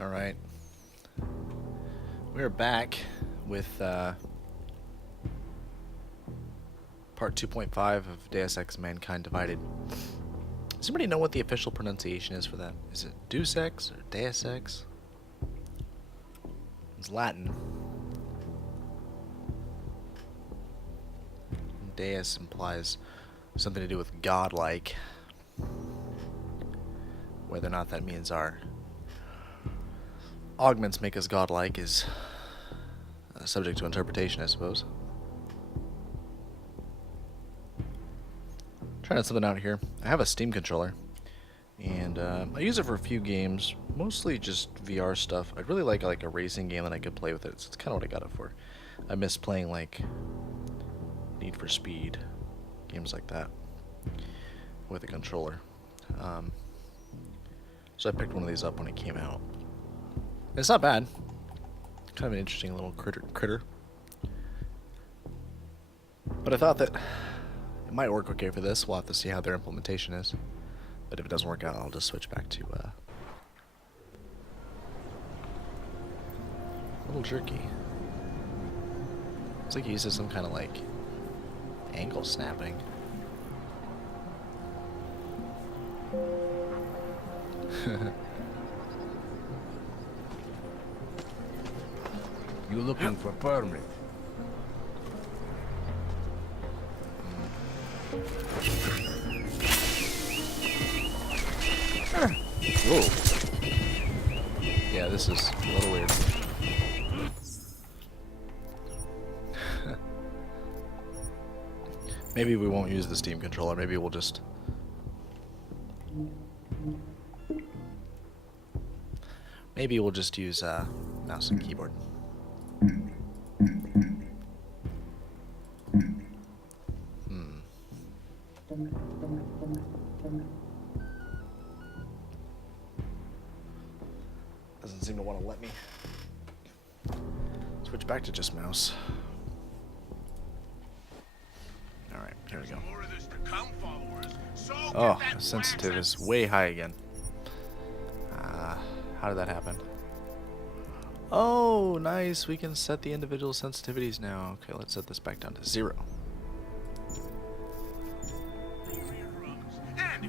Alright. We're back with part 2.5 of Deus Ex Mankind Divided. Does anybody know what the official pronunciation is for that? Is it Deus Ex or Deus Ex? It's Latin. Deus implies something to do with godlike. Whether or not that means our augments make us godlike is subject to interpretation, I suppose. Trying something out here. I have a Steam controller, and I use it for a few games, mostly just VR stuff. I'd really like a racing game that I could play with it, so it's kind of what I got it for. I miss playing like Need for Speed, games like that, with a controller. So I picked one of these up when it came out. It's not bad. Kind of an interesting little critter. But I thought that it might work okay for this. We'll have to see how their implementation is. But if it doesn't work out, I'll just switch back to little jerky. It's like he uses some kind of like ankle snapping. You looking for permit? Whoa. Yeah, this is a little weird. Maybe we won't use the Steam controller. Maybe we'll just... Maybe we'll just use mouse and keyboard. Doesn't seem to want to let me switch back to just mouse. Alright, here we go. Oh, the sensitive is way high again. How did that happen? Oh, nice. We can set the individual sensitivities now. Okay, let's set this back down to 0.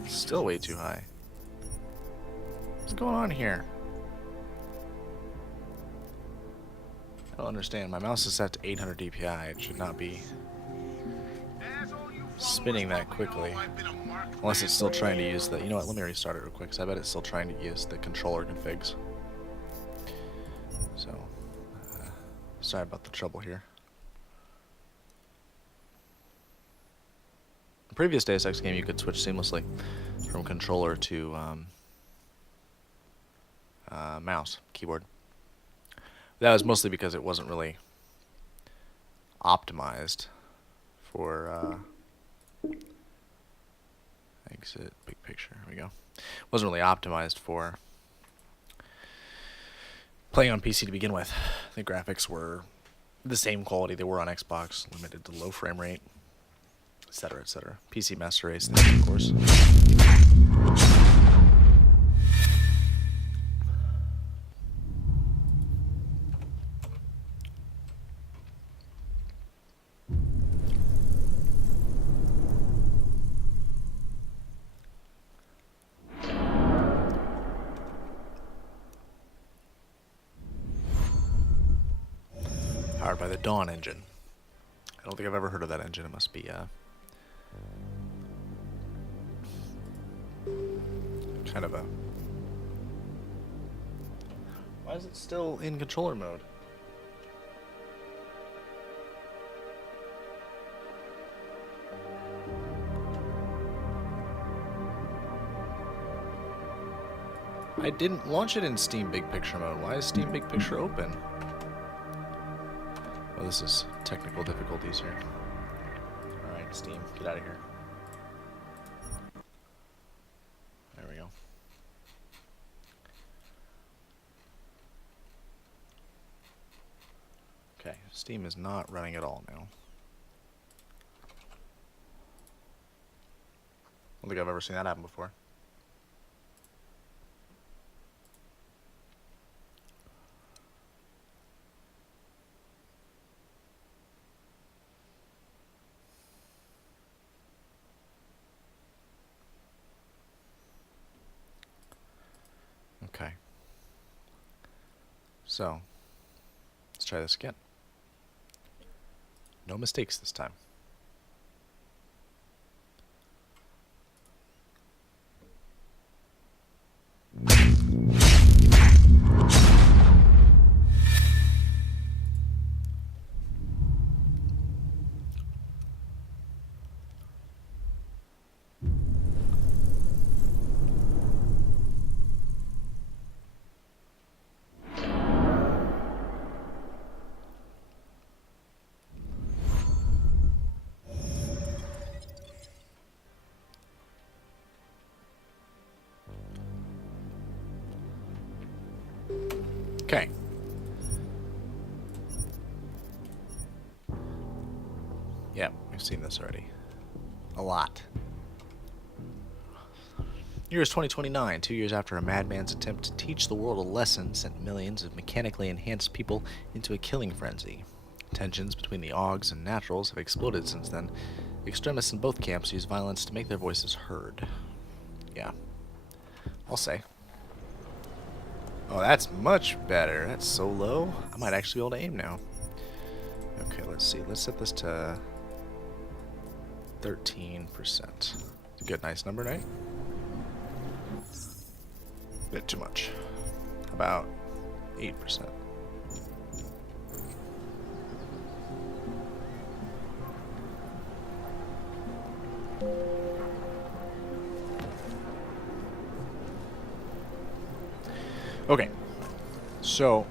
Still way too high. What's going on here? I don't understand. My mouse is set to 800 DPI. It should not be spinning that quickly. Unless it's still trying to use the... You know what? Let me restart it real quick, because I bet it's still trying to use the controller configs. So, sorry about the trouble here. The previous Deus Ex game, you could switch seamlessly from controller to mouse, keyboard. That was mostly because it wasn't really optimized for exit big picture. Here we go. Wasn't really optimized for playing on PC to begin with. The graphics were the same quality they were on Xbox, limited to low frame rate, etc., etc. PC Master Race, of course. Powered by the Dawn engine. I don't think I've ever heard of that engine. It must be kind of a... Why is it still in controller mode? I didn't launch it in Steam Big Picture mode. Why is Steam Big Picture open? Oh, this is technical difficulties here. Alright, Steam, get out of here. There we go. Okay, Steam is not running at all now. I don't think I've ever seen that happen before. So, let's try this again. No mistakes this time. Okay. Yeah, we've seen this already. A lot. Year is 2029, 2 years after a madman's attempt to teach the world a lesson sent millions of mechanically enhanced people into a killing frenzy. Tensions between the Augs and Naturals have exploded since then. Extremists in both camps use violence to make their voices heard. Yeah. I'll say. Oh, that's much better. That's so low. I might actually be able to aim now. Okay, let's see. Let's set this to 13%. A good, nice number, right? Bit too much. About 8%. Okay, so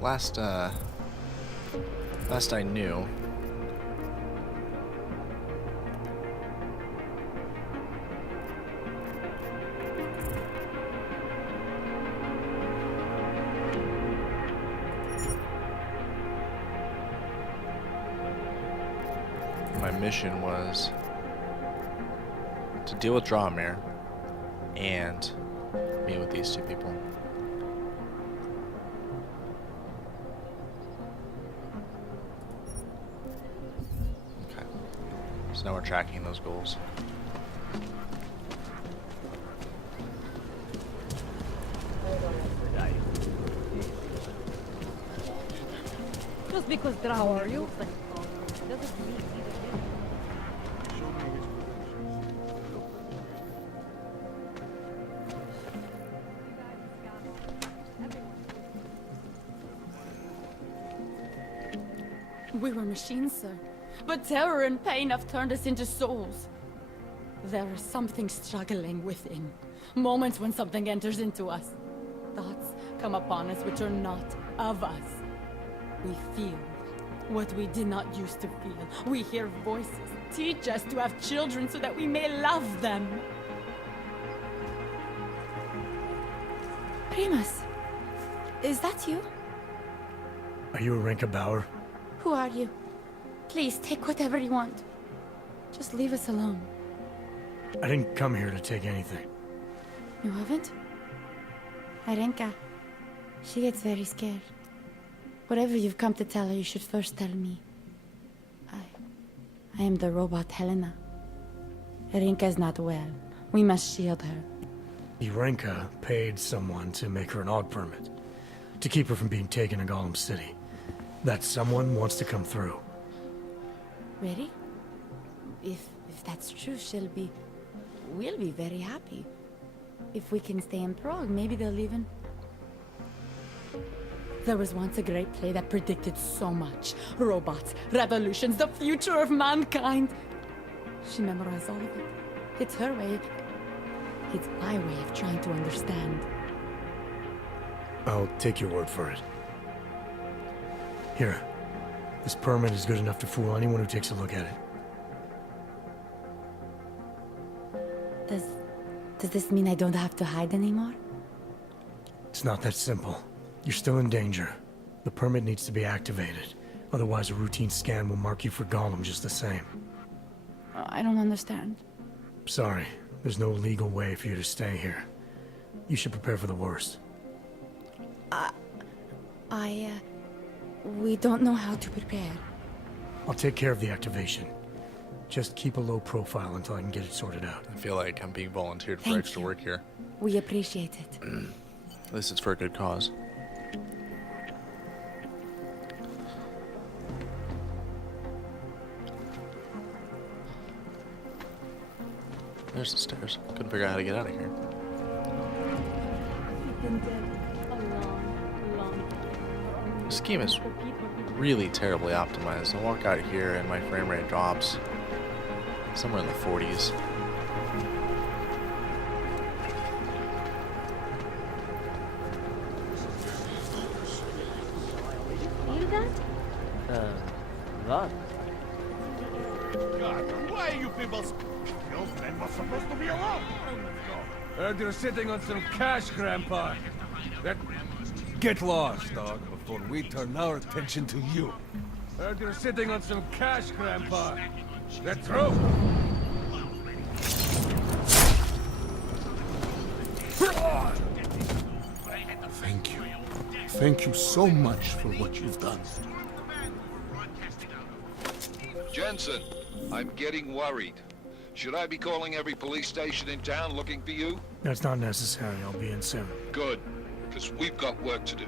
last I knew, my mission was to deal with Drawmere and meet with these two people. Okay. So now we're tracking those goals. Just because How are you? Doesn't mean We were machines, sir. But terror and pain have turned us into souls. There is something struggling within. Moments when something enters into us. Thoughts come upon us which are not of us. We feel what we did not used to feel. We hear voices. Teach us to have children so that we may love them. Primus, is that you? Are you Arinka Bauer? Who are you? Please, take whatever you want. Just leave us alone. I didn't come here to take anything. You haven't? Arenka. She gets very scared. Whatever you've come to tell her, you should first tell me. I am the robot Helena. Arenka is not well. We must shield her. Arinka paid someone to make her an AUG permit. To keep her from being taken to Gollum City. That someone wants to come through. Ready? If that's true, we'll be very happy. If we can stay in Prague, maybe they'll even... There was once a great play that predicted so much. Robots, revolutions, the future of mankind. She memorized all of it. It's her way. It's my way of trying to understand. I'll take your word for it. Here. This permit is good enough to fool anyone who takes a look at it. Does this mean I don't have to hide anymore? It's not that simple. You're still in danger. The permit needs to be activated. Otherwise, a routine scan will mark you for Gollum just the same. I don't understand. Sorry. There's no legal way for you to stay here. You should prepare for the worst. We don't know how to prepare. I'll take care of the activation. Just keep a low profile until I can get it sorted out. I feel like I'm being volunteered for Thank extra you. work here. We appreciate it. At least it's for a good cause. There's the stairs. Couldn't figure out how to get out of here. We've been dead a long, long time. This game is The people we really terribly optimized. I walk out here and my frame rate drops somewhere in the 40s. feel that? What? God, why are you people... You men were supposed to be alone. Heard you're sitting on some cash, Grandpa. Get lost, dog, before we turn our attention to you. Heard you're sitting on some cash, Grandpa. That's true. Thank you. Thank you so much for what you've done. Jensen, I'm getting worried. Should I be calling every police station in town looking for you? That's not necessary. I'll be in soon. Good, because we've got work to do.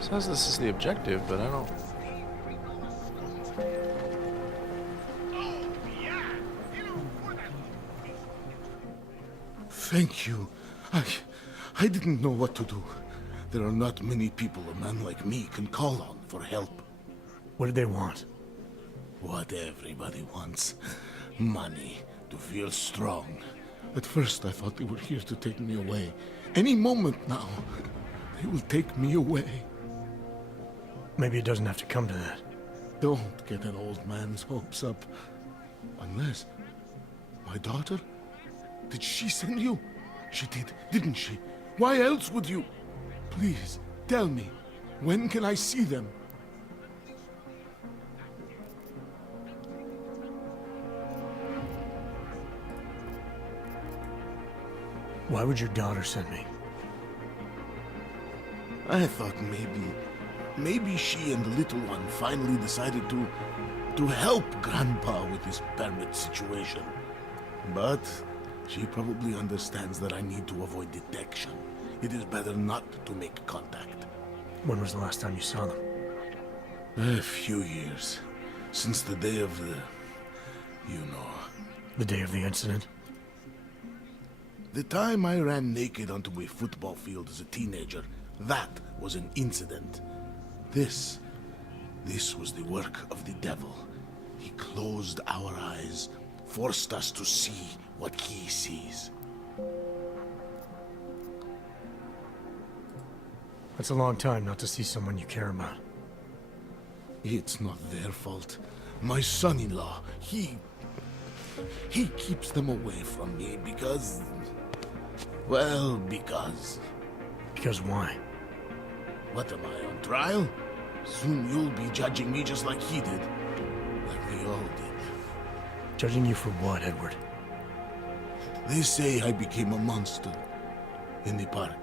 Says this is the objective, but I don't... Thank you. I didn't know what to do. There are not many people a man like me can call on for help. What did they want? What everybody wants. Money. To feel strong. At first I thought they were here to take me away. Any moment now, they will take me away. Maybe it doesn't have to come to that. Don't get an old man's hopes up. Unless... My daughter? Did she send you? She did, didn't she? Why else would you... Please, tell me. When can I see them? Why would your daughter send me? I thought maybe she and the little one finally decided to help Grandpa with his permit situation. But she probably understands that I need to avoid detection. It is better not to make contact. When was the last time you saw them? A few years. Since the day of the... you know. The day of the incident? The time I ran naked onto a football field as a teenager, that was an incident. This was the work of the devil. He closed our eyes, forced us to see what he sees. That's a long time not to see someone you care about. It's not their fault. My son-in-law, he keeps them away from me because... well, because... Because why? What am I, on trial? Soon you'll be judging me just like he did. Like we all did. Judging you for what, Edward? They say I became a monster. In the park.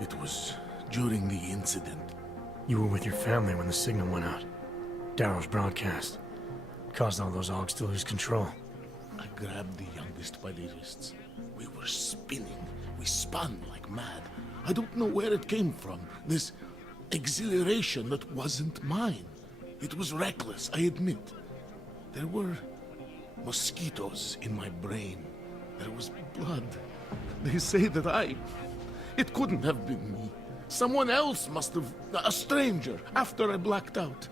It was during the incident. You were with your family when the signal went out. Darrow's broadcast. Caused all those Augs to lose control. I grabbed the youngest by the wrists. We were spinning. We spun like mad. I don't know where it came from. This exhilaration that wasn't mine. It was reckless, I admit. There were mosquitoes in my brain. There was blood. They say that it couldn't have been me. Someone else must have... a stranger, after I blacked out.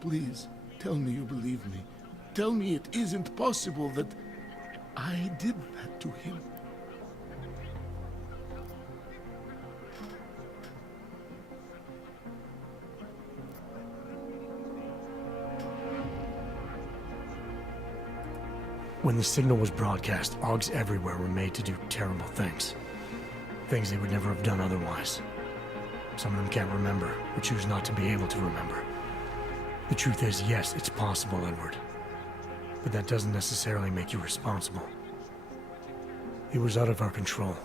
Please, tell me you believe me. Tell me it isn't possible that I did that to him. When the signal was broadcast, Augs everywhere were made to do terrible things. Things they would never have done otherwise. Some of them can't remember, or choose not to be able to remember. The truth is, yes, it's possible, Edward. But that doesn't necessarily make you responsible. It was out of our control.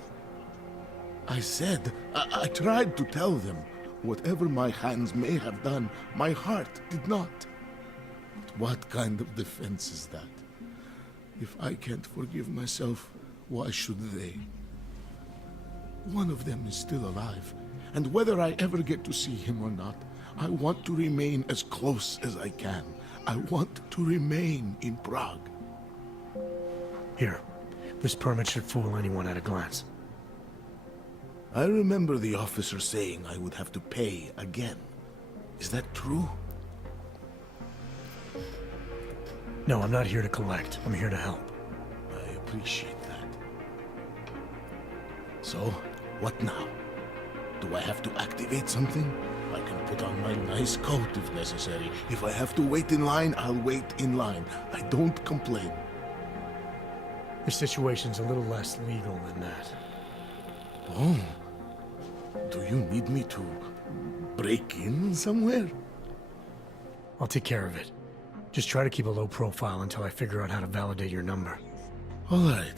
I said, I tried to tell them. Whatever my hands may have done, my heart did not. But what kind of defense is that? If I can't forgive myself, why should they? One of them is still alive, and whether I ever get to see him or not, I want to remain as close as I can. I want to remain in Prague. Here, this permit should fool anyone at a glance. I remember the officer saying I would have to pay again. Is that true? No, I'm not here to collect. I'm here to help. I appreciate that. So, what now? Do I have to activate something? I can put on my nice coat if necessary. If I have to wait in line, I'll wait in line. I don't complain. The situation's a little less legal than that. Oh. Do you need me to break in somewhere? I'll take care of it. Just try to keep a low profile until I figure out how to validate your number. All right.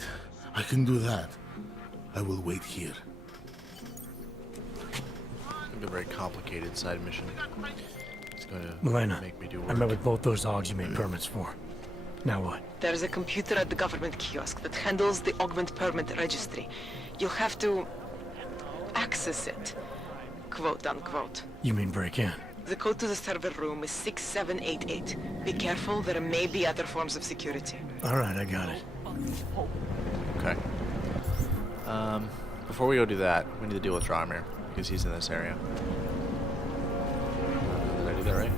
I can do that. I will wait here. It's a very complicated side mission. It's going to Milena, make me do I work. met with both those Augs you made permits for. Now what? There's a computer at the government kiosk that handles the augment permit registry. You'll have to access it, quote unquote. You mean break in? The code to the server room is 6788. Be careful, there may be other forms of security. All right, I got it. Okay. Before we go do that, we need to deal with Dromir, because he's in this area. Did I do that right?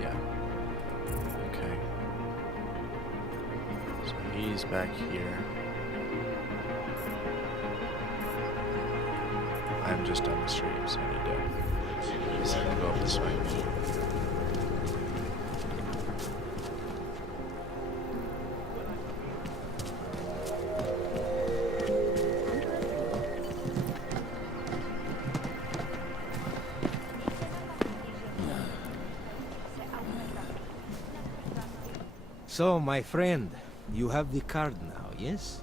Yeah. Okay. So he's back here. I'm just down the street, so I need to go up this way. So, my friend, you have the card now, yes?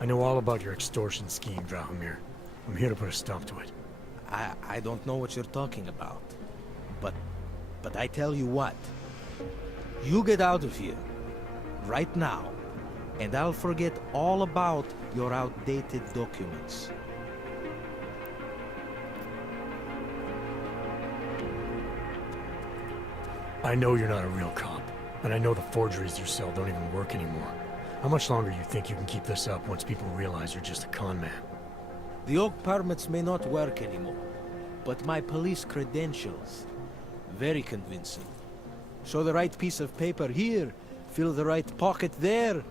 I know all about your extortion scheme, Drahomir. I'm here to put a stop to it. I don't know what you're talking about. But I tell you what. You get out of here. Right now. And I'll forget all about your outdated documents. I know you're not a real cop, and I know the forgeries you sell don't even work anymore. How much longer do you think you can keep this up once people realize you're just a con man? The oak permits may not work anymore, but my police credentials, very convincing. Show the right piece of paper here, fill the right pocket there.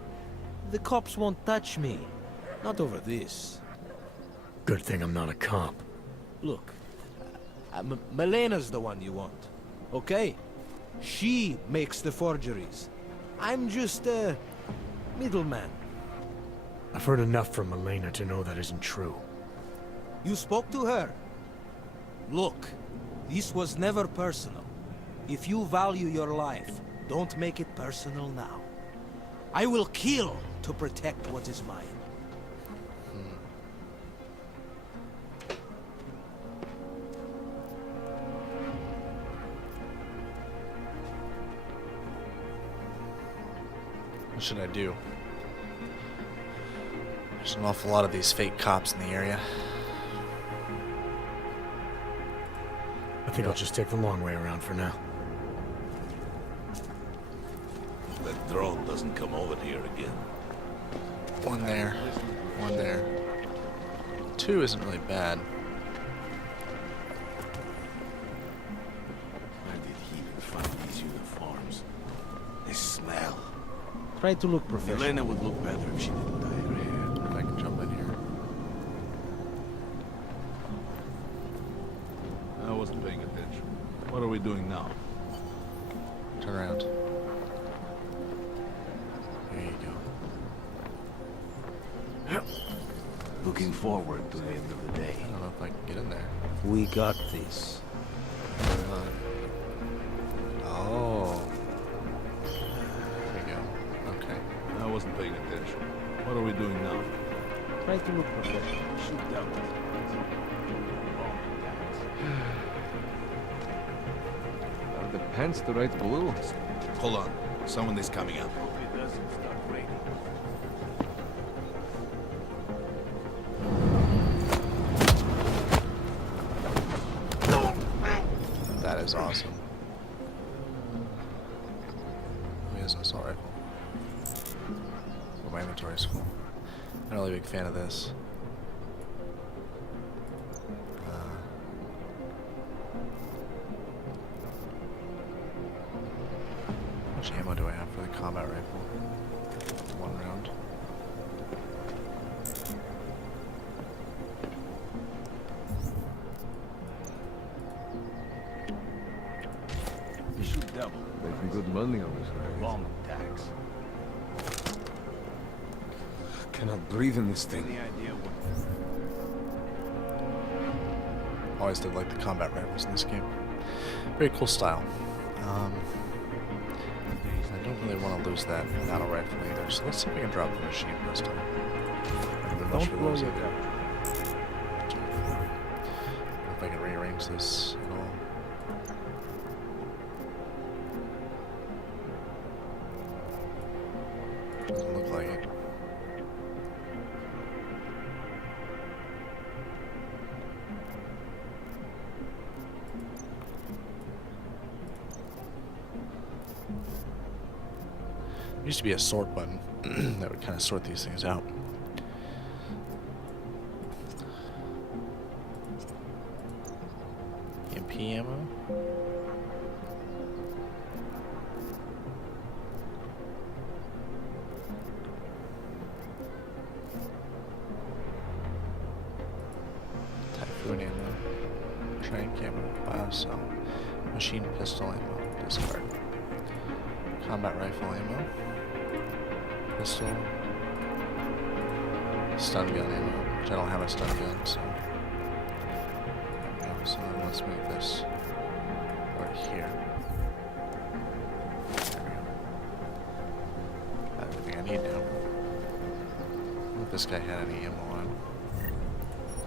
The cops won't touch me. Not over this. Good thing I'm not a cop. Look, Melena's the one you want, okay? She makes the forgeries. I'm just a middleman. I've heard enough from Elena to know that isn't true. You spoke to her? Look, this was never personal. If you value your life, don't make it personal now. I will kill to protect what is mine. What should I do? There's an awful lot of these fake cops in the area. I think I'll just take the long way around for now. That drone doesn't come over here again. One there. One there. Two isn't really bad. Where did he even find these uniforms? They smell. Try to look professional. Elena would look better if she didn't dye her hair. If I can jump in here. I wasn't paying attention. What are we doing now? Turn around. There you go. Looking forward to the end of the day. I don't know if I can get in there. We got this. Oh. There we go. Okay. I wasn't paying attention. What are we doing now? Try to look professional. Shoot down. Are the pants the right blue? Hold on. Someone is coming up. That is awesome. He has an assault rifle. Oh, my inventory is full. I'm not really a big fan of this. How much ammo do I have for the combat rifle? 1 round. You should double. Making good money on this guy. Bomb tax. Cannot breathe in this thing. Any idea what? Always did like the combat rifles in this game. Very cool style. I don't really want to lose that battle rifle either, so let's see if we can drop the machine pistol. Haven't been much for those either. If I can rearrange this at all. Doesn't look like it. There used to be a sort button that would kind of sort these things out. EMP ammo. Typhoon ammo. Trank ammo. Biocell. Machine pistol ammo. Discard. Combat rifle ammo. Pistol. Stun gun ammo, which I don't have a stun gun, so. There we go. So then let's move this right here. There we go. Got everything I need now. I wonder if this guy had any ammo on him.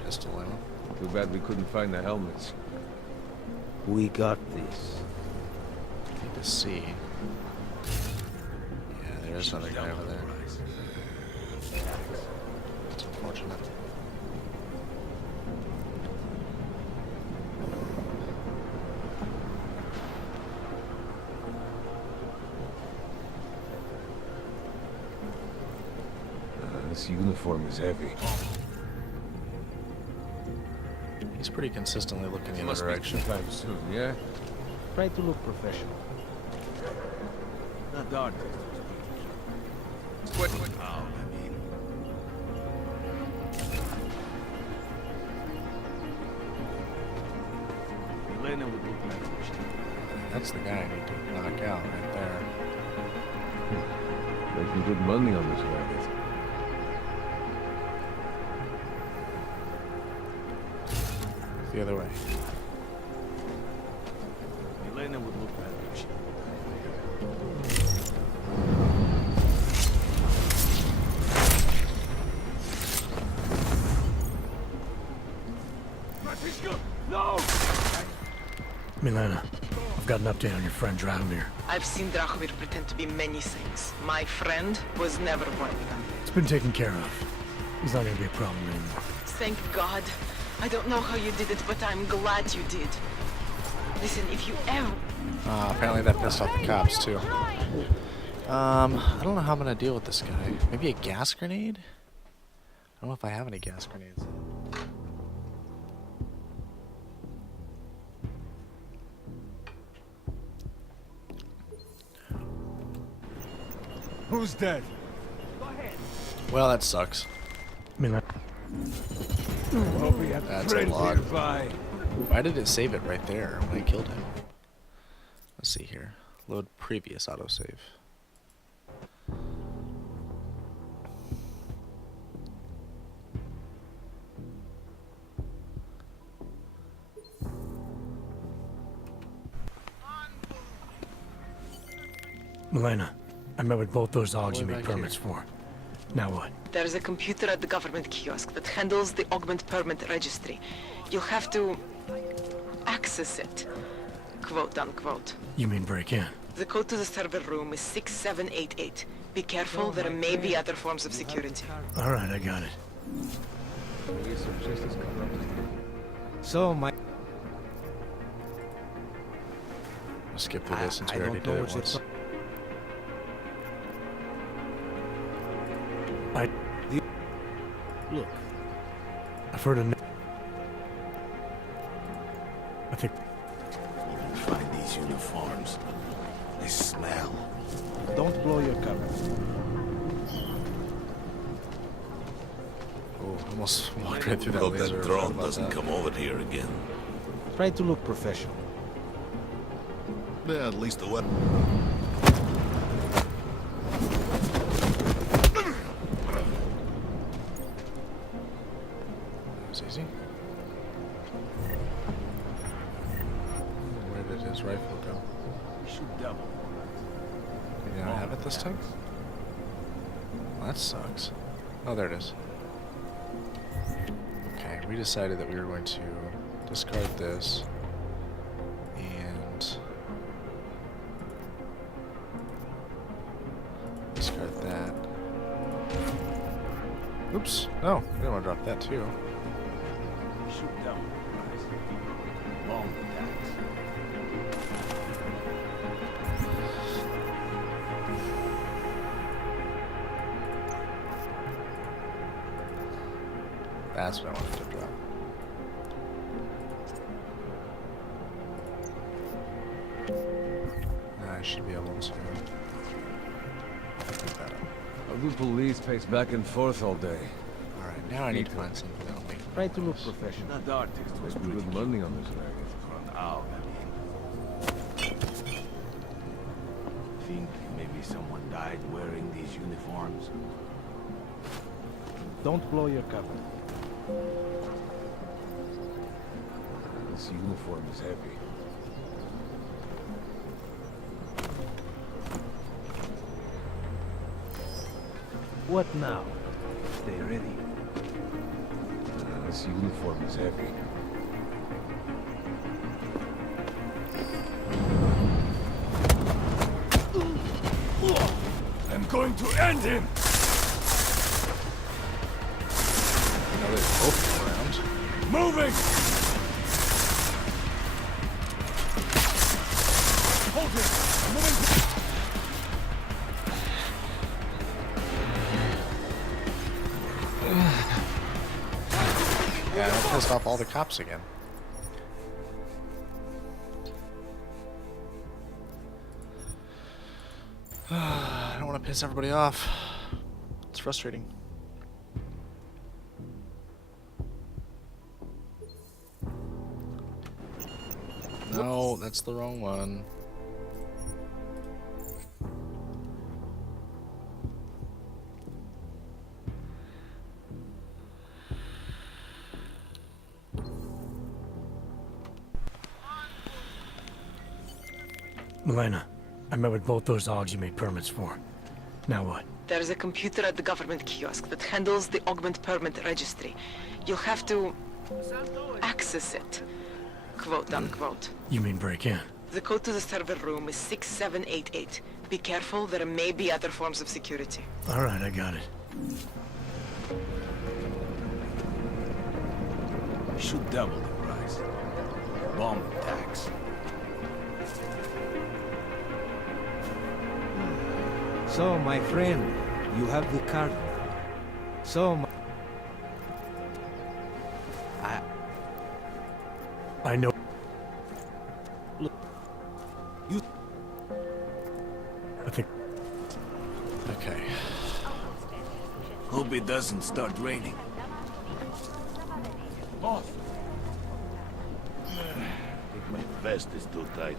Pistol ammo. Too bad we couldn't find the helmets. We got this. Need to see. Yeah, there's another guy over there. That's unfortunate. This uniform is heavy. He's pretty consistently looking the other Must direction. be sometime soon, yeah? Try to look professional. Not dark. Quick. Oh, I mean. Elena would look better. That's the guy I need to knock out right there. Making good money on this racket. The other way. Elena would look better. No! Milena, I've got an update on your friend Dragomir. I've seen Drahomir pretend to be many things. My friend was never one of them. It's been taken care of. He's not gonna be a problem anymore. Thank God. I don't know how you did it, but I'm glad you did. Listen, if you ever... Apparently that pissed off the cops too. I don't know how I'm gonna deal with this guy. Maybe a gas grenade? I don't know if I have any gas grenades. Who's dead? Well, that sucks. Milena, Hope we have That's a friends lot. nearby. Why did it save it right there when I killed him? Let's see here. Load previous autosave. Milena, I met with both those dogs you Way made back permits here. for. Now what? There is a computer at the government kiosk that handles the augment permit registry. You'll have to access it, quote unquote. You mean break in? The code to the server room is 6788. Be careful, there may be other forms of security. All right, I got it. So, my... I'll skip through this since I we already don't know did what it you're once. Look, I've heard enough. I think Even find these uniforms. They smell. don't blow your cover. Oh, almost walked right through that Hope laser. that Sorry drone about doesn't that. come over here again. Try to look professional. Yeah, at least the weapon. That was easy. Where did his rifle go? Shoot double. Did he not have it this time? Well, that sucks. Oh, there it is. Okay, we decided that we were going to discard this and discard that. Oops. No, I didn't want to drop that too. Shoot double. Bomb attacks. That's what I wanted to drop. I should be able to pick that up. A good police pace back and forth all day. Alright, now I need to find something that'll make Try to look professional. That artist was pretty good money on this racket. For an hour, Think maybe someone died wearing these uniforms? Don't blow your cover. This uniform is heavy. What now? Stay ready. This uniform is heavy. I'm going to end him! Now they both go around. Moving! Hold it! I'm moving! Yeah, that pissed off all the cops again. I don't want to piss everybody off. It's frustrating. No, that's the wrong one. Milena, I met with both those dogs you made permits for. Now what? There is a computer at the government kiosk that handles the augment permit registry. You'll have to access it, quote unquote. You mean break in? The code to the server room is 6788. Be careful, there may be other forms of security. All right, I got it. Should double the price. Bomb attacks. So, my friend, you have the card now. So, I know. Look, you... I think... Okay. Hope it doesn't start raining. Boss! Think my vest is too tight.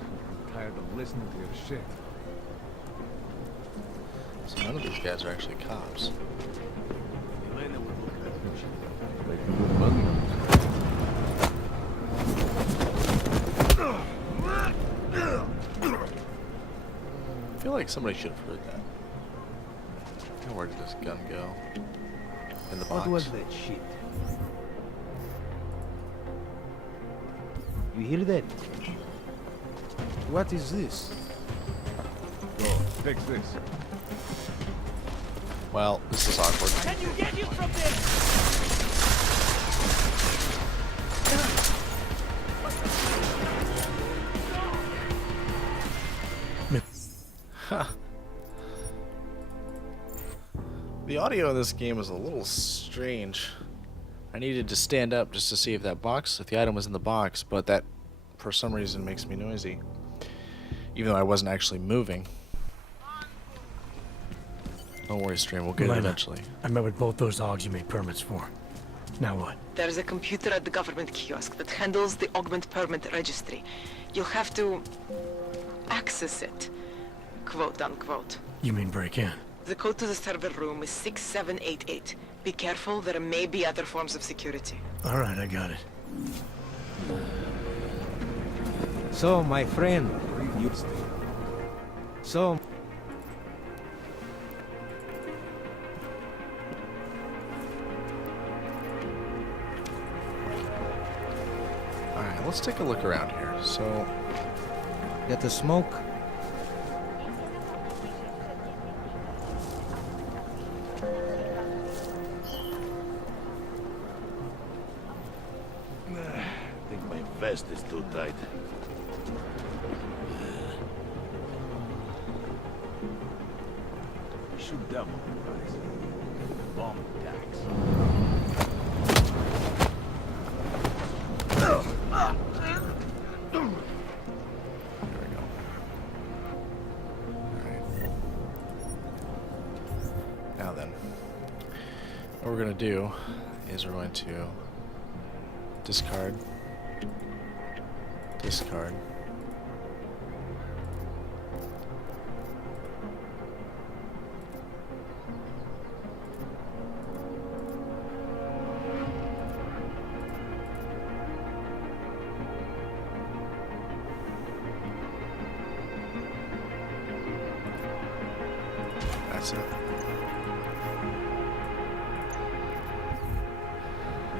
I'm tired of listening to your shit. So none of these guys are actually cops. Elena would look at it. Making good money on this. like somebody should have heard that. Where did this gun go? In the box. What was that shit? You hear that? What is this? Go, fix this. Well, this is awkward. Can you get you from there? The audio in this game is a little strange. I needed to stand up just to see if that box, if the item was in the box, but that, for some reason, makes me noisy. Even though I wasn't actually moving. Don't worry, stream, we'll get it eventually. I met with both those dogs you made permits for. Now what? There's a computer at the government kiosk that handles the augment permit registry. You'll have to access it, quote unquote. You mean break in? The code to the server room is 6788. Be careful, there may be other forms of security. Alright, I got it. So, my friend, so Alright, let's take a look around here. So, get the smoke. I think my vest is too tight. Shoot double the price. Bomb tax. there we go. Alright. Now then, what we're going to do is we're going to discard, discard, that's it.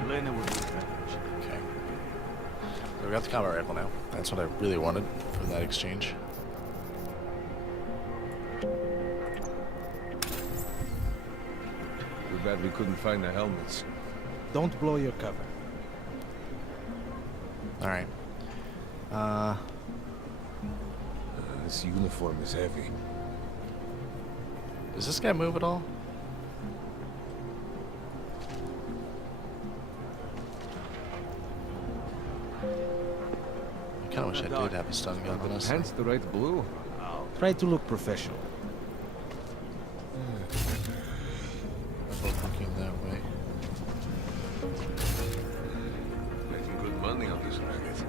Elena will be back. Okay. So we got the combat rifle now. That's what I really wanted from that exchange. Too bad we couldn't find the helmets. Don't blow your cover. Alright. This uniform is heavy. Does this guy move at all? I kinda wish I did have a stun gun, but honestly. Hence the right blue. Try to look professional. I'm both looking that way. Making good money on this racket.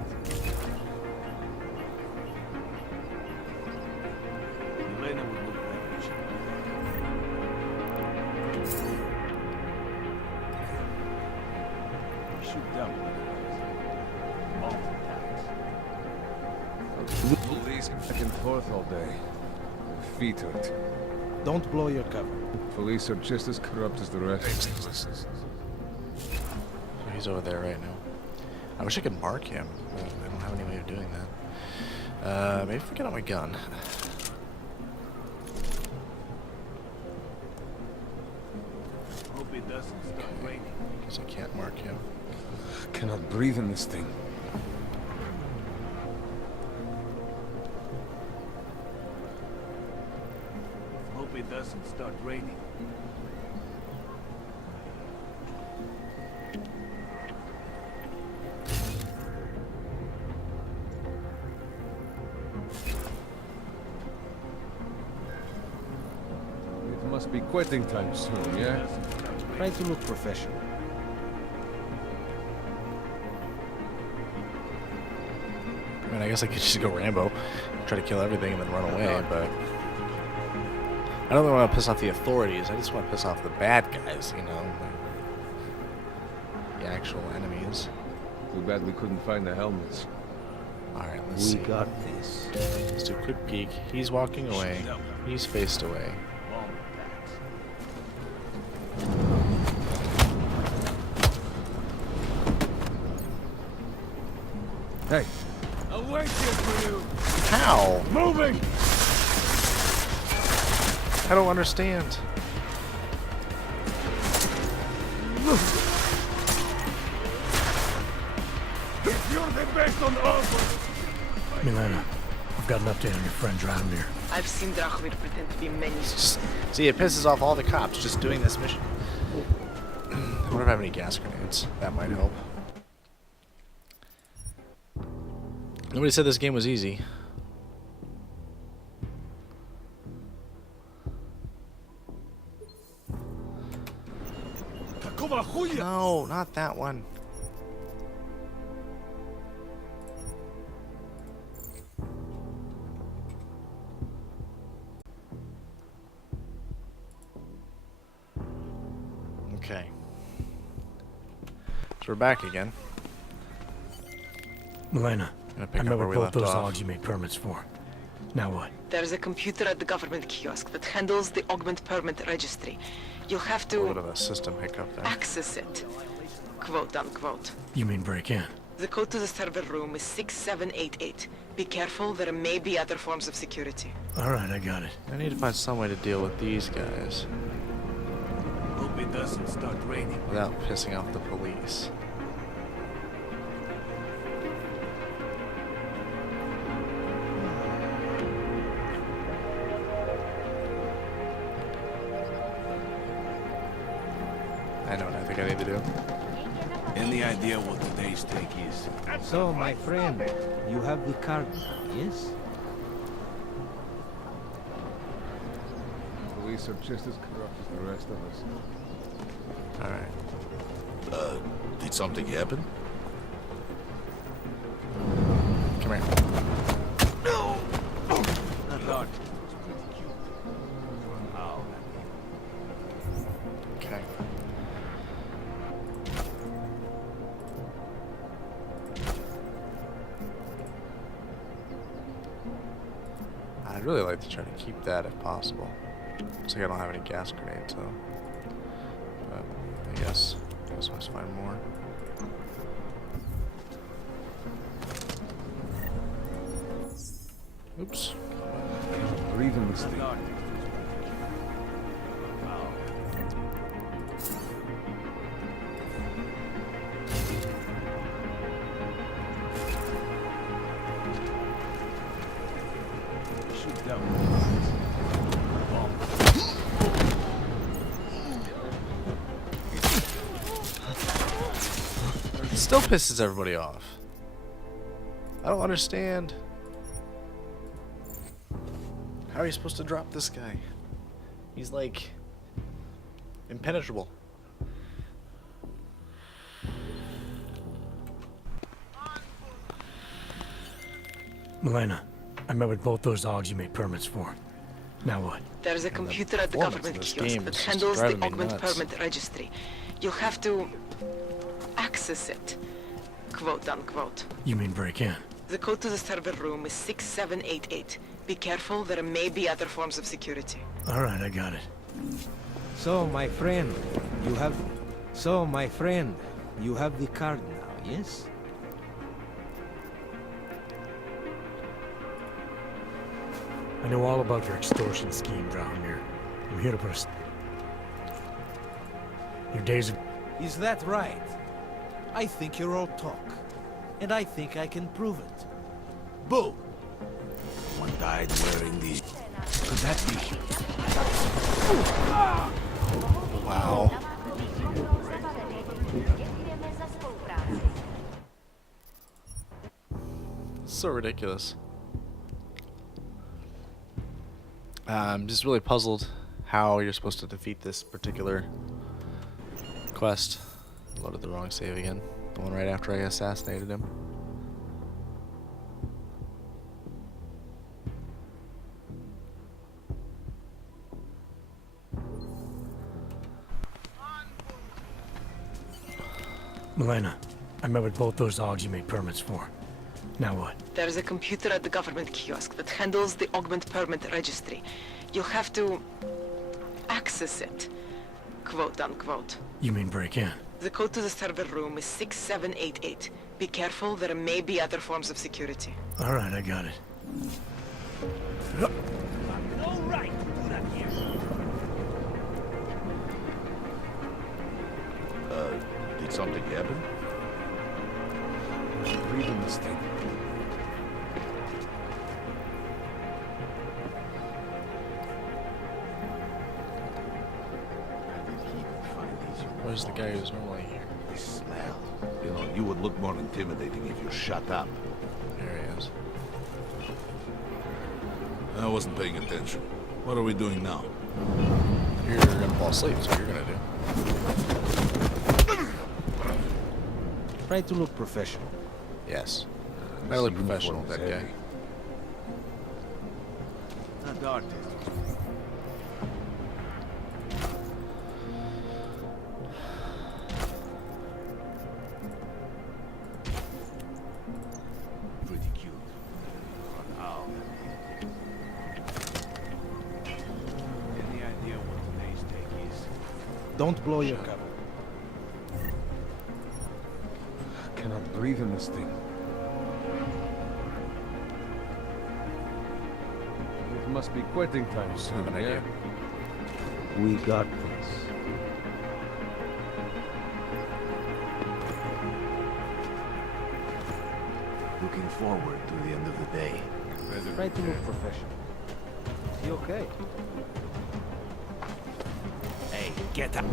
Elena would look like she shoot down. Police back and forth all day. Their feet hurt. Don't blow your cover. Police are just as corrupt as the rest. So he's over there right now. I wish I could mark him, but I don't have any way of doing that. Maybe if we get out my gun. Hope it doesn't start raining. Because I can't mark him. Cannot breathe in this thing. Hope it doesn't start raining. It must be quitting time soon, yeah? Try to look professional. I mean, I guess I could just go Rambo, try to kill everything and then run away, but I don't really want to piss off the authorities. I just want to piss off the bad guys, you know, the actual enemies. Too bad we couldn't find the helmets. Alright, let's We see. got this. Let's do a quick peek. He's walking away. He's faced away. Hey, I'll wait here for you. How? Moving. I don't understand. If you're the best on offer. Milena, I've got an update on your friend Dragomir. I've seen Drachmir pretend to be many. See, it pisses off all the cops just doing this mission. I wonder if I have any gas grenades. That might help. Nobody said this game was easy. No, not that one. Okay. So we're back again. Milena, Gonna I pick up met where with we both left those off. logs you made permits for. Now what? There's a computer at the government kiosk that handles the augment permit registry. You'll have A little bit to of a system hiccup there. access it. Quote unquote. You mean break in? The code to the server room is 6788. Be careful, there may be other forms of security. Alright, I got it. I need to find some way to deal with these guys Hope it doesn't start raining. without pissing off the police. I know what I think I need to do. Any idea what today's take is? So, my friend, you have the card now, yes? Police are just as corrupt as the rest of us. Alright. Did something happen? Come here. That dog was pretty cute. Somehow. Okay. I'd really like to try to keep that if possible. Looks like I don't have any gas grenades though. But I guess let's find more. Oops. Or even mistake. Shoot down. It still pisses everybody off. I don't understand. How are you supposed to drop this guy? He's like impenetrable. Milena, I met with both those dogs you made permits for. Now what? There's a computer at the performance government of this kiosk game that is just handles the driving me augment nuts. permit registry. You'll have to access it. Quote unquote. You mean break in? The code to the server room is 6788. Be careful, there may be other forms of security. Alright, I got it. So, my friend, you have... So, my friend, you have the card now, yes? I know all about your extortion scheme, Dragomir. I'm here to put your days of... Is that right? I think you're all talk. And I think I can prove it. Boo! One died wearing these. Could that be? Wow. So ridiculous. I'm just really puzzled how you're supposed to defeat this particular quest. Loaded the wrong save again. The one right after I assassinated him. Milena, I met with both those dogs you made permits for. Now what? There's a computer at the government kiosk that handles the augment permit registry. You'll have to access it, quote unquote. You mean break in? The code to the server room is 6788. Be careful, there may be other forms of security. All right, I got it. Did something happen? Breathing this thing. Where's the guy who's normally here? The smell. You know, you would look more intimidating if you shut up. There he is. I wasn't paying attention. What are we doing now? You're gonna fall asleep, so you're gonna do. Try to look professional. Yes. Highly professional, that guy. Not the artist. Pretty cute. Now. Any idea what today's take is? Don't blow your cover. Cannot breathe in this thing. It must be quitting time soon, Have an idea. We got this. Looking forward to the end of the day. Try to look professional. You okay? Hey, get up.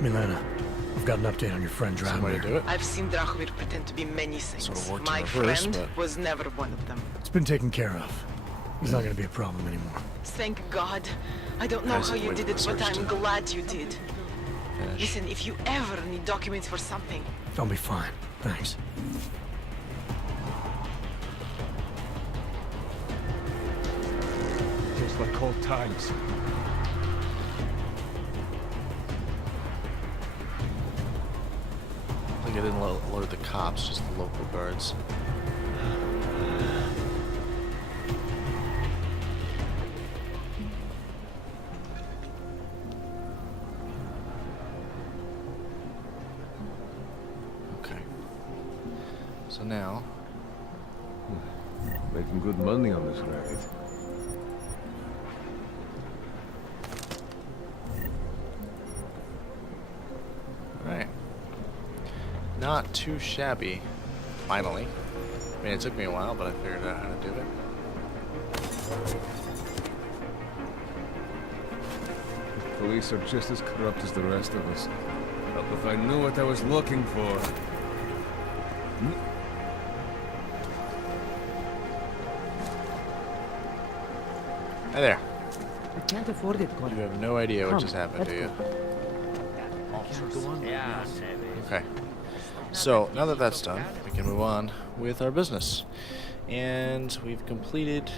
Milena, I've got an update on your friend Some way to Dragomir. do it. I've seen Drahomir pretend to be many things. Sort of worked in My reverse, friend but- was never one of them. It's been taken care of. He's not gonna be a problem anymore. Thank God. I don't know Guys, how you wait did for it, the but search I'm to glad you did. Finish. Listen, if you ever need documents for something, I'll be fine. Thanks. Just like old times. I think I didn't alert the cops, just the local guards. Okay. So now, Making good money on this racket. alright. Not too shabby, finally. I mean, it took me a while, but I figured out how to do it. Police are just as corrupt as the rest of us. But if I knew what I was looking for... Hi there. I can't afford it, You Connor. have no idea what Come, just happened let's to you. go. Okay. So, now that that's done, we can move on with our business. And we've completed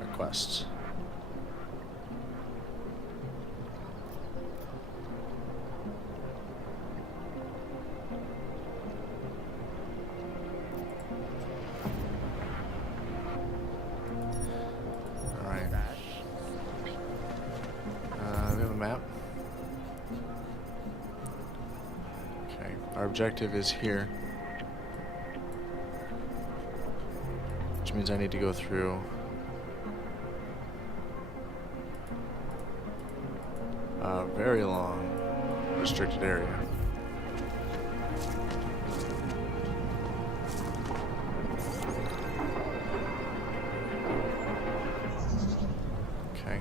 our quests. Alright. We have a map. Okay, our objective is here. Which means I need to go through a very long restricted area. Okay.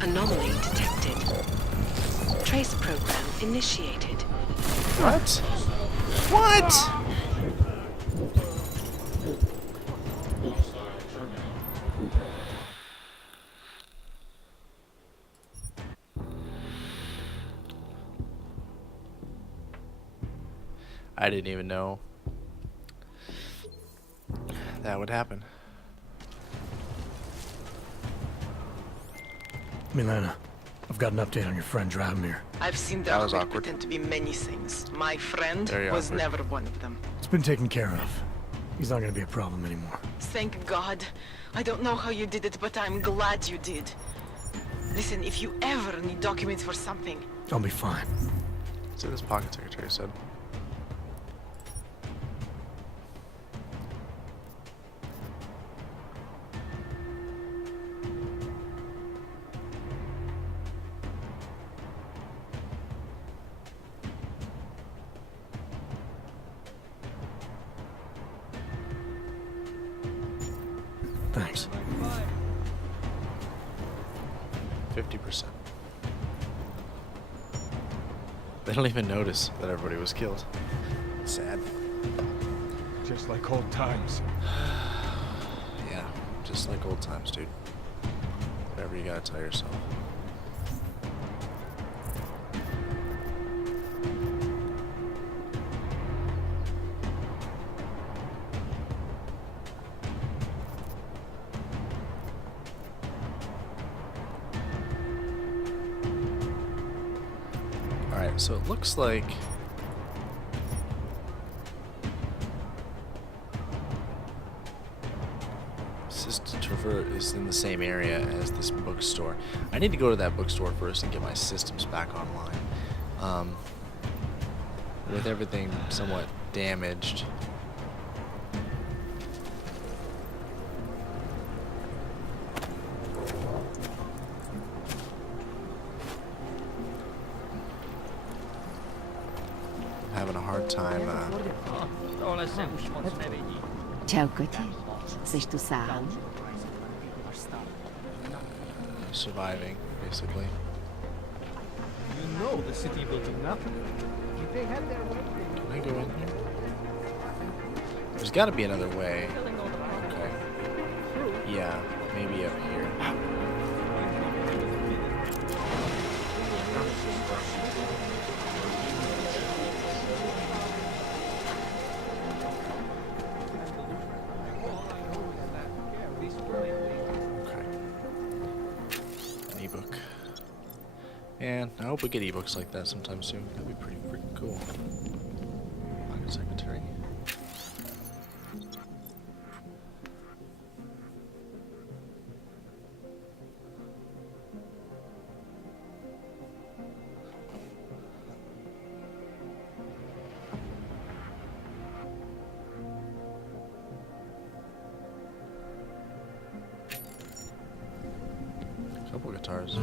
anomaly detected. Trace program initiated. What? What? I didn't even know that would happen. Milena, I've got an update on your friend Dragomir. I've seen the That was Ahmed awkward. pretend to be many things. My friend Very was awkward. never one of them. It's been taken care of. He's not gonna be a problem anymore. Thank God. I don't know how you did it, but I'm glad you did. Listen, if you ever need documents for something, I'll be fine. So this pocket secretary said. Thanks. 50%. They don't even notice that everybody was killed. Sad. Just like old times. Yeah, just like old times, dude. Whatever you gotta tell yourself. Alright, so it looks like Traverse is in the same area as this bookstore. I need to go to that bookstore first and get my systems back online. With everything somewhat damaged. Having a hard time Ciao côté. Sais tu ça? surviving, basically. You know the city building now. They had their way. Can I go in here? There's got to be another way. Okay. Yeah, maybe up here. Okay. An ebook. And I hope we get ebooks like that sometime soon. That'd be pretty freaking cool. Pocket secretary. Couple guitars.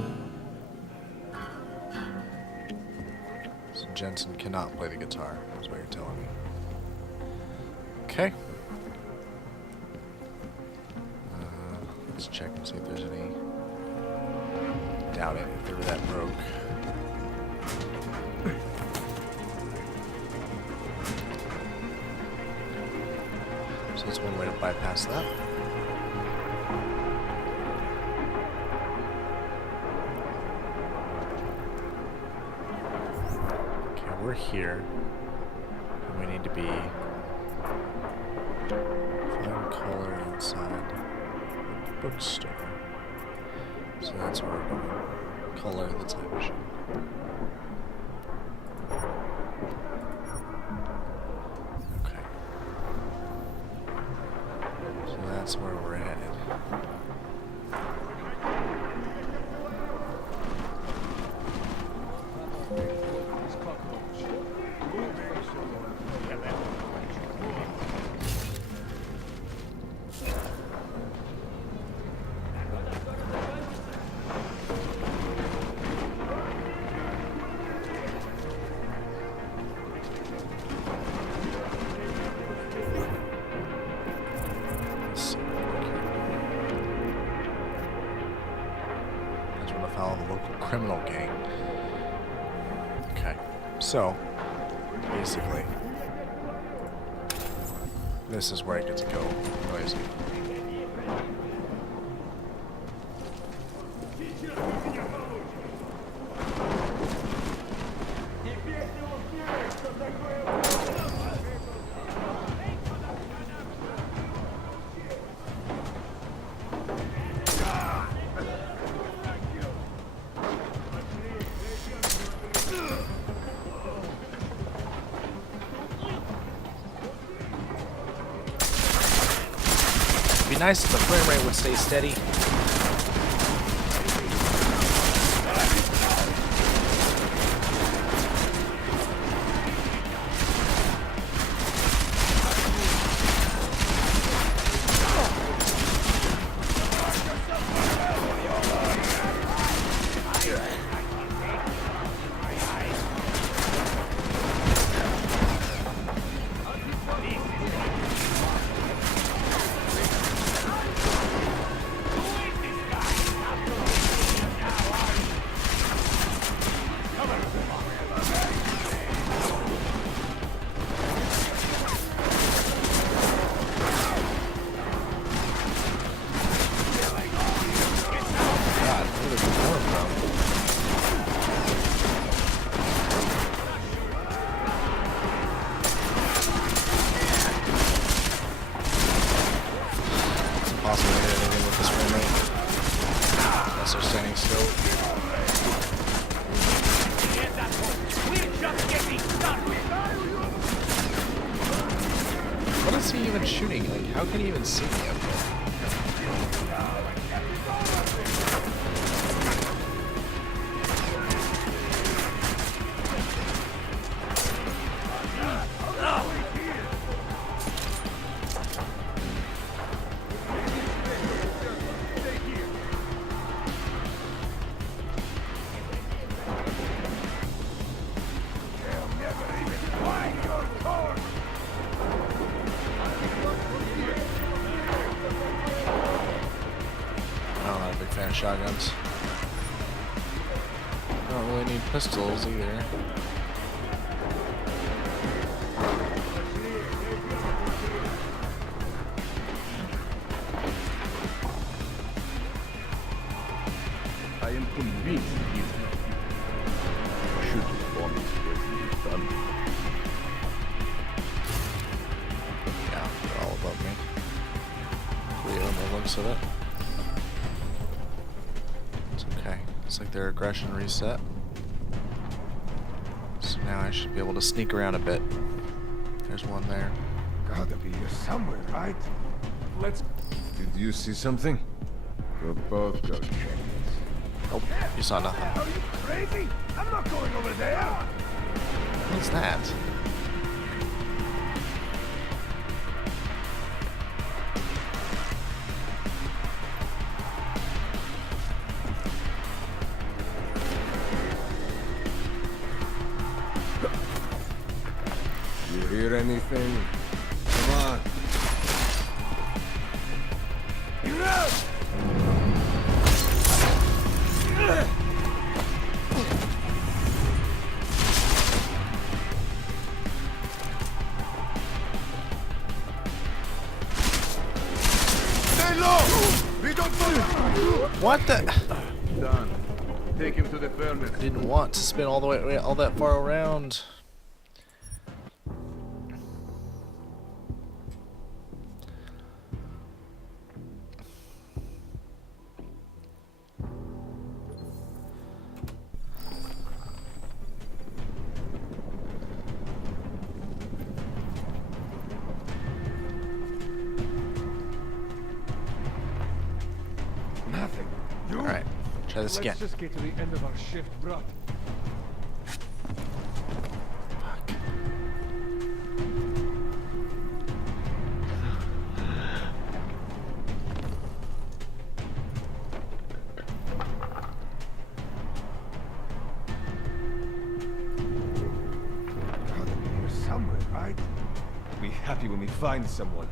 So Jensen cannot play the guitar, is what you're telling me. Okay. Let's check and see if there's any. Doubt it, if they were that broke. So that's one way to bypass that. We're here, and we need to be find color inside the bookstore. So that's where we're going. Color the time machine. Okay. So that's where we're headed. Follow the local criminal gang. Okay. So, basically, this is where I get to go noisy. It'd be nice if the frame rate would stay steady. What is he even shooting? Like, how can he even see me up there? Shotguns. Don't really need pistols either. I am convinced he should respond to done. Yeah, they're all above me. Three on the looks of it. Looks like their aggression reset. So now I should be able to sneak around a bit. There's one there. Gotta be here somewhere, right? Let's... Did you see something? We'll both go check it. Nope, you saw nothing. Are you crazy? I'm not going over there! What's that? Hear anything? Come on. You're out! Stay low! We don't move! What the? Done. Take him to the furnace. I didn't want to spin all the way all that far around. Nothing. You? Alright, try this again. Let's just get to the end of our shift, bro. Fuck. Gotta be here somewhere, right? Be happy when we find someone.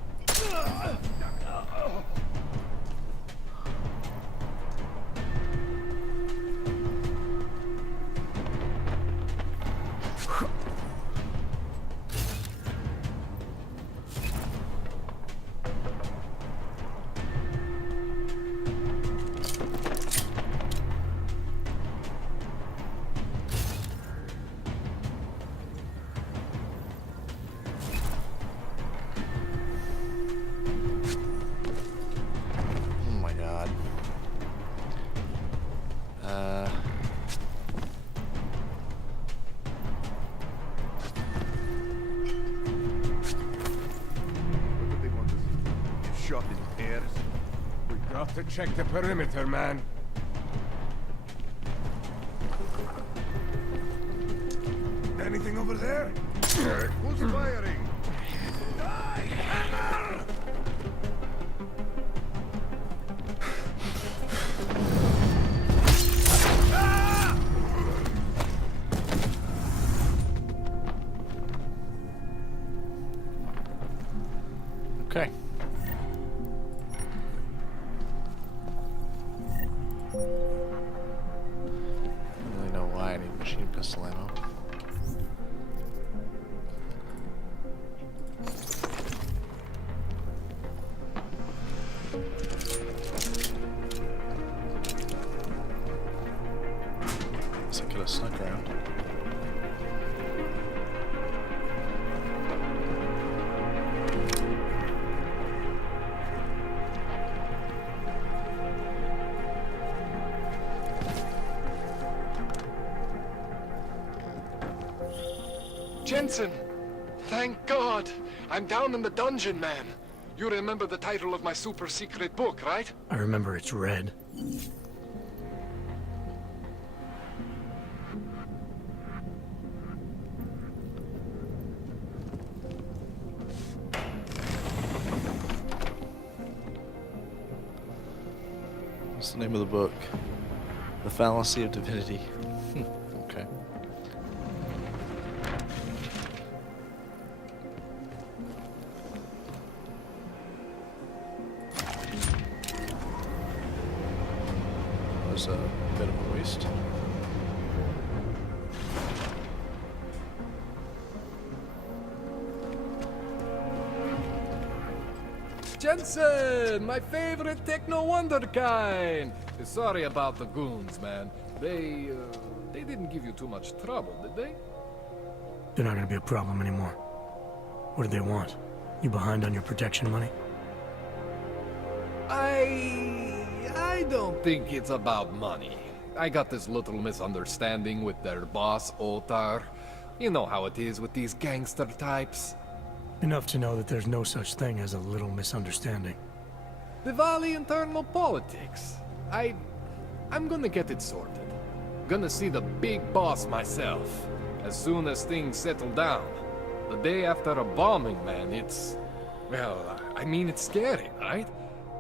Enough to check the perimeter, man. Anything over there? Who's firing? Die, hammer! Okay. I don't really know why I need machine pistol ammo. Guess I could have snuck around. Jensen! Thank God! I'm down in the dungeon, man. You remember the title of my super secret book, right? I remember it's red. What's the name of the book? The Fallacy of Divinity. Okay. Was a bit of a waste. Jensen, my favorite techno wonderkind. Sorry about the goons, man. They didn't give you too much trouble, did they? They're not gonna be a problem anymore. What do they want? You behind on your protection money? I don't think it's about money. I got this little misunderstanding with their boss, Otar. You know how it is with these gangster types. Enough to know that there's no such thing as a little misunderstanding. Diwali internal politics. I'm gonna get it sorted. Gonna see the big boss myself. As soon as things settle down. The day after a bombing, man, it's... Well, I mean, it's scary, right?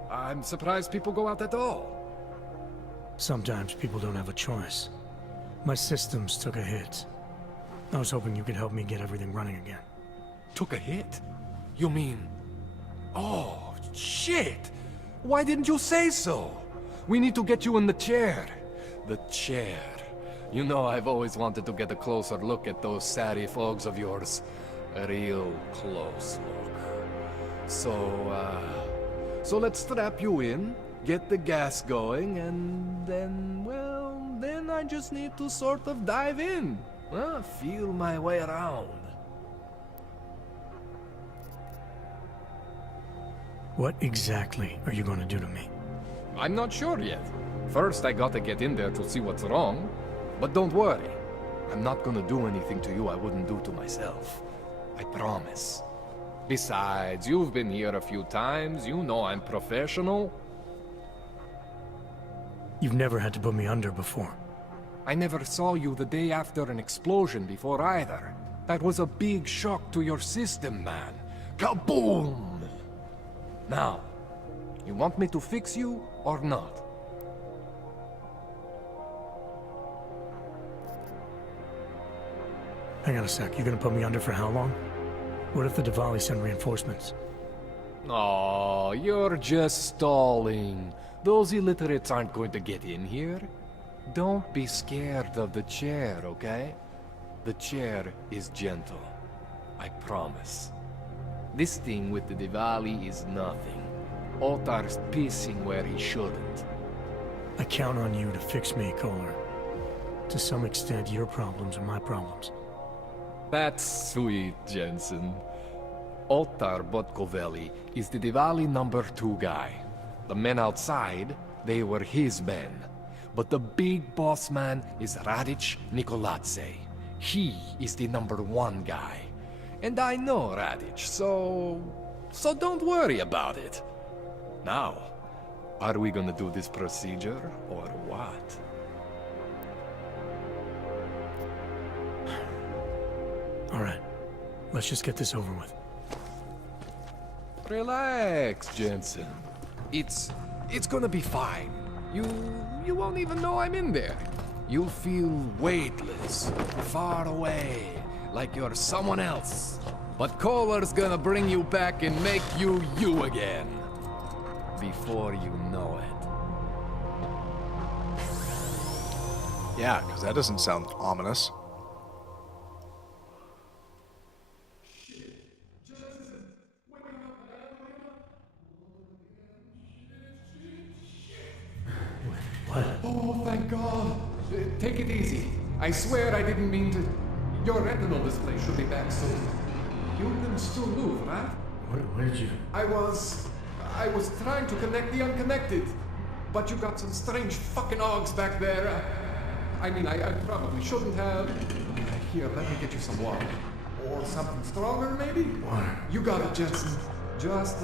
I'm surprised people go out at all. Sometimes people don't have a choice. My systems took a hit. I was hoping you could help me get everything running again. Took a hit? You mean... Oh, shit! Why didn't you say so? We need to get you in the chair. The chair. You know I've always wanted to get a closer look at those Sarif fogs of yours. A real close look. So let's strap you in, get the gas going, and then, well, then I just need to sort of dive in. Feel my way around. What exactly are you going to do to me? I'm not sure yet. First, I gotta get in there to see what's wrong. But don't worry. I'm not gonna do anything to you I wouldn't do to myself. I promise. Besides, you've been here a few times. You know I'm professional. You've never had to put me under before. I never saw you the day after an explosion before either. That was a big shock to your system, man. Kaboom! Now, you want me to fix you or not? Hang on a sec, you gonna put me under for how long? What if the Diwali send reinforcements? Oh, you're just stalling. Those illiterates aren't going to get in here. Don't be scared of the chair, okay? The chair is gentle. I promise. This thing with the Diwali is nothing. Otar's pissing where he shouldn't. I count on you to fix me, Kohler. To some extent, your problems are my problems. That's sweet, Jensen. Otar Botkovelli is the Diwali #2 guy. The men outside, they were his men. But the big boss man is Radic Nikoladze. He is the #1 guy. And I know Radic, so don't worry about it. Now, Are we gonna do this procedure, or what? All right, let's just get this over with. Relax, Jensen. It's gonna be fine. You won't even know I'm in there. You'll feel weightless, far away, like you're someone else. But Kohler's gonna bring you back and make you you again. Before you know it. Yeah, because that doesn't sound ominous. Oh, thank God. Take it easy. I swear I didn't mean to. Your retinal display should be back soon. You can still move, right? Where did you... I was trying to connect the unconnected. But you got some strange fucking ogs back there. I mean, I probably shouldn't have. Here, let me get you some water. Or something stronger, maybe? Water. You got it, Jensen. Just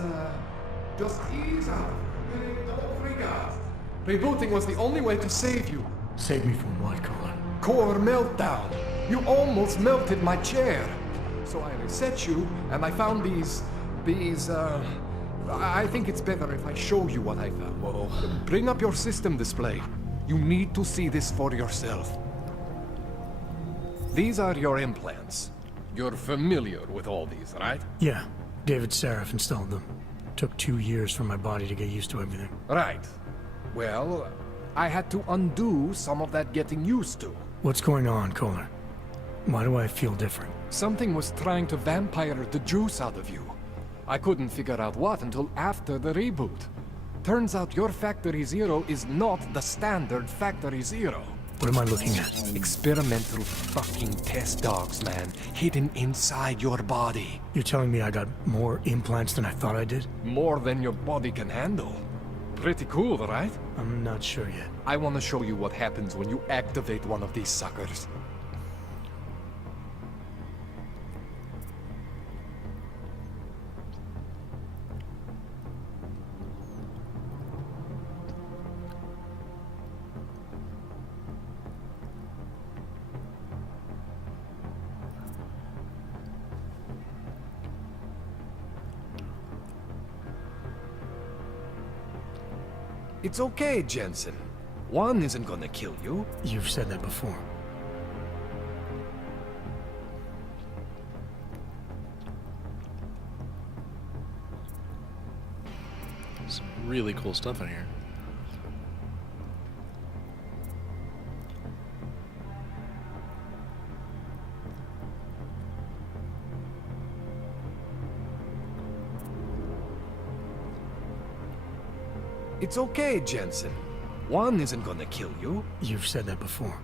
ease out. Don't freak out. Rebooting was the only way to save you. Save me from what, Kohler? Core meltdown. You almost melted my chair. So I reset you, and I found these, I think it's better if I show you what I found. Whoa. Bring up your system display. You need to see this for yourself. These are your implants. You're familiar with all these, right? Yeah, David Seraph installed them. Took 2 years for my body to get used to everything. Right. Well, I had to undo some of that getting used to. What's going on, Kohler? Why do I feel different? Something was trying to vampire the juice out of you. I couldn't figure out what until after the reboot. Turns out your Factory Zero is not the standard Factory Zero. What am I looking at? Experimental fucking test dogs, man. Hidden inside your body. You're telling me I got more implants than I thought I did? More than your body can handle. Pretty cool, right? I'm not sure yet. I want to show you what happens when you activate one of these suckers. It's okay, Jensen. One isn't gonna kill you. You've said that before. Some really cool stuff in here. It's okay, Jensen. One isn't gonna kill you. You've said that before.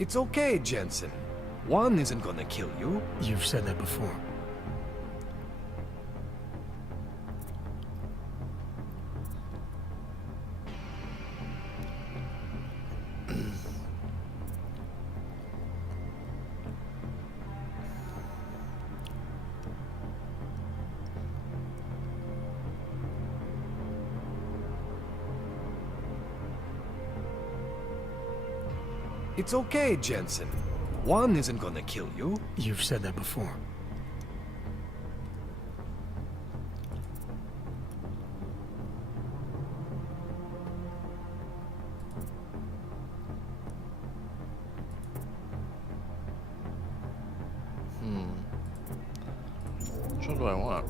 It's okay, Jensen. One isn't gonna kill you. You've said that before. It's okay, Jensen. One isn't gonna kill you. You've said that before. Which one do I want?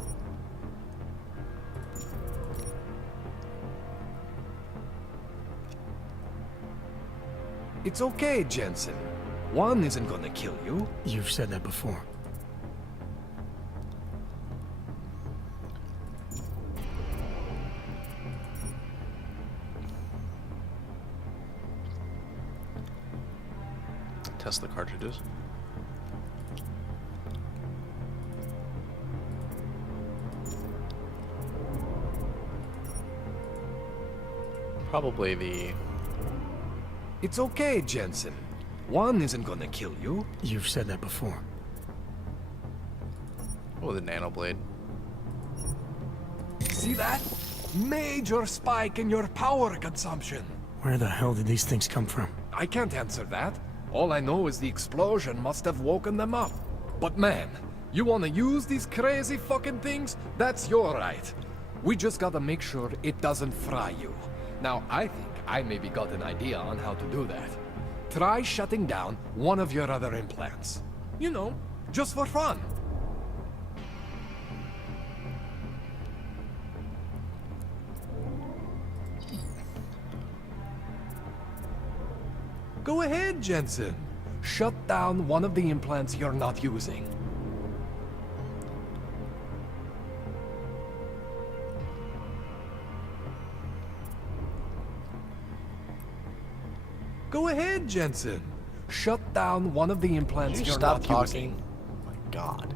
It's okay, Jensen. One isn't gonna kill you. You've said that before. test the cartridges. Probably the... It's okay, Jensen. One isn't gonna kill you. You've said that before. Oh, the nanoblade. See that? Major spike in your power consumption. Where the hell did these things come from? I can't answer that. All I know is the explosion must have woken them up. But man, you wanna use these crazy fucking things? That's your right. We just gotta make sure it doesn't fry you. Now, I think I maybe got an idea on how to do that. Try shutting down one of your other implants. You know, just for fun. Go ahead, Jensen. Shut down one of the implants you're not using. Go ahead, Jensen. Shut down one of the implants Can you you're stop not talking? using. Oh my god.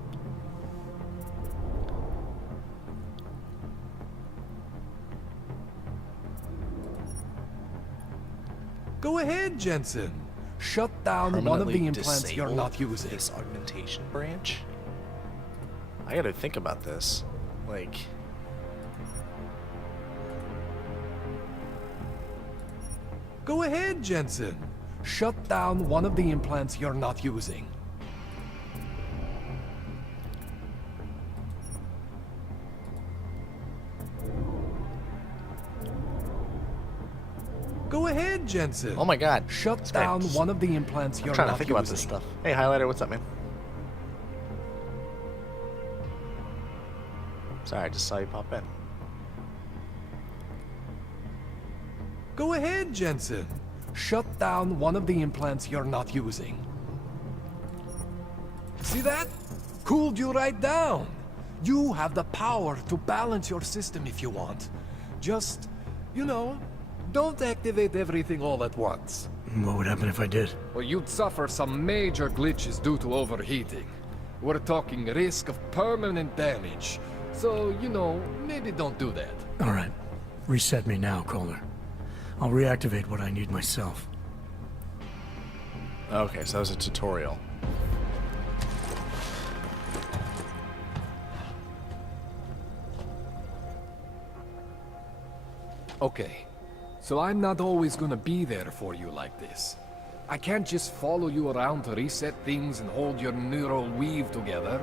Go ahead, Jensen. Shut down one of the implants you're not using. This augmentation branch? I gotta think about this. Like... Go ahead, Jensen. Shut down one of the implants you're not using. Go ahead, Jensen. Oh my god. Shut This guy down just- one of the implants I'm you're trying not to think using. about this stuff. Hey, Highlighter, what's up, man? Sorry, I just saw you pop in. Go ahead, Jensen. Shut down one of the implants you're not using. See that? Cooled you right down. You have the power to balance your system if you want. Just, you know, don't activate everything all at once. What would happen if I did? Well, you'd suffer some major glitches due to overheating. We're talking risk of permanent damage. So, you know, maybe don't do that. All right. Reset me now, Calder. I'll reactivate what I need myself. Okay, so that was a tutorial. Okay, so I'm not always gonna be there for you like this. I can't just follow you around to reset things and hold your neural weave together.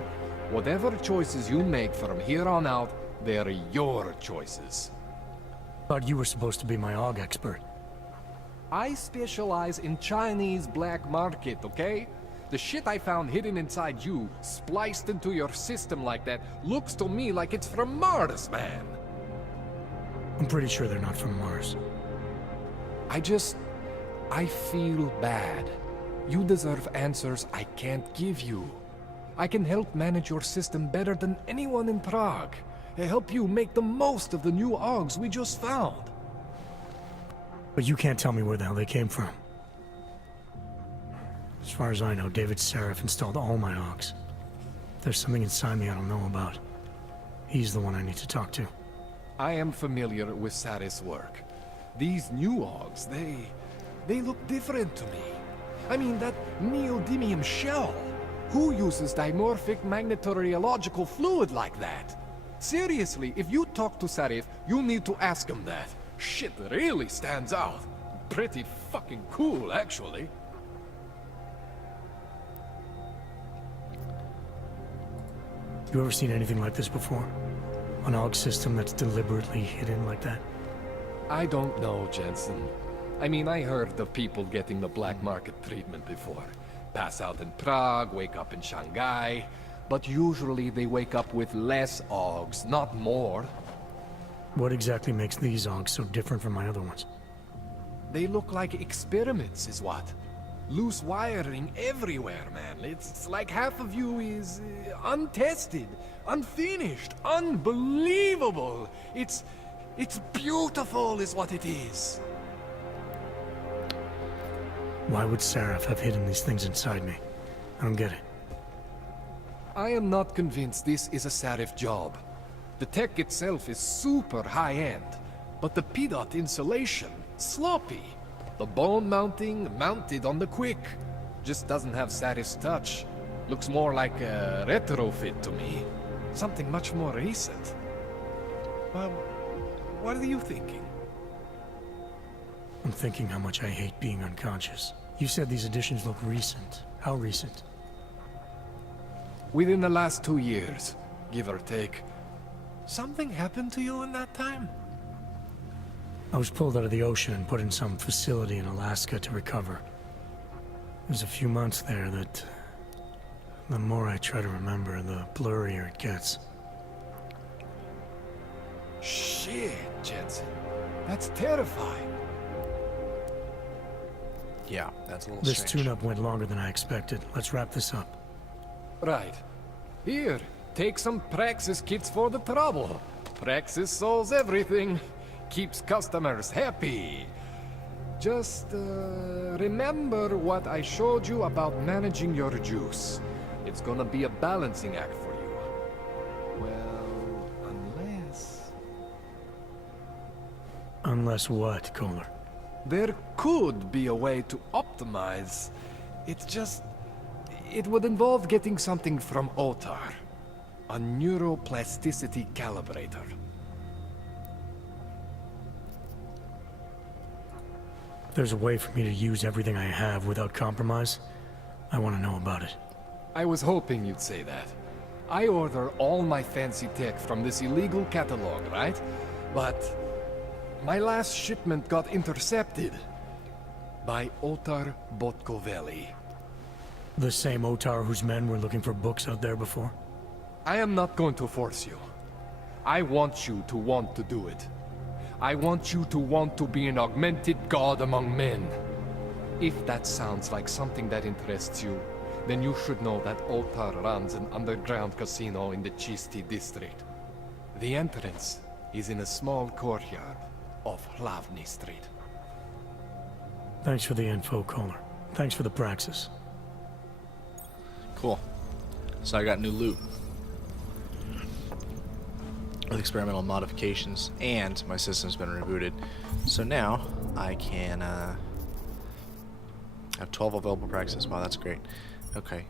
Whatever choices you make from here on out, they're your choices. Thought you were supposed to be my AUG expert. I specialize in Chinese black market, okay? The shit I found hidden inside you, spliced into your system like that, looks to me like it's from Mars, man. I'm pretty sure they're not from Mars. I feel bad. You deserve answers I can't give you. I can help manage your system better than anyone in Prague. Help you make the most of the new AUGs we just found. But you can't tell me where the hell they came from. As far as I know, David Seraph installed all my AUGs. If there's something inside me I don't know about, he's the one I need to talk to. I am familiar with Sarah's work. These new AUGs, they look different to me. I mean, that neodymium shell. Who uses dimorphic magnetorheological fluid like that? Seriously, if you talk to Sarif, you need to ask him that. Shit really stands out. Pretty fucking cool, actually. You ever seen anything like this before? An AUG system that's deliberately hidden like that? I don't know, Jensen. I mean, I heard of people getting the black market treatment before. Pass out in Prague, wake up in Shanghai. But usually they wake up with less AUGs, not more. What exactly makes these AUGs so different from my other ones? They look like experiments, is what. Loose wiring everywhere, man. It's like half of you is untested, unfinished, unbelievable. It's beautiful is what it is. Why would Seraph have hidden these things inside me? I don't get it. I am not convinced this is a Seraph job. The tech itself is super high-end, but the PDOT insulation, sloppy. The bone mounting, mounted on the quick. Just doesn't have Seraph's touch. Looks more like a retrofit to me. Something much more recent. Well, what are you thinking? I'm thinking how much I hate being unconscious. You said these additions look recent. How recent? Within the last 2 years, give or take. Something happened to you in that time? I was pulled out of the ocean and put in some facility in Alaska to recover. There's a few months there that... the more I try to remember, the blurrier it gets. Shit, Jensen. That's terrifying. Yeah, that's a little This strange. tune-up went longer than I expected. Let's wrap this up. Right. Here, take some Praxis kits for the trouble. Praxis solves everything. Keeps customers happy. Just, remember what I showed you about managing your juice. It's gonna be a balancing act for you. Well, unless... Unless what, Kohler? There could be a way to optimize. It's just... it would involve getting something from Otar. A neuroplasticity calibrator. There's a way for me to use everything I have without compromise. I want to know about it. I was hoping you'd say that. I order all my fancy tech from this illegal catalog, right? But my last shipment got intercepted by Otar Botkoveli. The same Otar whose men were looking for books out there before? I am not going to force you. I want you to want to do it. I want you to want to be an augmented god among men. If that sounds like something that interests you, then you should know that Otar runs an underground casino in the Chisti district. The entrance is in a small courtyard off Hlavny Street. Thanks for the info, Kohler. Thanks for the praxis. Cool. So I got new loot. With experimental modifications, and my system's been rebooted. So now I can have 12 available practices. Wow, that's great. Okay.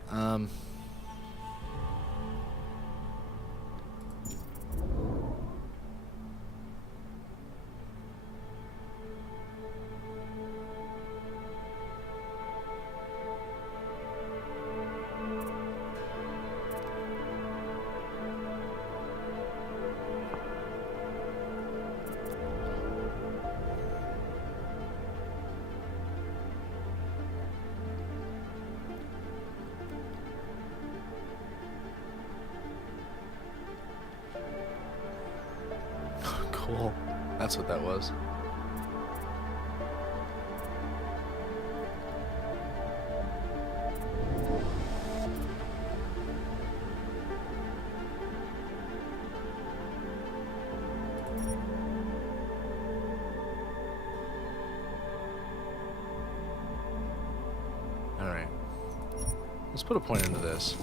Cool. That's what that was. Alright. Let's put a point into this.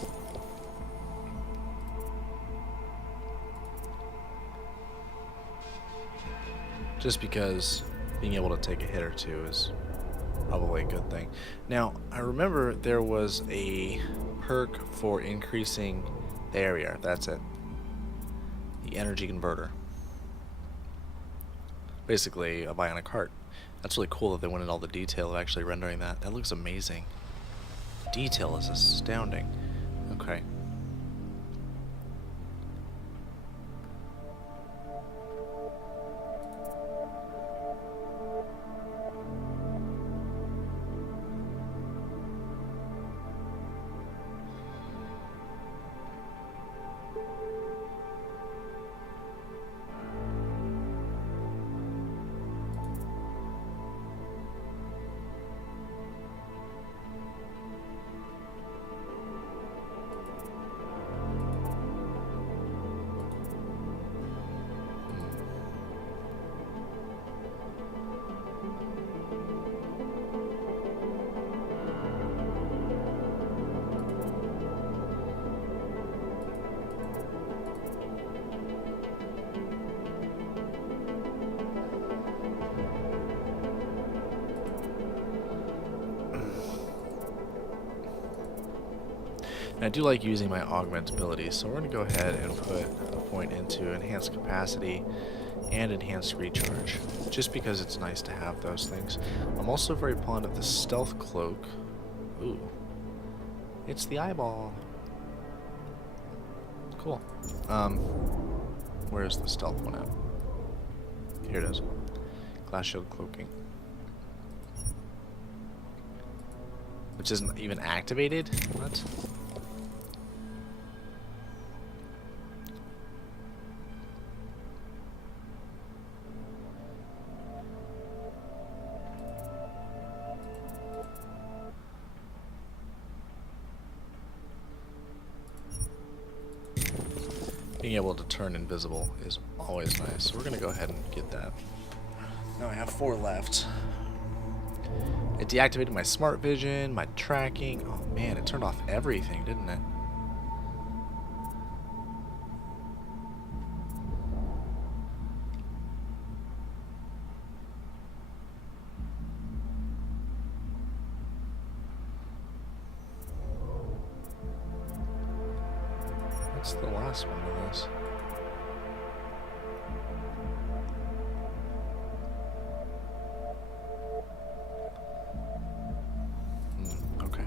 Just because being able to take a hit or two is probably a good thing. Now, I remember there was a perk for increasing... There we are, that's it. The energy converter. Basically, a bionic heart. That's really cool that they went into all the detail of actually rendering that. That looks amazing. Detail is astounding. Okay. I do like using my augment abilities, so we're going to go ahead and put a point into enhanced capacity and enhanced recharge, just because it's nice to have those things. I'm also very fond of the stealth cloak. Ooh. It's the eyeball. Cool. Where's the stealth one at? Here it is. Glass shield cloaking. Which isn't even activated? What? Being able to turn invisible is always nice, so we're going to go ahead and get that. Now I have 4 left. It deactivated my smart vision, my tracking. Oh man, it turned off everything, didn't it? What's the last one of this? Okay.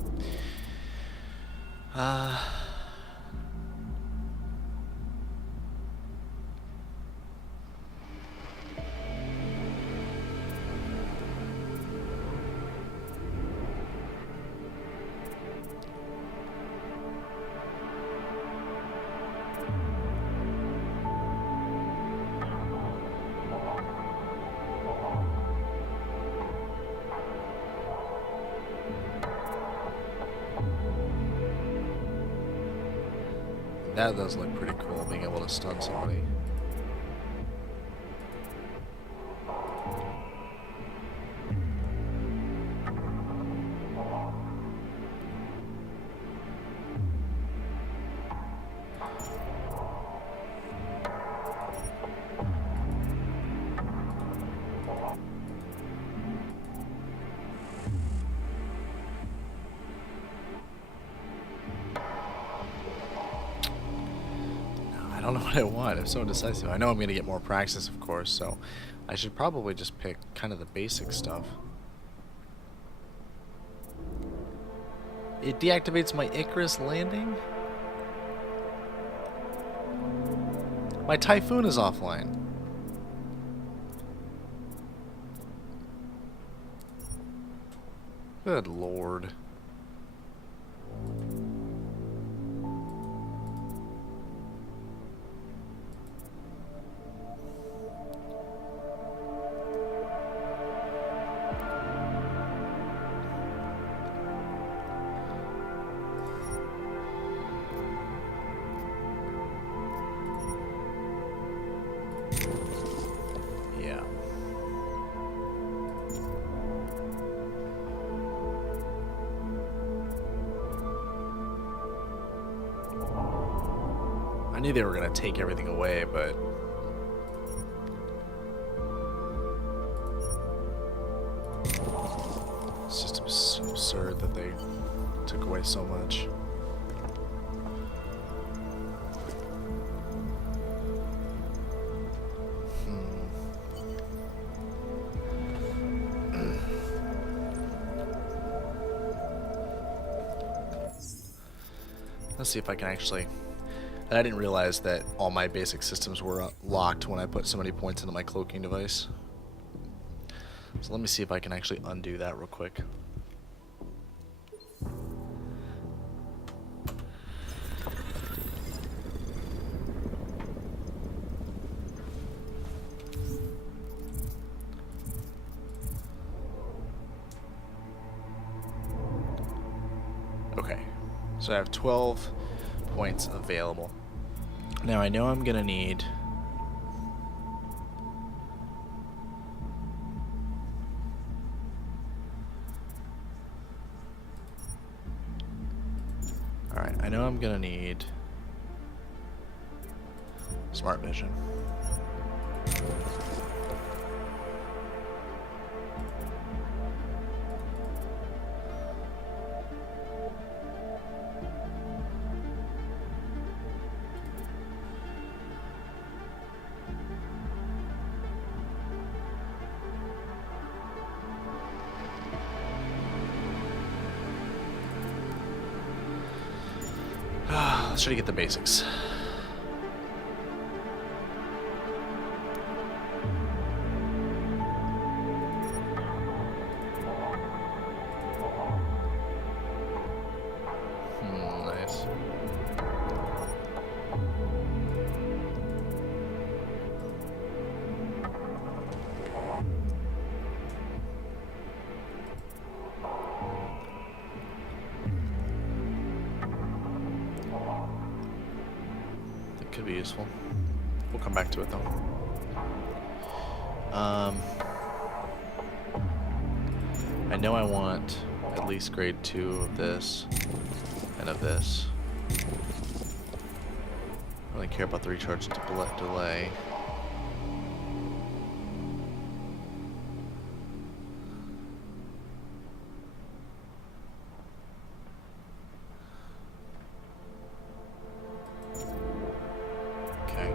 That does look pretty cool, being able to stun somebody. I don't know what I want. I'm so indecisive. I know I'm going to get more practice, of course, so I should probably just pick kind of the basic stuff. It deactivates my Icarus landing? My Typhoon is offline. Good lord. Yeah. I knew they were going to take everything away, but it's just absurd that they took away so much. Let's see if I can actually... I didn't realize that all my basic systems were locked when I put so many points into my cloaking device. So let me see if I can actually undo that real quick. Okay, so I have 12 points available. Now I know I'm gonna need I know I'm gonna need smart vision. Let's try to get the basics. Nice. That could be useful. We'll come back to it though. I know I want at least grade 2 of this and of this. I don't really care about the recharge delay. Okay.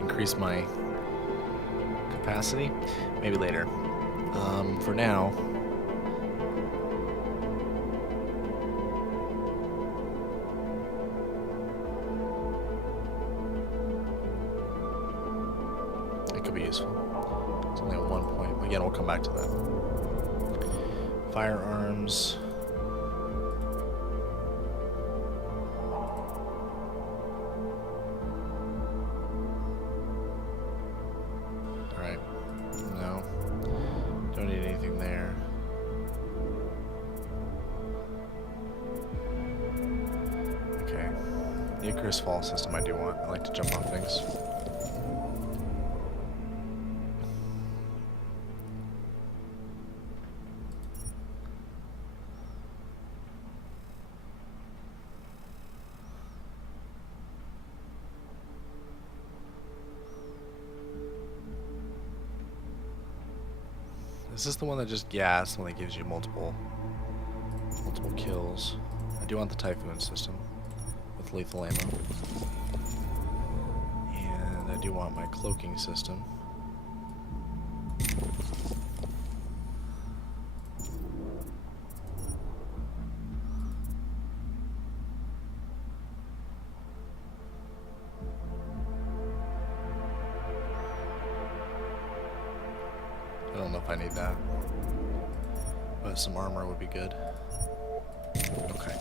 Increase my capacity, maybe later. For now, it could be useful. It's only at 1 point. Again, we'll come back to that. Firearms. Fall system I do want. I like to jump off things. Is this the one that just gas when it gives you multiple kills? I do want the Typhoon system with lethal ammo. And I do want my cloaking system. I don't know if I need that, but some armor would be good. Okay,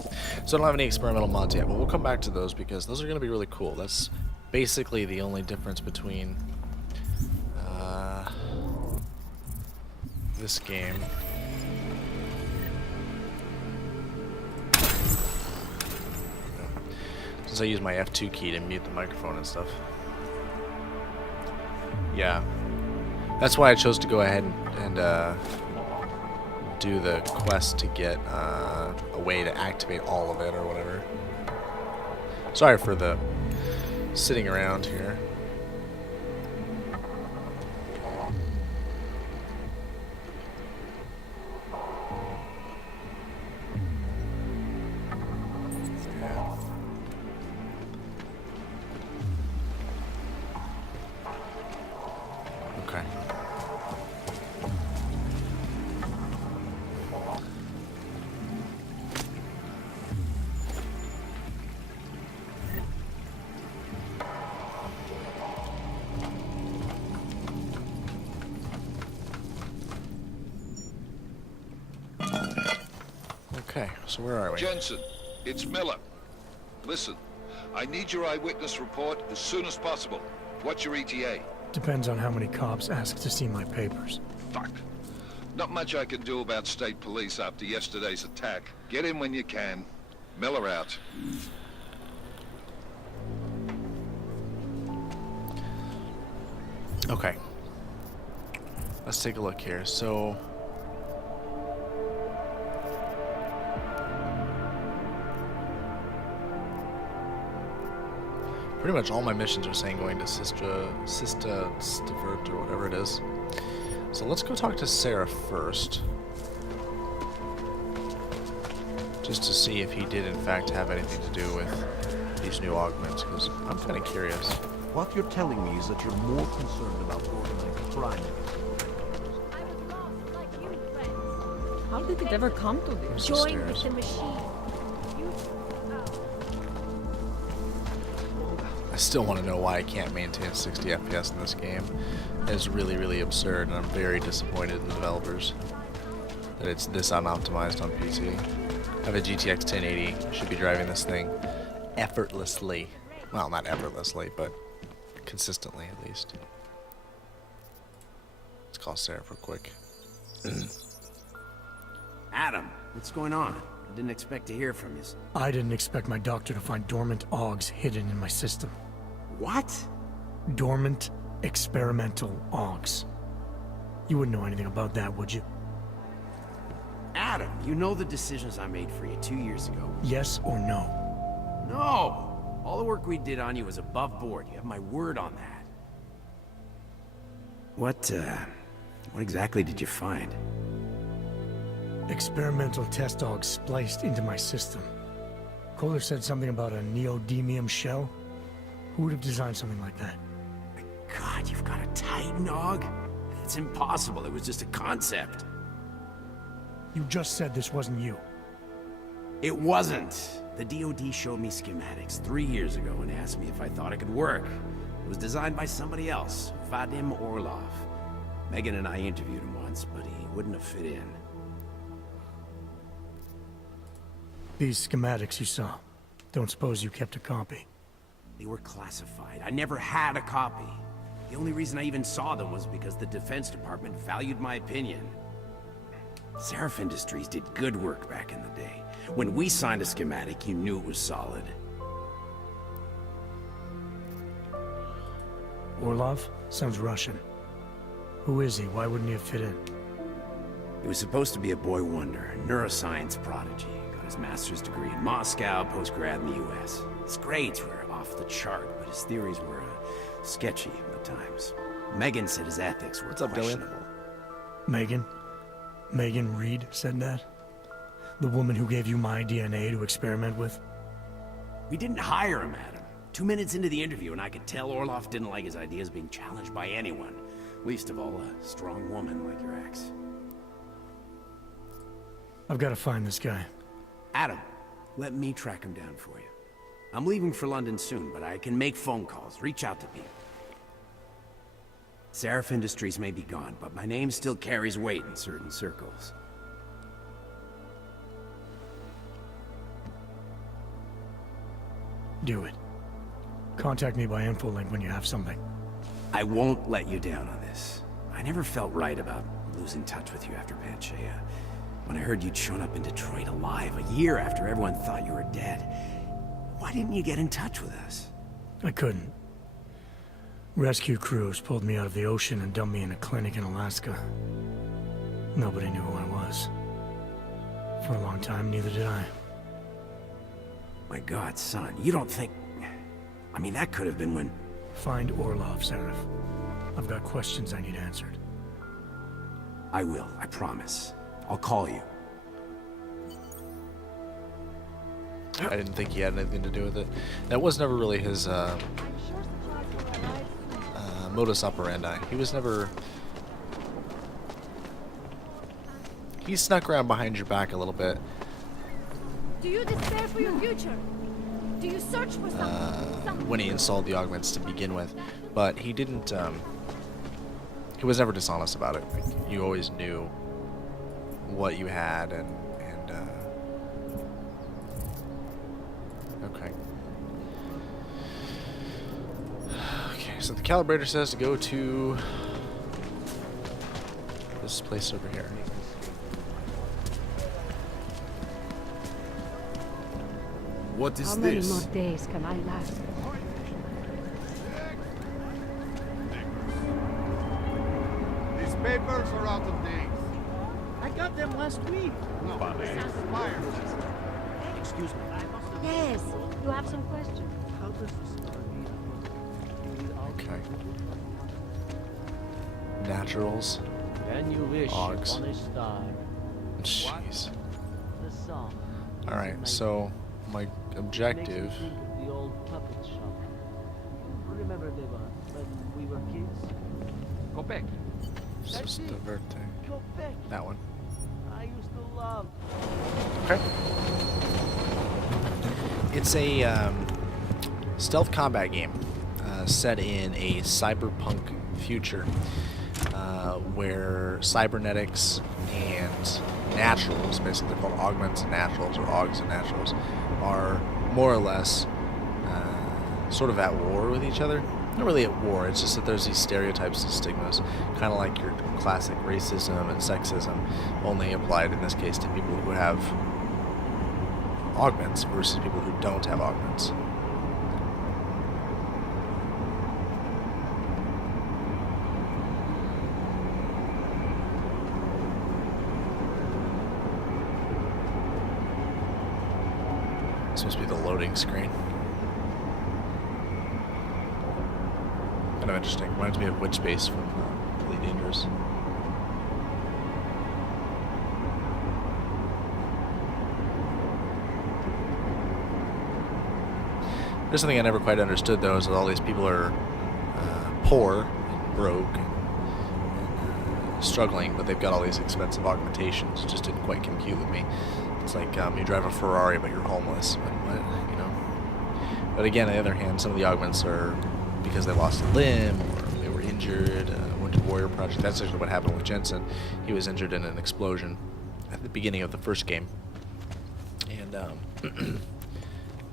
so I don't have any experimental mods yet, but we'll come back to those because those are going to be really cool. That's basically the only difference between this game since I use my F2 key to mute the microphone and stuff. Yeah, that's why I chose to go ahead and do the quest to get a way to activate all of it or whatever. Sorry for the sitting around here. Okay. Okay, so where are we? Jensen, it's Miller. Listen, I need your eyewitness report as soon as possible. What's your ETA? Depends on how many cops ask to see my papers. Fuck. Not much I can do about state police after yesterday's attack. Get in when you can. Miller out. Okay. Let's take a look here. So Pretty much all my missions are saying going to Stivert or whatever it is. So let's go talk to Sarah first. Just to see if he did in fact have anything to do with these new augments, because I'm kind of curious. What you're telling me is that you're more concerned about organized crime. How did it ever come to this? Join with the machine. I still want to know why I can't maintain 60 FPS in this game. It's really, really absurd, and I'm very disappointed in the developers that it's this unoptimized on PC. I have a GTX 1080, should be driving this thing effortlessly. Well, not effortlessly, but consistently at least. Let's call Sarah real quick. Adam, what's going on? I didn't expect to hear from you. I didn't expect my doctor to find dormant AUGs hidden in my system. What? Dormant experimental AUGs. You wouldn't know anything about that, would you? Adam, you know the decisions I made for you 2 years ago. Yes or no? No! All the work we did on you was above board. You have my word on that. What exactly did you find? Experimental test AUGs spliced into my system. Kohler said something about a neodymium shell. Who would have designed something like that? God, you've got a Titan AUG? It's impossible. It was just a concept. You just said this wasn't you. It wasn't. The DoD showed me schematics 3 years ago and asked me if I thought it could work. It was designed by somebody else, Vadim Orlov. Megan and I interviewed him once, but he wouldn't have fit in. These schematics you saw, don't suppose you kept a copy? They were classified. I never had a copy. The only reason I even saw them was because the Defense Department valued my opinion. Seraph Industries did good work back in the day. When we signed a schematic, you knew it was solid. Orlov? Sounds Russian. Who is he? Why wouldn't he have fit in? He was supposed to be a boy wonder, a neuroscience prodigy. Got his master's degree in Moscow, post-grad in the US. His grades were off the chart, but his theories were sketchy at times. Megan said his ethics were questionable. Megan? Megan Reed said that? The woman who gave you my DNA to experiment with? We didn't hire him, Adam. 2 minutes into the interview, and I could tell Orlov didn't like his ideas being challenged by anyone. Least of all, a strong woman like your ex. I've got to find this guy. Adam, let me track him down for you. I'm leaving for London soon, but I can make phone calls, reach out to people. Seraph Industries may be gone, but my name still carries weight in certain circles. Do it. Contact me by infolink when you have something. I won't let you down on this. I never felt right about losing touch with you after Panchea. When I heard you'd shown up in Detroit alive a year after everyone thought you were dead, why didn't you get in touch with us? I couldn't. Rescue crews pulled me out of the ocean and dumped me in a clinic in Alaska. Nobody knew who I was. For a long time, neither did I. My God, son, you don't think... I mean, that could have been when... Find Orlov, Seraph. I've got questions I need answered. I will, I promise. I'll call you. I didn't think he had anything to do with it. That was never really his modus operandi. He was never... He snuck around behind your back a little bit. Do you despair for your future? Do you search for something? When he installed the augments to begin with. But he didn't... he was never dishonest about it. Like, you always knew what you had and okay. Okay, so the calibrator says to go to this place over here. What is How many this? more days can I last? These papers are out of date. I got them last week. No, they expired. Excuse me. Yes, you have some questions. How does this Okay. Naturals. When you wish Augs. upon a star. Jeez. The song. Alright, so my objective. Makes me think of the old puppet shop. Remember they were when we were kids? Go back. This is the verte. Go back. That one. I used to love. Okay. It's a stealth combat game set in a cyberpunk future where cybernetics and naturals, basically they're called augments and naturals, or augs and naturals, are more or less sort of at war with each other. Not really at war, it's just that there's these stereotypes and stigmas, kind of like your classic racism and sexism, only applied in this case to people who have augments versus people who don't have augments. This must be the loading screen. Kind of interesting. Reminds me of Witch Space from Really Dangerous. There's something I never quite understood, though, is that all these people are poor and broke and struggling, but they've got all these expensive augmentations. It just didn't quite compute with me. It's like you drive a Ferrari, but you're homeless. But what, you know? But again, on the other hand, some of the augments are because they lost a limb or they were injured. Winter Warrior Project. That's actually what happened with Jensen. He was injured in an explosion at the beginning of the first game, and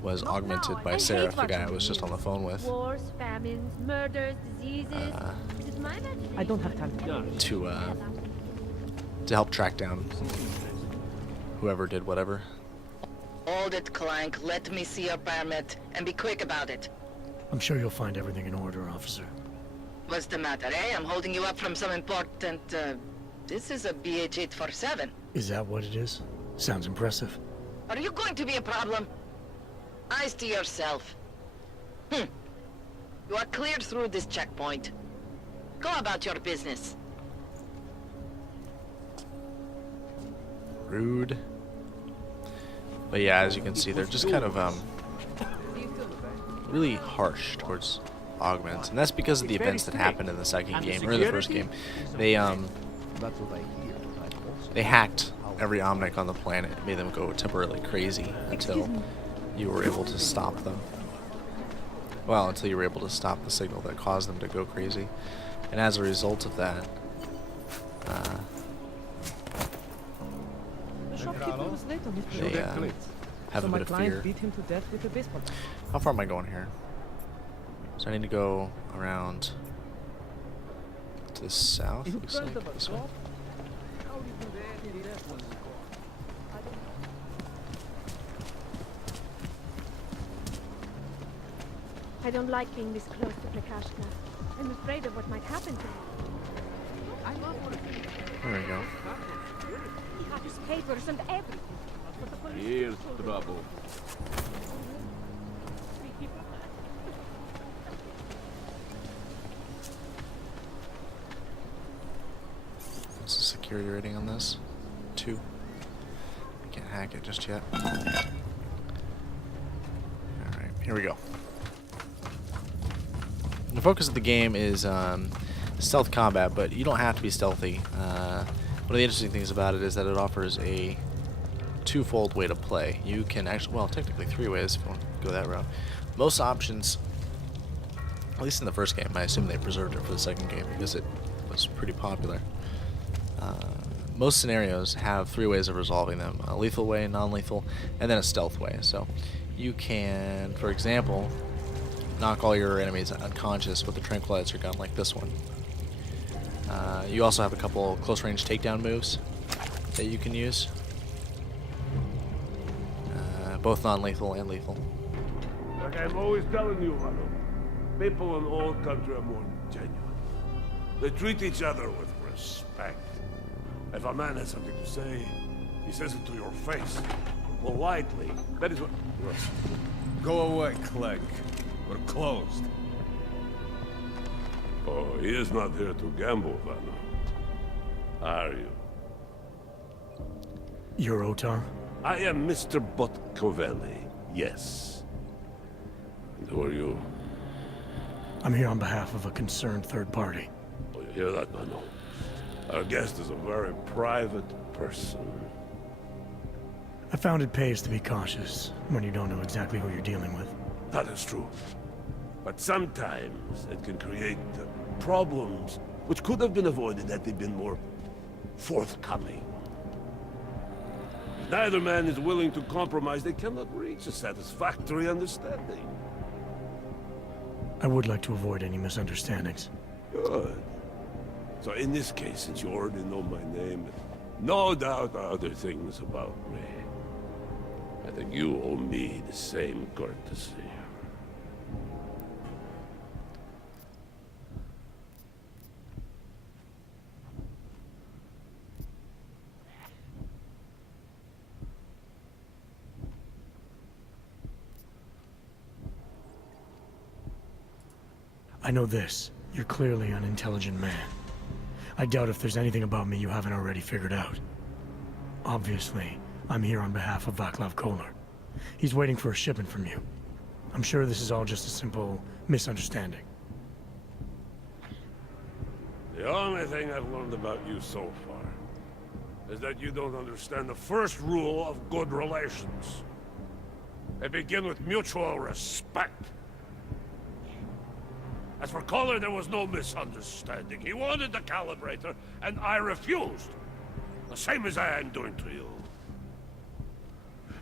was augmented by Seraph, the guy I was just on the phone with. Wars, famines, murders, diseases. Is it my imagination? I don't have time To help track down whoever did whatever. Hold it, Clank. Let me see your permit, and be quick about it. I'm sure you'll find everything in order, officer. What's the matter, eh? I'm holding you up from some important, this is a BH-847. Is that what it is? Sounds impressive. Are you going to be a problem? Eyes to yourself. You are cleared through this checkpoint. Go about your business. Rude. But yeah, as you can see, they're just kind of really harsh towards augments, and that's because of the events that happened in the second game, or in the first game. They hacked every Omnic on the planet, made them go temporarily crazy until you were able to stop them. Well, until you were able to stop the signal that caused them to go crazy. And as a result of that, they have a bit of fear. How far am I going here? So I need to go around to the south, looks like, this way. I don't like being this close to Prakashka. I'm afraid of what might happen to me. There we go. He has his papers and everything. But the police Here's trouble. What's the security rating on this? 2. I can't hack it just yet. Alright, here we go. The focus of the game is stealth combat, but you don't have to be stealthy. One of the interesting things about it is that it offers a twofold way to play. You can actually, well, technically 3 ways if you want to go that route. Most options, at least in the first game, I assume they preserved it for the second game because it was pretty popular. Most scenarios have 3 ways of resolving them: a lethal way, non-lethal, and then a stealth way. So you can, for example, knock all your enemies unconscious with a tranquilizer gun like this one. You also have a couple close-range takedown moves that you can use, both non-lethal and lethal. Like I'm always telling you, Mano, people in old country are more genuine. They treat each other with respect. If a man has something to say, he says it to your face, politely. That is what... Go away, Clegg. We're closed. Oh, he is not here to gamble, Vano. Are you? You're Otar? I am Mr. Botkovelli, yes. And who are you? I'm here on behalf of a concerned third party. Oh, you hear that, Vano? Our guest is a very private person. I found it pays to be cautious when you don't know exactly who you're dealing with. That is true. But sometimes it can create problems which could have been avoided had they been more forthcoming. If neither man is willing to compromise, they cannot reach a satisfactory understanding. I would like to avoid any misunderstandings. Good. So in this case, since you already know my name, no doubt other things about me, I think you owe me the same courtesy. I know this. You're clearly an intelligent man. I doubt if there's anything about me you haven't already figured out. Obviously, I'm here on behalf of Vaclav Kolar. He's waiting for a shipment from you. I'm sure this is all just a simple misunderstanding. The only thing I've learned about you so far is that you don't understand the first rule of good relations. They begin with mutual respect. As for Kolar, there was no misunderstanding. He wanted the calibrator, and I refused. The same as I am doing to you.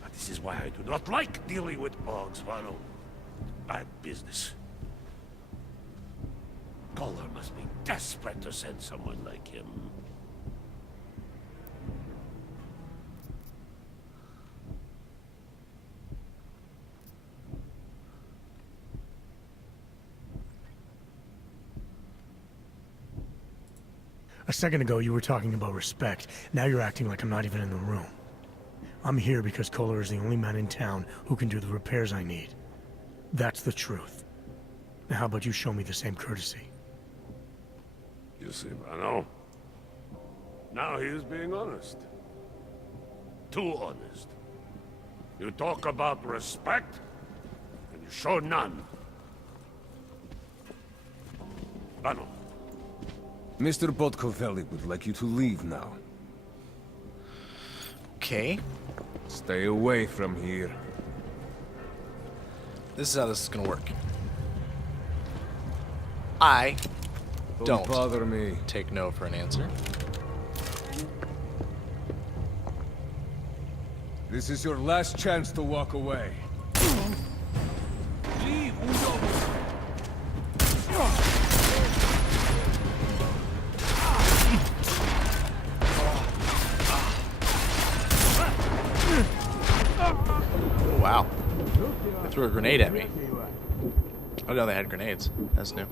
And this is why I do not like dealing with Augs, Vano. Bad business. Kolar must be desperate to send someone like him. A second ago, you were talking about respect. Now you're acting like I'm not even in the room. I'm here because Kolar is the only man in town who can do the repairs I need. That's the truth. Now how about you show me the same courtesy? You see, Vano. Now he is being honest. Too honest. You talk about respect, and you show none. Vano. Mr. Botkovelli would like you to leave now. Okay. Stay away from here. This is how this is gonna work. I don't bother me. Take no for an answer. This is your last chance to walk away. Leave, Udo! Oh, wow. They threw a grenade at me. I didn't know they had grenades. That's new.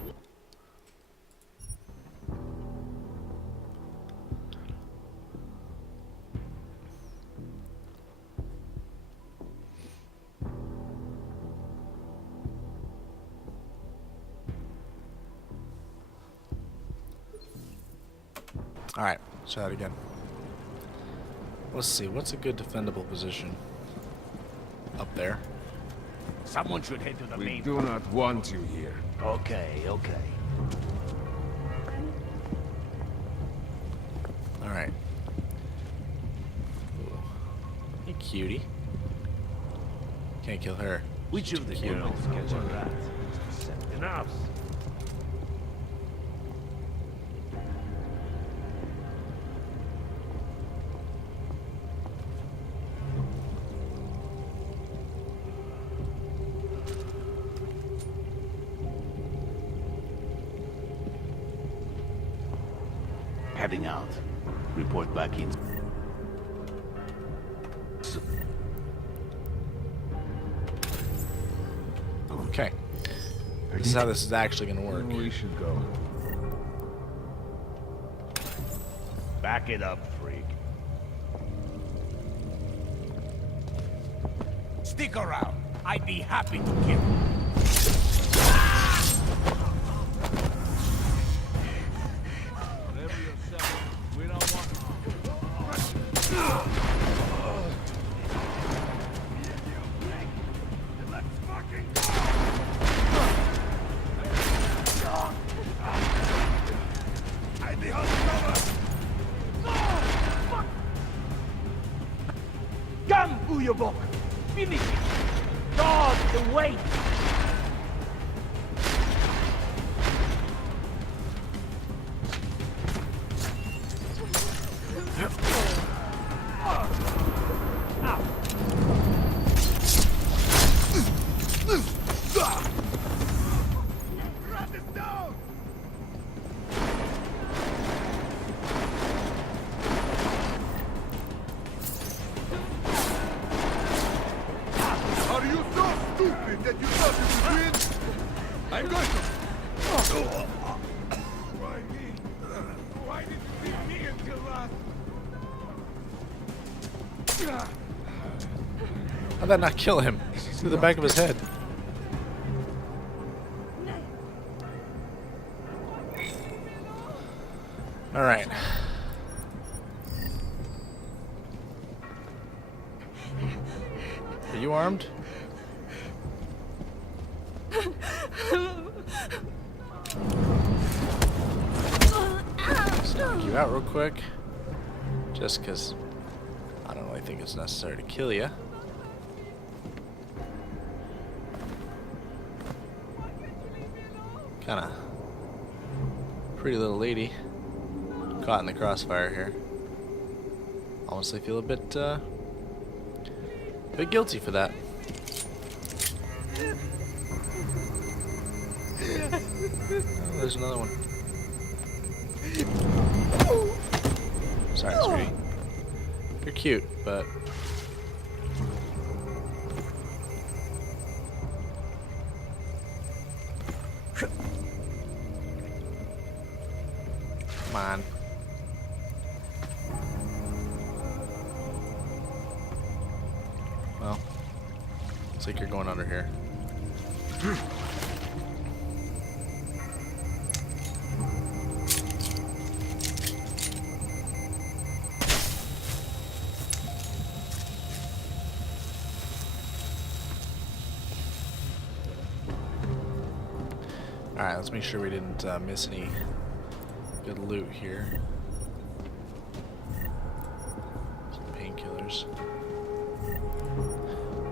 Alright, let's try that again. Let's see, what's a good defendable position? Up there. Someone should head to the We do not want you here. Okay, okay. Alright. Hey, cutie. Can't kill her. Which of the Cute. girls catch a rat? Enough. Heading out. Report back in. Okay. This is how this is actually going to work. We should go. Back it up, freak. Stick around. I'd be happy to kill you. you, Bok. Finish it. God, the weight. Are you so stupid that you thought you would win? I'm going to... Why me? Why did you leave me until last? How'd that not kill him? Through the back of his head. Alright. Are you armed? Let's knock you out real quick. Just because I don't really think it's necessary to kill you. Kinda pretty little lady caught in the crossfire here. Honestly feel a bit guilty for that. Oh, there's another one. Sorry, sweetie. You're cute, but come on. Well, looks like you're going under here. Alright, let's make sure we didn't miss any good loot here. Some painkillers.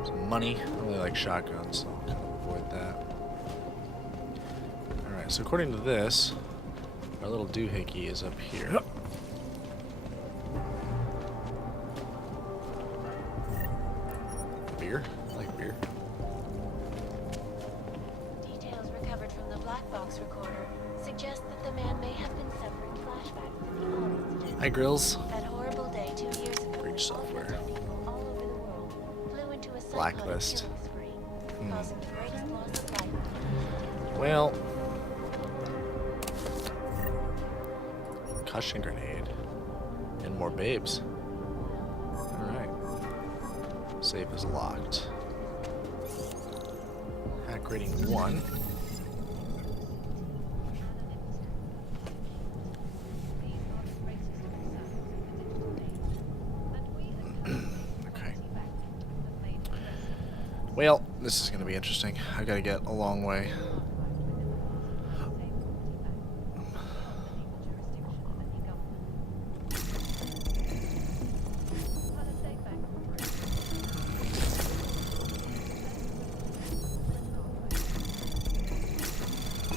Some money. I don't really like shotguns, so I'll kind of avoid that. Alright, so according to this, our little doohickey is up here. Beer? I like beer. Suggest that the man may have been suffering flashbacks of the audience. Hi, Grills. That horrible day 2 years ago. Breach software. All over the world flew into a Blacklist. causing the greatest loss of life. Well, concussion grenade and more babes. All right. Safe is locked. Hack rating 1. Well, this is going to be interesting. I got to get a long way.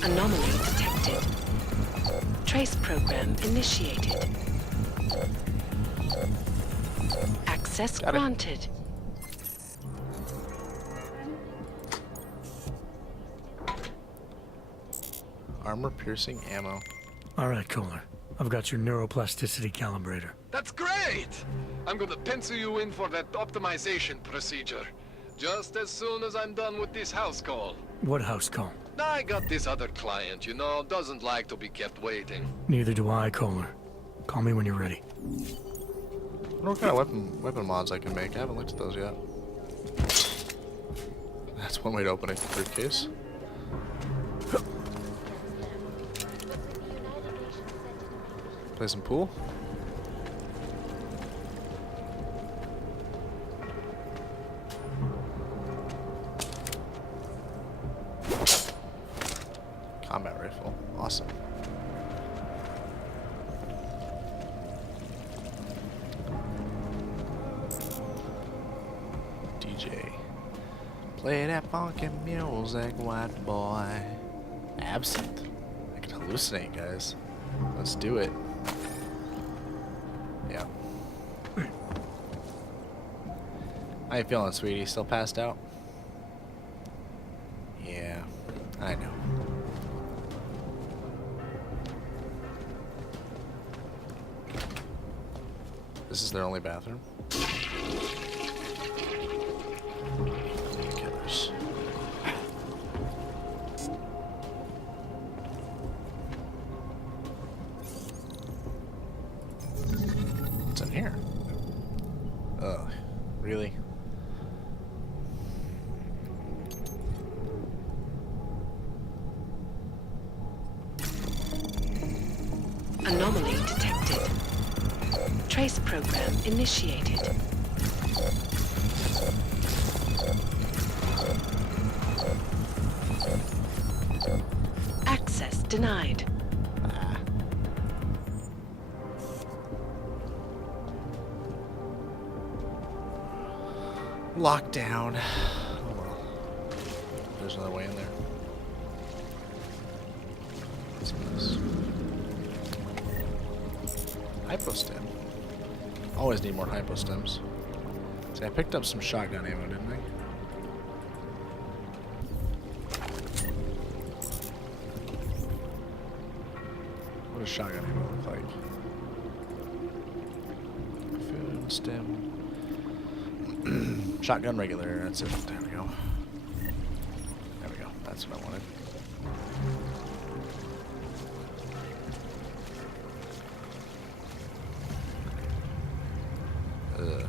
Anomaly detected. Trace program initiated. Access granted. Armor-piercing ammo. Alright, Kohler. I've got your neuroplasticity calibrator. That's great! I'm gonna pencil you in for that optimization procedure. Just as soon as I'm done with this house call. What house call? I got this other client, you know, doesn't like to be kept waiting. Neither do I, Kohler. Call me when you're ready. I wonder what kind of weapon mods I can make. I haven't looked at those yet. That's one way to open a briefcase. Play some pool. Combat rifle. Awesome. Play that funky music, white boy. Absinthe. I can hallucinate, guys. Let's do it. Yeah. How you feeling, sweetie? Still passed out? Yeah, I know. This is their only bathroom. Killers. What's in here? Ugh, really? Anomaly detected. Trace program initiated. Access denied. Lockdown. Oh well. There's another way in there. What's this? Hypostem. Always need more hypostems. See, I picked up some shotgun ammo, didn't I? What does shotgun ammo look like? Food stem. Shotgun regular, that's it. There we go. There we go. That's what I wanted. Ugh.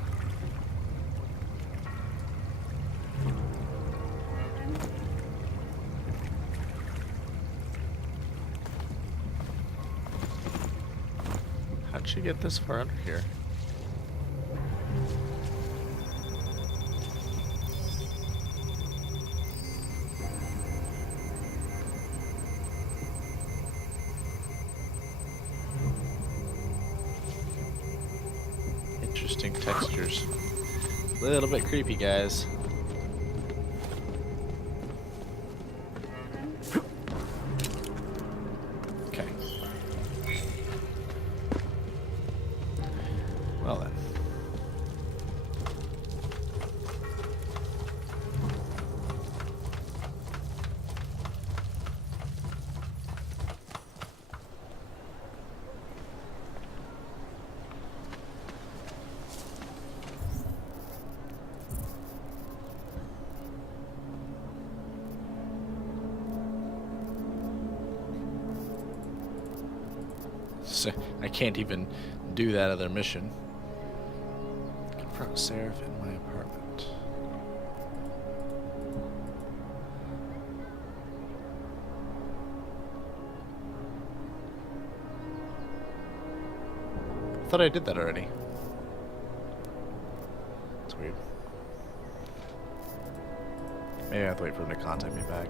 How'd she get this far under here? Interesting textures. A little bit creepy, guys. Okay. Well then. So I can't even do that other mission. Confront Seraph in my apartment. I thought I did that already. It's weird. Maybe I have to wait for him to contact me back.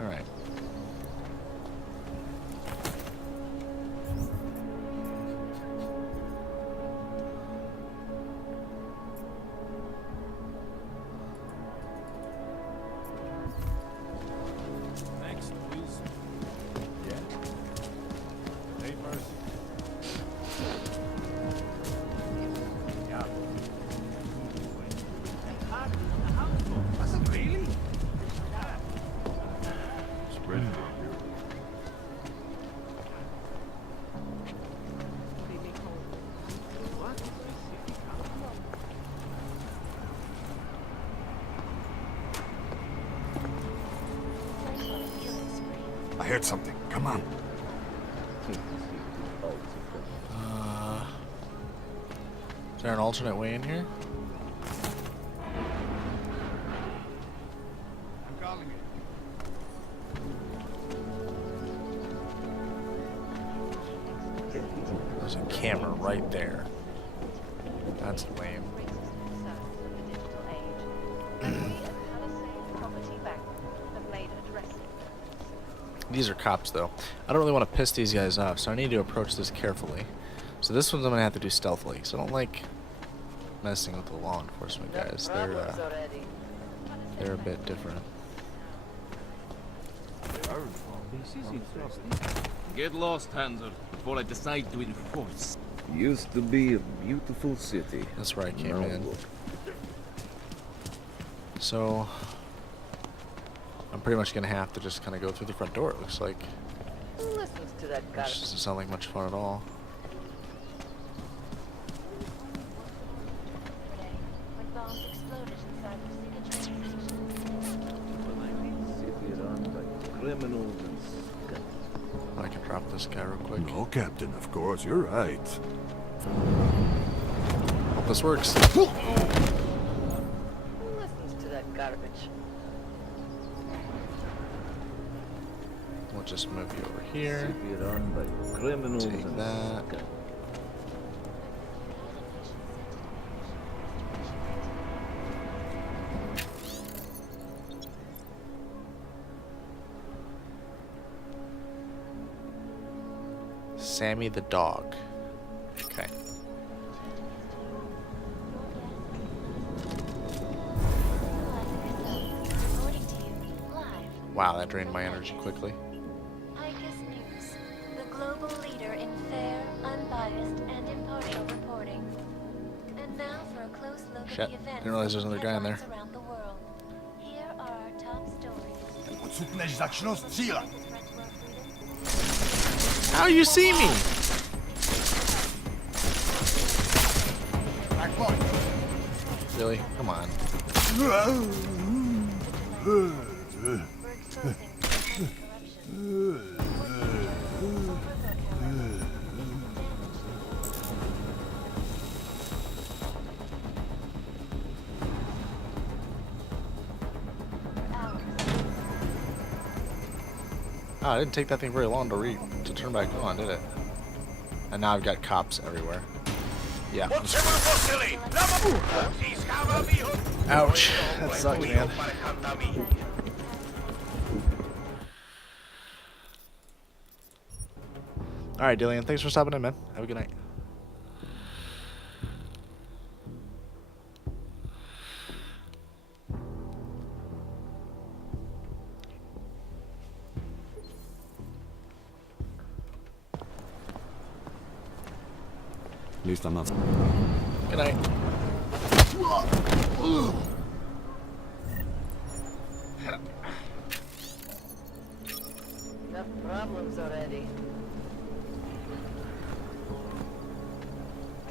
Alright. I heard something. Come on. Is there an alternate way in here? I'm calling it. There's a camera right there. That's lame. These are cops, though. I don't really want to piss these guys off, so I need to approach this carefully. So this one's I'm going to have to do stealthily, because I don't like messing with the law enforcement guys. They're, They're a bit different. Get lost, Hanser, before I decide to enforce. Used to be a beautiful city. That's where I came Now in. look. So I'm pretty much gonna have to just kind of go through the front door. It looks like. Listens to that Which guy. doesn't sound like much fun at all. When bombs exploded inside the Sega train City run by criminals and scum. I can drop this guy real quick. No, Captain, of course, you're right. Hope this works. Listens to that garbage. We'll just move you over here. City run by criminals Take and that. scum. Sammy the dog. Okay. Wow, that drained my energy quickly. Icus News, the global leader in fair, unbiased, and impartial reporting. And now for a close look Shit, at the events didn't realize there's another guy in there. headlines around the world. Here are our top stories. Odsud než začnou střílet. How you see me? Really? Come on. Oh, it didn't take that thing very long to turn back on, did it? And now I've got cops everywhere. Yeah. Ouch. That sucks, man. Alright, Dillian, thanks for stopping in, man. Have a good night. At least I'm not. Good night. Enough problems already.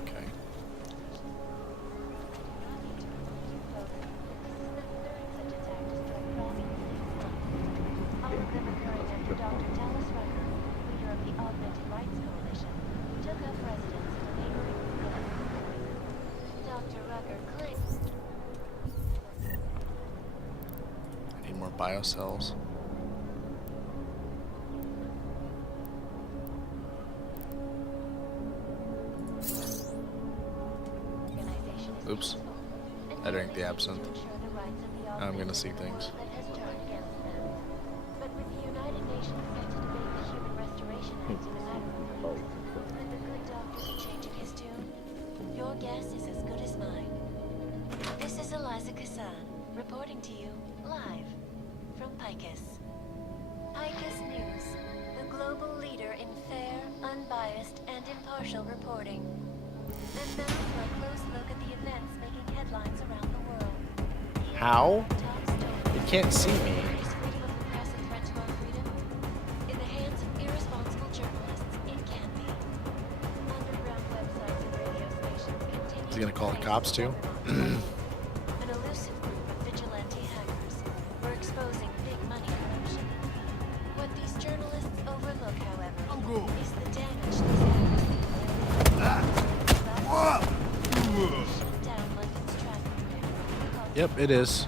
Okay. All of them occurring after Dr. Dallas Rucker, leader of the Augmented Rights Coalition, took up residence in the neighboring Ukraine. Dr. Rucker claims I need more biocells. Oops. I drank the absinthe. Now I'm gonna see things. that has turned against them. But with the United Nations set to debate the Human Restoration Act in a matter of weeks, and the good doctor changing his tune, your guess is as good as mine. This is Eliza Kassan, reporting to you, live, from Picus. Picus News, the global leader in fair, unbiased, and impartial reporting. And now for a close look at the events making headlines around the world. How? You can't see me. Is freedom of the press a threat to our freedom? In the hands of irresponsible journalists, it can be. Underground websites and radio stations continue. Is he gonna call the cops too? An elusive group of vigilante hackers were exposing big money corruption. What these journalists overlook, however, is the damage these hackers leave shut down London's traffic grid. Yep, it is.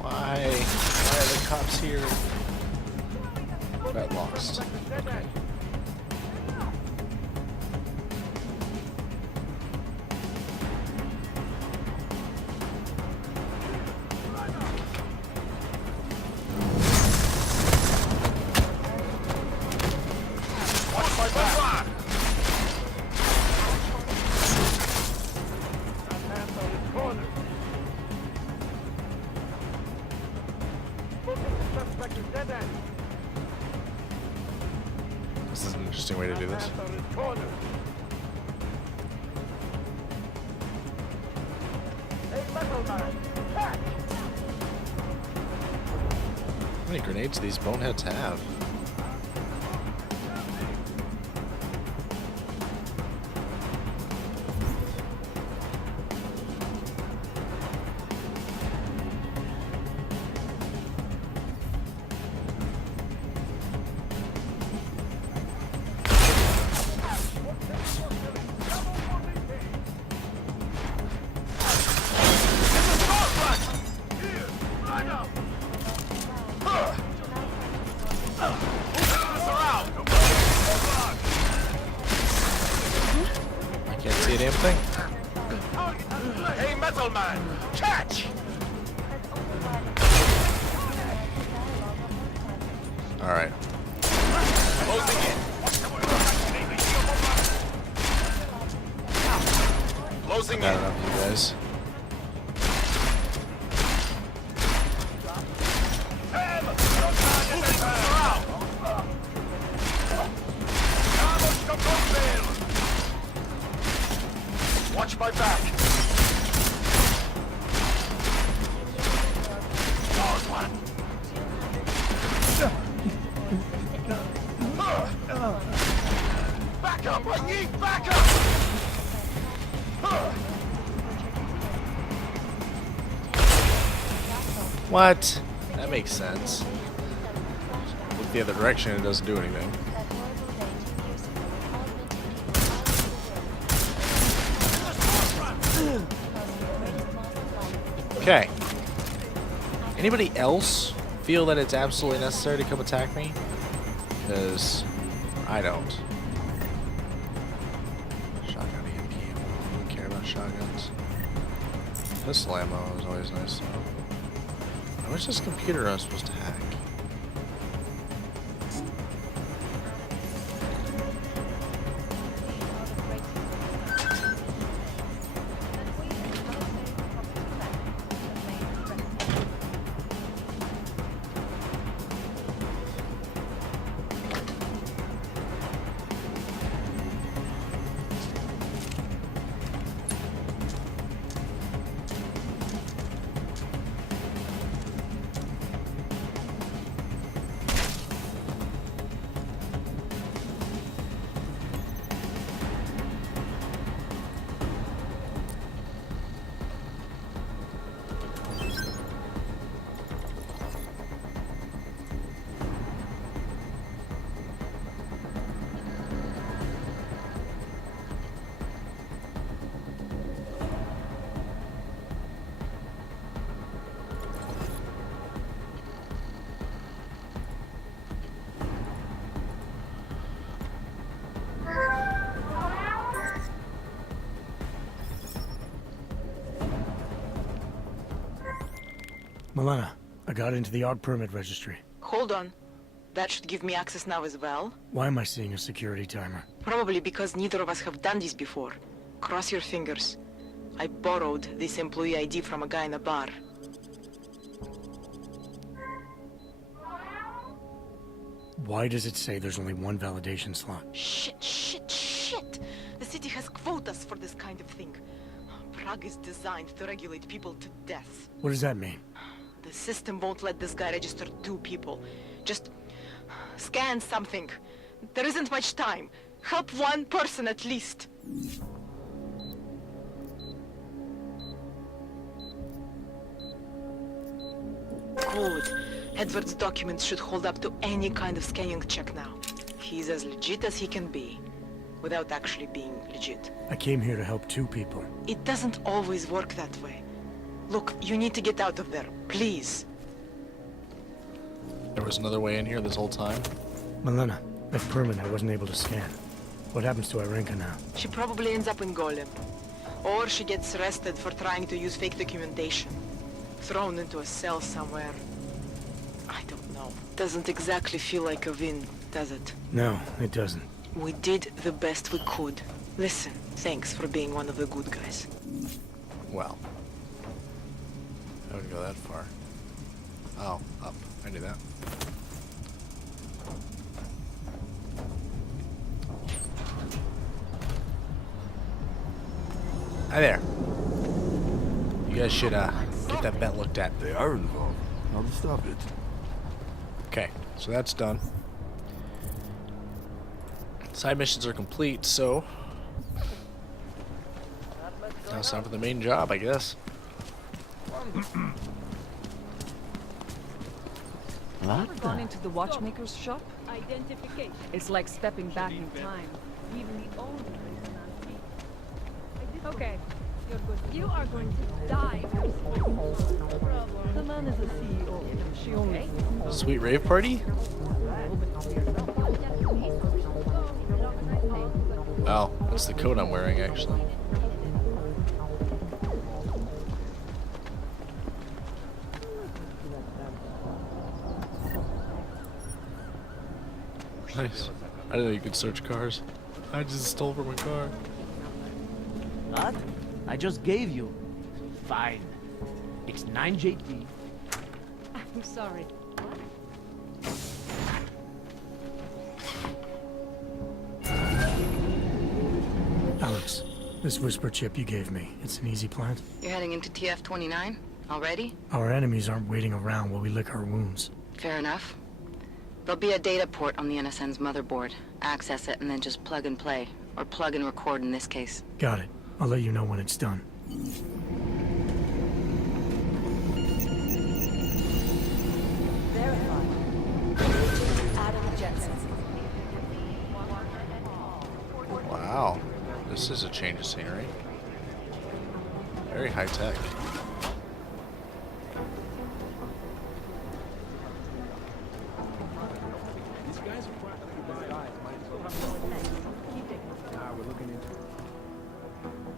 Why are the cops here? Got lost. Okay. This is an interesting way to do this. How many grenades do these boneheads have? Damn thing. Hey, metal man, catch! All right. Closing in. Closing Got in. enough, you guys. Watch my back. Back up! I need backup! What? That makes sense. Look the other direction, it doesn't do anything. Okay. Anybody else feel that it's absolutely necessary to come attack me? Because I don't. Shotgun EMP. I don't care about shotguns. Pistol ammo is always nice though. I wish this computer I was supposed to hack. Milena, I got into the AUG permit registry. Hold on. That should give me access now as well. Why am I seeing a security timer? Probably because neither of us have done this before. Cross your fingers. I borrowed this employee ID from a guy in a bar. Why does it say there's only one validation slot? Shit! The city has quotas for this kind of thing. Prague is designed to regulate people to death. What does that mean? The system won't let this guy register 2 people. Just scan something. There isn't much time. Help one person at least. Good. Edward's documents should hold up to any kind of scanning check now. He's as legit as he can be, without actually being legit. I came here to help 2 people. It doesn't always work that way. Look, you need to get out of there, please. There was another way in here this whole time? Milena, that permit I wasn't able to scan. What happens to Irenka now? She probably ends up in Golem. Or she gets arrested for trying to use fake documentation. Thrown into a cell somewhere. I don't know. Doesn't exactly feel like a win, does it? No, it doesn't. We did the best we could. Listen, thanks for being one of the good guys. Well, I wouldn't go that far. Oh, up. I knew that. Hi there. You guys should get that vent looked at. They are involved. How to stop it? Okay, so that's done. Side missions are complete, so now it's time for the main job, I guess. Ever gone into the watchmaker's shop? Identification. It's like stepping back in time. Even the owner is an antique. Okay, you're good. You are going to die. The man is a CEO. She only... Sweet rave party? Oh, that's the coat I'm wearing, actually. Nice. I didn't know you could search cars. I just stole from a car. What? I just gave you. Fine. It's 9 JT. I'm sorry. Alex, this whisper chip you gave me, it's an easy plant? You're heading into TF-29 already? Our enemies aren't waiting around while we lick our wounds. Fair enough. There'll be a data port on the NSN's motherboard. Access it and then just plug and play. Or plug and record in this case. Got it. I'll let you know when it's done. Adam Jensen. Wow. This is a change of scenery. Very high tech. We're looking into it.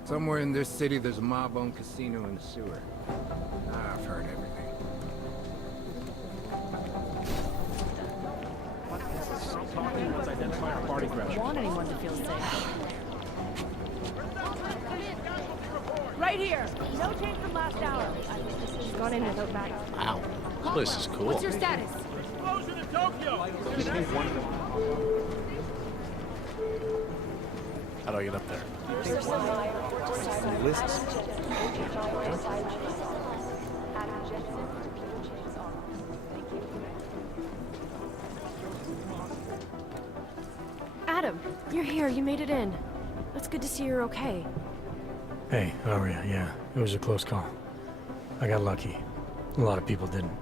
Somewhere in this city, there's a mob-owned casino in the sewer. I've heard everything. I want anyone to feel safe. Right here. No change from last hour. She's gone in without backup. Wow. This place is cool. What's your status? Explosion in Tokyo! How do I get up there? Adam, you're here. You made it in. It's good to see you're okay. Hey, Aria, yeah, it was a close call. I got lucky. A lot of people didn't.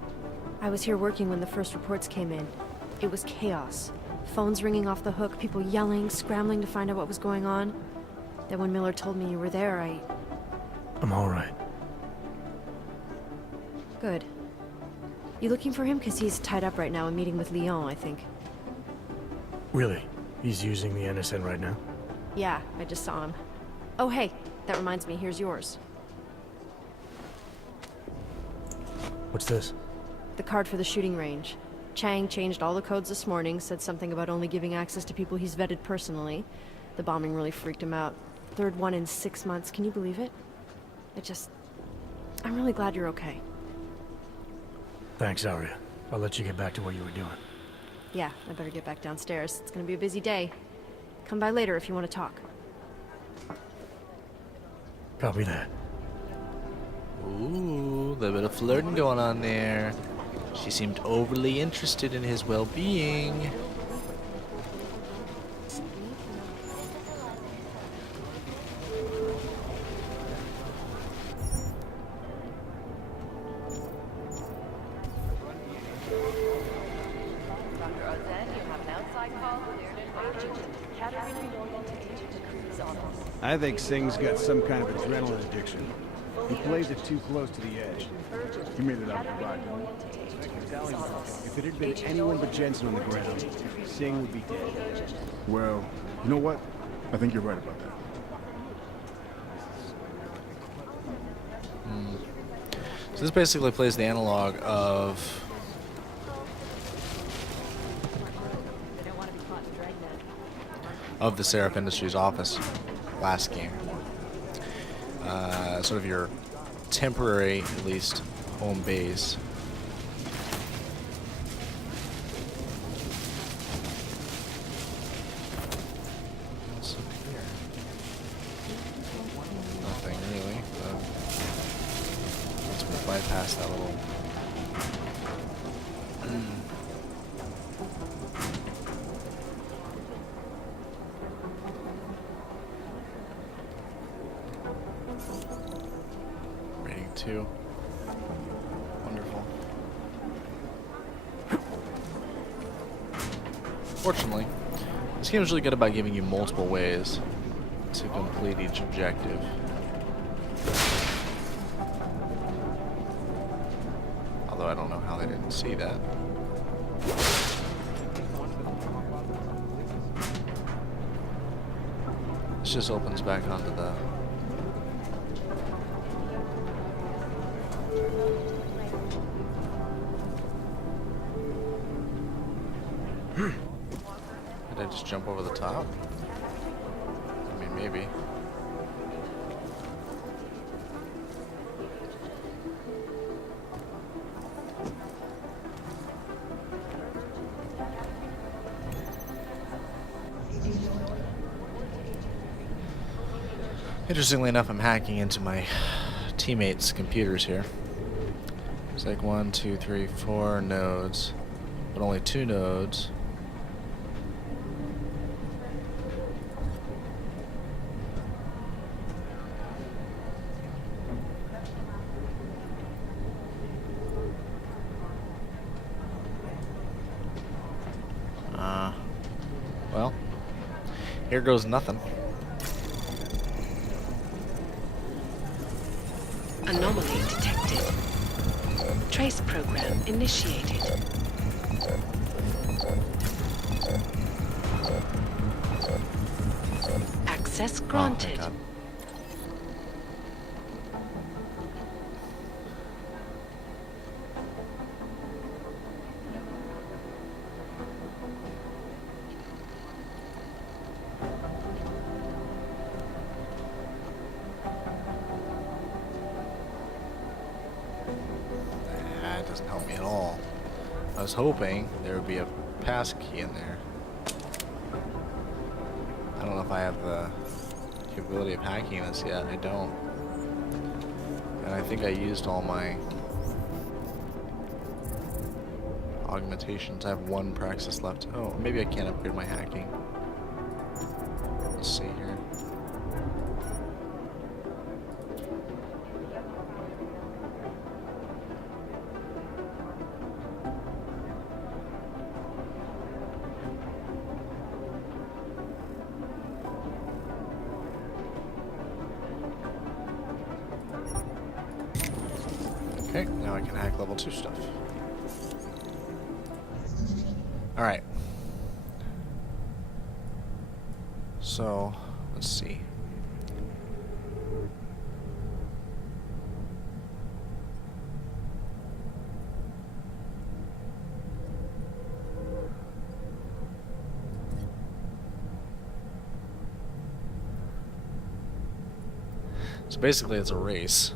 I was here working when the first reports came in. It was chaos. Phones ringing off the hook, people yelling, scrambling to find out what was going on. Then when Miller told me you were there, I'm all right. Good. You looking for him? Because he's tied up right now and meeting with Leon, I think. Really? He's using the NSN right now? Yeah, I just saw him. Oh, hey, that reminds me, here's yours. What's this? The card for the shooting range. Chang changed all the codes this morning, said something about only giving access to people he's vetted personally. The bombing really freaked him out. Third one in 6 months, can you believe it? I'm really glad you're okay. Thanks, Aria. I'll let you get back to what you were doing. Yeah, I better get back downstairs. It's gonna be a busy day. Come by later if you want to talk. Copy that. Ooh, a little bit of flirting going on there. She seemed overly interested in his well-being. I think Singh's got some kind of adrenaline addiction. He plays it too close to the edge. He made it up to Rock. If it had been anyone but Jensen on the ground, Singh would be dead. Well, you know what? I think you're right about that. So this basically plays the analog of the Seraph Industries office last game. Sort of your temporary, at least, home base. too. Wonderful. Fortunately, this game is really good about giving you multiple ways to complete each objective. Although I don't know how they didn't see that. This just opens back onto the... Did I just jump over the top? I mean, maybe. Interestingly enough, I'm hacking into my teammates' computers here. It's like 1, 2, 3, 4 nodes, but only 2 nodes. Well, here goes nothing. Anomaly detected. Trace program initiated. Access granted. Oh, that doesn't help me at all. I was hoping there would be a pass key in there. I don't know if I have the capability of hacking this yet. I don't. And I think I used all my augmentations. I have 1 praxis left. Oh, maybe I can't upgrade my hacking. Let's see here. Okay, now I can hack level 2 stuff. Alright. So, let's see. So basically it's a race.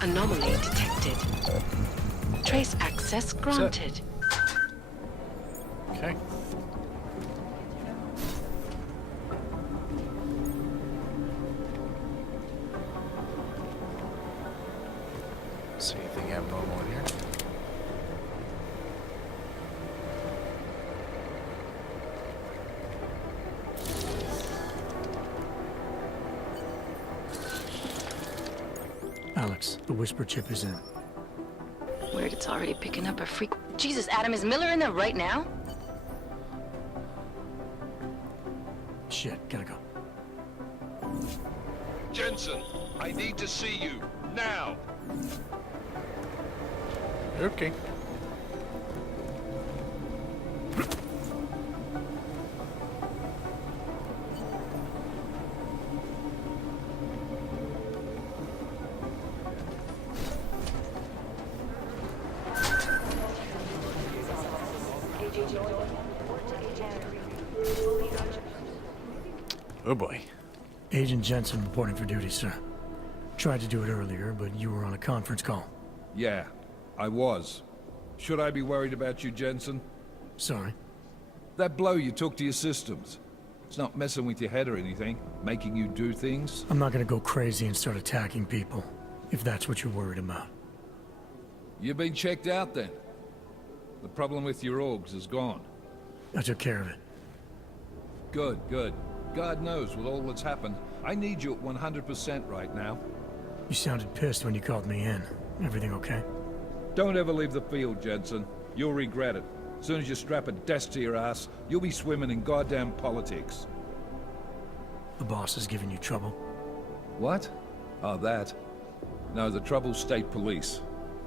Anomaly detected. Trace access granted. Okay. Let's see anything abnormal in here. Alex, the whisper chip is in. Weird, it's already picking up a freak. Jesus, Adam, is Miller in there right now? Shit, gotta go. Jensen, I need to see you now. Okay. Oh boy. Agent Jensen reporting for duty, sir. Tried to do it earlier, but you were on a conference call. Yeah, I was. Should I be worried about you, Jensen? Sorry. That blow you took to your systems. It's not messing with your head or anything, making you do things. I'm not gonna go crazy and start attacking people, if that's what you're worried about. You've been checked out then. The problem with your orgs is gone. I took care of it. Good, good. God knows with all that's happened, I need you at 100% right now. You sounded pissed when you called me in. Everything okay? Don't ever leave the field, Jensen. You'll regret it. As soon as you strap a desk to your ass, you'll be swimming in goddamn politics. The boss is giving you trouble? What? Oh, that? No, the Trouble's state police.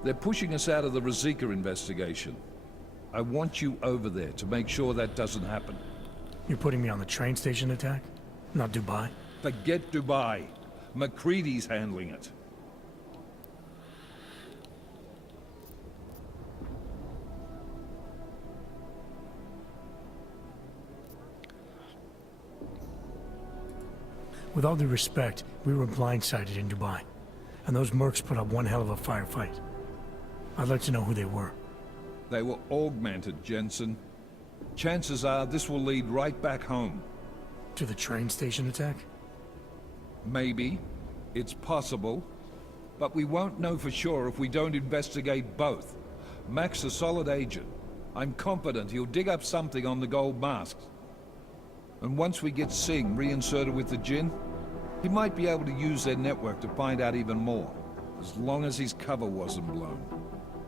They're pushing us out of the Rosika investigation. I want you over there to make sure that doesn't happen. You're putting me on the train station attack? Not Dubai? Forget Dubai. McCready's handling it. With all due respect, we were blindsided in Dubai, and those mercs put up one hell of a firefight. I'd like to know who they were. They were augmented, Jensen. Chances are this will lead right back home. To the train station attack? Maybe. It's possible. But we won't know for sure if we don't investigate both. Mac's a solid agent. I'm confident he'll dig up something on the gold masks. And once we get Singh reinserted with the Jinn, he might be able to use their network to find out even more. As long as his cover wasn't blown.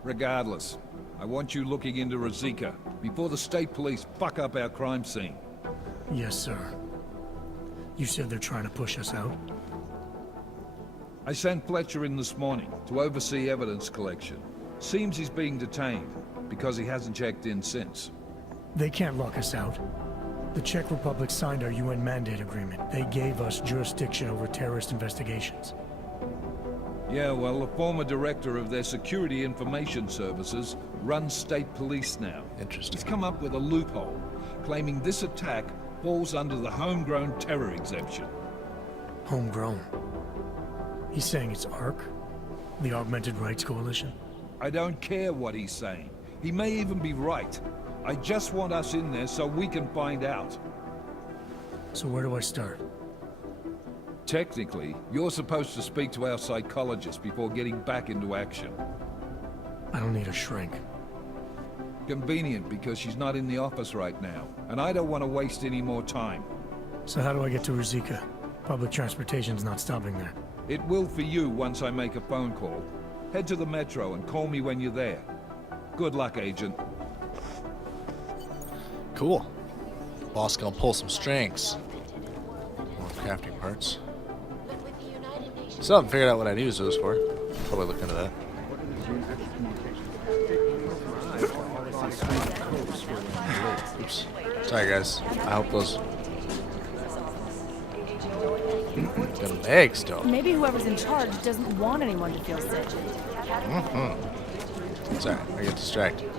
Regardless, I want you looking into Rosika before the state police fuck up our crime scene. Yes, sir. You said they're trying to push us out? I sent Fletcher in this morning to oversee evidence collection. Seems he's being detained because he hasn't checked in since. They can't lock us out. The Czech Republic signed our UN mandate agreement. They gave us jurisdiction over terrorist investigations. Yeah, well, the former director of their security information services runs state police now. Interesting. He's come up with a loophole, claiming this attack falls under the homegrown terror exemption. Homegrown? He's saying it's ARC? The Augmented Rights Coalition? I don't care what he's saying. He may even be right. I just want us in there so we can find out. So where do I start? Technically, you're supposed to speak to our psychologist before getting back into action. I don't need a shrink. Convenient because she's not in the office right now, and I don't want to waste any more time. So how do I get to Rosika? Public transportation's not stopping there. It will for you once I make a phone call. Head to the metro and call me when you're there. Good luck, Agent. Cool. Boss gonna pull some strings. More crafting parts. Still haven't figured out what I'd use those for. Probably look into that. Oops. Sorry guys. I hope those got an egg still. Maybe whoever's in charge doesn't want anyone to feel sick. Sorry, I get distracted.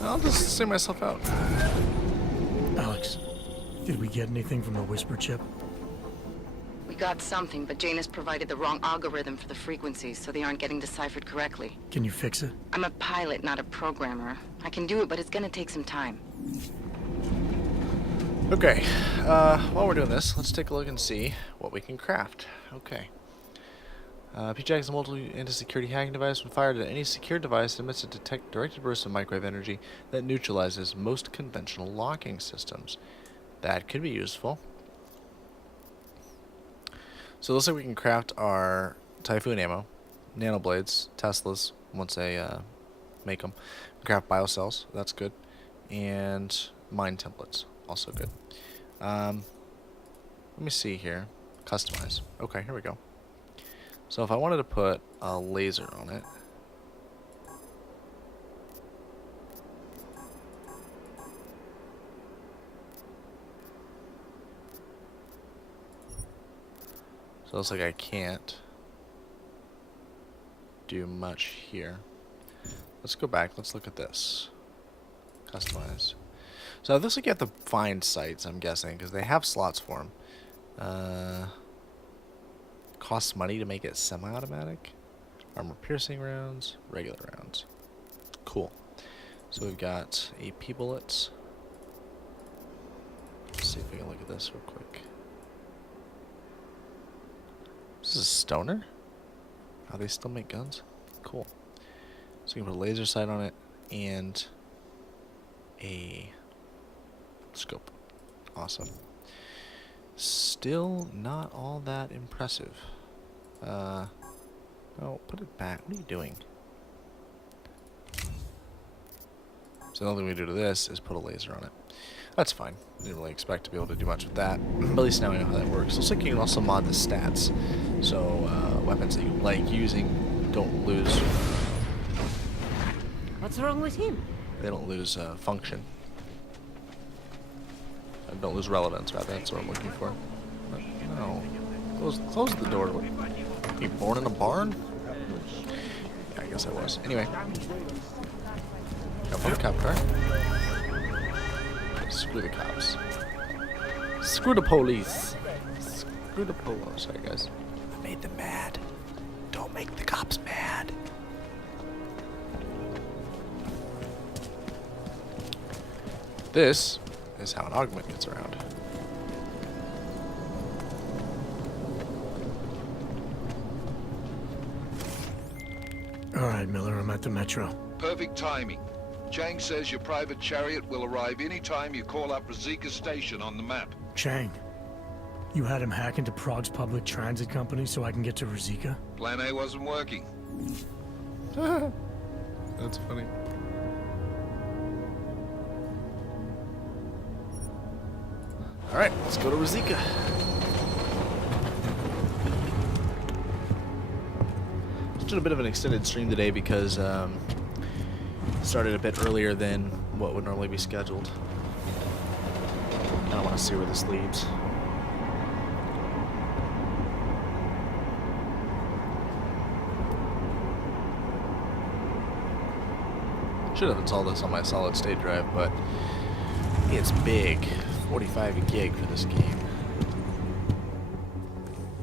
I'll just see myself out. Alex, did we get anything from the Whisper chip? We got something, but Jane has provided the wrong algorithm for the frequencies, so they aren't getting deciphered correctly. Can you fix it? I'm a pilot, not a programmer. I can do it, but it's gonna take some time. Okay, while we're doing this, let's take a look and see what we can craft. Okay. PJAC is a multi-anti-security hacking device. When fired at any secure device, it emits a directed burst of microwave energy that neutralizes most conventional locking systems. That could be useful. So it looks like we can craft our Typhoon ammo, nanoblades, Teslas, once they make them. Craft biocells, that's good. And mine templates, also good. Let me see here. Customize. Okay, here we go. So if I wanted to put a laser on it, so it looks like I can't do much here. Let's go back. Let's look at this. Customize. So it looks like you have to find sites, I'm guessing, because they have slots for them. Costs money to make it semi-automatic. armor piercing rounds, regular rounds. Cool. So we've got AP bullets. Let's see if we can look at this real quick. This is a stoner? How they still make guns? Cool. So you can put a laser sight on it and a scope. Awesome. Still not all that impressive. Oh, put it back. What are you doing? So the only thing we do to this is put a laser on it. That's fine. Didn't really expect to be able to do much with that. But at least now we know how that works. Looks like you can also mod the stats. So weapons that you like using don't lose. What's wrong with him? They don't lose function. Don't lose relevance, rather. That's what I'm looking for. But no. Close the door. What? You born in a barn? Yeah, I guess I was. Anyway. Got a cop car. Screw the cops. Screw the police. Screw the polo. Sorry, guys. I made them mad. Don't make the cops mad. This is how an augment gets around. Alright, Miller, I'm at the metro. Perfect timing. Chang says your private chariot will arrive any time you call up Rizika Station on the map. Chang, you had him hack into Prague's public transit company so I can get to Rizika? Plan A wasn't working. That's funny. Alright, let's go to Rizika. Just doing a bit of an extended stream today because started a bit earlier than what would normally be scheduled. I want to see where this leads. Should have installed this on my solid state drive, but it's big. 45 gig for this game.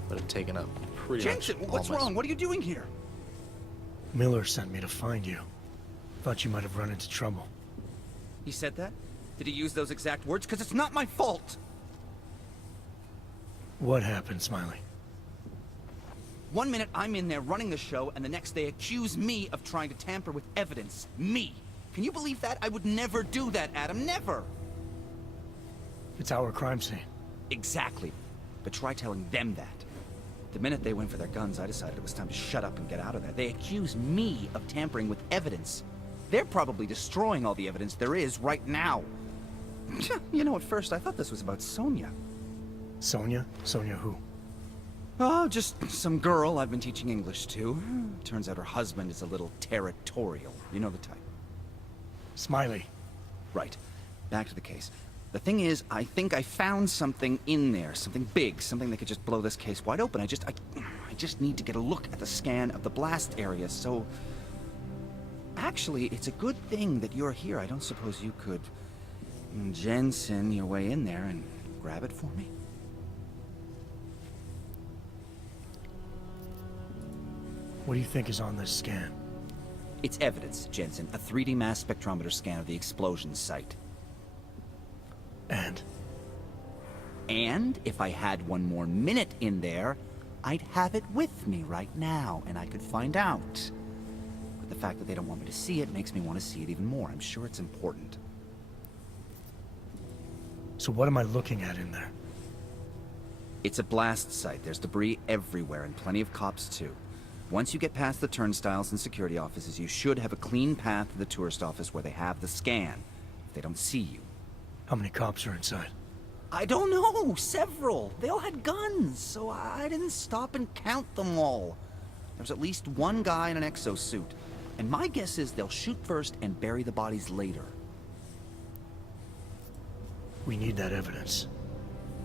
But it's taken up pretty Jensen, much what's wrong? What are you doing here? Miller sent me to find you. Thought you might have run into trouble. He said that? Did he use those exact words? Because it's not my fault! What happened, Smiley? 1 minute I'm in there running the show, and the next they accuse me of trying to tamper with evidence. Me! Can you believe that? I would never do that, Adam. Never! It's our crime scene. Exactly. But try telling them that. The minute they went for their guns, I decided it was time to shut up and get out of there. They accuse me of tampering with evidence. They're probably destroying all the evidence there is right now. You know, at first I thought this was about Sonia. Sonia? Sonia who? Oh, just some girl I've been teaching English to. Turns out her husband is a little territorial. You know the type. Smiley. Right. Back to the case. The thing is, I think I found something in there. Something big. Something that could just blow this case wide open. I just need to get a look at the scan of the blast area, so... Actually, it's a good thing that you're here. I don't suppose you could... Jensen your way in there and grab it for me? What do you think is on this scan? It's evidence, Jensen. A 3D mass spectrometer scan of the explosion site. And? And if I had 1 more minute in there, I'd have it with me right now, and I could find out. But the fact that they don't want me to see it makes me want to see it even more. I'm sure it's important. So what am I looking at in there? It's a blast site. There's debris everywhere, and plenty of cops too. Once you get past the turnstiles and security offices, you should have a clean path to the tourist office where they have the scan, if they don't see you. How many cops are inside? I don't know. Several. They all had guns, so I didn't stop and count them all. There's at least 1 guy in an exosuit, and my guess is they'll shoot first and bury the bodies later. We need that evidence.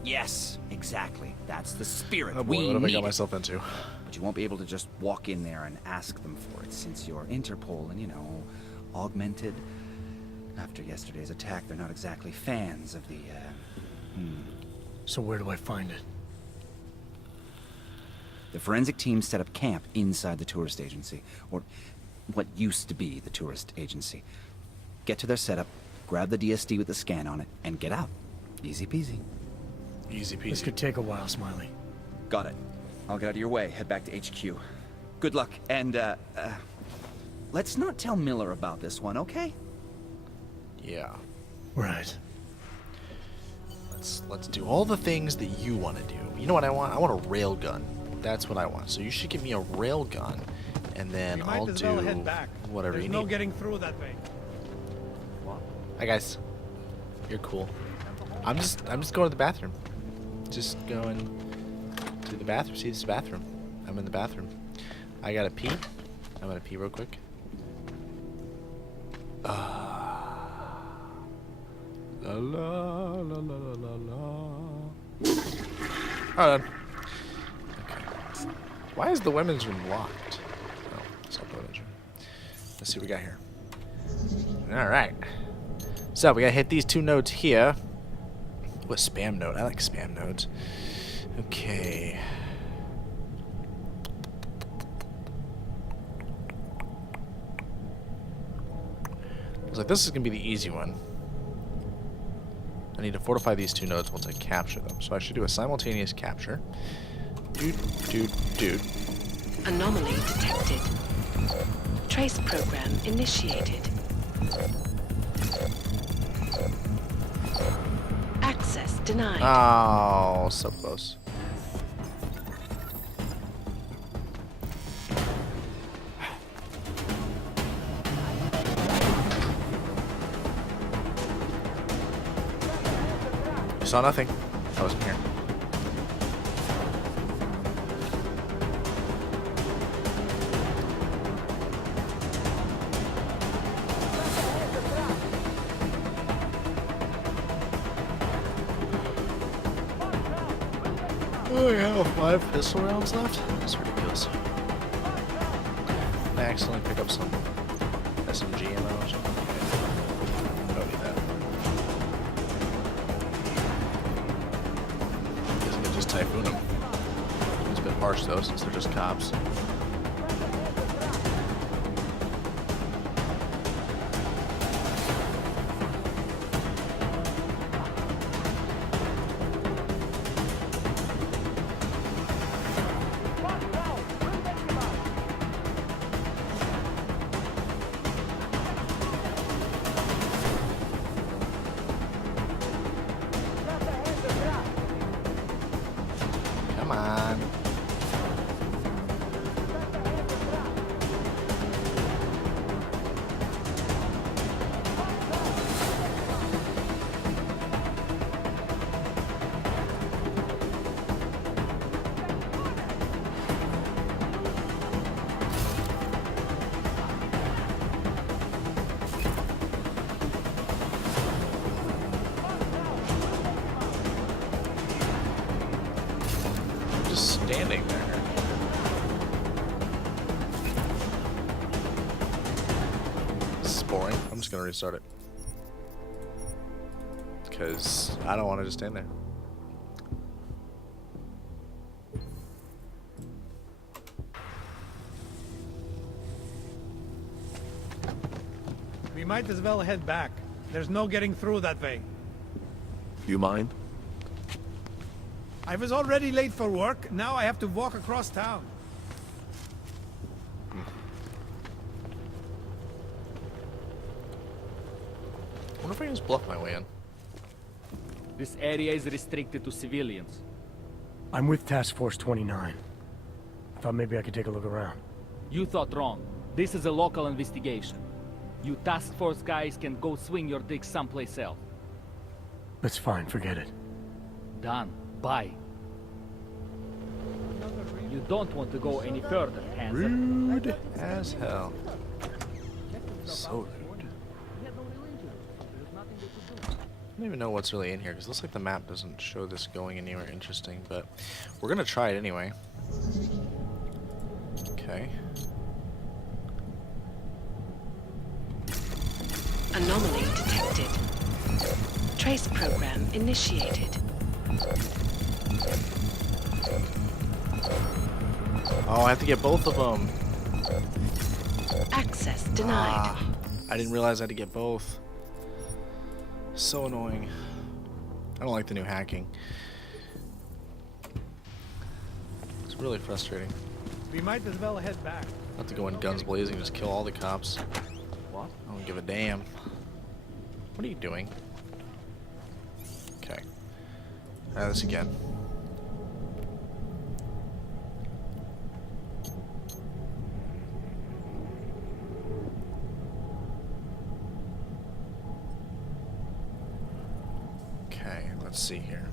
Yes, exactly. That's the spirit. Oh boy, we what have I need got it. myself into? But you won't be able to just walk in there and ask them for it, since you're Interpol and, you know, augmented. After yesterday's attack, they're not exactly fans of the, So where do I find it? The forensic team set up camp inside the tourist agency, or what used to be the tourist agency. Get to their setup, grab the DSD with the scan on it, and get out. Easy peasy. Easy peasy. This could take a while, Smiley. Got it. I'll get out of your way, head back to HQ. Good luck, and, let's not tell Miller about this one, okay? Yeah. Right. Let's do all the things that you want to do. You know what I want? I want a railgun. That's what I want. So you should give me a railgun, and then I'll do whatever you need. There's no getting through that way. Hi guys. You're cool. I'm just going to the bathroom. Just going to the bathroom. See, this is the bathroom. I'm in the bathroom. I gotta pee. I'm gonna pee real quick. La la la la la la. Alright. Okay. Why is the women's room locked? Oh, it's not the women's room. Let's see what we got here. Alright. So we gotta hit these 2 nodes here. What spam node? I like spam nodes. Okay. Looks like this is gonna be the easy one. I need to fortify these 2 nodes once I capture them. So I should do a simultaneous capture. Dude. Anomaly detected. Trace program initiated. Access denied. Oh, so close. You saw nothing. I wasn't here. Oh, I have 5 pistol rounds left? That's ridiculous. I accidentally pick up some SMG ammo or something. I don't need that. I guess I can just typhoon them. It's a bit harsh though, since they're just cops. Come on. Just standing there. This is boring. I'm just gonna restart it. Because I don't want to just stand there. We might as well head back. There's no getting through that way. You mind? I was already late for work. Now I have to walk across town. I wonder if I can just bluff my way in. This area is restricted to civilians. I'm with Task Force 29. I thought maybe I could take a look around. You thought wrong. This is a local investigation. You task force guys can go swing your dick someplace else. That's fine, forget it. Done. Bye. You don't want to go any further, Hanser. Rude as hell. So rude. I don't even know what's really in here because it looks like the map doesn't show this going anywhere interesting, but we're gonna try it anyway. Okay. Anomaly detected. Trace program initiated. Oh, I have to get both of them. Access denied. I didn't realize I had to get both. So annoying. I don't like the new hacking. It's really frustrating. We might as well head back. I have to go in guns blazing and just kill all the cops. What? I don't give a damn. What are you doing? Okay. Try this again. Okay, let's see here.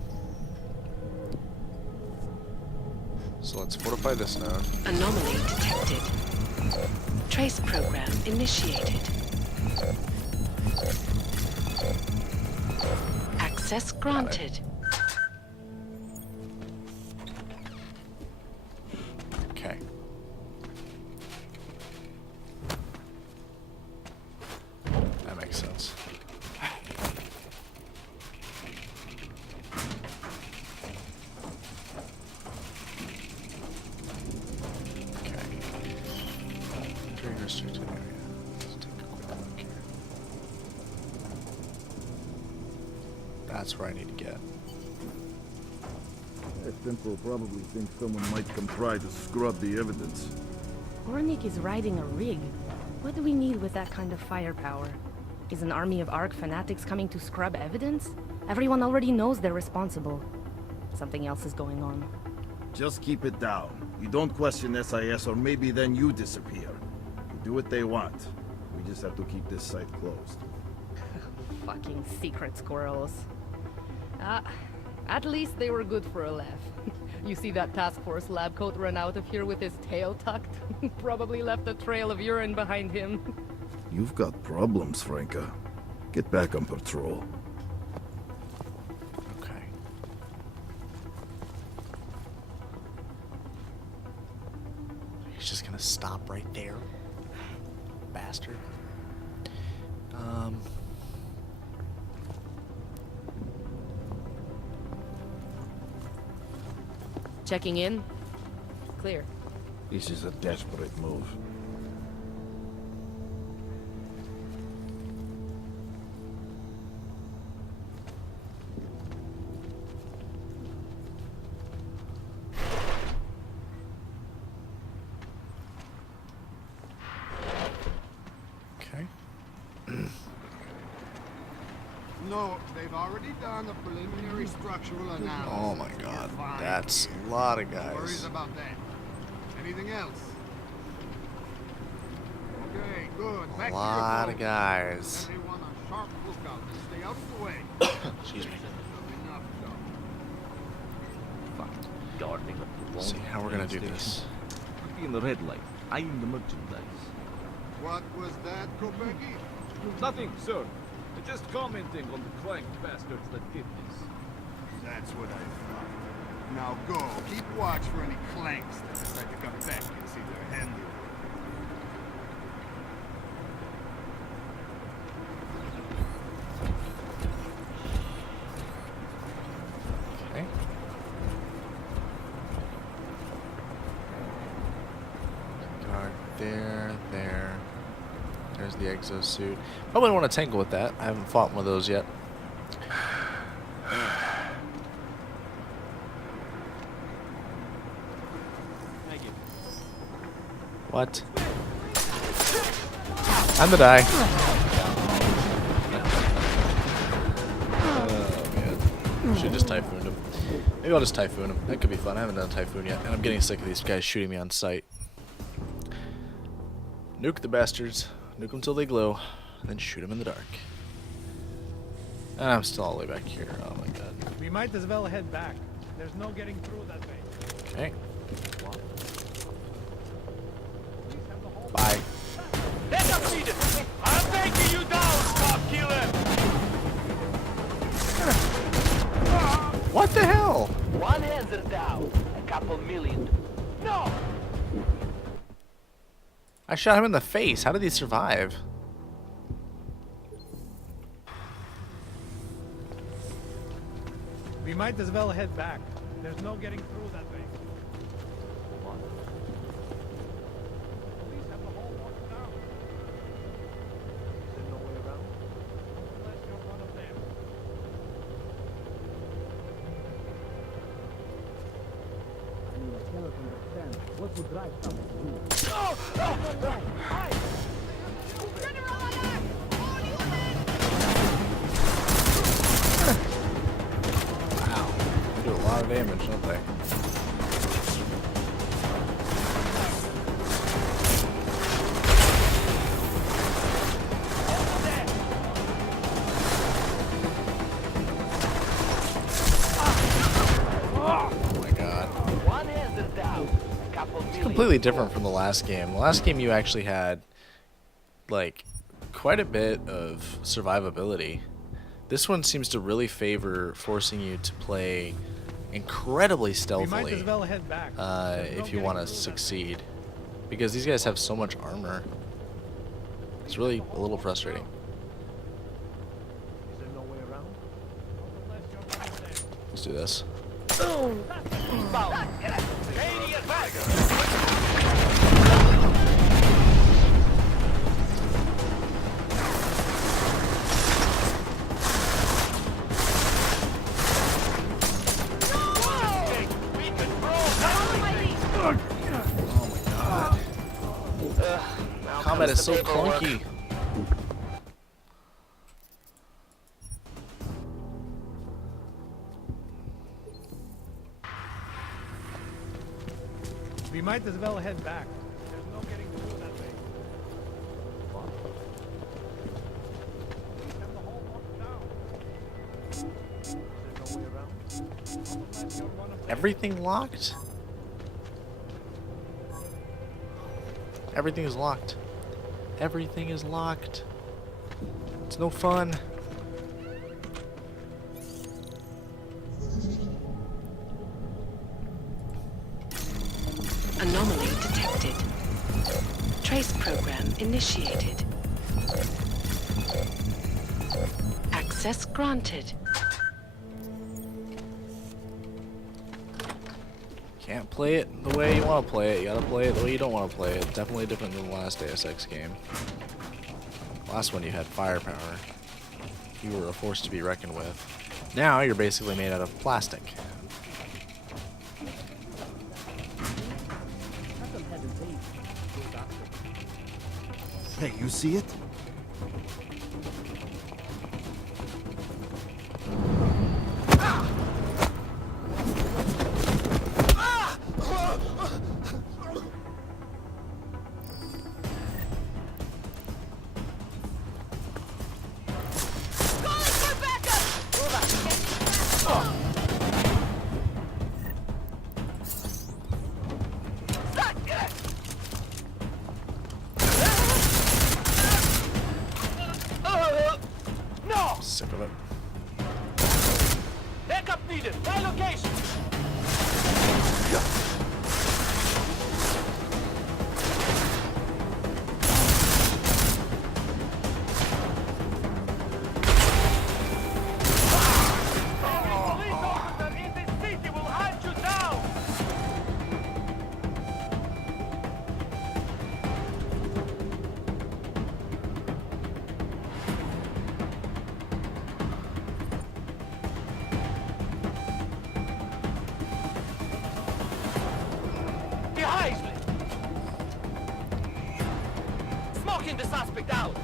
So let's fortify this node. Anomaly detected. Trace program initiated. Access granted. Okay. That makes sense. Restricted area. Let's take a quick look here. That's where I need to get. That temple probably thinks someone might come try to scrub the evidence. Ornik is riding a rig. What do we need with that kind of firepower? Is an army of ARC fanatics coming to scrub evidence? Everyone already knows they're responsible. Something else is going on. Just keep it down. You don't question SIS or maybe then you disappear. Do what they want. We just have to keep this site closed. Fucking secret squirrels. At least they were good for a laugh. You see that task force lab coat run out of here with his tail tucked? Probably left a trail of urine behind him. You've got problems, Franca. Get back on patrol. Okay. He's just gonna stop right there. Bastard. Checking in. Clear. This is a desperate move. No, they've already done a preliminary structural analysis. Oh my god, that's a lot of No worries guys. about that. Anything else? Okay, good. Back A lot to of your guys. Everyone on sharp lookout. Stay out of the way. Excuse me. Enough, Fucking guarding up the Let's see how we're gonna do this. Be in the red light, eyeing the merchandise. What was that, Kopecki? Nothing, sir. Just commenting on the clank bastards that did this. That's what I thought. Now go. Keep watch for any clanks that decide to come back and see their handiwork. Okay. Guard there, there. There's the exosuit. Probably don't want to tangle with that. I haven't fought one of those yet. What? I'm the die. Oh man. Should just typhoon him. Maybe I'll just typhoon him. That could be fun. I haven't done a typhoon yet, and I'm getting sick of these guys shooting me on sight. Nuke the bastards. Nuke them till they glow, then shoot them in the dark. And I'm still all the way back here. Oh my god. We might as well head back. There's no getting through that way. Okay. Bye. I'm taking you down, cop killer! What the hell? One answer down. A couple million. No! I shot him in the face. How did he survive? We might as well head back. There's no getting through that way. Wow. They do a lot of damage, don't they? It's completely different from the last game. The last game you actually had like quite a bit of survivability. This one seems to really favor forcing you to play incredibly stealthily if you want to succeed, because these guys have so much armor. It's really a little frustrating. Let's do this. Combat is so clunky. We might as well head back. There's no getting through that way. Everything locked? Everything is locked. Everything is locked. It's no fun. Anomaly detected. Trace program initiated. Access granted. Can't play it the way you want to play it. You gotta play it the way you don't want to play it. Definitely different than the last Deus Ex game. Last one you had firepower. You were a force to be reckoned with. Now you're basically made out of plastic. Hey, you see it? Sick of it. Backup needed. My location. Smoking the suspect out.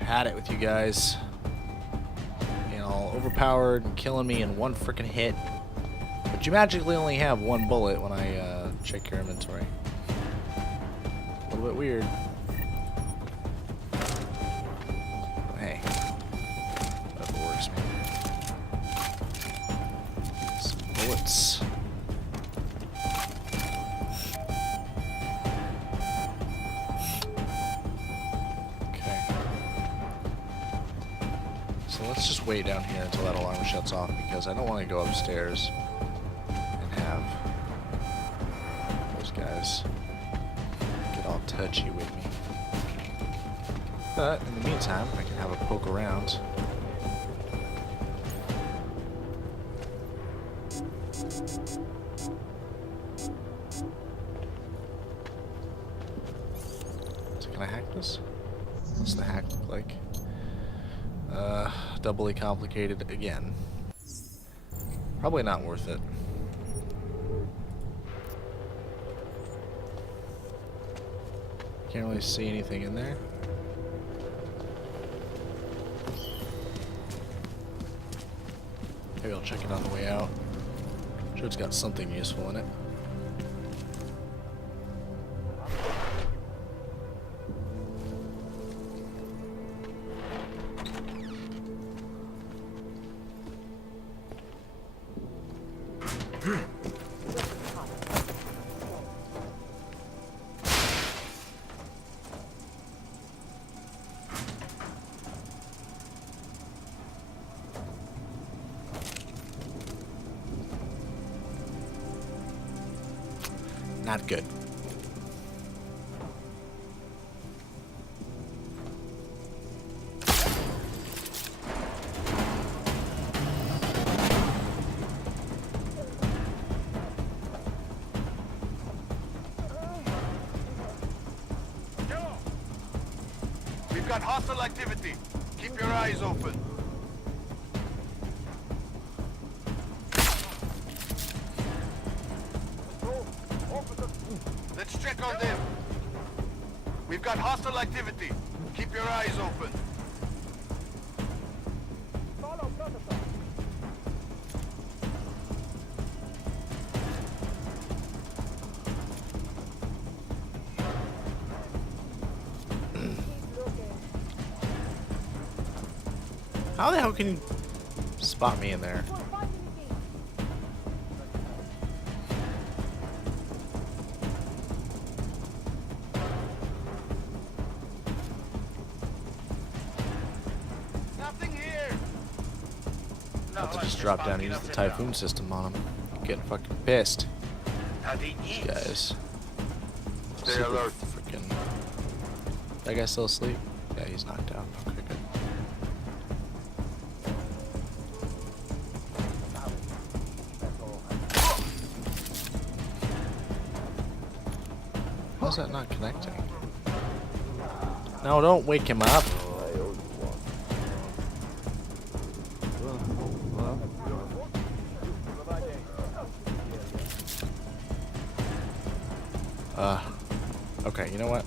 Had it with you guys. You know, overpowered and killing me in one freaking hit. But you magically only have one bullet when I check your inventory. A little bit weird. Hey. Whatever works, man. Some bullets. Okay. So let's just wait down here until that alarm shuts off, because I don't want to go upstairs and have those guys get all touchy with me. But in the meantime, I can have a poke around. Take Can I hack this? What's the hack look like? Doubly complicated again. Probably not worth it. Can't really see anything in there. Maybe I'll check it on the way out. I'm sure it's got something useful in it. Not good. We've got hostile activity. Keep your eyes open. Let's check on them. We've got hostile activity. Keep your eyes open. How the hell can you spot me in there? Nothing here. I'll have to just drop down and use the typhoon system on him. I'm getting fucking pissed. These guys. Stay alert. Freaking. That guy still asleep? Yeah, he's knocked out. Okay, good. How's that not connecting? No, don't wake him up. Okay, you know what?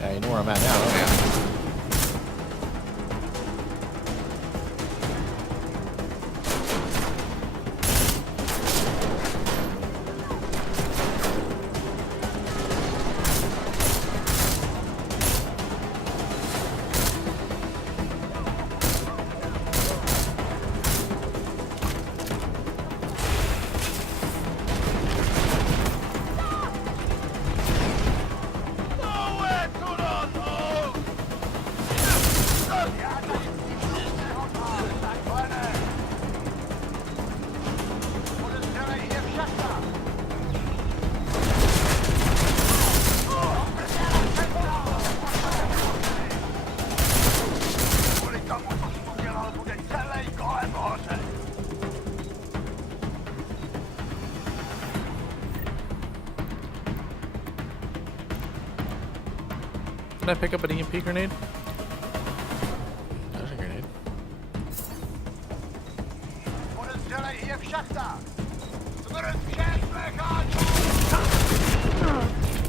Yeah, you know where I'm at now, don't you? Did I pick up an EMP grenade? There's a grenade.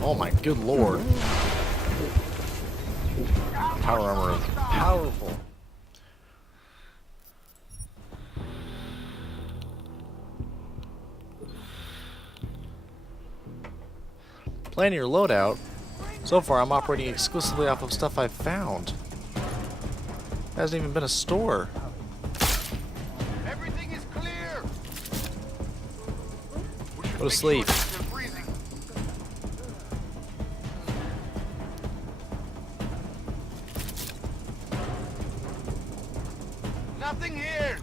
Oh my good lord. Power armor is powerful. Plan your loadout. So far, I'm operating exclusively off of stuff I've found. Hasn't even been a store. Everything is clear. Go to sleep. Nothing here.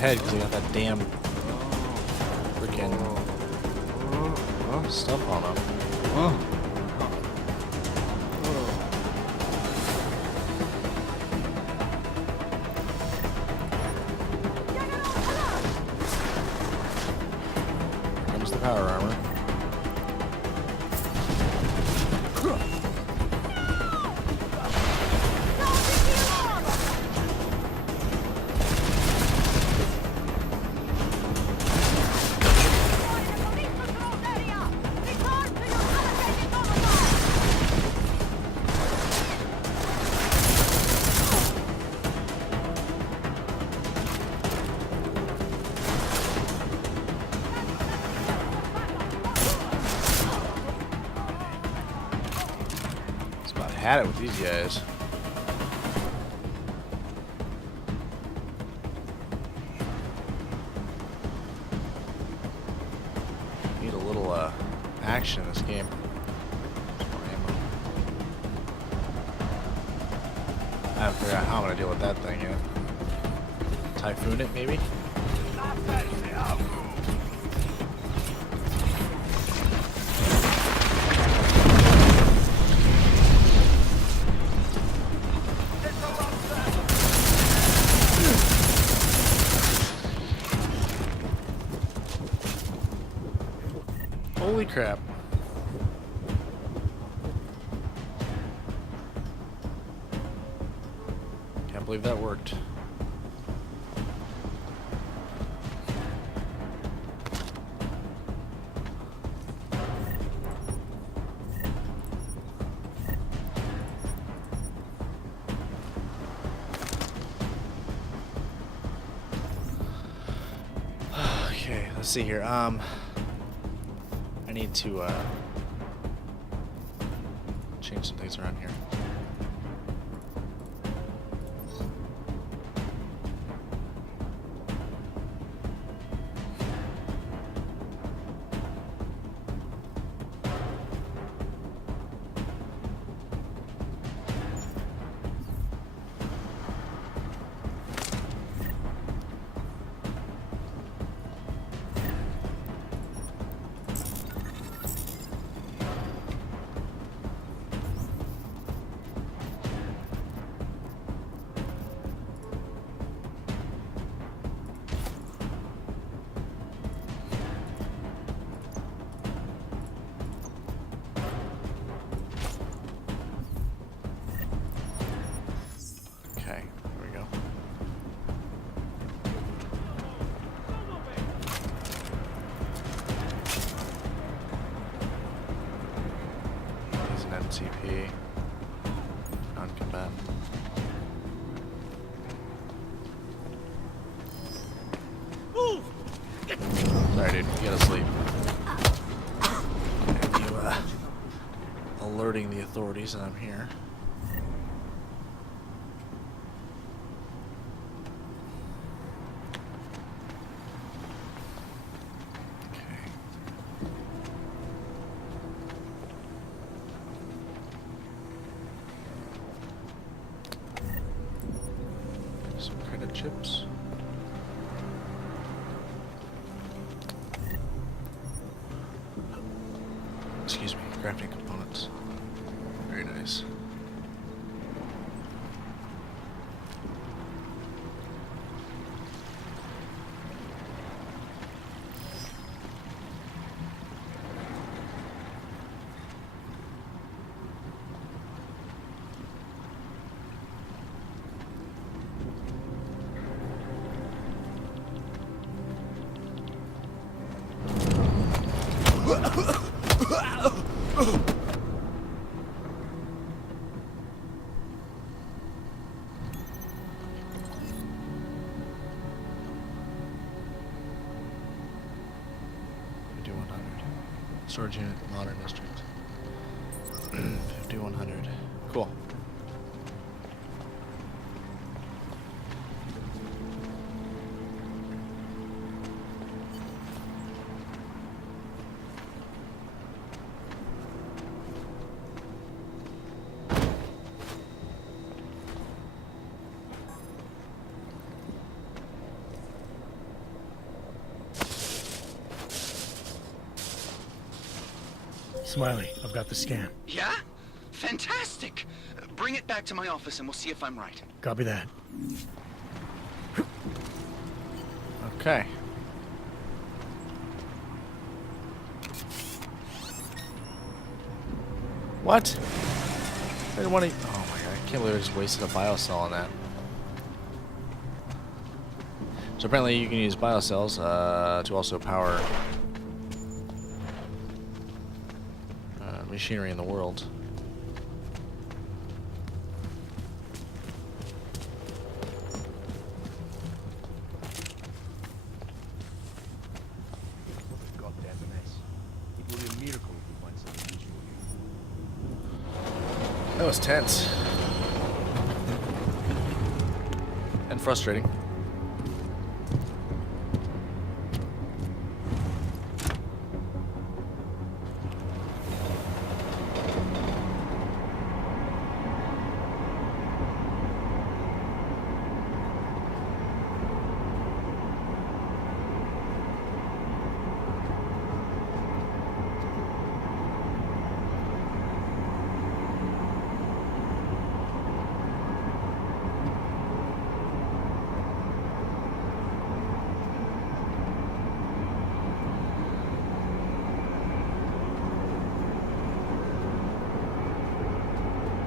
head because I got that damn freaking stuff on him. Here comes the power armor. Had it with these guys. Need a little action in this game. I haven't figured out how I'm gonna deal with that thing yet. Typhoon it, maybe? Holy crap. Can't believe that worked. Okay, let's see here. I need to change some things around here. CP, non-combatant. Sorry, dude, you gotta sleep. And you, alerting the authorities that I'm here. Chips. Excuse me, crafting components. Very nice. Storage unit, modern district. 5100. Cool. Smiley, I've got the scan. Yeah? Fantastic! Bring it back to my office and we'll see if I'm right. Copy that. Okay. What? I didn't want to. Oh my god! I can't believe I just wasted a biocell on that. So apparently you can use biocells to also power machinery in the world. Goddamn mess. It will be a miracle if we find something useful here. That was tense and frustrating.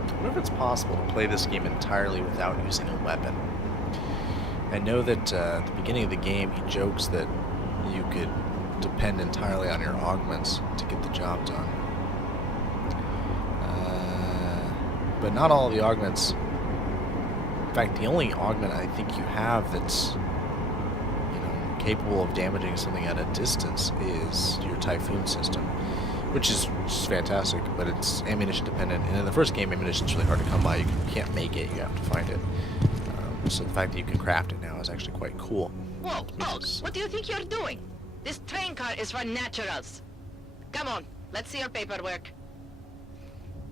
I wonder if it's possible to play this game entirely without using a weapon. I know that at the beginning of the game he jokes that you could depend entirely on your augments to get the job done. But not all the augments. In fact, the only augment I think you have that's capable of damaging something at a distance is your Typhoon system, which is fantastic, but it's ammunition dependent. And in the first game, ammunition is really hard to come by. You can't make it; you have to find it. So the fact that you can craft it now is actually quite cool. Whoa, Oaks, what do you think you're doing? This train car is for naturals. Come on, let's see your paperwork.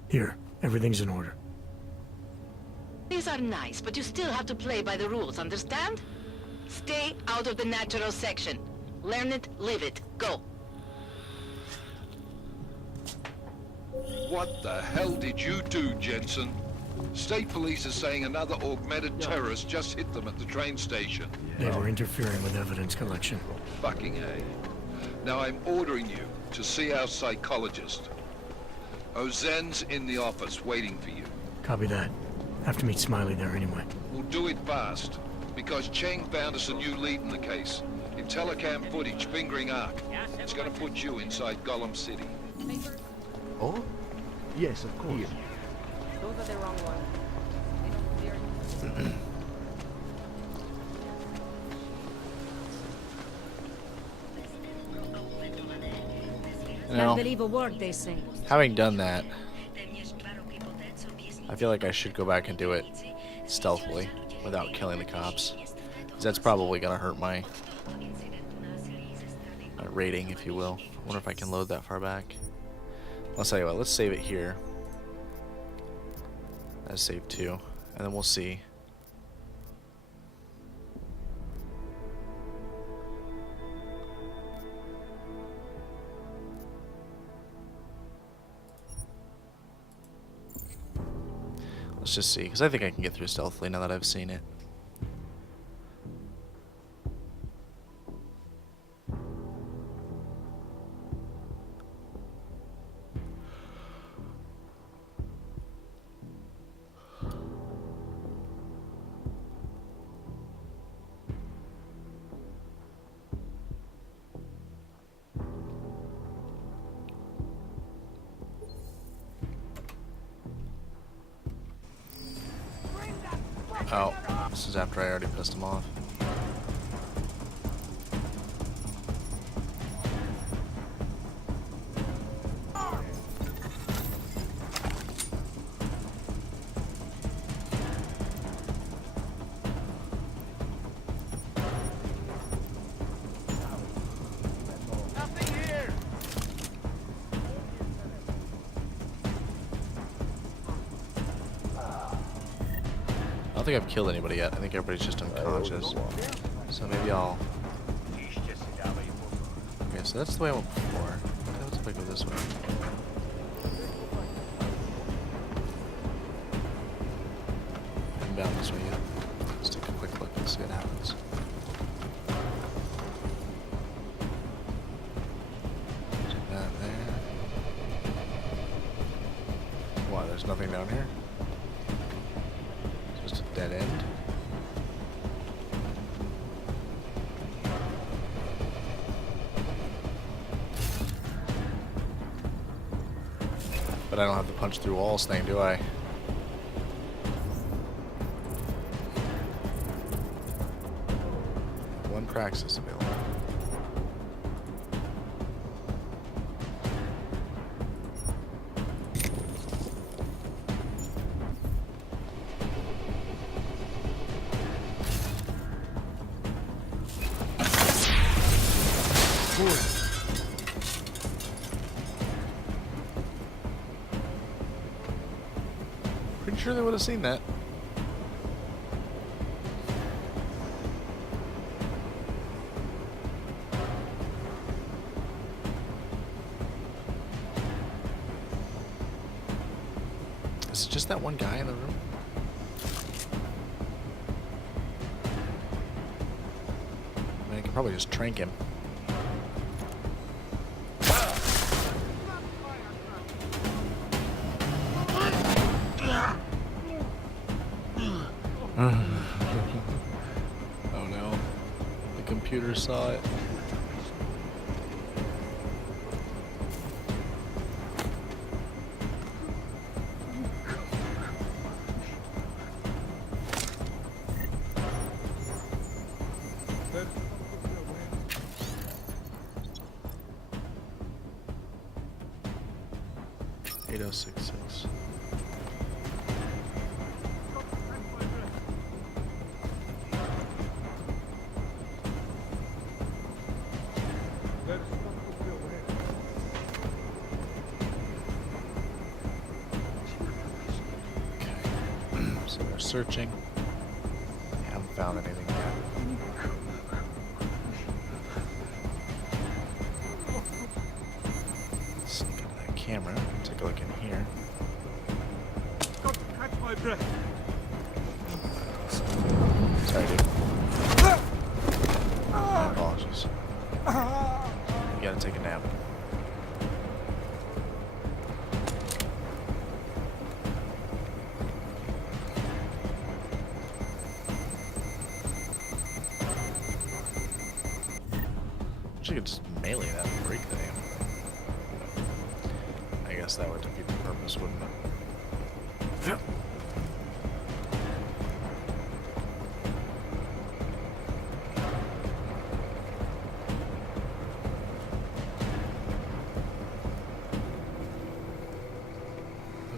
Here, everything's in order. These are nice, but you still have to play by the rules, understand? Stay out of the natural section. Learn it, live it. Go. What the hell did you do, Jensen? State police are saying another augmented terrorist just hit them at the train station. They were interfering with evidence collection. Fucking A. Now I'm ordering you to see our psychologist. Ozen's in the office waiting for you. Copy that. Have to meet Smiley there anyway. We'll do it fast, because Cheng found us a new lead in the case. In telecam footage fingering Ark. It's gonna put you inside Gollum City. Oh? Yes, of course. Those are the wrong ones. Can't believe a word they say. Having done that, I feel like I should go back and do it stealthily without killing the cops. 'Cause that's probably gonna hurt my rating, if you will. I wonder if I can load that far back. I'll tell you what, let's save it here. That's save 2, and then we'll see. Let's just see, because I think I can get through stealthily now that I've seen it. Oh, this is after I already pissed him off. I don't think I've killed anybody yet. I think everybody's just unconscious. So maybe I'll... Okay, so that's the way I went before. Okay, let's if I go this way. down this way yet. Let's take a quick look and see what happens. Check that there. Why, there's nothing down here? Just a dead end? But I don't have the punch through walls thing, do I? One praxis available. Pretty sure they would have seen that. Is it just that one guy in the room? I mean, I could probably just trank him. Oh no, the computer saw it. $8066. So they're searching. Haven't found anything yet. Let's look at that camera. Take a look in here. Catch my breath. Sorry, dude. My apologies. You gotta take a nap. You could just melee that and break the damn thing. I guess that would defeat the purpose, wouldn't it?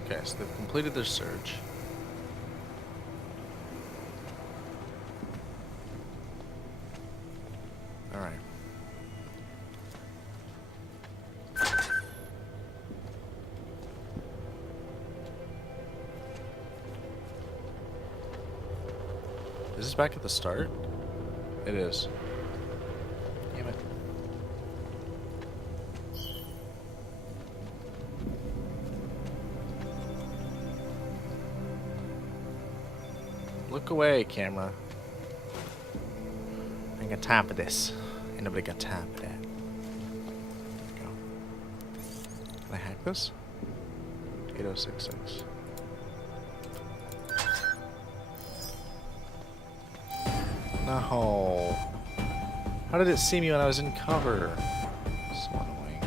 Okay, so they've completed their search. Alright. Is this back at the start? It is. Damn it. Look away, camera. I ain't got time for this. Ain't nobody got time for that. There we go. Can I hack this? 8066. No. How did it see me when I was in cover? So annoying.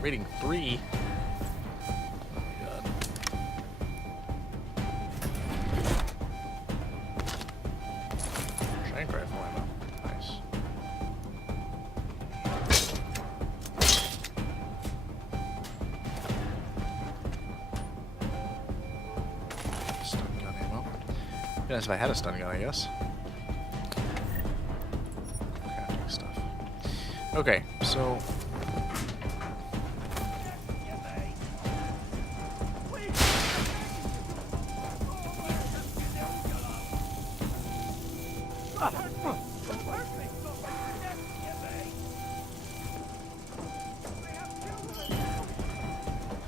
Rating 3. Shank rifle ammo. Nice. Stun gun ammo. Be nice if I had a stun gun, I guess. Crafting stuff. Okay, so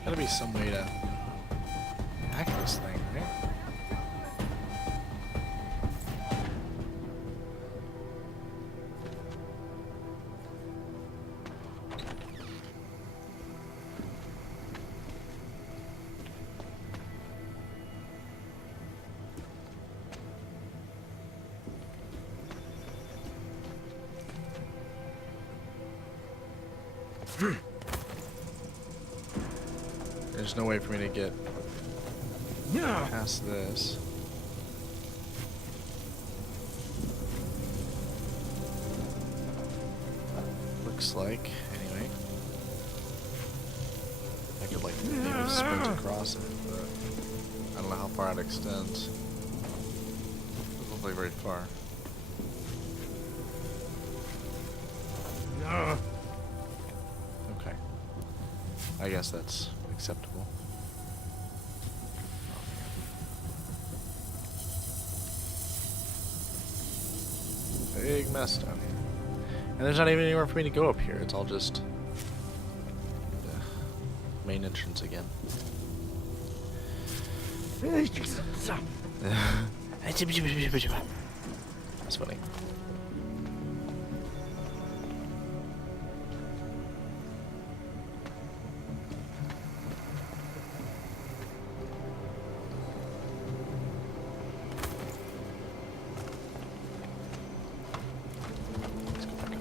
gotta be some way to hack this thing, right? There's no way for me to get past this. Looks like, anyway. I could like maybe sprint across it, but I don't know how far it extends. Doesn't look like very far. Okay. I guess that's acceptable. Big mess down here. And there's not even anywhere for me to go up here. It's all just the main entrance again. That's funny.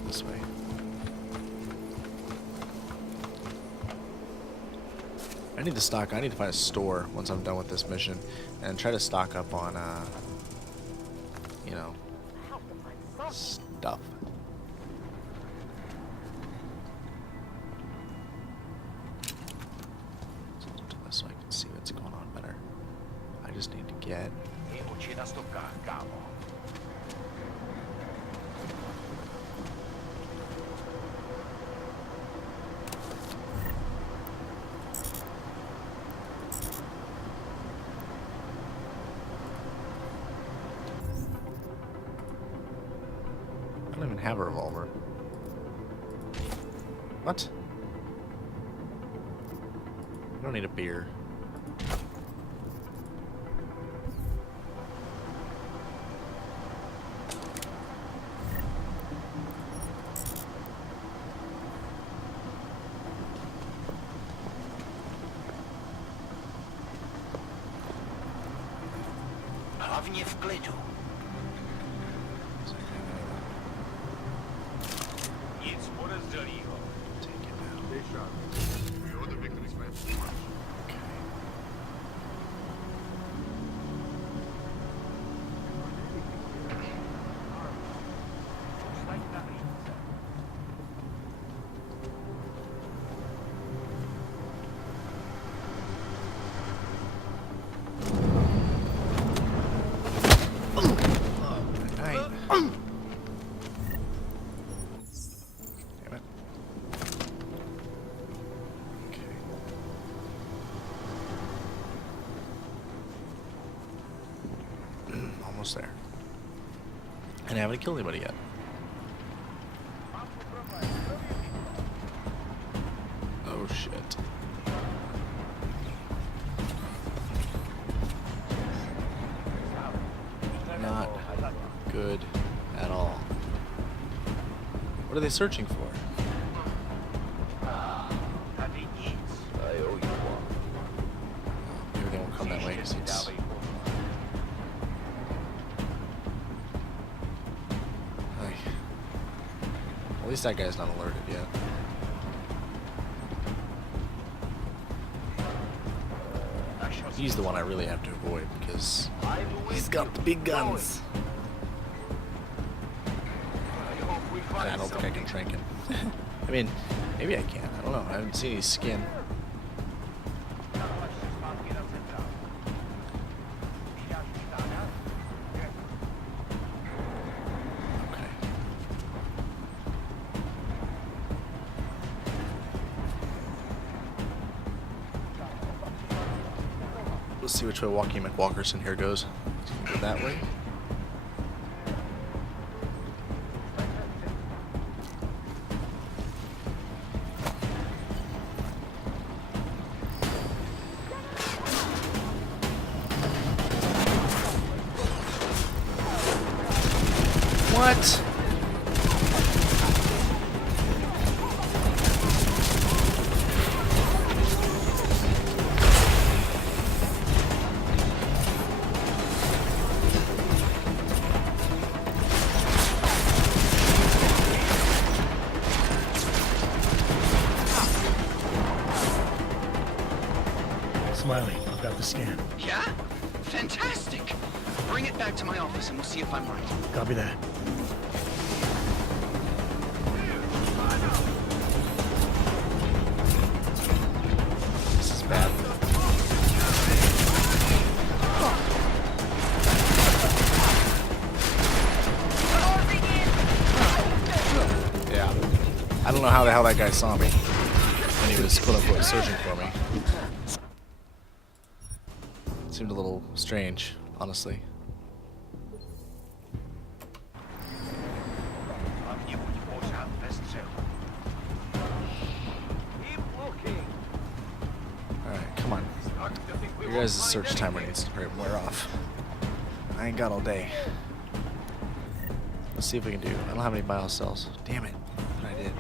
This way. I need to stock. I need to find a store once I'm done with this mission, and try to stock up on, you know, stuff. So I can see what's going on better. I just need to get. I don't even have a revolver. What? I don't need a beer. Hlavně v klidu. Nic podezřelýho. Almost there. And I haven't killed anybody yet. Oh shit. Not good at all. What are they searching for? Maybe they won't come that way because it's... At least that guy's not alerted yet. He's the one I really have to avoid because he's got the big guns. And I don't think I can trank him. I mean, maybe I can. I don't know. I haven't seen his skin. Okay. Let's see which way Joaquin McWalkerson here goes. He's gonna go that way. What? Smiley, I've got the scan. Yeah? Fantastic! Bring it back to my office and we'll see if I'm right. Copy that. This is bad. Yeah. I don't know how the hell that guy saw me when he was quote-unquote searching for me. Seemed a little strange, honestly. Alright, come on. Your guys' search timer needs to wear off. I ain't got all day. Let's see if we can do. I don't have any bio cells. Damn it. I did.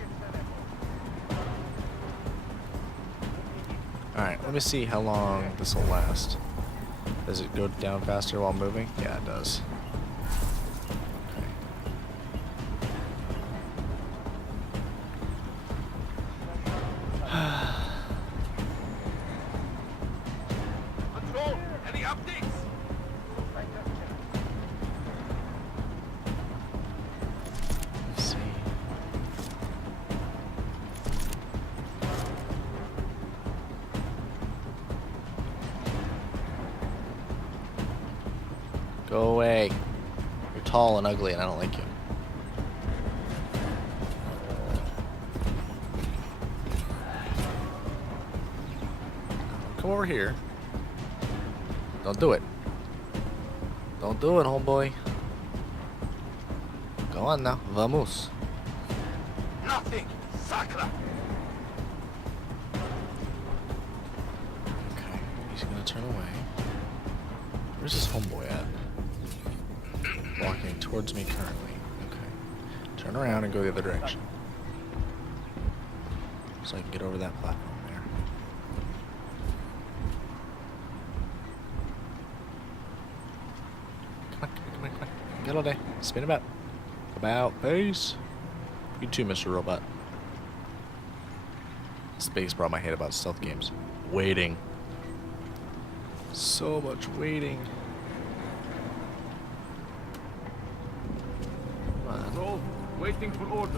Alright, let me see how long this will last. Does it go down faster while moving? Yeah, it does. Control, any updates? Let's see. Go away. You're tall and ugly and I don't like you. Come over here. Don't do it. Don't do it, homeboy. Go on now. Vamos. Nothing. Sakra. Okay. He's gonna turn away. Where's this homeboy at? Walking towards me currently. Okay. Turn around and go the other direction. So I can get over that platform there. Come on. Get all day. Spin about. About face. You too, Mr. Robot. This biggest problem I hate about stealth games. Waiting. So much waiting. Control, waiting for orders.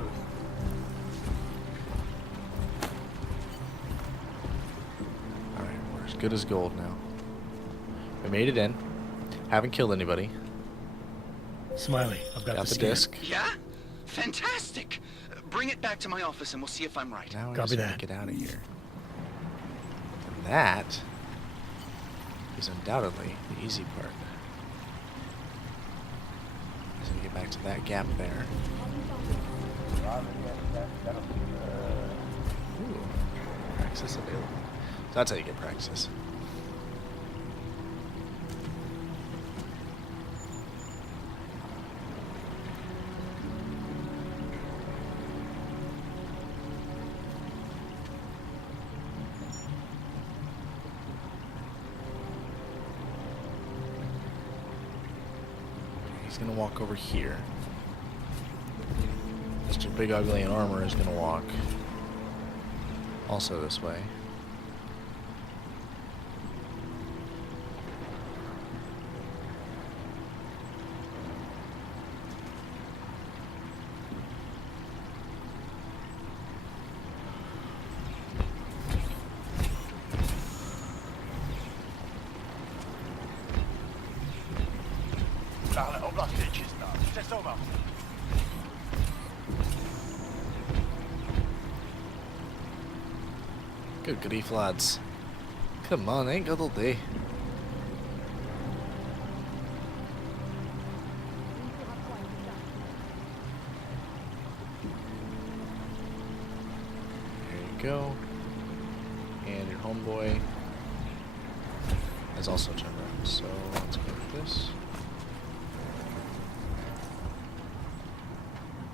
Alright, we're as good as gold now. We made it in. Haven't killed anybody. Smiley, I've got the scan. disc. Yeah? Fantastic! Bring it back to my office and we'll see if I'm right. Now we Copy just gotta that. get out of here. And that is undoubtedly the easy part. So we get back to that gap there. Ooh, praxis available. So that's how you get praxis. He's gonna walk over here. Mr. Big Ugly in armor is gonna walk also this way. Good grief, lads. Come on, ain't good all day. There you go. And your homeboy is also turned around, so let's go with this.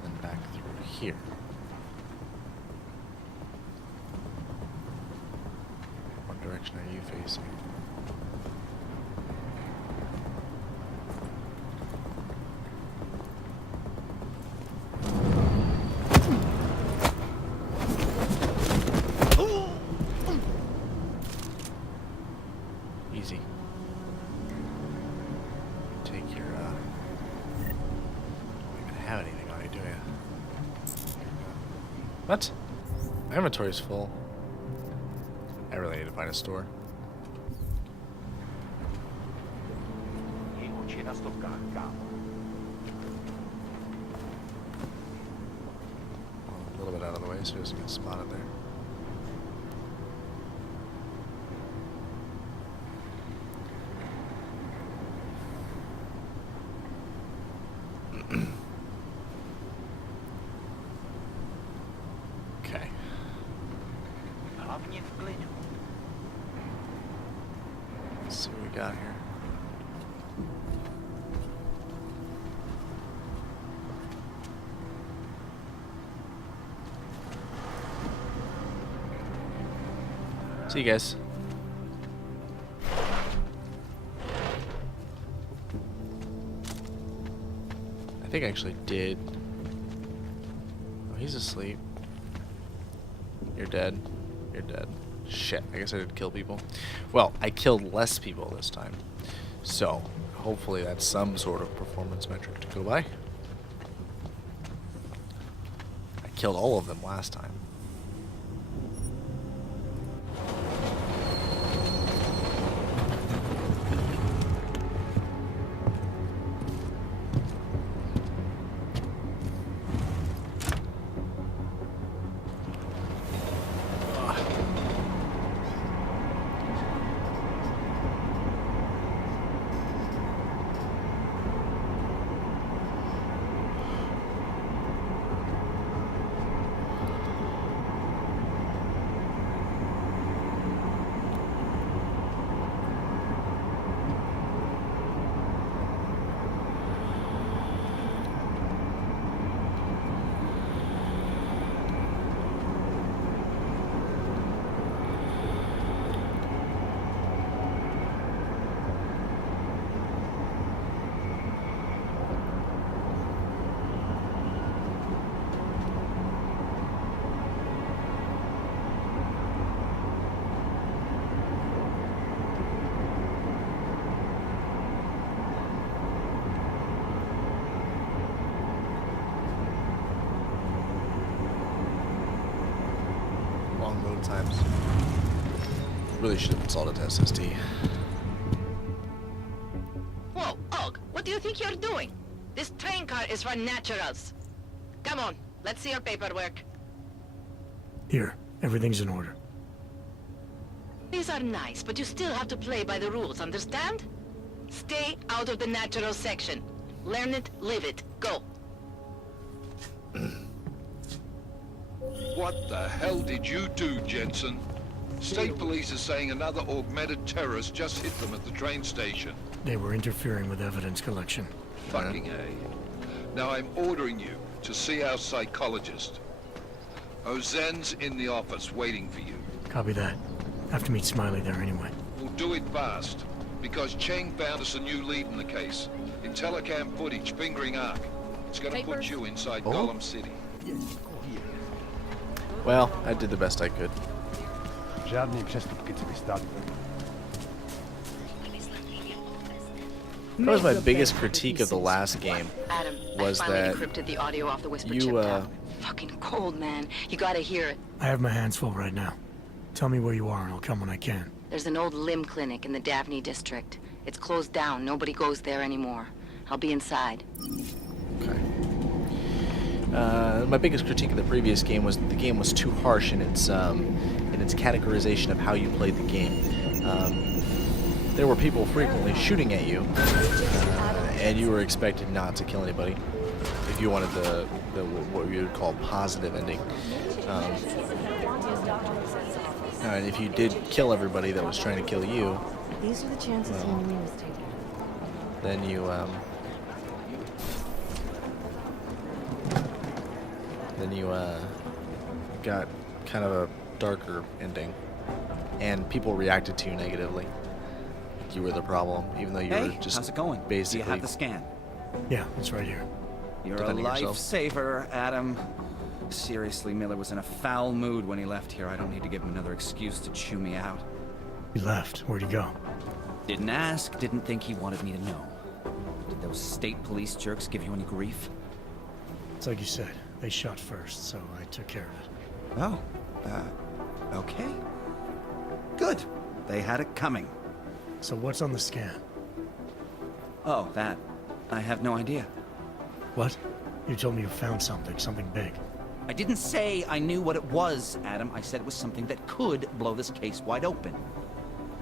Then back through here. What direction are you facing? Easy. Take your, don't even have anything on you, do you? What? My inventory's full. I really need to find a store. A little bit out of the way so he doesn't get spotted there. Okay. Let's see what we got here. See you guys. I think I actually did. Oh, he's asleep. You're dead. You're dead. Shit, I guess I did kill people. Well, I killed less people this time. So, hopefully that's some sort of performance metric to go by. I killed all of them last time. Load times. Really should have installed a SSD. Whoa, Og, what do you think you're doing? This train car is for naturals. Come on, let's see your paperwork. Here, everything's in order. These are nice, but you still have to play by the rules, understand? Stay out of the natural section. Learn it, live it. Go. What the hell did you do, Jensen? State police is saying another augmented terrorist just hit them at the train station. They were interfering with evidence collection. Fucking A. Now I'm ordering you to see our psychologist. Ozen's in the office waiting for you. Copy that. Have to meet Smiley there anyway. We'll do it fast, because Cheng found us a new lead in the case. In telecam footage fingering Ark. It's gonna put you inside Gollum City. Well, I did the best I could. That was my biggest critique of the last game. Adam, was I finally that decrypted the audio off the whisper you, chip tab. Fucking cold, man. You gotta hear it. I have my hands full right now. Tell me where you are and I'll come when I can. There's an old limb clinic in the Daphne district. It's closed down. Nobody goes there anymore. I'll be inside. Okay. My biggest critique of the previous game was that the game was too harsh in its categorization of how you played the game. There were people frequently shooting at you, and you were expected not to kill anybody if you wanted the what we would call positive ending. And if you did kill everybody that was trying to kill you, These are the chances well, Henry was taking. then you got kind of a darker ending, and people reacted to you negatively. You were the problem, even though you were just how's it going? basically. Do you have the scan? Yeah, it's right here. You're a defending yourself. lifesaver, Adam. Seriously, Miller was in a foul mood when he left here. I don't need to give him another excuse to chew me out. He left. Where'd he go? Didn't ask, didn't think he wanted me to know. Did those state police jerks give you any grief? It's like you said. They shot first, so I took care of it. Oh, okay. Good. They had it coming. So what's on the scan? Oh, that. I have no idea. What? You told me you found something big. I didn't say I knew what it was, Adam. I said it was something that could blow this case wide open.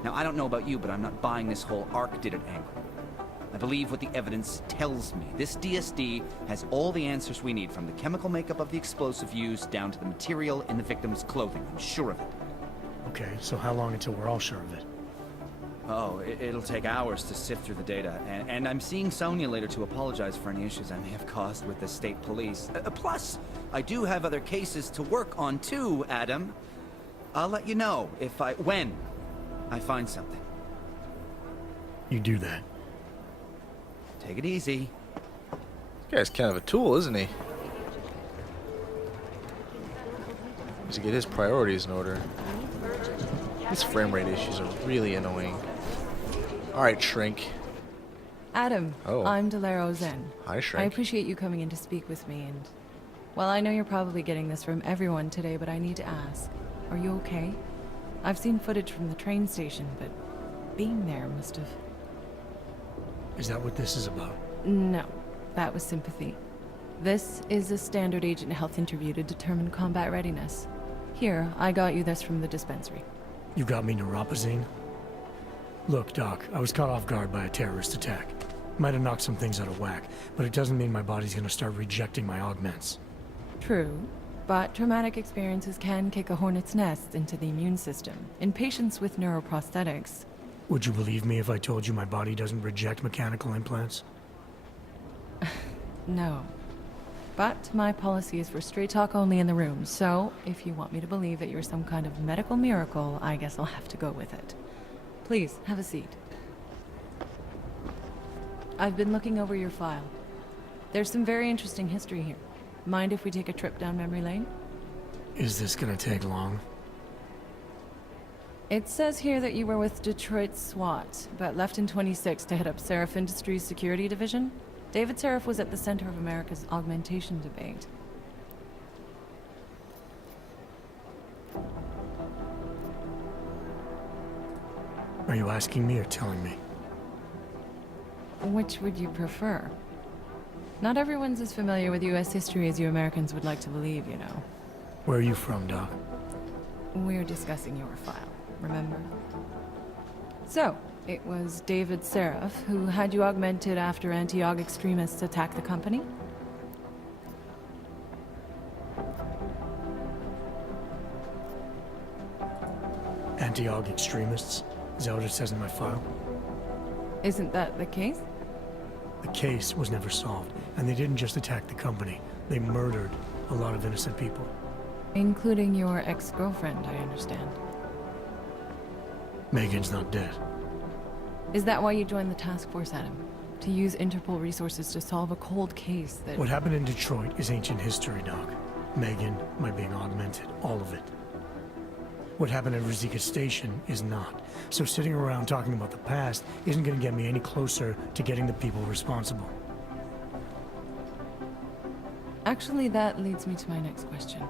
Now, I don't know about you, but I'm not buying this whole Ark did it angle. I believe what the evidence tells me. This DSD has all the answers we need, from the chemical makeup of the explosive used down to the material in the victim's clothing. I'm sure of it. Okay, so how long until we're all sure of it? Oh, it'll take hours to sift through the data, and I'm seeing Sonia later to apologize for any issues I may have caused with the state police. Plus, I do have other cases to work on too, Adam. I'll let you know when I find something. You do that. Take it easy. This guy's kind of a tool, isn't he? Needs to get his priorities in order. These frame rate issues are really annoying. Alright, Shrink. Adam, Oh. I'm Delaro Zen. Hi, Shrink. I appreciate you coming in to speak with me, and... Well, I know you're probably getting this from everyone today, but I need to ask. Are you okay? I've seen footage from the train station, but being there must have... Is that what this is about? No, that was sympathy. This is a standard agent health interview to determine combat readiness. Here, I got you this from the dispensary. You got me neuropazine? Look, Doc, I was caught off guard by a terrorist attack. Might have knocked some things out of whack, but it doesn't mean my body's gonna start rejecting my augments. True, but traumatic experiences can kick a hornet's nest into the immune system. In patients with neuroprosthetics... Would you believe me if I told you my body doesn't reject mechanical implants? No. But my policy is for straight talk only in the room, so if you want me to believe that you're some kind of medical miracle, I guess I'll have to go with it. Please, have a seat. I've been looking over your file. There's some very interesting history here. Mind if we take a trip down memory lane? Is this gonna take long? It says here that you were with Detroit SWAT, but left in 26 to head up Seraph Industries' security division. David Seraph was at the center of America's augmentation debate. Are you asking me or telling me? Which would you prefer? Not everyone's as familiar with U.S. history as you Americans would like to believe, you know. Where are you from, Doc? We're discussing your file, remember? So, it was David Seraph who had you augmented after anti-aug extremists attacked the company? Anti-aug extremists? Is that what it says in my file? Isn't that the case? The case was never solved, and they didn't just attack the company. They murdered a lot of innocent people. Including your ex-girlfriend, I understand. Megan's not dead. Is that why you joined the task force, Adam? To use Interpol resources to solve a cold case that... What happened in Detroit is ancient history, Doc. Megan, my being augmented, all of it. What happened at Rosika Station is not. So sitting around talking about the past isn't going to get me any closer to getting the people responsible. Actually, that leads me to my next question.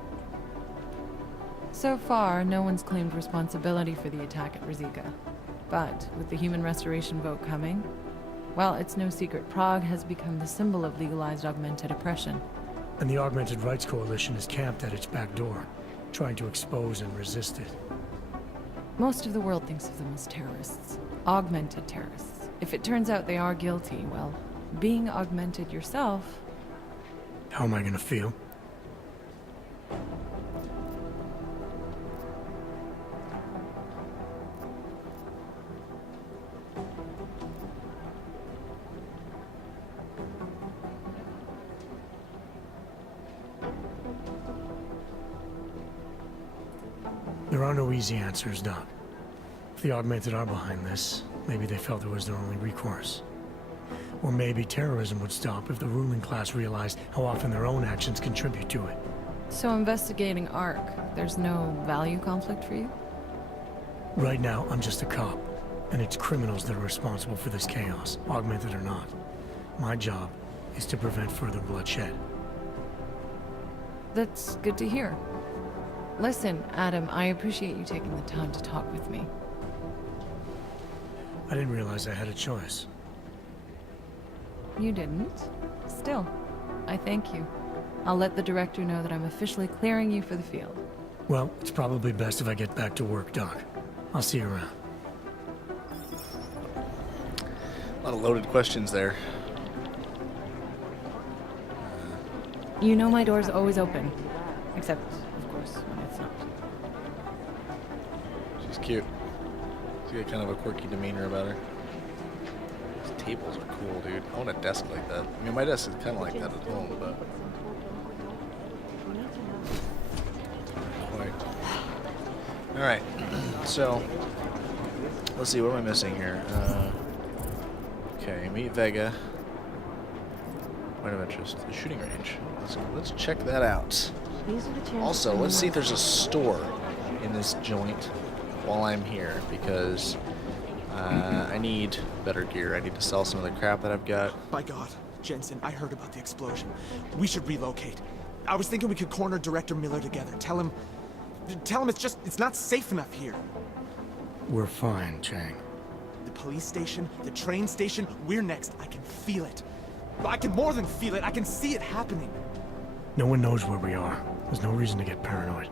So far, no one's claimed responsibility for the attack at Rosika. But with the human restoration vote coming, Well, it's no secret Prague has become the symbol of legalized augmented oppression. And the Augmented Rights Coalition is camped at its back door, trying to expose and resist it. Most of the world thinks of them as terrorists. Augmented terrorists. If it turns out they are guilty, well, being augmented yourself... How am I gonna feel? There are no easy answers, Doc. If the Augmented are behind this, maybe they felt it was their only recourse. Or maybe terrorism would stop if the ruling class realized how often their own actions contribute to it. So investigating ARC, there's no value conflict for you? Right now, I'm just a cop, and it's criminals that are responsible for this chaos, augmented or not. My job is to prevent further bloodshed. That's good to hear. Listen, Adam, I appreciate you taking the time to talk with me. I didn't realize I had a choice. You didn't? Still, I thank you. I'll let the director know that I'm officially clearing you for the field. Well, it's probably best if I get back to work, Doc. I'll see you around. A lot of loaded questions there. You know my door's always open. Except, of course, when it's not. She's cute. She's got kind of a quirky demeanor about her. These tables are cool, dude. I want a desk like that. I mean, my desk is kind of like that at home, but... Quite. Alright. So, let's see, what am I missing here? Okay, meet Vega. Point of interest, the shooting range. Let's check that out. Also, let's see if there's a store in this joint while I'm here, because I need better gear. I need to sell some of the crap that I've got. By God, Jensen, I heard about the explosion. We should relocate. I was thinking we could corner Director Miller together. Tell him it's not safe enough here. We're fine, Chang. The police station, the train station, we're next. I can feel it. I can more than feel it. I can see it happening. No one knows where we are. There's no reason to get paranoid.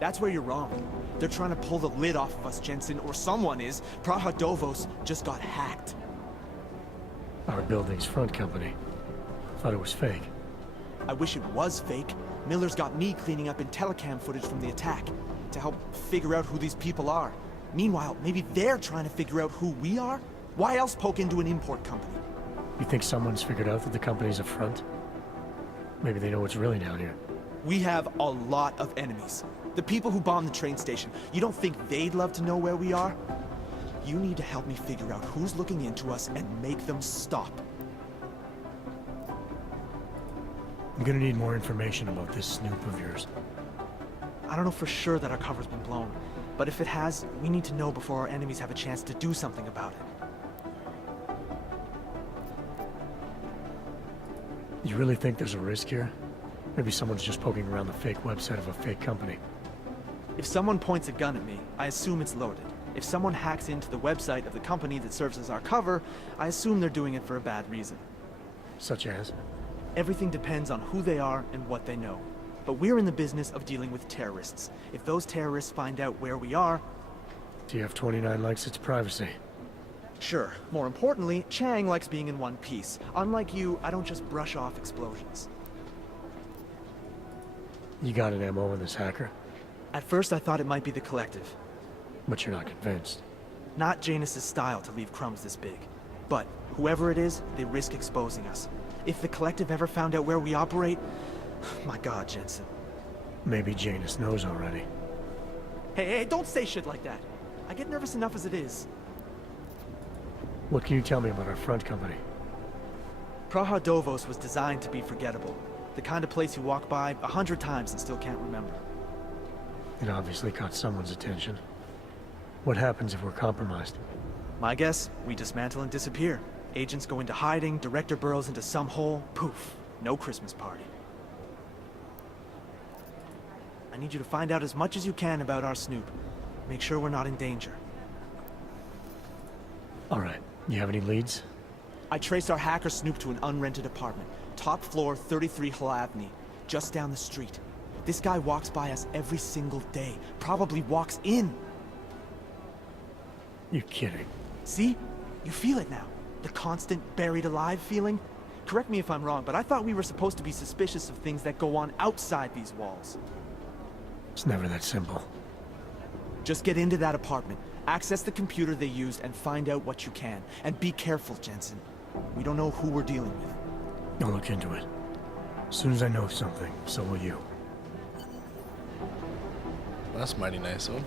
That's where you're wrong. They're trying to pull the lid off of us, Jensen, or someone is. Praha Dovos just got hacked. Our building's front company. Thought it was fake. I wish it was fake. Miller's got me cleaning up IntelliCam footage from the attack to help figure out who these people are. Meanwhile, maybe they're trying to figure out who we are? Why else poke into an import company? You think someone's figured out that the company's a front? Maybe they know what's really down here. We have a lot of enemies. The people who bombed the train station. You don't think they'd love to know where we are? You need to help me figure out who's looking into us and make them stop. I'm gonna need more information about this snoop of yours. I don't know for sure that our cover's been blown, but if it has, we need to know before our enemies have a chance to do something about it. You really think there's a risk here? Maybe someone's just poking around the fake website of a fake company. If someone points a gun at me, I assume it's loaded. If someone hacks into the website of the company that serves as our cover, I assume they're doing it for a bad reason. Such as? Everything depends on who they are and what they know. But we're in the business of dealing with terrorists. If those terrorists find out where we are... TF-29 likes its privacy. Sure. More importantly, Chang likes being in one piece. Unlike you, I don't just brush off explosions. You got an MO in this hacker? At first I thought it might be the Collective. But you're not convinced? Not Janus's style to leave crumbs this big. But whoever it is, they risk exposing us. If the Collective ever found out where we operate... My God, Jensen. Maybe Janus knows already. Hey, don't say shit like that. I get nervous enough as it is. What can you tell me about our front company? Praha Dovos was designed to be forgettable. The kind of place you walk by 100 times and still can't remember. It obviously caught someone's attention. What happens if we're compromised? My guess, we dismantle and disappear. Agents go into hiding, Director burrows into some hole, poof, no Christmas party. I need you to find out as much as you can about our snoop. Make sure we're not in danger. All right. You have any leads? I traced our hacker snoop to an unrented apartment. Top floor, 33 Halavni, just down the street. This guy walks by us every single day. Probably walks in. You're kidding. See? You feel it now. The constant buried alive feeling. Correct me if I'm wrong, but I thought we were supposed to be suspicious of things that go on outside these walls. It's never that simple. Just get into that apartment, access the computer they used, and find out what you can. And be careful, Jensen. We don't know who we're dealing with. I'll look into it. As soon as I know something, so will you. That's mighty nice of him.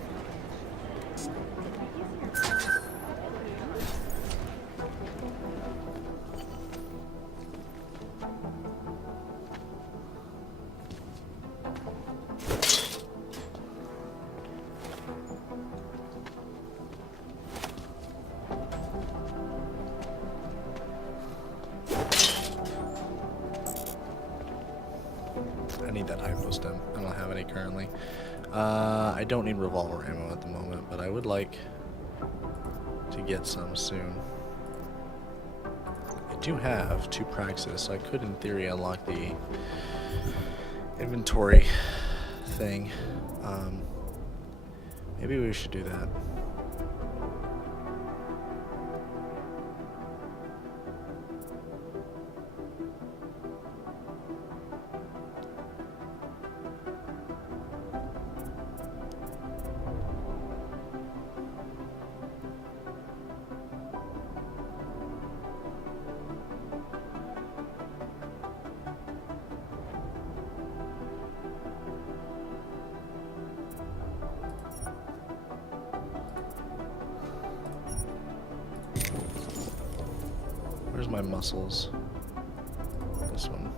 I need that hypo stem. I don't have any currently. I don't need revolver ammo at the moment, but I would like to get some soon. I do have 2 Praxis, so I could in theory unlock the inventory thing. Maybe we should do that. Where's my muscles? This one.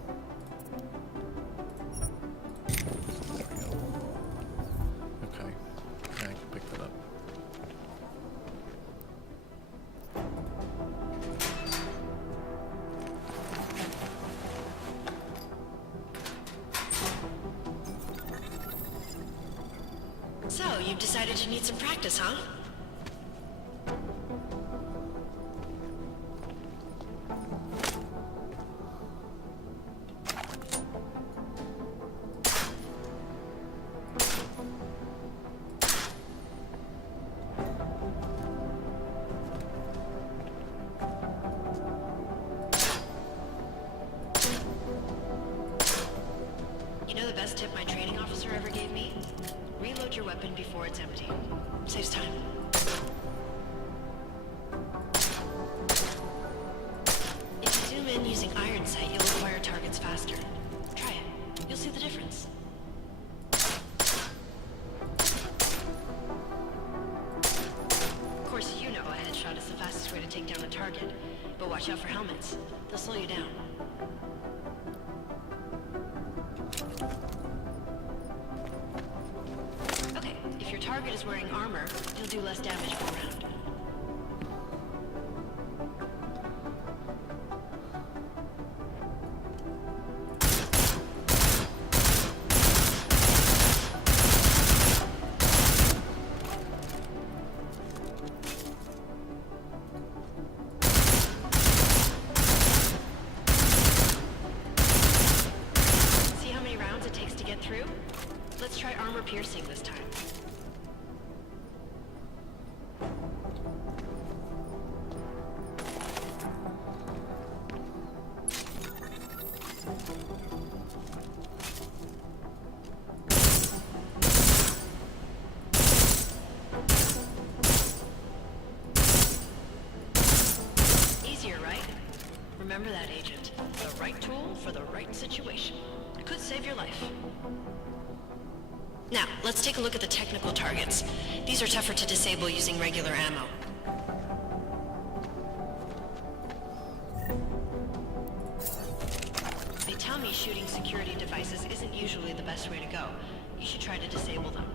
There we go. Okay. I can pick that up. So, you've decided you need some practice, huh? You know the best tip my training officer ever gave me? Reload your weapon before it's empty. Saves time. If you zoom in using iron sight, you'll acquire targets faster. Try it. You'll see the difference. Of course, you know a headshot is the fastest way to take down a target. But watch out for helmets. They'll slow you down. Okay, if your target is wearing armor, you'll do less damage per round. See how many rounds it takes to get through? Let's try armor piercing this time. Easier, right? Remember that, Agent. The right tool for the right situation. It could save your life. Now, let's take a look at the technical targets. These are tougher to disable using regular ammo. They tell me shooting security devices isn't usually the best way to go. You should try to disable them.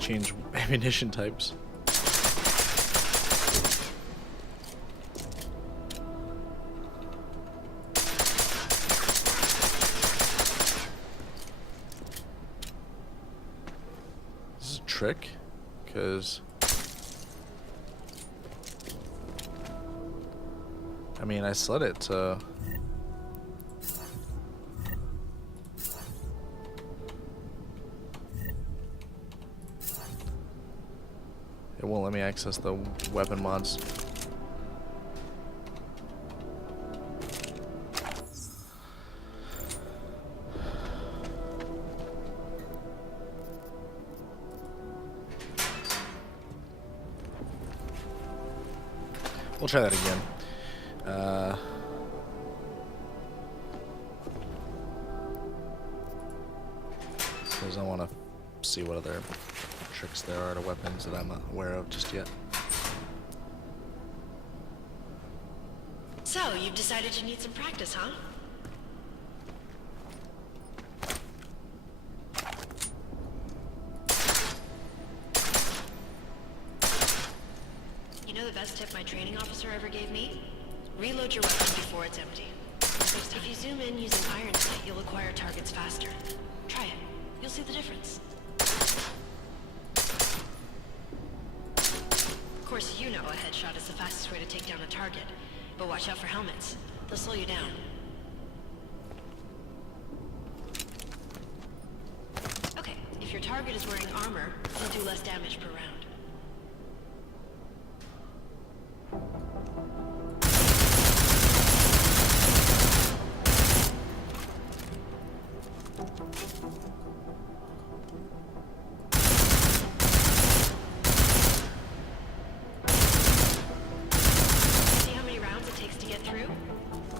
change ammunition types. This is a trick, because I mean, I slid it to... It won't let me access the weapon mods. We'll try that again. Because I want to see what other tricks there are to weapons that I'm not aware of just yet. So, you've decided you need some practice, huh? You know the best tip my training officer ever gave me? Reload your weapon before it's empty. If you zoom in using iron sight, you'll acquire targets faster. Try it. You'll see the difference. Of course, you know a headshot is the fastest way to take down a target. But watch out for helmets. They'll slow you down. Okay, if your target is wearing armor, you'll do less damage per round. See how many rounds it takes to get through?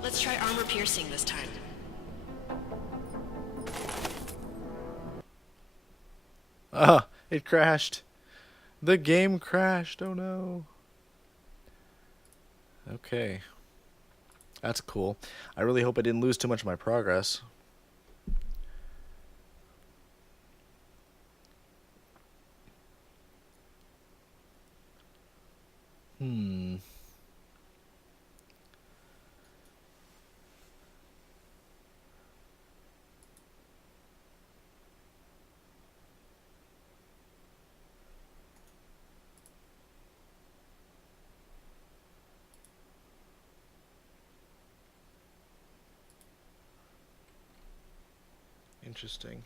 Let's try armor piercing this time. Ah, it crashed. The game crashed. Oh no. Okay. That's cool. I really hope I didn't lose too much of my progress. Interesting.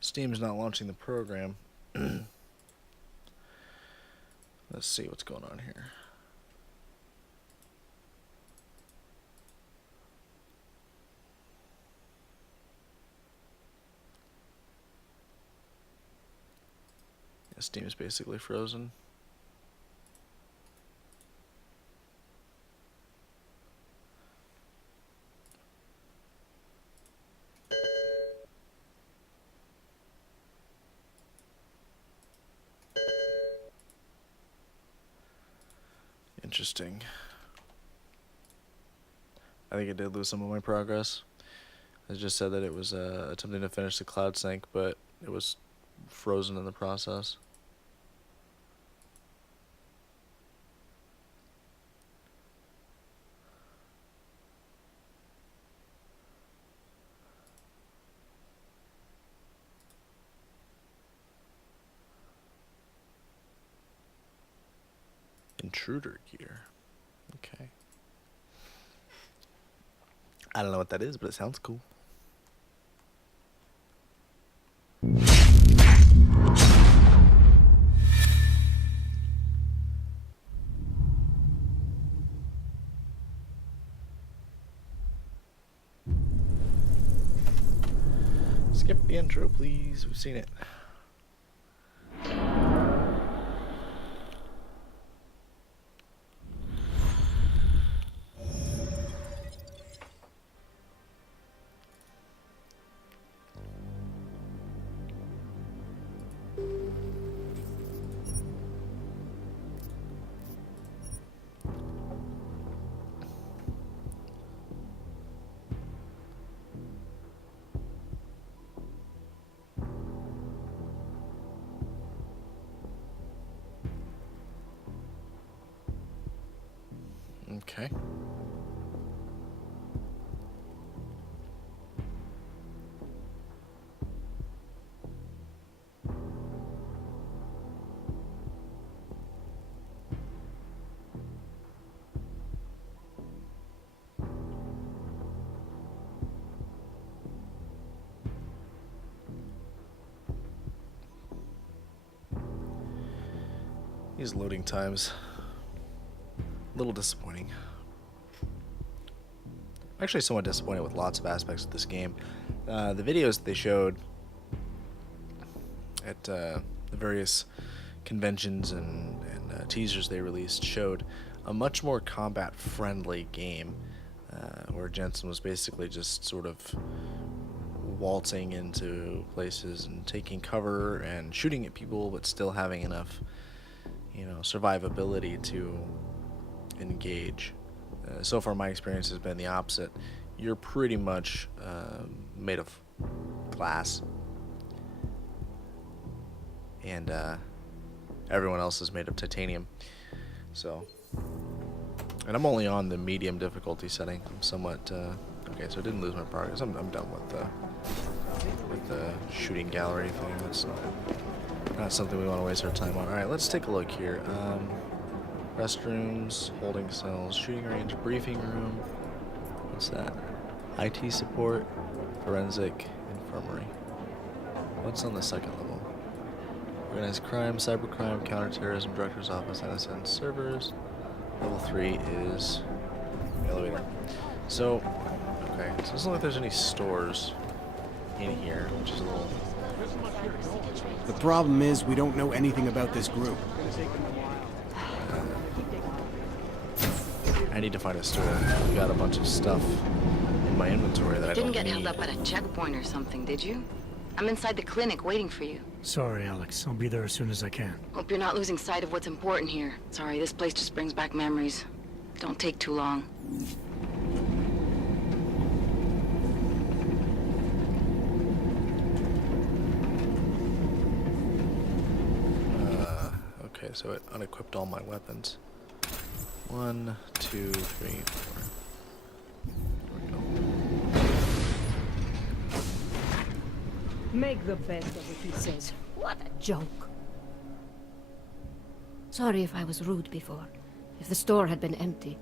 Steam's not launching the program. Let's see what's going on here. Yeah, Steam is basically frozen. Interesting. I think I did lose some of my progress. It just said that it was attempting to finish the cloud sync, but it was frozen in the process. Intruder gear. Okay. I don't know what that is, but it sounds cool. Skip the intro, please. We've seen it. These loading times, a little disappointing. I'm actually somewhat disappointed with lots of aspects of this game. The videos that they showed at the various conventions and teasers they released showed a much more combat-friendly game, where Jensen was basically just sort of waltzing into places and taking cover and shooting at people, but still having enough, you know, survivability to engage. So far, my experience has been the opposite. You're pretty much made of glass, and everyone else is made of titanium. So, and I'm only on the medium difficulty setting. I'm somewhat okay. So I didn't lose my progress. I'm done with the shooting gallery thing. That's not something we want to waste our time on. All right, let's take a look here. Restrooms, holding cells, shooting range, briefing room. What's that? IT support, forensic, infirmary. What's on the second level? Organized crime, cybercrime, counterterrorism, director's office, NSN servers. Level 3 is elevator. So, okay, so it doesn't look like there's any stores in here, which is a little... The problem is we don't know anything about this group. I need to find a store. I've got a bunch of stuff in my inventory that I don't Didn't get need. held up at a checkpoint or something, did you? I'm inside the clinic waiting for you. Sorry, Alex. I'll be there as soon as I can. Hope you're not losing sight of what's important here. Sorry, this place just brings back memories. Don't take too long. Okay, so it unequipped all my weapons. 1, 2, 3, 4. There we go. Make the best of it, he says. What a joke. Sorry if I was rude before. If the store had been empty.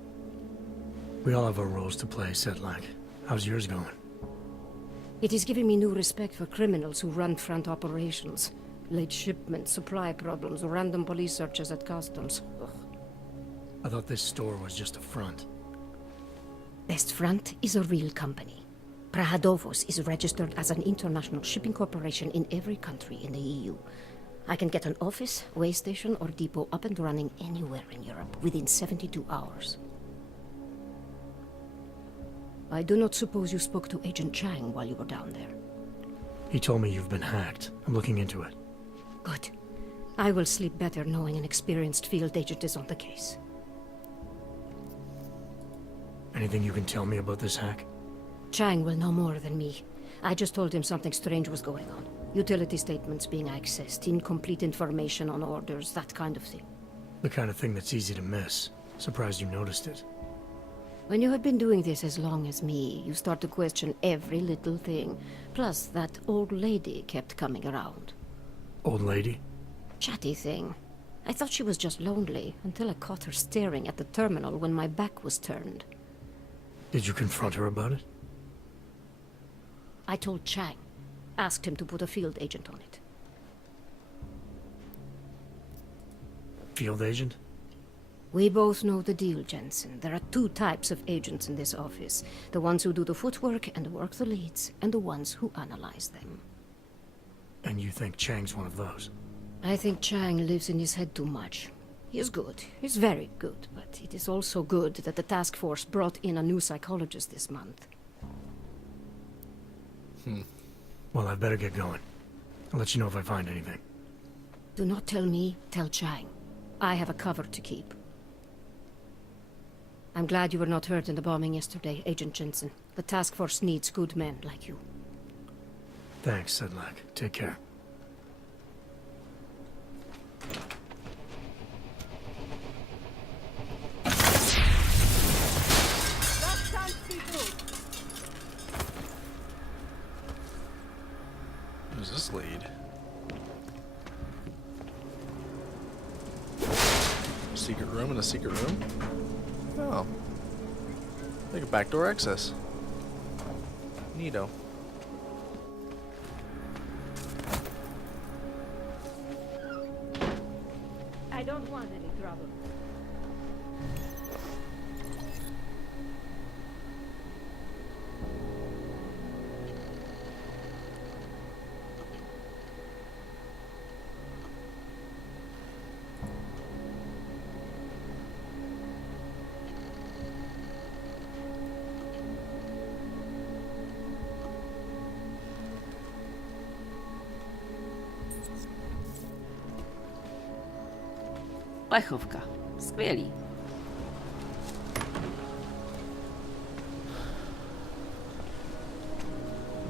We all have our roles to play, Sedlak. How's yours going? It is giving me new respect for criminals who run front operations. Late shipments, supply problems, random police searches at customs. Ugh. I thought this store was just a front. Best Front is a real company. Prahadovos is registered as an international shipping corporation in every country in the EU. I can get an office, way station, or depot up and running anywhere in Europe within 72 hours. I do not suppose you spoke to Agent Chang while you were down there. He told me you've been hacked. I'm looking into it. Good. I will sleep better knowing an experienced field agent is on the case. Anything you can tell me about this hack? Chang will know more than me. I just told him something strange was going on. Utility statements being accessed, incomplete information on orders, that kind of thing. The kind of thing that's easy to miss. Surprised you noticed it. When you have been doing this as long as me, you start to question every little thing. Plus, that old lady kept coming around. Old lady? Chatty thing. I thought she was just lonely, until I caught her staring at the terminal when my back was turned. Did you confront her about it? I told Chang. Asked him to put a field agent on it. Field agent? We both know the deal, Jensen. There are two types of agents in this office. The ones who do the footwork and work the leads, and the ones who analyze them. And you think Chang's one of those? I think Chang lives in his head too much. He is good. He's very good, but it is also good that the task force brought in a new psychologist this month. Well, I'd better get going. I'll let you know if I find anything. Do not tell me, tell Chang. I have a cover to keep. I'm glad you were not hurt in the bombing yesterday, Agent Jensen. The task force needs good men like you. Thanks, Sedlak. Take care. What does this lead? Secret room in a secret room? Oh. Like a backdoor access. Neato. I don't Don't want any trouble. Lechówka. Skvělý.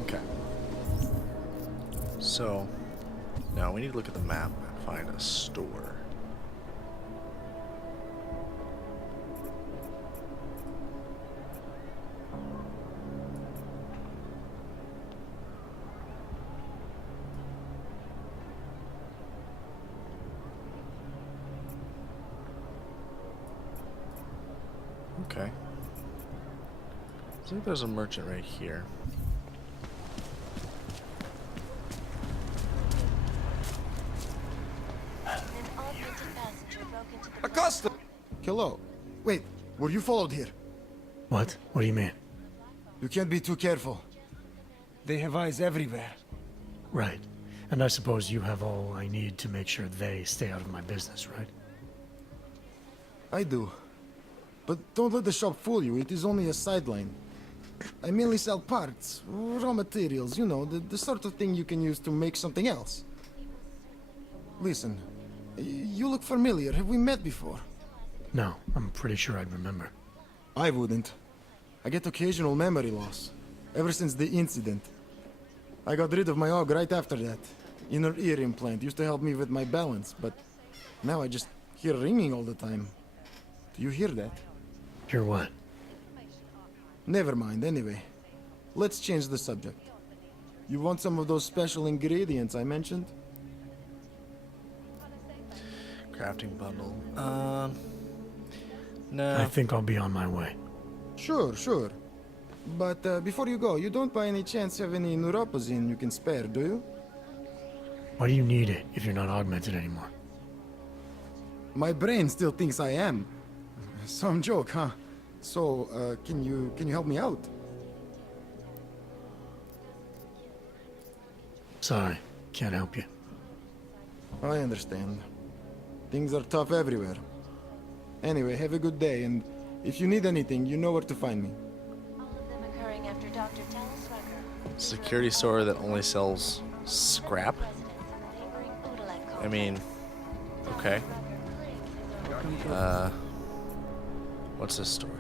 Okay. So, now we need to look at the map and find a store. Okay. I think there's a merchant right here. Acosta! Hello. Wait, were you followed here? What? What do you mean? You can't be too careful. They have eyes everywhere. Right. And I suppose you have all I need to make sure they stay out of my business, right? I do. But don't let the shop fool you, it is only a sideline. I mainly sell parts, raw materials, you know, the sort of thing you can use to make something else. Listen, you look familiar. Have we met before? No, I'm pretty sure I'd remember. I wouldn't. I get occasional memory loss, ever since the incident. I got rid of my AUG right after that. Inner ear implant used to help me with my balance, but now I just hear ringing all the time. Do you hear that? Hear what? Never mind, anyway. Let's change the subject. You want some of those special ingredients I mentioned? Crafting bundle. No. I think I'll be on my way. Sure. But before you go, you don't by any chance have any neuropozine you can spare, do you? Why do you need it if you're not augmented anymore? My brain still thinks I am. Some joke, huh? So, can you help me out? Sorry, can't help you. I understand. Things are tough everywhere. Anyway, have a good day, and if you need anything, you know where to find me. Security store that only sells scrap? I mean, okay. What's this store?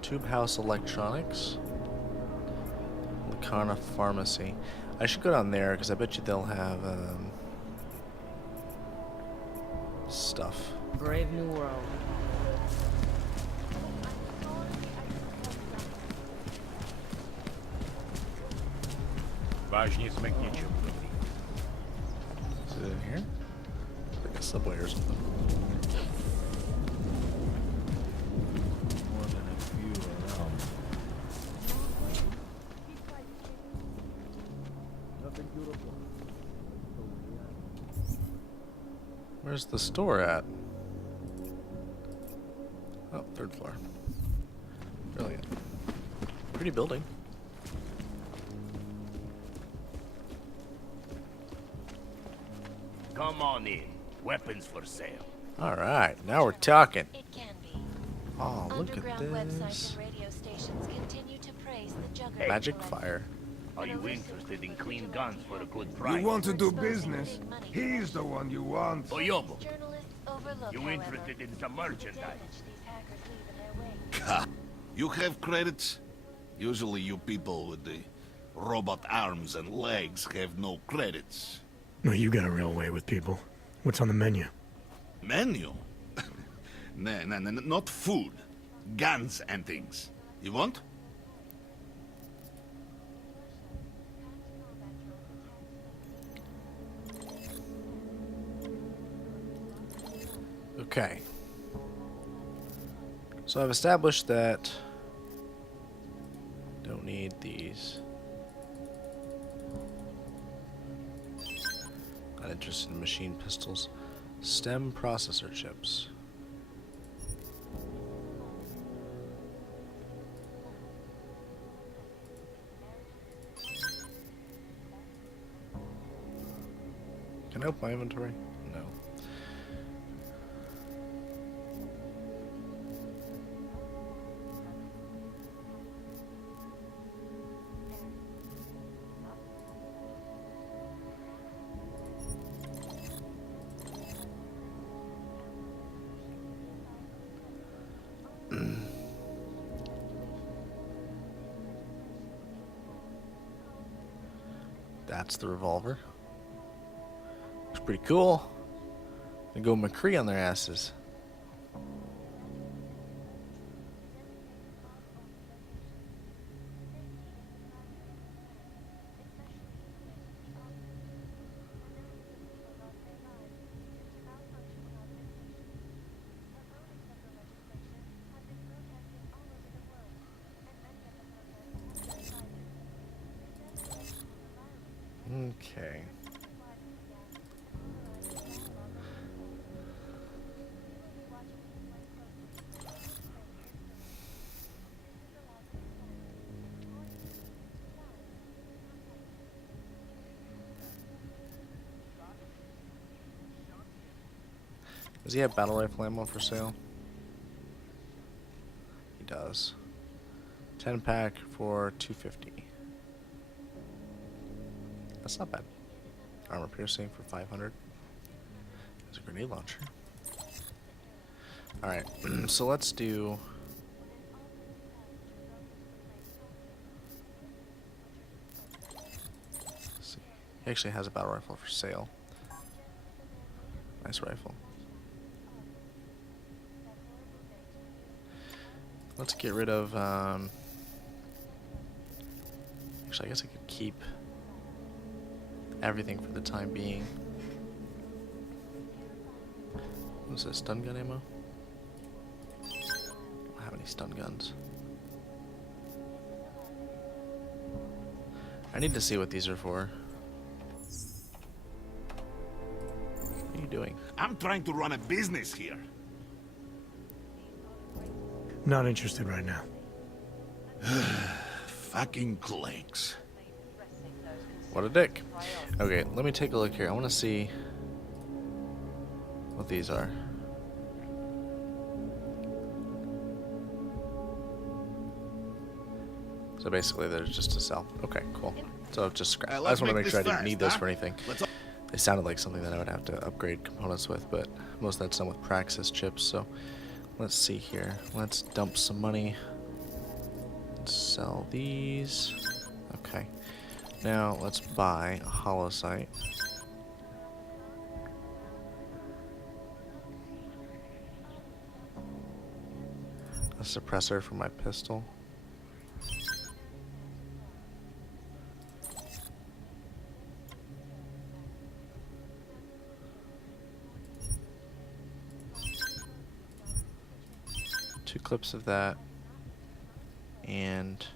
Tube House Electronics? Lacana Pharmacy. I should go down there because I bet you they'll have stuff. Brave new world. Is it in here? Like a subway or something. More than a few around. Nothing beautiful. Where's the store at? Oh, third floor. Brilliant. Pretty building. Come on in. Weapons for sale. All right, now we're talking. Oh, look at this. Magic fire. Are you interested in clean guns for a good price? You want to do business? He's the one you want. Oyobo, you interested in some merchandise? You have credits? Usually you people with the robot arms and legs have no credits. No, you got a real way with people. What's on the menu? Menu? No, not food. Guns and things. You want? Okay. So I've established that don't need these. Not interested in machine pistols. STEM processor chips. Can I open my inventory? No. That's the revolver. Looks pretty cool. Gonna go McCree on their asses. Okay. Does he have battle rifle ammo for sale? He does. 10 pack for $250. That's not bad. Armor piercing for 500. There's a grenade launcher. Alright, so let's do... Let's see. He actually has a battle rifle for sale. Nice rifle. Let's get rid of... Actually, I guess I could keep everything for the time being. What's this? Stun gun ammo? I don't have any stun guns. I need to see what these are for. What are you doing? I'm trying to run a business here. Not interested right now. Fucking clanks. What a dick. Okay, let me take a look here. I want to see what these are. So basically, they're just to sell. Okay, cool. So just scrap. I just want to make sure I didn't need those for anything. They sounded like something that I would have to upgrade components with, but most of that's done with Praxis chips. So let's see here. Let's dump some money. Let's sell these. Okay. Now let's buy a hollow sight. A suppressor for my pistol. Two clips of that. And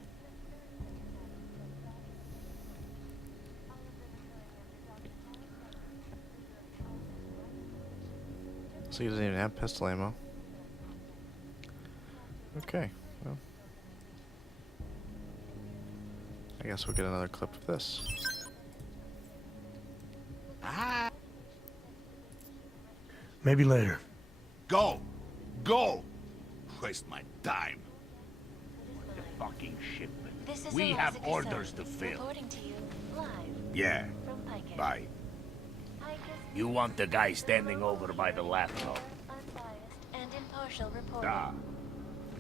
so he doesn't even have pistol ammo. Okay, well, I guess we'll get another clip of this. Maybe later. Go! Go! Waste my time. The fucking shipment. This is We have Eliza orders to Cassell, fill. reporting to you live Yeah. from Pikehead. Bye. You want the guy standing over by the laptop? Unbiased and impartial reporting. Ah.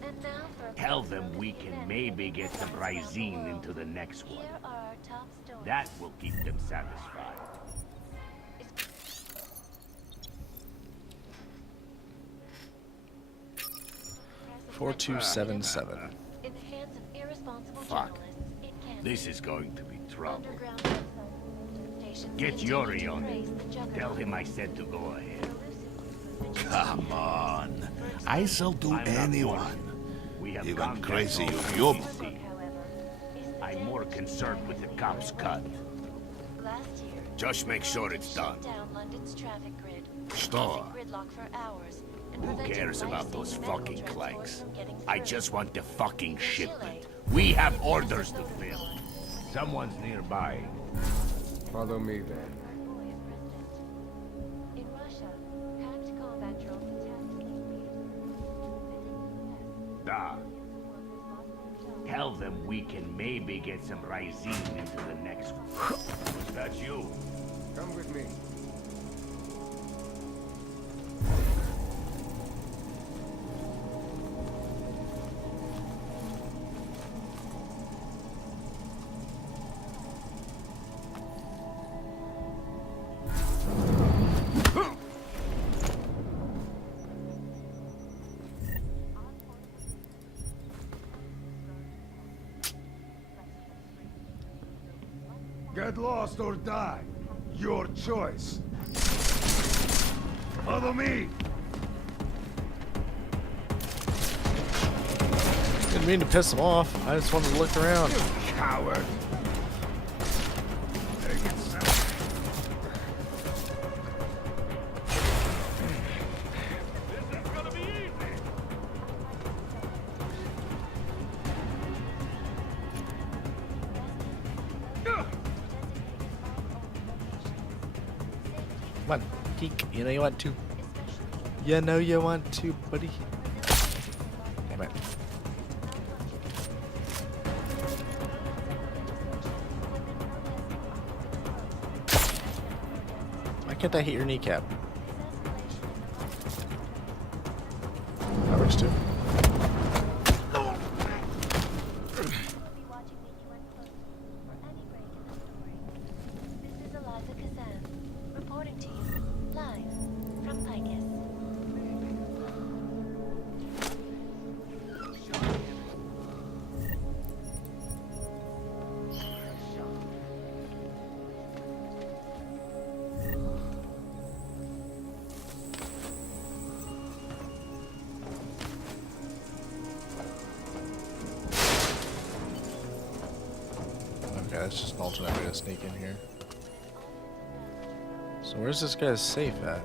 And now for a Tell close them look we at can events maybe that get some affect the Rysine world. into the next one. Here are our top stories. That will keep them satisfied. 4277. In the hands of irresponsible Fuck. journalists, it can This is going to be trouble. underground websites. Stations Get continue Yuri to on praise it. the juggernaut. Tell him I said to go ahead. Come on. I shall do I'm not anyone. worried. We have Even contacts crazy all if over you- the sea. I'm more concerned with the cops' cut. Last year, Just make sure it's done. shut down London's traffic grid. Store. Who cares about those fucking clanks? I just want the fucking shipment. We have orders to fill. Someone's nearby. Follow me then. Da. Tell them we can maybe get some Ryzine into the next one. Was that you? Come with me. Get lost or die. Your choice. Follow me. Didn't mean to piss him off. I just wanted to look around. You coward. Come on, geek. You know you want to. You know you want to, buddy. Damn it. Why can't I hit your kneecap? That works too. Okay, that's just an alternate way to sneak in here. So where's this guy's safe at?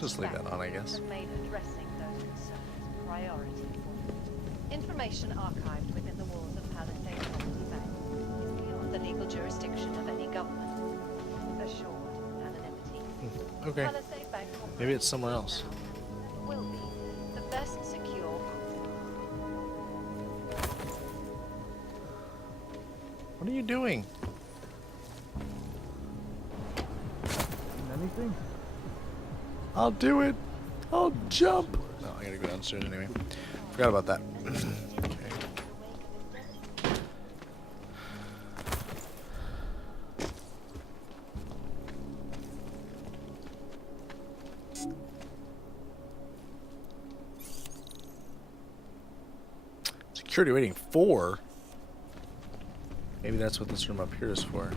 Just leave that on, I guess. Made addressing those concerns a priority for information archived within the walls of Palisade Property Bank is beyond the legal jurisdiction of any government. Assured anonymity. Okay. Palisade Bank Maybe it's somewhere else. will be the best secure. What are you doing? Anything? I'll do it. I'll jump. No, I gotta go downstairs anyway. Forgot about that. Okay. Security waiting 4? Maybe that's what this room up here is for.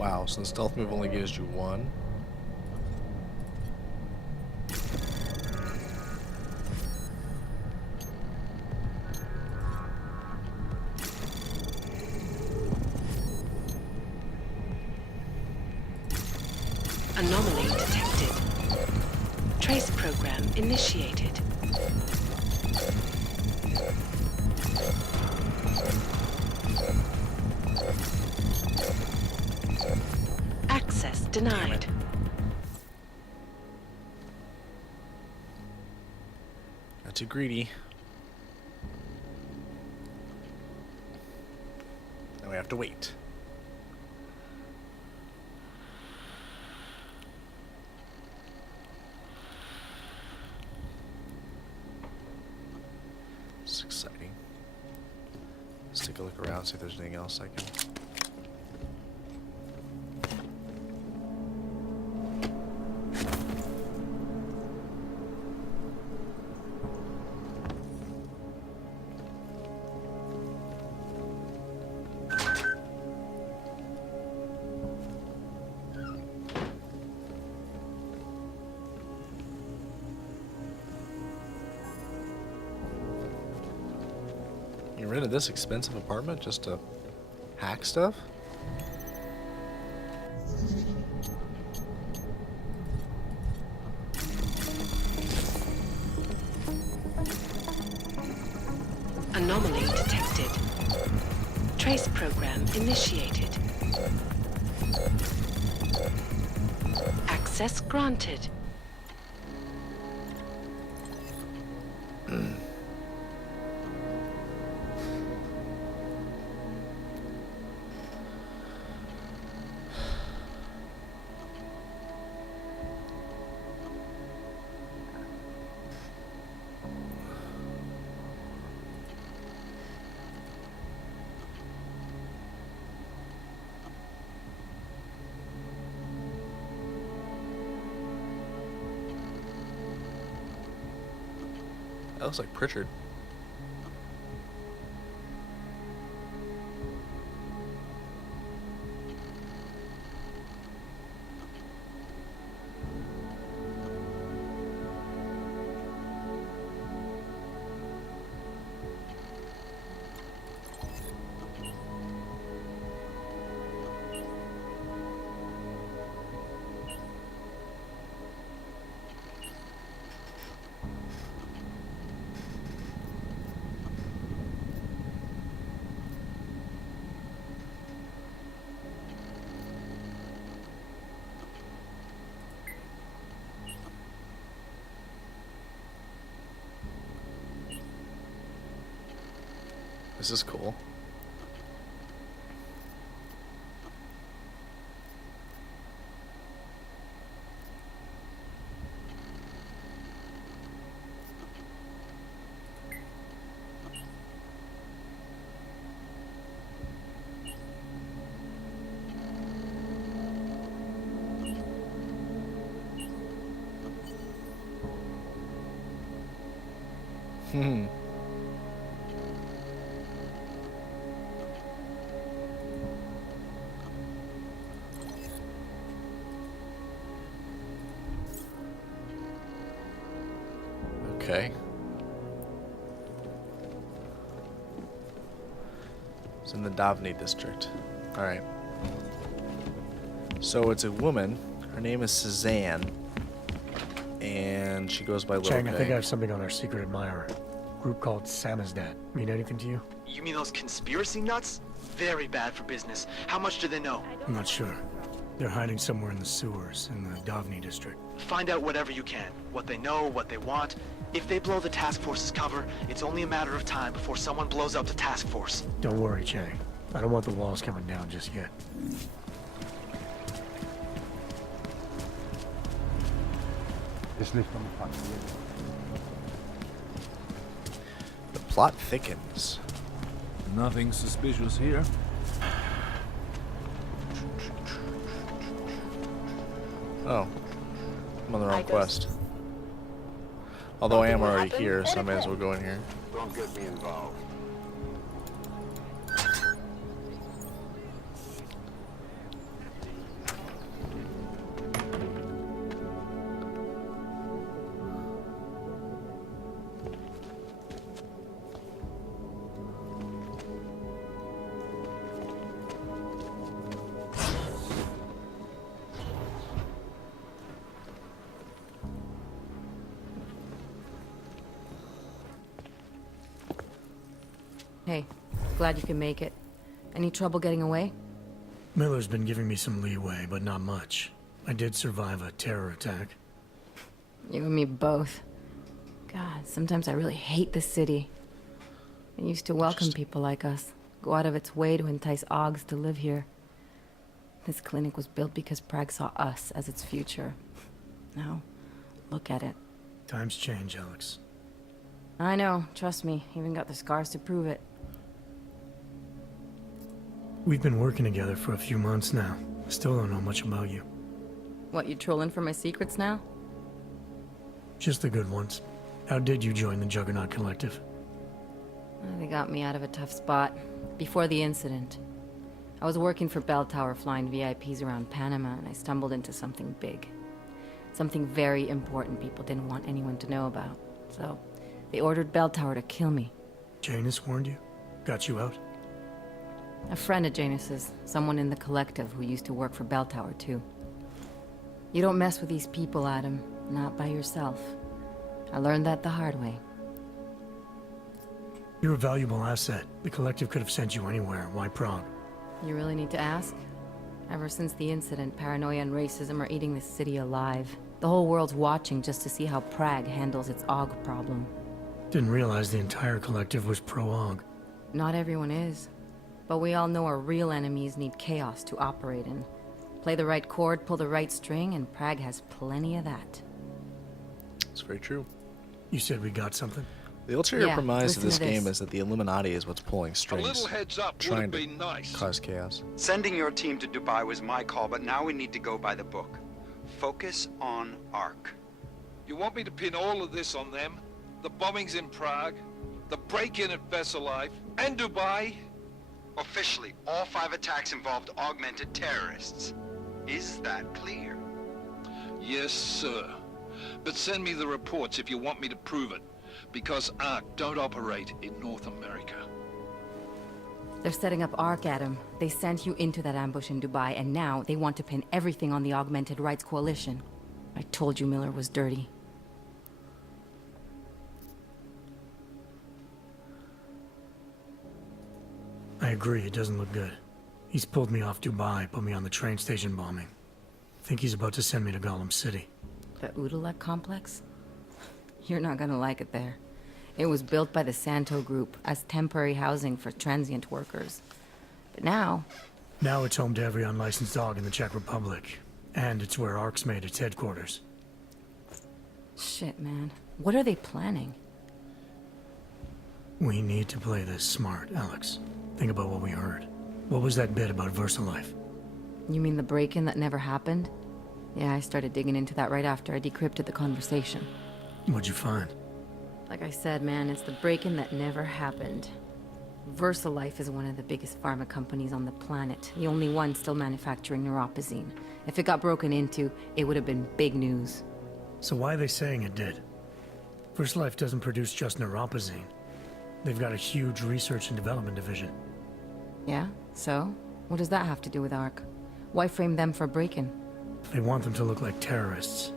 Wow, so the stealth move only gives you one. Anomaly detected. Trace program initiated. Access denied. Got too greedy. Now we have to wait. It's exciting. Let's take a look around, see if there's anything else I can. You rented this expensive apartment just to hack stuff? Anomaly detected. Trace program initiated. Access granted. That looks like Pritchard. This is cool. Hmm. Okay. It's in the Davni district. Alright. So it's a woman. Her name is Suzanne. And she goes by Loke. Chang, I think I have something on our secret admirer. Group called Samizdat. Mean anything to you? You mean those conspiracy nuts? Very bad for business. How much do they know? I'm not sure. They're hiding somewhere in the sewers in the Davni district. Find out whatever you can. What they know, what they want. If they blow the task force's cover, it's only a matter of time before someone blows up the task force. Don't worry, Chang. I don't want the walls coming down just yet. This lift on the front. The plot thickens. Nothing suspicious here. Oh. I'm on the wrong quest. Although I am already here, so I may as well go in here. Don't get me involved. Hey, glad you can make it. Any trouble getting away? Miller's been giving me some leeway, but not much. I did survive a terror attack. You and me both. God, sometimes I really hate this city. It used to welcome people like us, go out of its way to entice Augs to live here. This clinic was built because Prague saw us as its future. Now, look at it. Times change, Alex. I know, trust me, even got the scars to prove it. We've been working together for a few months now. Still don't know much about you. What, you trolling for my secrets now? Just the good ones. How did you join the Juggernaut Collective? They got me out of a tough spot. Before the incident, I was working for Bell Tower flying VIPs around Panama, and I stumbled into something big. Something very important people didn't want anyone to know about. So, they ordered Bell Tower to kill me. Janus warned you? Got you out? A friend of Janus's, someone in the collective who used to work for Bell Tower too. You don't mess with these people, Adam. Not by yourself. I learned that the hard way. You're a valuable asset. The collective could have sent you anywhere. Why Prague? You really need to ask? Ever since the incident, paranoia and racism are eating this city alive. The whole world's watching just to see how Prague handles its AUG problem. Didn't realize the entire collective was pro-AUG. Not everyone is. But we all know our real enemies need chaos to operate in. Play the right chord, pull the right string, and Prague has plenty of that. It's very true. You said we got something? The ulterior Yeah, premise of listen this to game this. is that the Illuminati is what's pulling A strings, little heads up would trying have to been nice. cause chaos. Sending your team to Dubai was my call, but now we need to go by the book. Focus on ARC. You want me to pin all of this on them? The bombings in Prague, the break-in at VIII, and Dubai? Officially, all 5 attacks involved augmented terrorists. Is that clear? Yes, sir. But send me the reports if you want me to prove it, because ARC don't operate in North America. They're setting up ARC, Adam. They sent you into that ambush in Dubai, and now they want to pin everything on the Augmented Rights Coalition. I told you Miller was dirty. I agree, it doesn't look good. He's pulled me off Dubai, put me on the train station bombing. Think he's about to send me to Gollum City. The Udalek complex? You're not gonna like it there. It was built by the Santo Group as temporary housing for transient workers. But now... Now it's home to every unlicensed dog in the Czech Republic. And it's where ARC's made its headquarters. Shit, man. What are they planning? We need to play this smart, Alex. Think about what we heard. What was that bit about VersaLife? You mean the break-in that never happened? Yeah, I started digging into that right after I decrypted the conversation. What'd you find? Like I said, man, it's the break-in that never happened. VersaLife is one of the biggest pharma companies on the planet. The only one still manufacturing neuropozyne. If it got broken into, it would have been big news. So why are they saying it did? VersaLife doesn't produce just neuropozyne. They've got a huge research and development division. Yeah? So? What does that have to do with ARC? Why frame them for break-in? They want them to look like terrorists.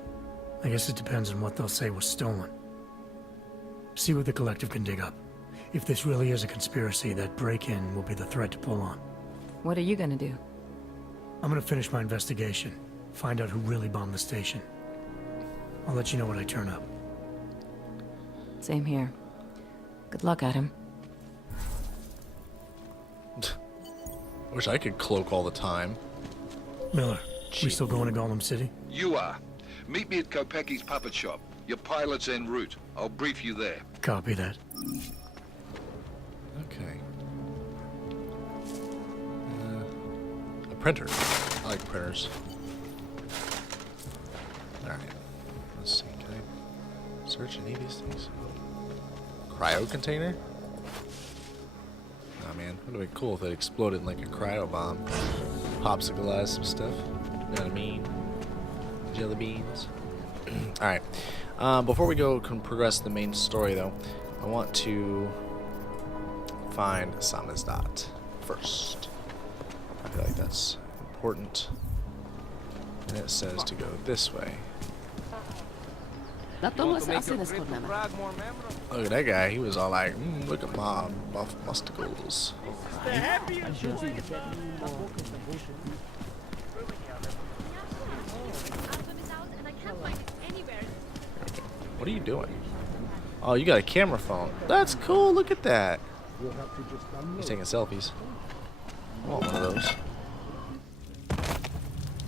I guess it depends on what they'll say was stolen. See what the collective can dig up. If this really is a conspiracy, that break-in will be the thread to pull on. What are you gonna do? I'm gonna finish my investigation. Find out who really bombed the station. I'll let you know when I turn up. Same here. Good luck, Adam. I wish I could cloak all the time. Miller, we still going to Gollum City? You are. Meet me at Kopecki's puppet shop. Your pilot's en route. I'll brief you there. Copy that. Okay. A printer. I like printers. Alright. Let's see. Can I search any of these things? Cryo container? Oh man, would have been cool if it exploded in like a cryo bomb. Popsicle some stuff. You know what I mean? Jelly beans. Alright. Before we go progress the main story though, I want to find Samizdat first. I feel like that's important. And it says to go this way. Natomiast asi neschodneme. Look at that guy. He was all like, look at my buff muscles. What are you doing? Oh, you got a camera phone. That's cool. Look at that. He's taking selfies. I want one of those.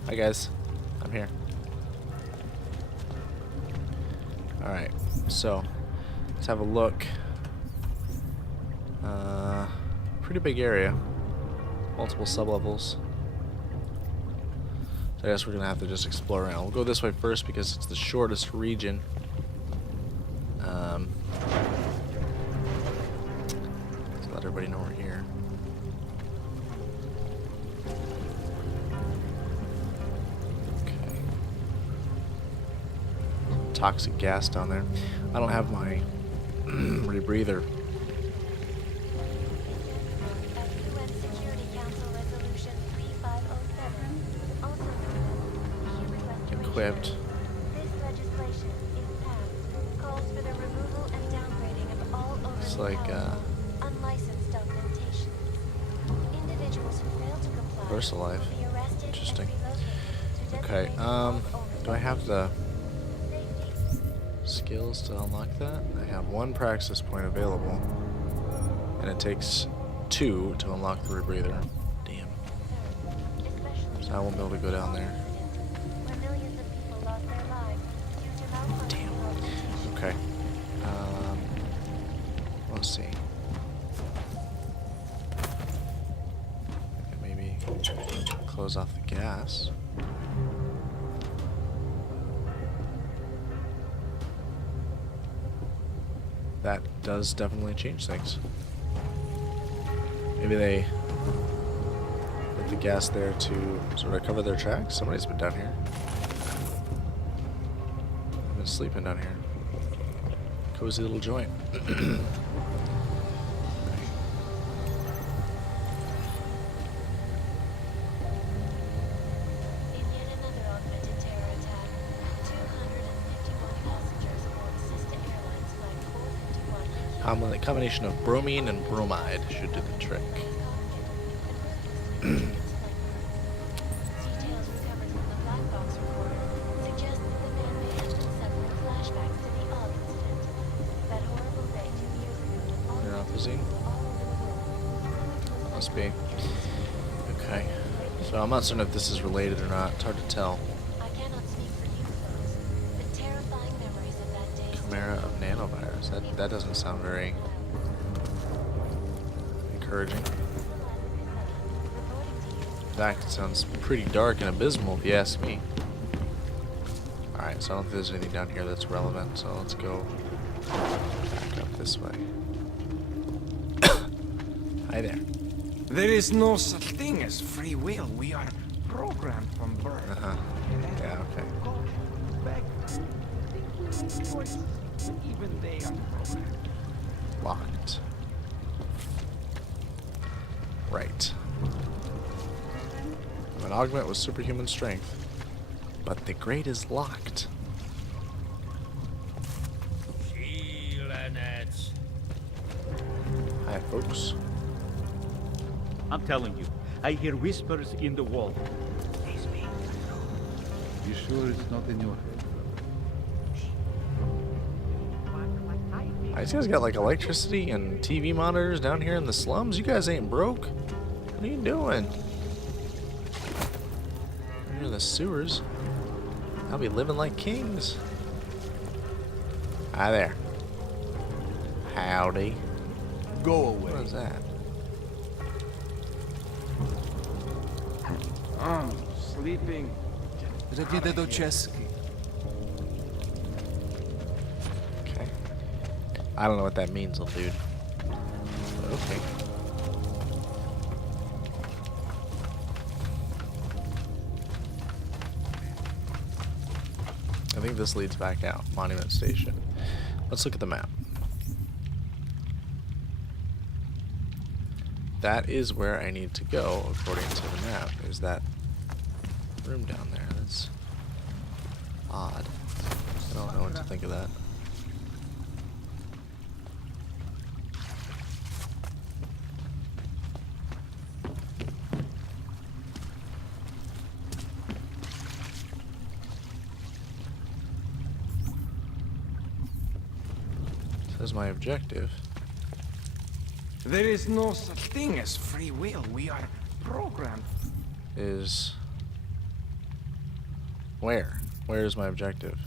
Hi guys, I'm here. Alright, so let's have a look. Pretty big area. Multiple sublevels. So I guess we're gonna have to just explore around. We'll go this way first because it's the shortest region. Let's let everybody know we're here. Okay. Toxic gas down there. I don't have my rebreather. Equipped. It's like VersaLife. Interesting. Okay, do I have the skills to unlock that? I have one praxis point available, and it takes 2 to unlock the rebreather. Damn. So I won't be able to go down there. Damn. Okay. Let's see. Okay, maybe close off the gas. That does definitely change things. Maybe they put the gas there to sort of cover their tracks. Somebody's been down here. I've been sleeping down here. Cozy little joint. A combination of bromine and bromide should do the trick. Neurophazine? Must be. Okay. So I'm not certain if this is related or not. It's hard to tell. Chimera of nanovirus. That doesn't sound very encouraging. In fact, it sounds pretty dark and abysmal if you ask me. Alright, so I don't think there's anything down here that's relevant, so let's go back up this way. Hi there. There is no such thing as free will. We are programmed from birth. Uh-huh. Yeah, okay. Even they are programmed. Locked. Right. I'm an augment with superhuman strength, but the grate is locked. Hi, folks. I'm telling you, I hear whispers in the wall. You sure it's not in your head? These guys got like electricity and TV monitors down here in the slums. You guys ain't broke. What are you doing? You're in the sewers. I'll be living like kings. Hi there. Howdy. Go away. What is that? I'm sleeping. Okay. I don't know what that means, little dude. But okay. I think this leads back out. Monument Station. Let's look at the map. That is where I need to go, according to the map. Is that room down there? That's odd. don't know what to think of that. Says my objective There is no such thing as free will. We are programmed. is where? Where is my objective?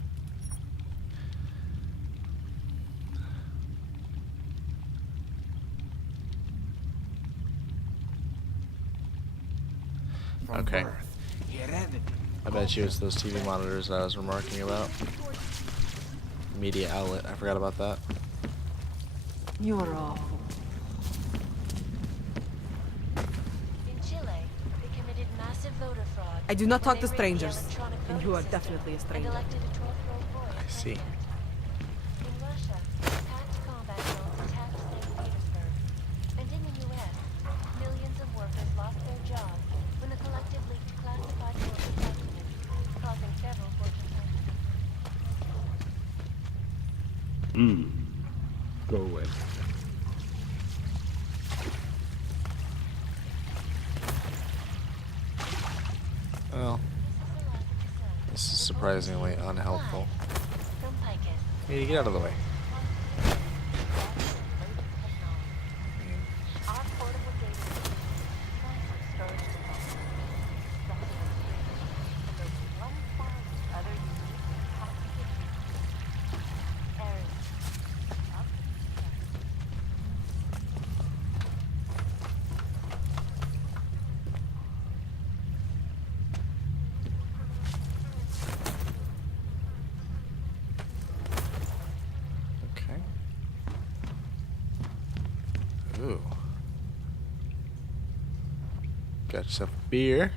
Okay. I bet you it's those TV monitors that I was remarking about. Media outlet. I forgot about that. You're awful. In Chile, they committed massive voter fraud. I do not talk to when they rigged the strangers, electronic and you are voting definitely a system stranger. and elected a 12-year-old boy. I see. In Russia, packed combat zones attacked St. Petersburg. And in the U.S., millions of workers lost their jobs when the collective leaked classified corporate documents, causing several Fortune 500. Go away. Well, this is surprisingly unhelpful. Need to get out of the way. Okay. Ooh. Got yourself a beer.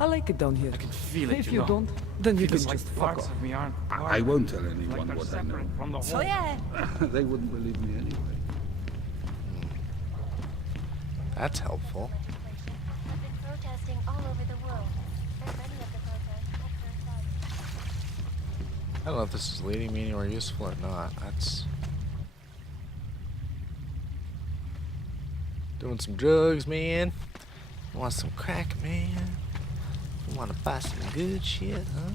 I like it down here. I can feel it, If you you know. don't, then you can Feels like just fuck parts off. of me aren't I won't tell like anyone they're what I know. separate from the whole. Oh yeah. They wouldn't believe me anyway. That's helpful. Have been protesting all over the world, and many of the protests have turned violent. I don't know if this is leading me anywhere useful or not. That's doing some drugs, man. Want some crack, man? You want to buy some good shit, huh?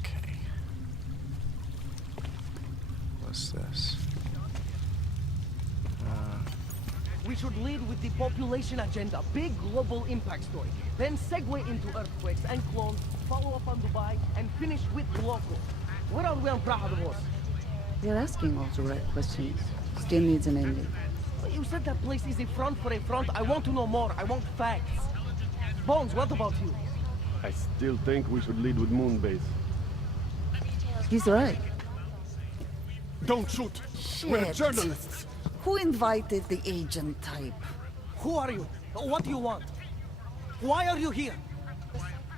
Okay. What's this? We should lead with the population agenda, big global impact story. Then segue into earthquakes and clones, follow up on Dubai, and finish with local. Where are we on Praha Davos? You're asking all the right questions. Still needs an ending. You said that place is a front for a front. I want to know more. I want facts. Bones, what about you? I still think we should lead with Moonbase. He's right. Don't shoot. We're journalists. Who invited the agent type? Who are you? What do you want? Why are you here?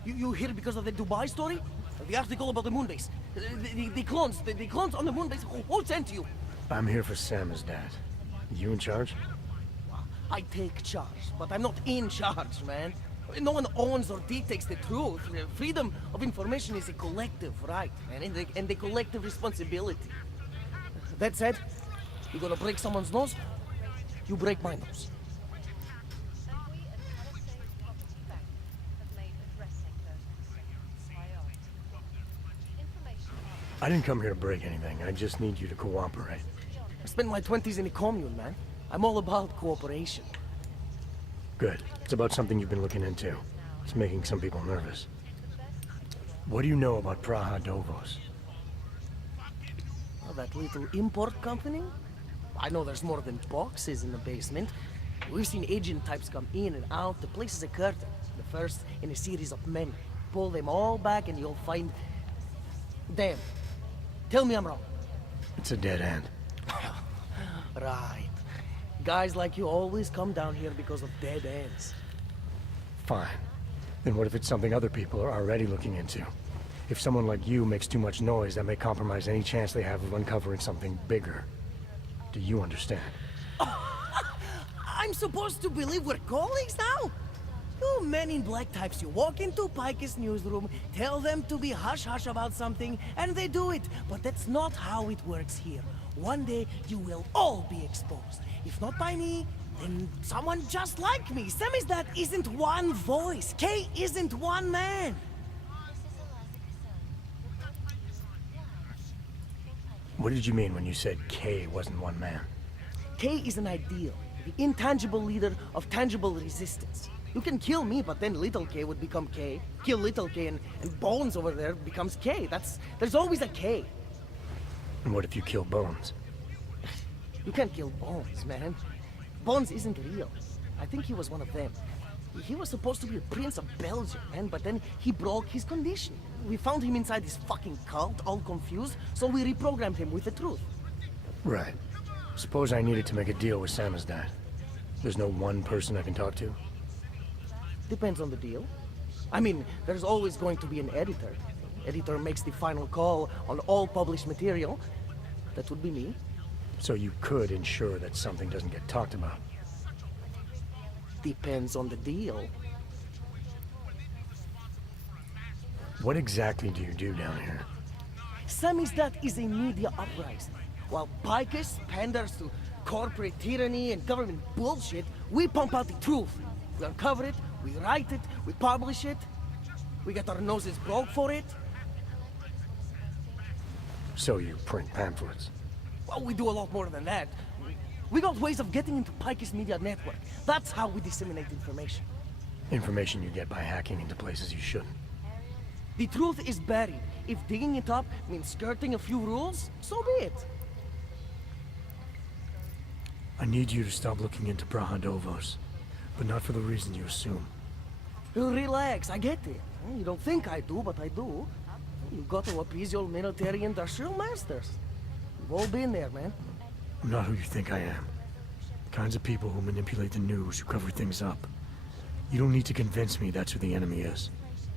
You here because of the Dubai story? The article about the moonbase? The clones on the moonbase? Who sent you? I'm here for Sam's dad. You in charge? I take charge, but I'm not in charge, man. No one owns or dictates the truth. Freedom of information is a collective right, man, and a collective responsibility. That said, you gonna break someone's nose? You break my nose. I didn't come here to break anything. I just need you to cooperate. I spent my 20s in a commune, man. I'm all about cooperation. Good. It's about something you've been looking into. It's making some people nervous. What do you know about Praha Davos? Oh, that little import company? I know there's more than boxes in the basement. We've seen agent types come in and out. The place is a curtain. The first in a series of many. Pull them all back and you'll find... Damn. Tell me I'm wrong. It's a dead end. Right. Guys like you always come down here because of dead ends. Fine. Then what if it's something other people are already looking into? If someone like you makes too much noise, that may compromise any chance they have of uncovering something bigger. Do you understand? I'm supposed to believe we're colleagues now? You men in black types, you walk into Pike's newsroom, tell them to be hush-hush about something, and they do it. But that's not how it works here. One day, you will all be exposed. If not by me, then someone just like me. Samizdat isn't one voice. K isn't one man. What did you mean when you said K wasn't one man? K is an ideal, the intangible leader of tangible resistance. You can kill me, but then little K would become K. Kill little K and Bones over there becomes K. There's always a K. And what if you kill Bones? You can't kill Bones, man. Bones isn't real. I think he was one of them. He was supposed to be a prince of Belgium, man, but then he broke his condition. We found him inside this fucking cult, all confused, so we reprogrammed him with the truth. Right. Suppose I needed to make a deal with Samizdat. There's no one person I can talk to? Depends on the deal. I mean, there's always going to be an editor. Editor makes the final call on all published material. That would be me. So you could ensure that something doesn't get talked about? Depends on the deal. What exactly do you do down here? Samizdat is a media uprising. While Picus panders to corporate tyranny and government bullshit, we pump out the truth. We uncover it, we write it, we publish it. We get our noses broke for it. So you print pamphlets? Well, we do a lot more than that. We got ways of getting into Picus Media Network. That's how we disseminate information. Information you get by hacking into places you shouldn't. The truth is buried. If digging it up means skirting a few rules, so be it. I need you to stop looking into Brahadovos, but not for the reason you assume. Relax, I get it. You don't think I do, but I do. You got to appease your military industrial masters. We've all been there, man. I'm not who you think I am. The kinds of people who manipulate the news, who cover things up. You don't need to convince me that's who the enemy is.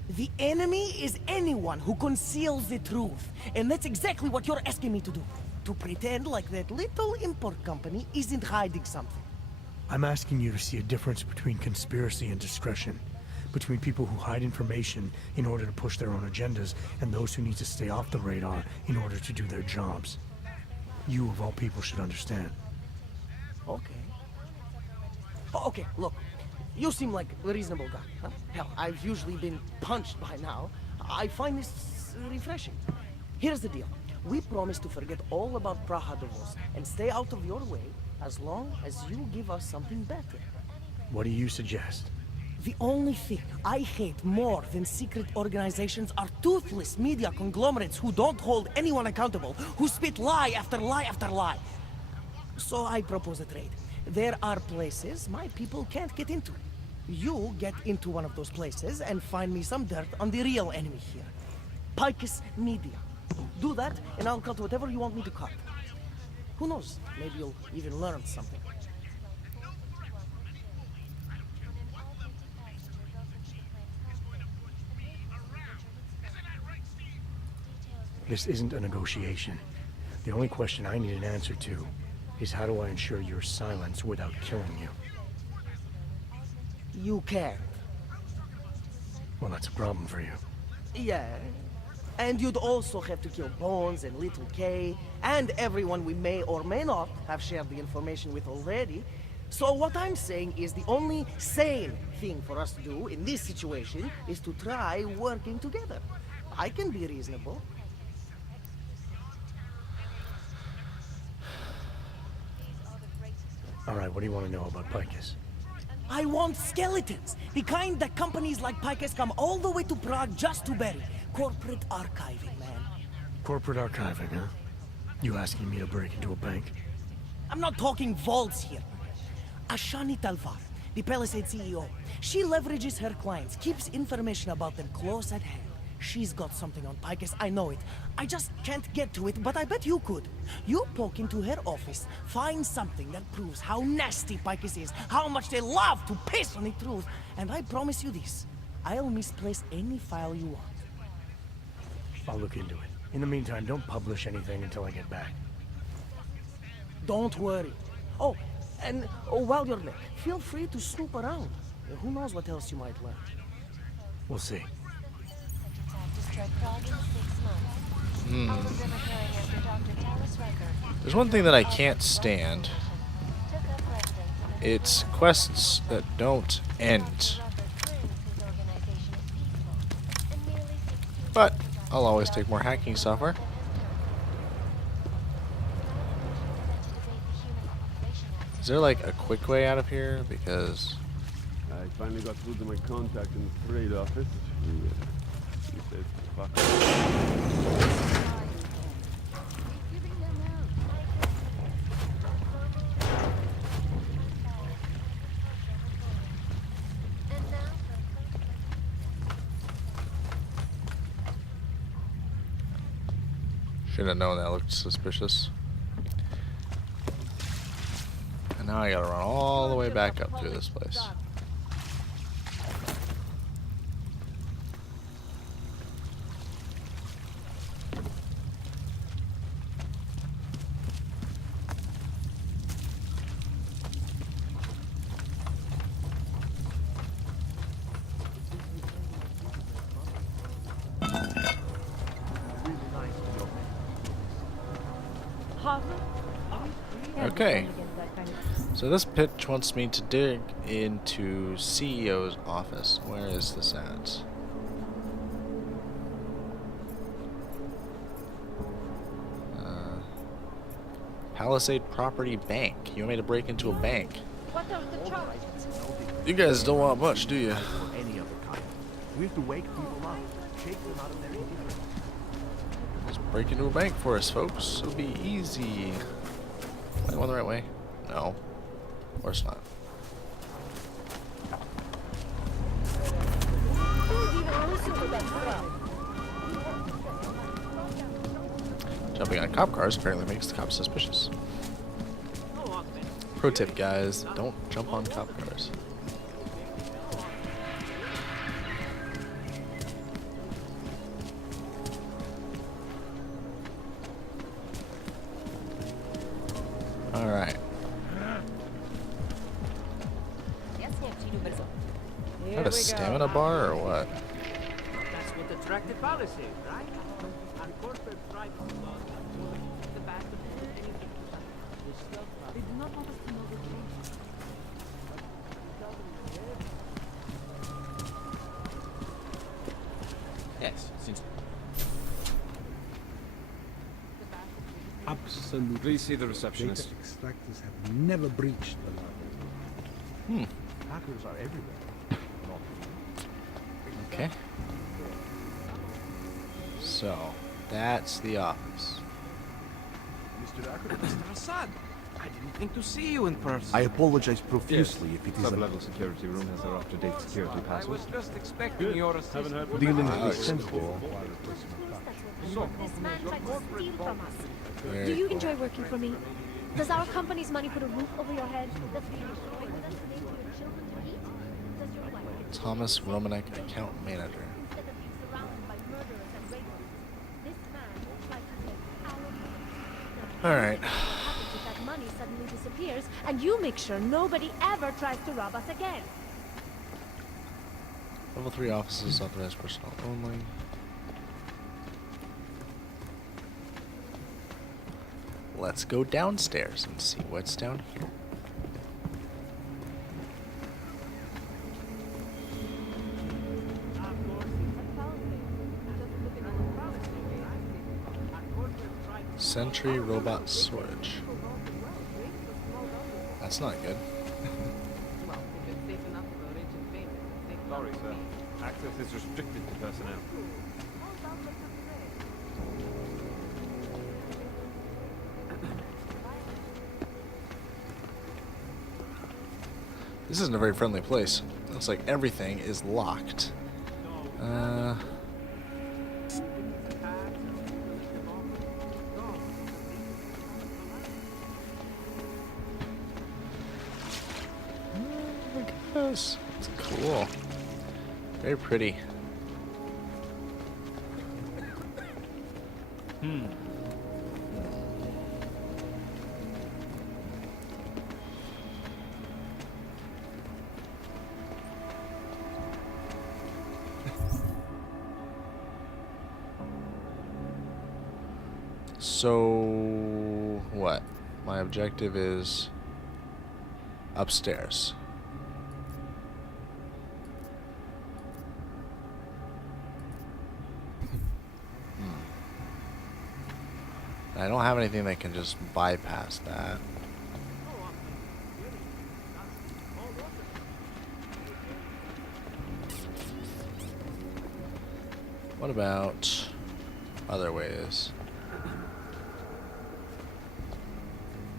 The enemy is anyone who conceals the truth. And that's exactly what you're asking me to do. To pretend like that little import company isn't hiding something. I'm asking you to see a difference between conspiracy and discretion. Between people who hide information in order to push their own agendas and those who need to stay off the radar in order to do their jobs. You, of all people, should understand. Okay. Okay, look. You seem like a reasonable guy, huh? Hell, I've usually been punched by now. I find this refreshing. Here's the deal. We promise to forget all about Brahadovos and stay out of your way as long as you give us something better. What do you suggest? The only thing I hate more than secret organizations are toothless media conglomerates who don't hold anyone accountable, who spit lie after lie after lie. So I propose a trade. There are places my people can't get into. You get into one of those places and find me some dirt on the real enemy here. Picus Media. Do that, and I'll cut whatever you want me to cut. Who knows? Maybe you'll even learn something. This isn't a negotiation. The only question I need an answer to is how do I ensure your silence without killing you? You can't. Well, that's a problem for you. Yeah. And you'd also have to kill Bones and Little K, and everyone we may or may not have shared the information with already. So what I'm saying is the only sane thing for us to do in this situation is to try working together. I can be reasonable. All right, what do you want to know about Picus? I want skeletons. The kind that companies like Picus come all the way to Prague just to bury. Corporate archiving, man. Corporate archiving, huh? You asking me to break into a bank? I'm not talking vaults here. Ashani Talvar, the Palisade CEO, she leverages her clients, keeps information about them close at hand. She's got something on Picus, I know it. I just can't get to it, but I bet you could. You poke into her office, find something that proves how nasty Picus is, how much they love to piss on the truth, and I promise you this, I'll misplace any file you want. I'll look into it. In the meantime, don't publish anything until I get back. Don't worry. Oh, and while you're there, feel free to snoop around. Who knows what else you might learn? We'll see. Destroyed Prague in 6 months. All of them occurring after Dr. Tallis Record. There's one thing that I can't stand. It's quests that don't end. But I'll always take more hacking software. Is there like a quick way out of here? Because I finally got through to my contact in the trade office. He said, fuck. should have known that looked suspicious. And now I gotta run all the way back up through this place. Okay, so this pitch wants me to dig into CEO's office. Where is this at? Palisade Property Bank. You want me to break into a bank? You guys don't want much, do you? Any other kind. We have to wake people up, shake them out of their indifference. Just break into a bank for us, folks. It'll be easy. Am I going the right way? No. Of course not. Jumping on cop cars apparently makes the cops suspicious. Pro tip, guys, don't jump on cop cars. Alright. Is that a stamina bar or what? That's what attracted policy, right? Our corporate privacy laws are the back of anything to that. They do not want us to know the truth. Yes, since Absolutely. Please see the receptionist. Data extractors have never breached the law. Hackers are everywhere. Okay. So, that's the office. Mr. Assad, I didn't think to see you in person. I apologize profusely if it is Sub-level security room has our up-to-date security password. I was just expecting your assistance. Haven't heard dealing with That's sensible. This man tried to steal from us. Very Do you cool. enjoy working for me? Does our company's money put a roof over your head? Does being destroyed with us enable your children to eat? Does your wife Thomas Romanek, account manager. instead of being surrounded by murderers and rapists? This man tried to take our money. Alright. What happens if that money suddenly disappears and you make sure nobody ever tries to rob us again? Level 3 offices, authorized personnel only. Let's go downstairs and see what's down here. Sentry robot storage. That's not good. Sorry, sir. Access is restricted to personnel. This isn't a very friendly place. Looks like everything is locked. Look at this. It's cool. Very pretty. So what? My objective is upstairs. I don't have anything that can just bypass that. What about other ways?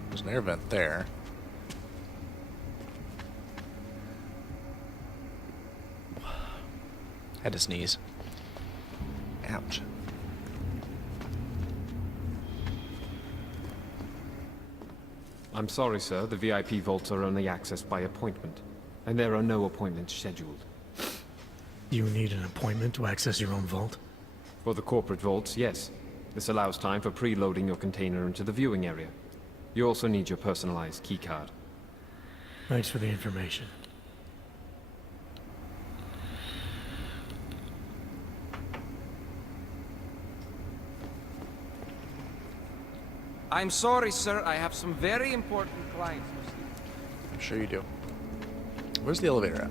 There's an air vent there. Had to sneeze. Ouch. I'm sorry, sir. The VIP vaults are only accessed by appointment, and there are no appointments scheduled. You need an appointment to access your own vault? For the corporate vaults, yes. This allows time for preloading your container into the viewing area. You also need your personalized keycard. Thanks for the information. I'm sorry, sir. I have some very important clients to see. I'm sure you do. Where's the elevator at?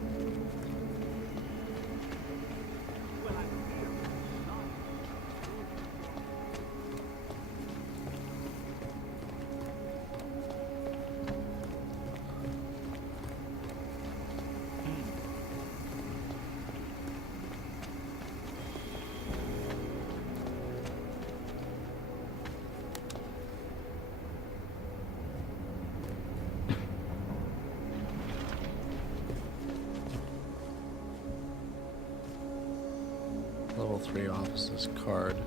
Level 3 offices card.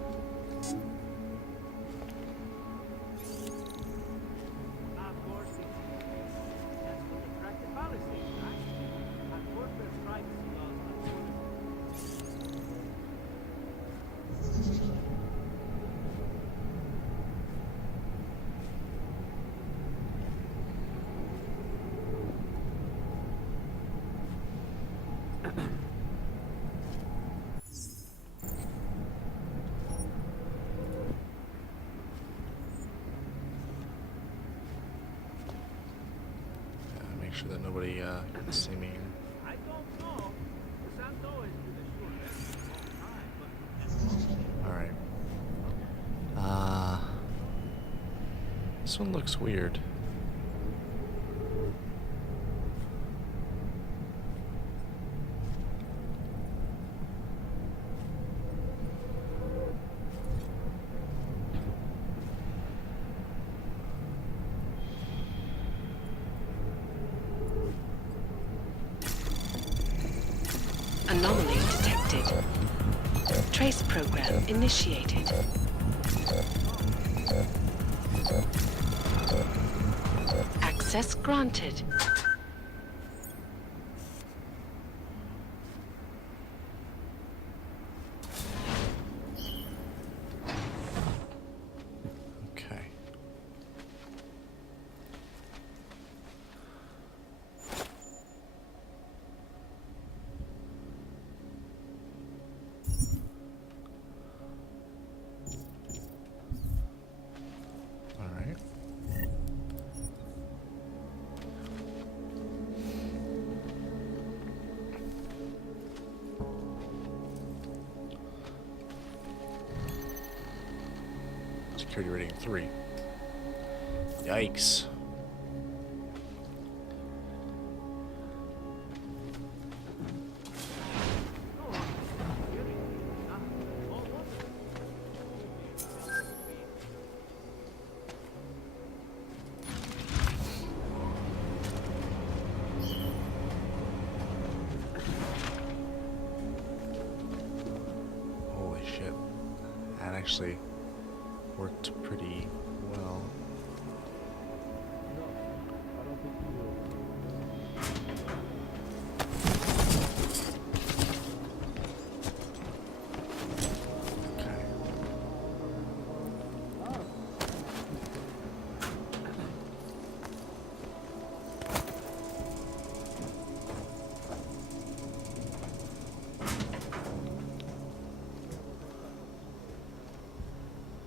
Make sure that nobody can see me. I don't know. Santo is with the All right. This one looks weird. Anomaly detected. Trace program initiated. Access granted. Okay. All right. Security rating 3. Yikes. Holy shit. That actually worked pretty well.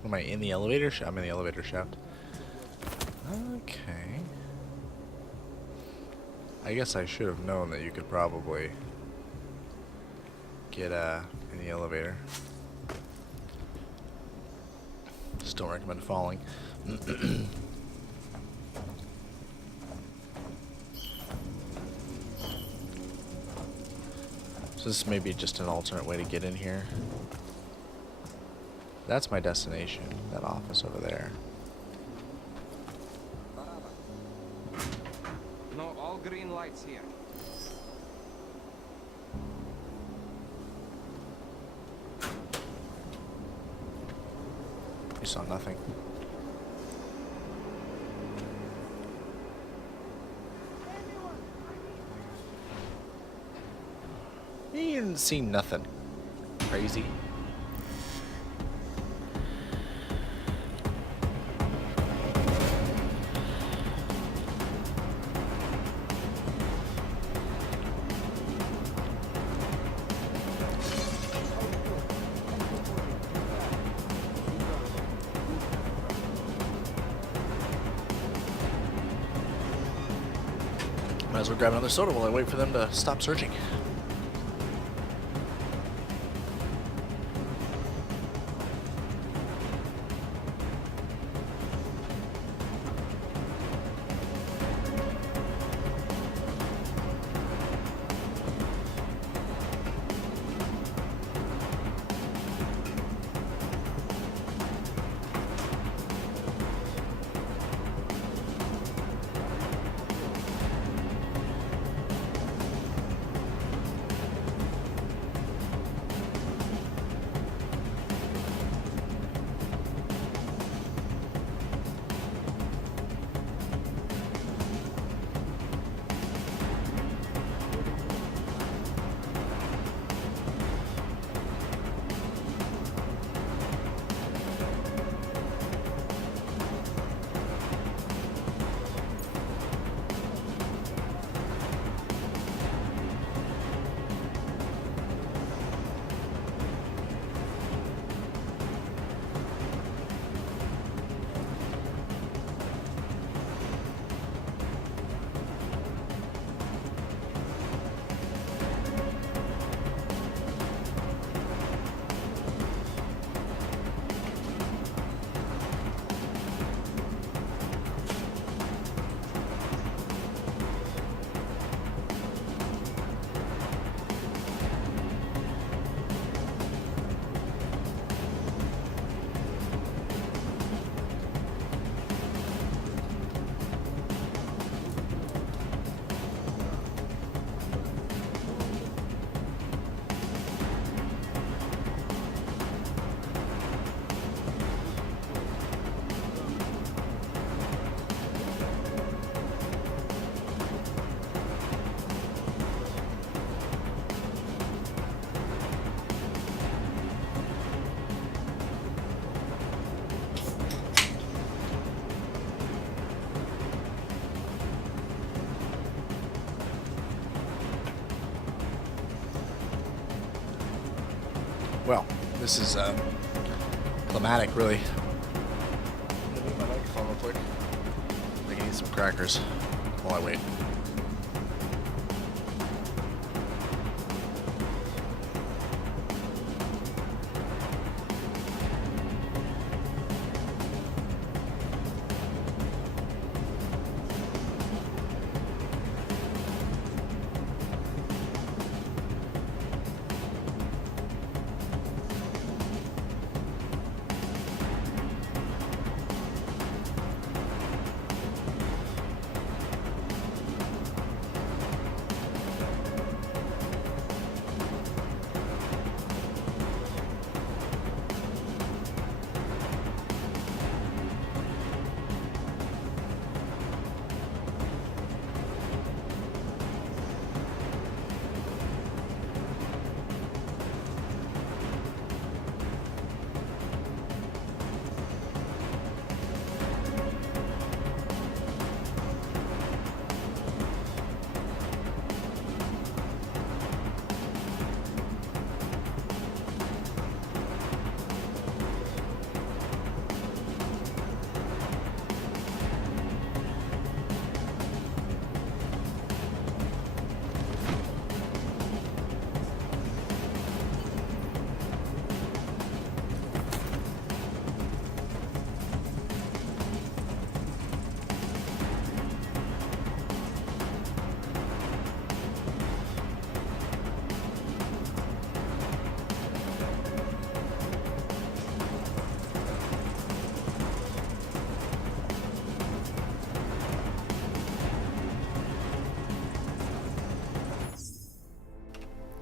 Am I in the elevator shaft? I'm in the elevator shaft. Okay. I guess I should have known that you could probably get in the elevator. Just don't recommend falling. So this may be just an alternate way to get in here. That's my destination, that office over there. No, all green lights here. You saw nothing. You didn't see nothing. Crazy. Might as well grab another soda while I wait for them to stop searching. Well, this is climatic, really. I'm gonna mute my microphone real quick. I can eat some crackers while I wait.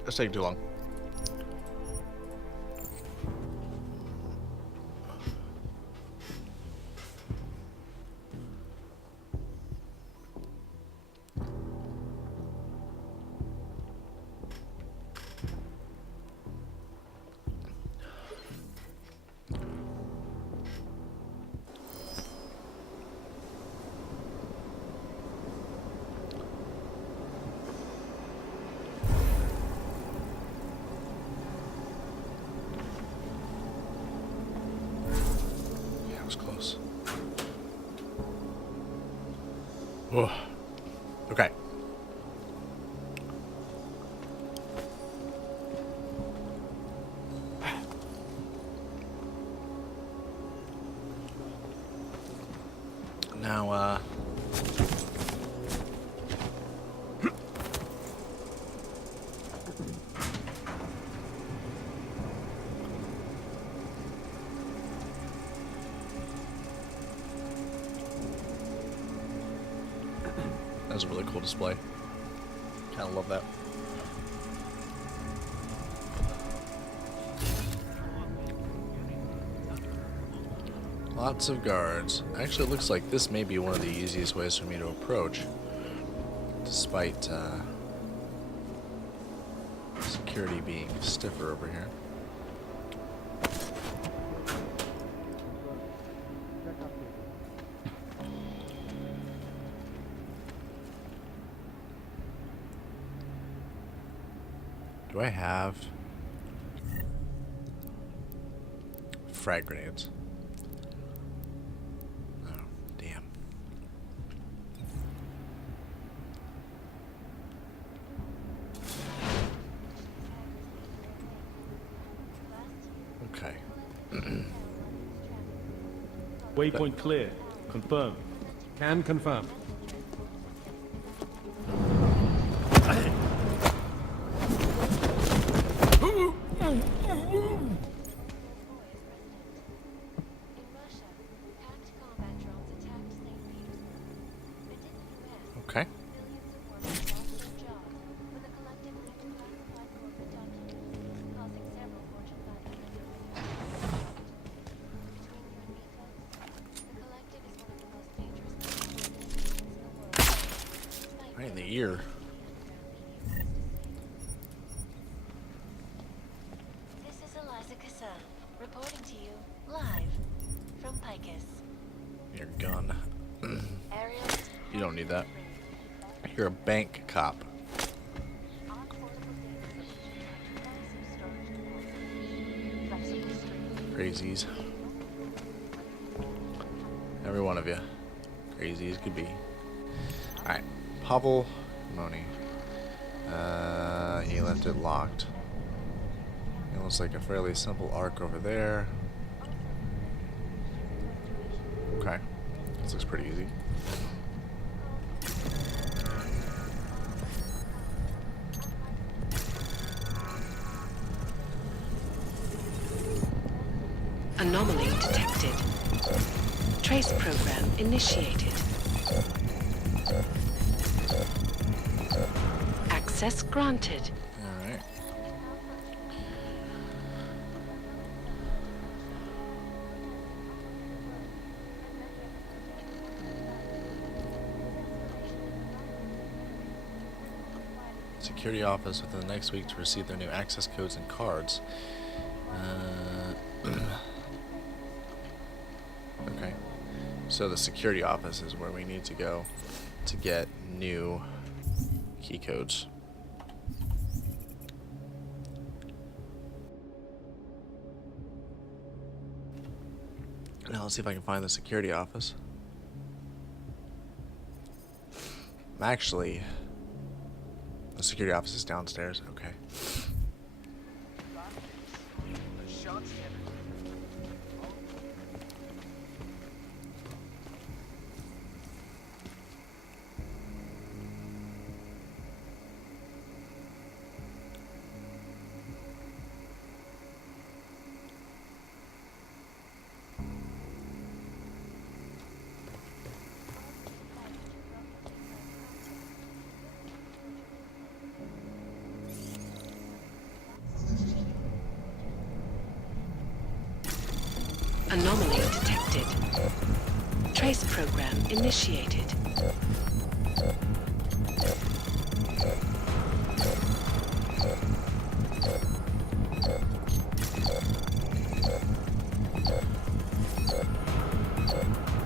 It's taking too long. That was close. Oh. Okay. Now, that was a really cool display. Kind of love that. Lots of guards. Actually, it looks like this may be one of the easiest ways for me to approach, despite security being stiffer over here. Do I have frag grenades? Oh, damn. Okay. Waypoint clear. Confirm. Can confirm. Okay. Right in the ear. This is Eliza Kassa, reporting to you live from Picus. Your gun. Ariel, You don't need that. You're a bank cop. Crazies. Every one of you. Crazy as could be. Alright. Pavel Moni. He left it locked. It looks like a fairly simple arc over there. Okay. This looks pretty easy. Anomaly detected. Trace program initiated. Access granted. Alright. Security office within the next week to receive their new access codes and cards. Okay. So the security office is where we need to go to get new key codes. Now let's see if I can find the security office. Actually, the security office is downstairs. Okay. Anomaly detected. Trace program initiated.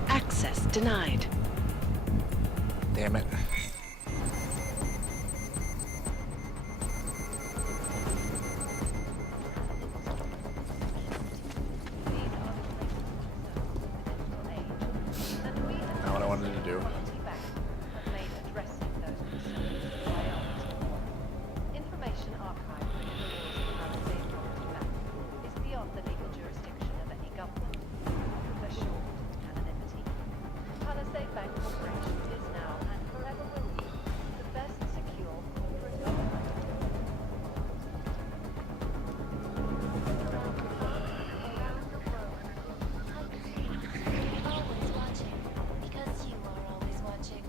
Access denied. Damn it. Not what I wanted to do. Information archived within the walls of the Palisade Property Bank is beyond the legal jurisdiction of any government. Assured anonymity. Palisade Bank Corporation is now and forever will be the best secure corporate government. Always watching, because you are always watching.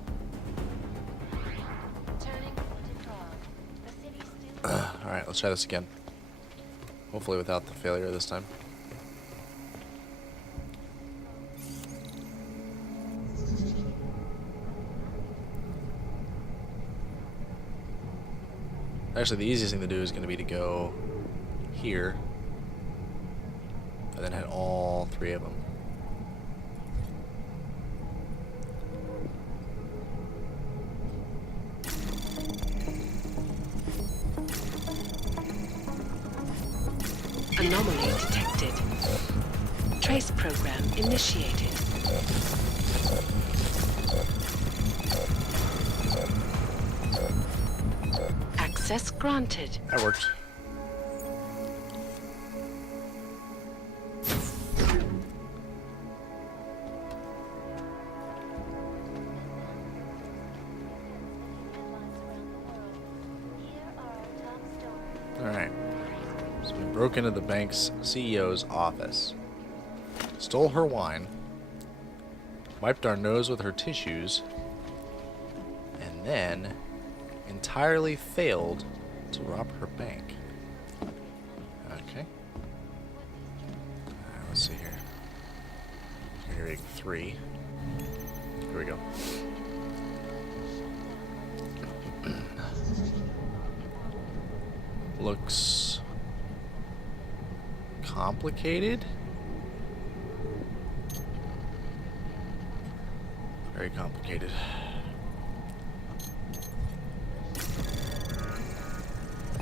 Turning to Prague. The city still. Alright, let's try this again. Hopefully without the failure this time. Actually, the easiest thing to do is going to be to go here and then hit all three of them. Anomaly detected. Trace program initiated. Access granted. That worked. Alright. So we broke into the bank's CEO's office. Stole her wine. Wiped our nose with her tissues. And then entirely failed to rob her bank. Okay. Let's see here. Hearing 3. Here we go. Looks complicated. Very complicated.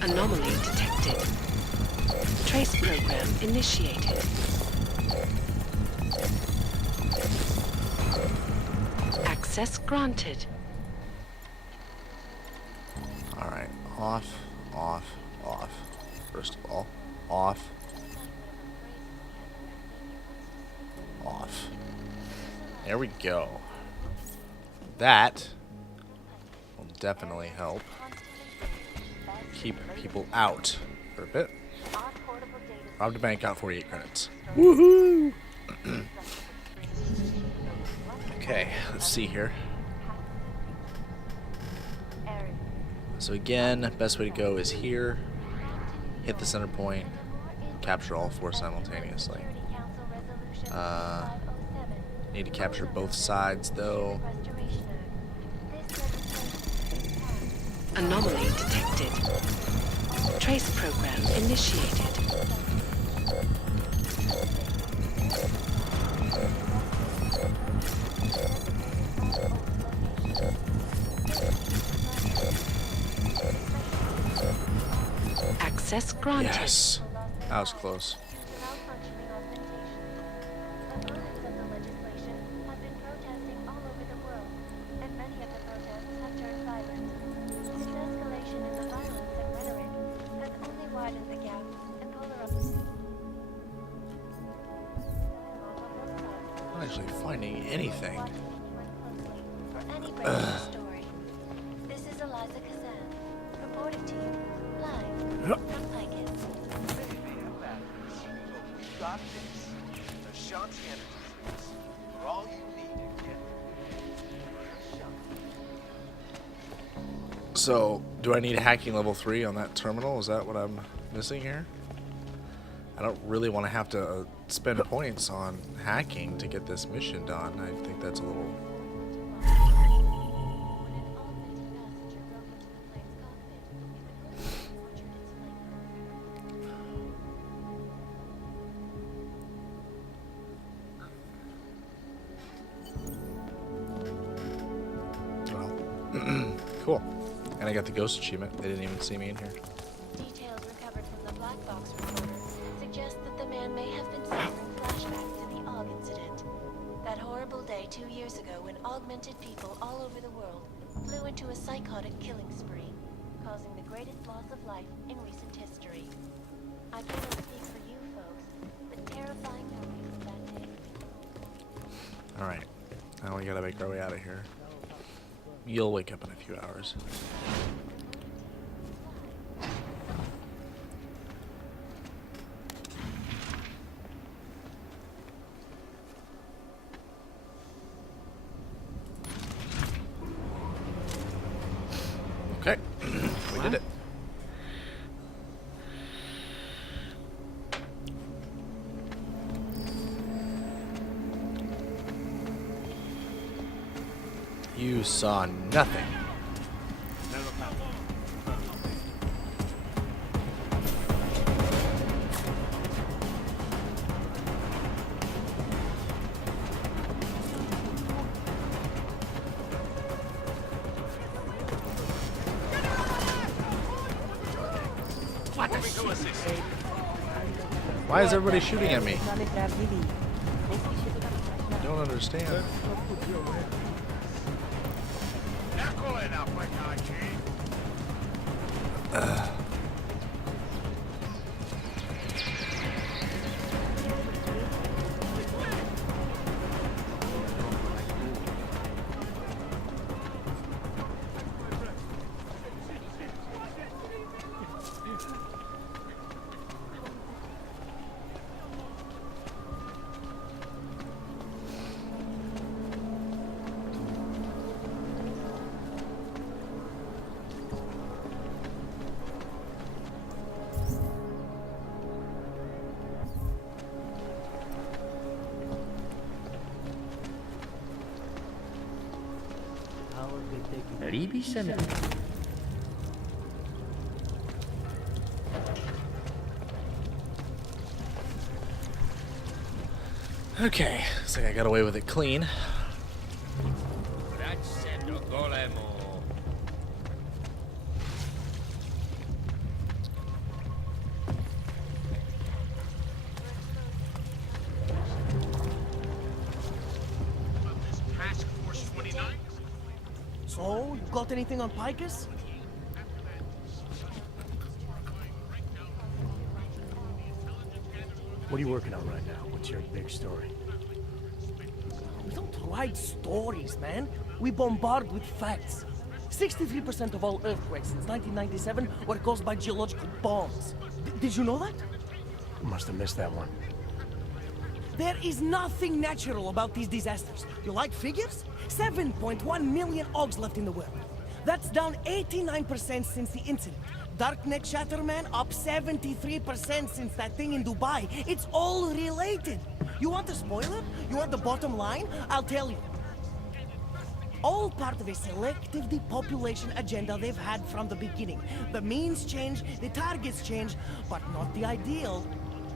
Anomaly detected. Trace program initiated. Access granted. Alright, off, off, off. First of all, off. Off. There we go. That will definitely help keep people out for a bit. Robbed a bank, got 48 credits. Woohoo! Okay, let's see here. So again, best way to go is here. Hit the center point. Capture all 4 simultaneously. Need to capture both sides though. Anomaly detected. Trace program initiated. Access granted. Yes. That was close. Not actually finding anything. Story. This is Eliza Kazan, reporting to you live from Picus. We got this. Ashanti Energies. For all you need to get. So, do I need hacking level 3 on that terminal? Is that what I'm missing here? I don't really want to have to spend points on hacking to get this mission done. I think that's a little... Cool. And I got the ghost achievement. They didn't even see me in here. Details recovered from the black box recorder suggest that the man may have been suffering flashbacks to the Og incident. That horrible day 2 years ago when augmented people all over the world flew into a psychotic killing spree, causing the greatest loss of life in recent history. I cannot speak for you folks, but terrifying memories of that day. Alright. Now we gotta make our way out of here. You'll wake up in a few hours. Okay, we did it. You saw nothing. Why is everybody shooting at me? I don't understand. Okay, looks like I got away with it clean. So, you got anything on Picus? What are you working on right now? What's your big story? We don't write stories, man. We bombard with facts. 63% of all earthquakes since 1997 were caused by geological bombs. Did you know that? Must have missed that one. There is nothing natural about these disasters. You like figures? 7.1 million Ogs left in the world. That's down 89% since the incident. Darknet Shatterman up 73% since that thing in Dubai. It's all related. You want a spoiler? You want the bottom line? I'll tell you. All part of a selective depopulation agenda they've had from the beginning. The means change, the targets change, but not the ideal.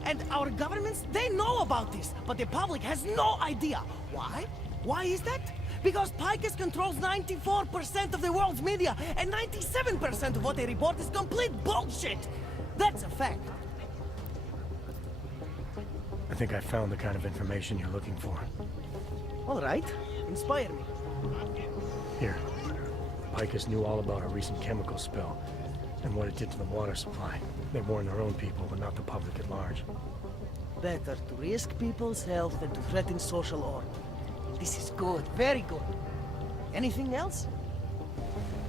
And our governments, they know about this, but the public has no idea. Why? Why is that? Because Picus controls 94% of the world's media, and 97% of what they report is complete bullshit. That's a fact. I think I found the kind of information you're looking for. All right, inspire me. Here. Picus knew all about a recent chemical spill and what it did to the water supply. They warned their own people, but not the public at large. Better to risk people's health than to threaten social order. This is good, very good. Anything else?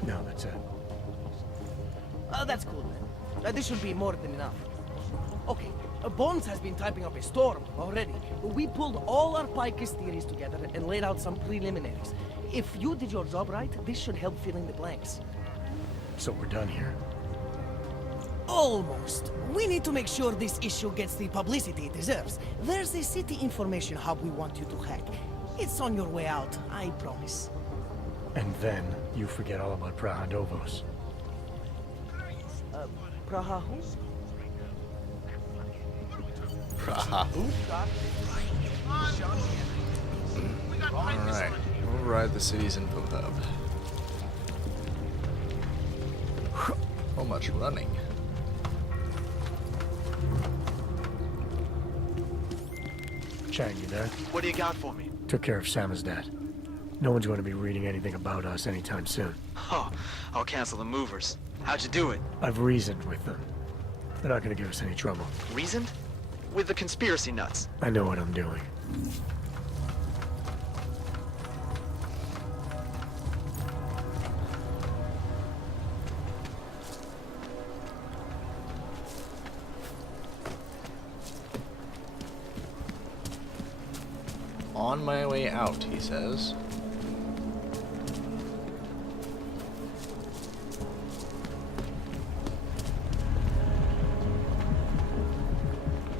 No, that's it. That's cool, man. This should be more than enough. Okay, Bones has been typing up a storm already. We pulled all our Picus theories together and laid out some preliminaries. If you did your job right, this should help fill in the blanks. So we're done here. Almost. We need to make sure this issue gets the publicity it deserves. There's a city information hub we want you to hack. It's on your way out, I promise. And then you forget all about Prahandovos. Praha who? Praha who? Alright, override the city's info hub. So much running. Chang, you there? What do you got for me? Took care of Samizdat. No one's going to be reading anything about us anytime soon. Oh, I'll cancel the movers. How'd you do it? I've reasoned with them. They're not going to give us any trouble. Reasoned? With the conspiracy nuts. I know what I'm doing. On my way out, he says.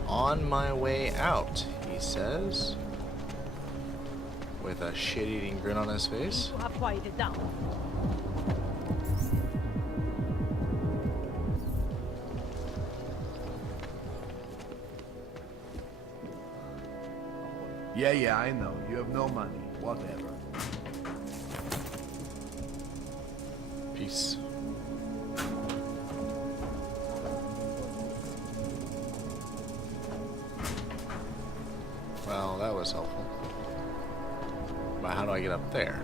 On my way out, he says. With a shit-eating grin on his face. You have quieted down. Yeah, I know. You have no money. Whatever. Peace. Well, that was helpful. But how do I get up there?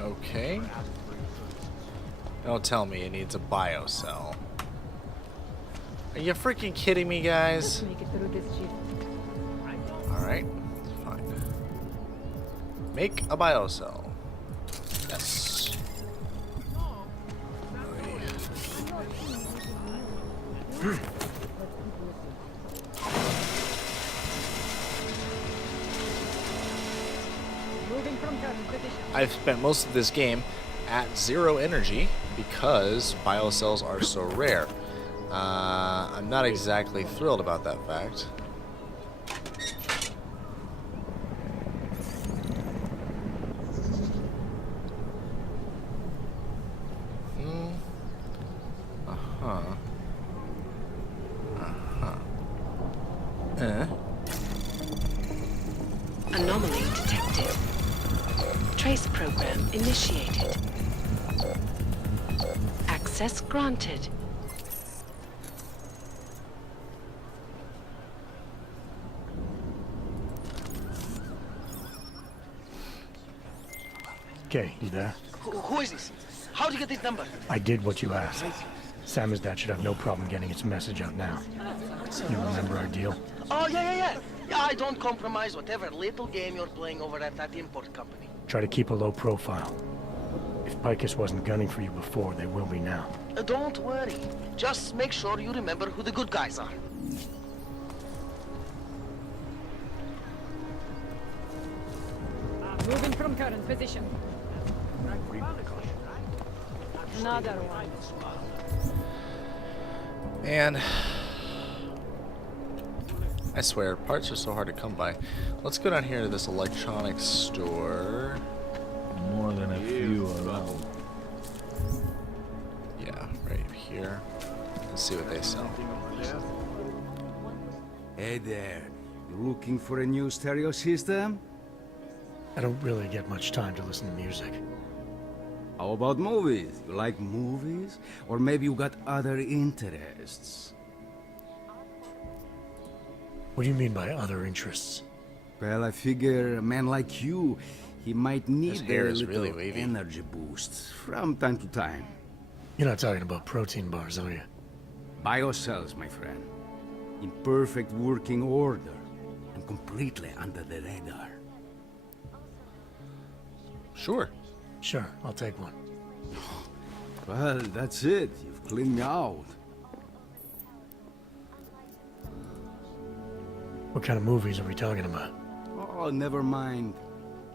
Okay. Don't tell me it needs a biocell. Are you freaking kidding me, guys? Alright, fine. Make a biocell. Yes. I've spent most of this game at 0 energy because biocells are so rare. I'm not exactly thrilled about that fact. Anomaly detected. Trace program initiated. Access granted. Okay, you there? Who is this? How'd you get this number? I did what you asked. Samizdat should have no problem getting its message out now. You remember our deal? Oh, yeah. Yeah, I don't compromise whatever little game you're playing over at that import company. Try to keep a low profile. If Picus wasn't gunning for you before, they will be now. Don't worry. Just make sure you remember who the good guys are. Moving from current position. Another one. And I swear, parts are so hard to come by. Let's go down here to this electronics store. More than a few around. Yeah, right here. Let's see what they sell. Hey there. You looking for a new stereo system? I don't really get much time to listen to music. How about movies? You like movies? Or maybe you got other interests? What do you mean by other interests? Well, I figure a man like you, he might need hair a is little really wavy. energy boost from time to time. You're not talking about protein bars, are you? Biocells, my friend. In perfect working order. And completely under the radar. Sure. Sure, I'll take one. Well, that's it. You've cleaned me out. What kind of movies are we talking about? Oh, never mind.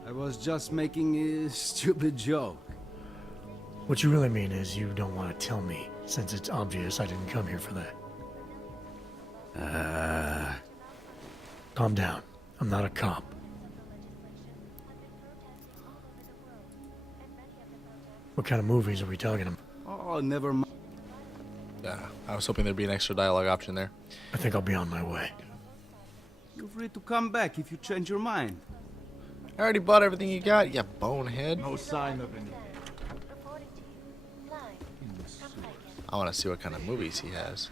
I was just making a stupid joke. What you really mean is you don't want to tell me, since it's obvious I didn't come here for that. Calm down. I'm not a cop. What kind of movies are we talking about? Oh, never mind. Yeah, I was hoping there'd be an extra dialogue option there. I think I'll be on my way. You're free to come back if you change your mind. I already bought everything you got, you bonehead. No sign of any. I want to see what kind of movies he has.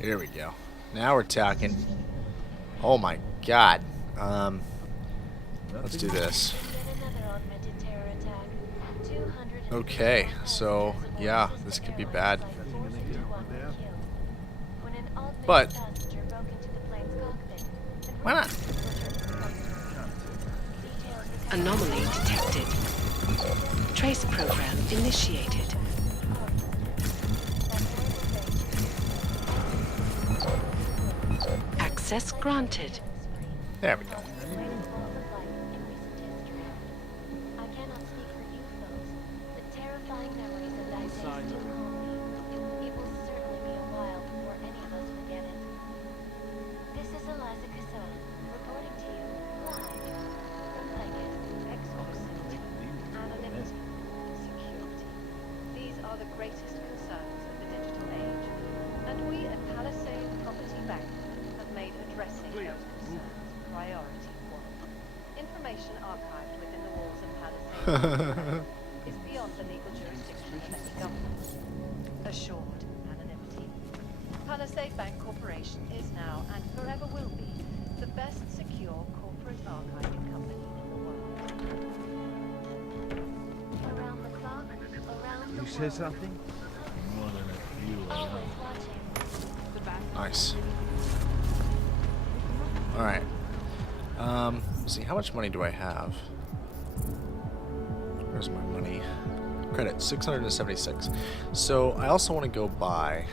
Here we go. Now we're talking. Oh my god. Let's do this. Okay, so yeah, this could be bad. But why not? Anomaly detected. Trace program initiated. Access granted. There we go. I cannot speak for you folks, but terrifying memories of that day still haunt me. It will certainly be a while before any of us forget it. This is Eliza Casson, reporting to you live from Blanket. Exclusivity, anonymity, security. These are the greatest concerns of the digital age, and we at Palisade Property Bank have made addressing those concerns priority one. Information archived within the walls of Palisade is beyond the legal jurisdiction of any government. Assured anonymity. Palisade Bank Corporation is now and forever will be the best secure corporate archiving company in the world. Around the clock, around the You say something? More than a few. always watching. Nice. Alright. Let's see, how much money do I have? Where's my money? Credit, 676. So I also want to go buy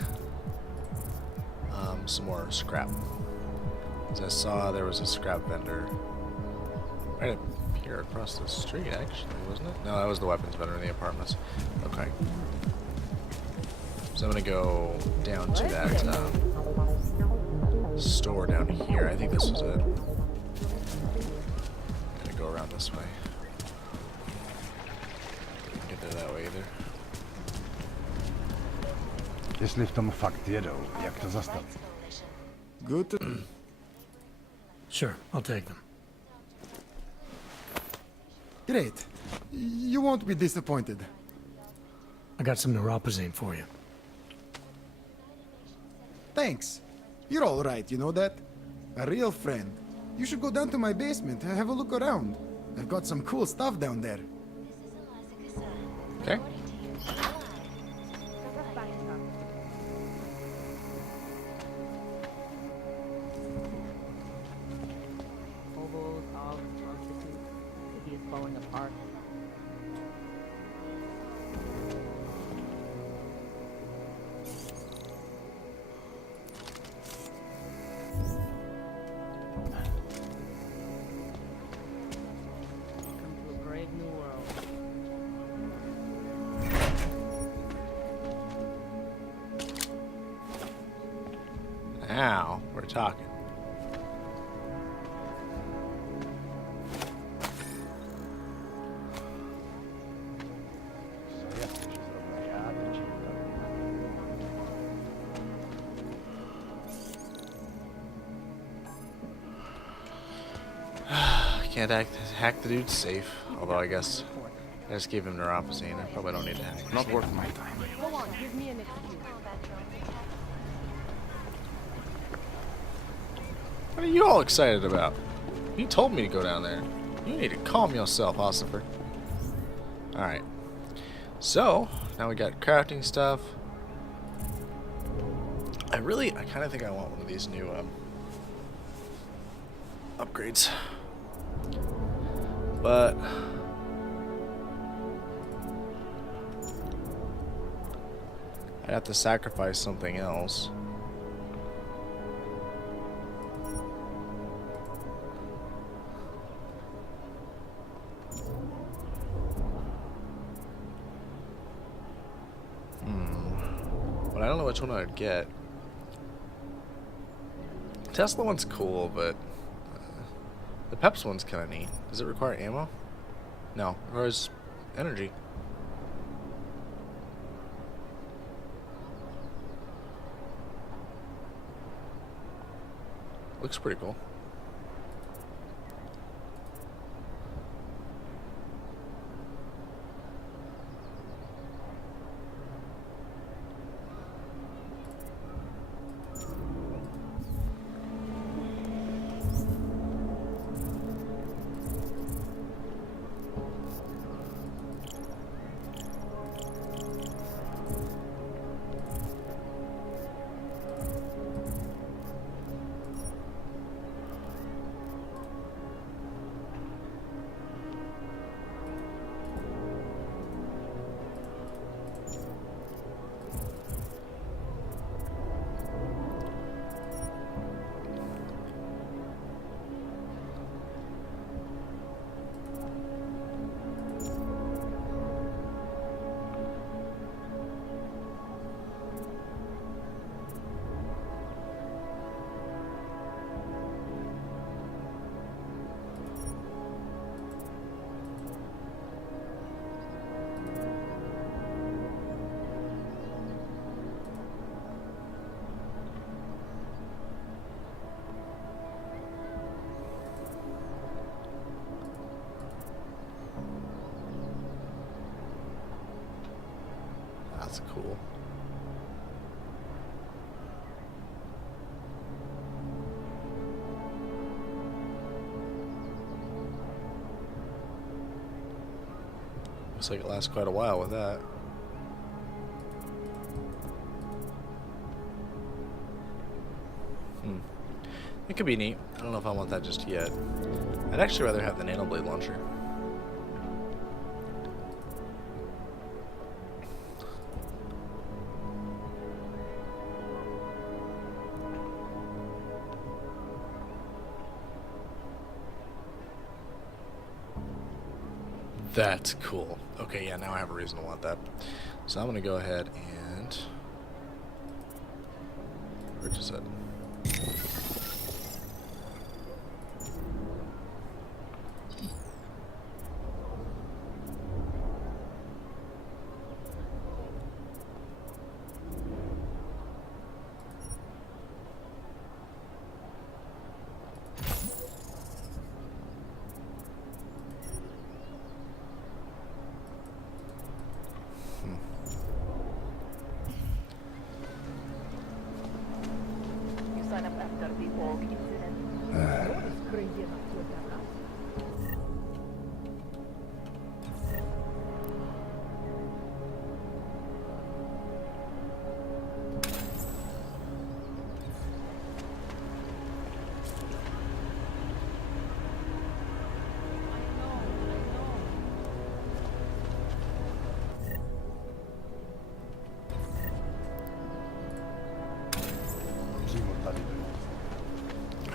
some more scrap. As I saw there was a scrap vendor right up here across the street, actually, wasn't it? No, that was the weapons vendor in the apartments. Okay. So I'm gonna go down to that store down here. I think this was it. I'm gonna go around this way. Can't get there that way either. Jeśli w tą fakturę, jak to został? Good. Sure, I'll take them. Great. You won't be disappointed. I got some neuropozyne for you. Thanks. You're all right, you know that? A real friend. You should go down to my basement and have a look around. I've got some cool stuff down there. Okay. Hobos, hogs, prostitutes. City is falling apart. Welcome to a brave new world. Now we're talking. Can't hack the dude's safe. Although I guess I just gave him neuropozyne. I probably don't need to hack. Not worth my time. Go on, give me an excuse. What are you all excited about? You told me to go down there. You need to calm yourself, Ossifer. Alright. So, now we got crafting stuff. I kind of think I want one of these new upgrades. But I'd have to sacrifice something else. But I don't know which one I'd get. Tesla one's cool, but the Peps one's kind of neat. Does it require ammo? No, it requires energy. Looks pretty cool. That's cool. Looks like it lasts quite a while with that. It could be neat. I don't know if I want that just yet. I'd actually rather have the nanoblade launcher. That's cool. Okay, yeah, now I have a reason to want that. So I'm gonna go ahead and purchase it.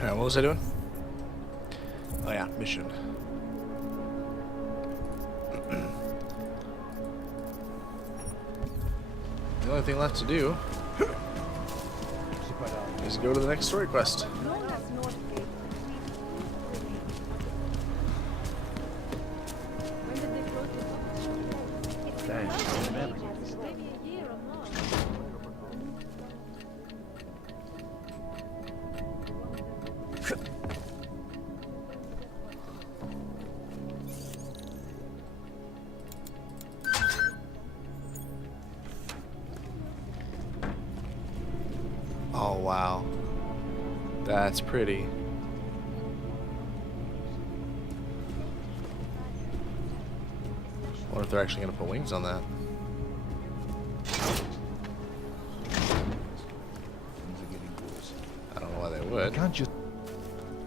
Alright, what was I doing? Oh yeah, mission. The only thing left to do is go to the next story quest. Oh wow, that's pretty. I wonder if they're actually going to put wings on that. I don't know why they would. Can't you...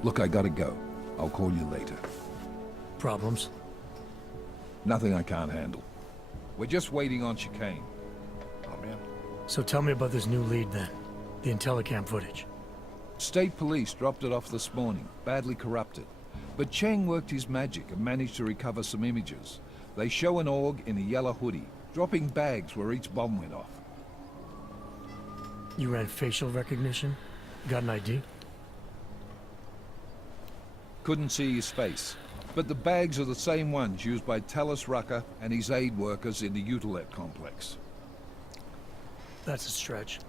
Look, I gotta go. I'll call you later. Problems? Nothing I can't handle. We're just waiting on chicane. Oh, man. So tell me about this new lead then. The Intellicam footage. State police dropped it off this morning, badly corrupted. But Cheng worked his magic and managed to recover some images. They show an org in a yellow hoodie, dropping bags where each bomb went off. You ran facial recognition? Got an ID? Couldn't see his face. But the bags are the same ones used by Talos Rucker and his aid workers in the Utilet complex. That's a stretch.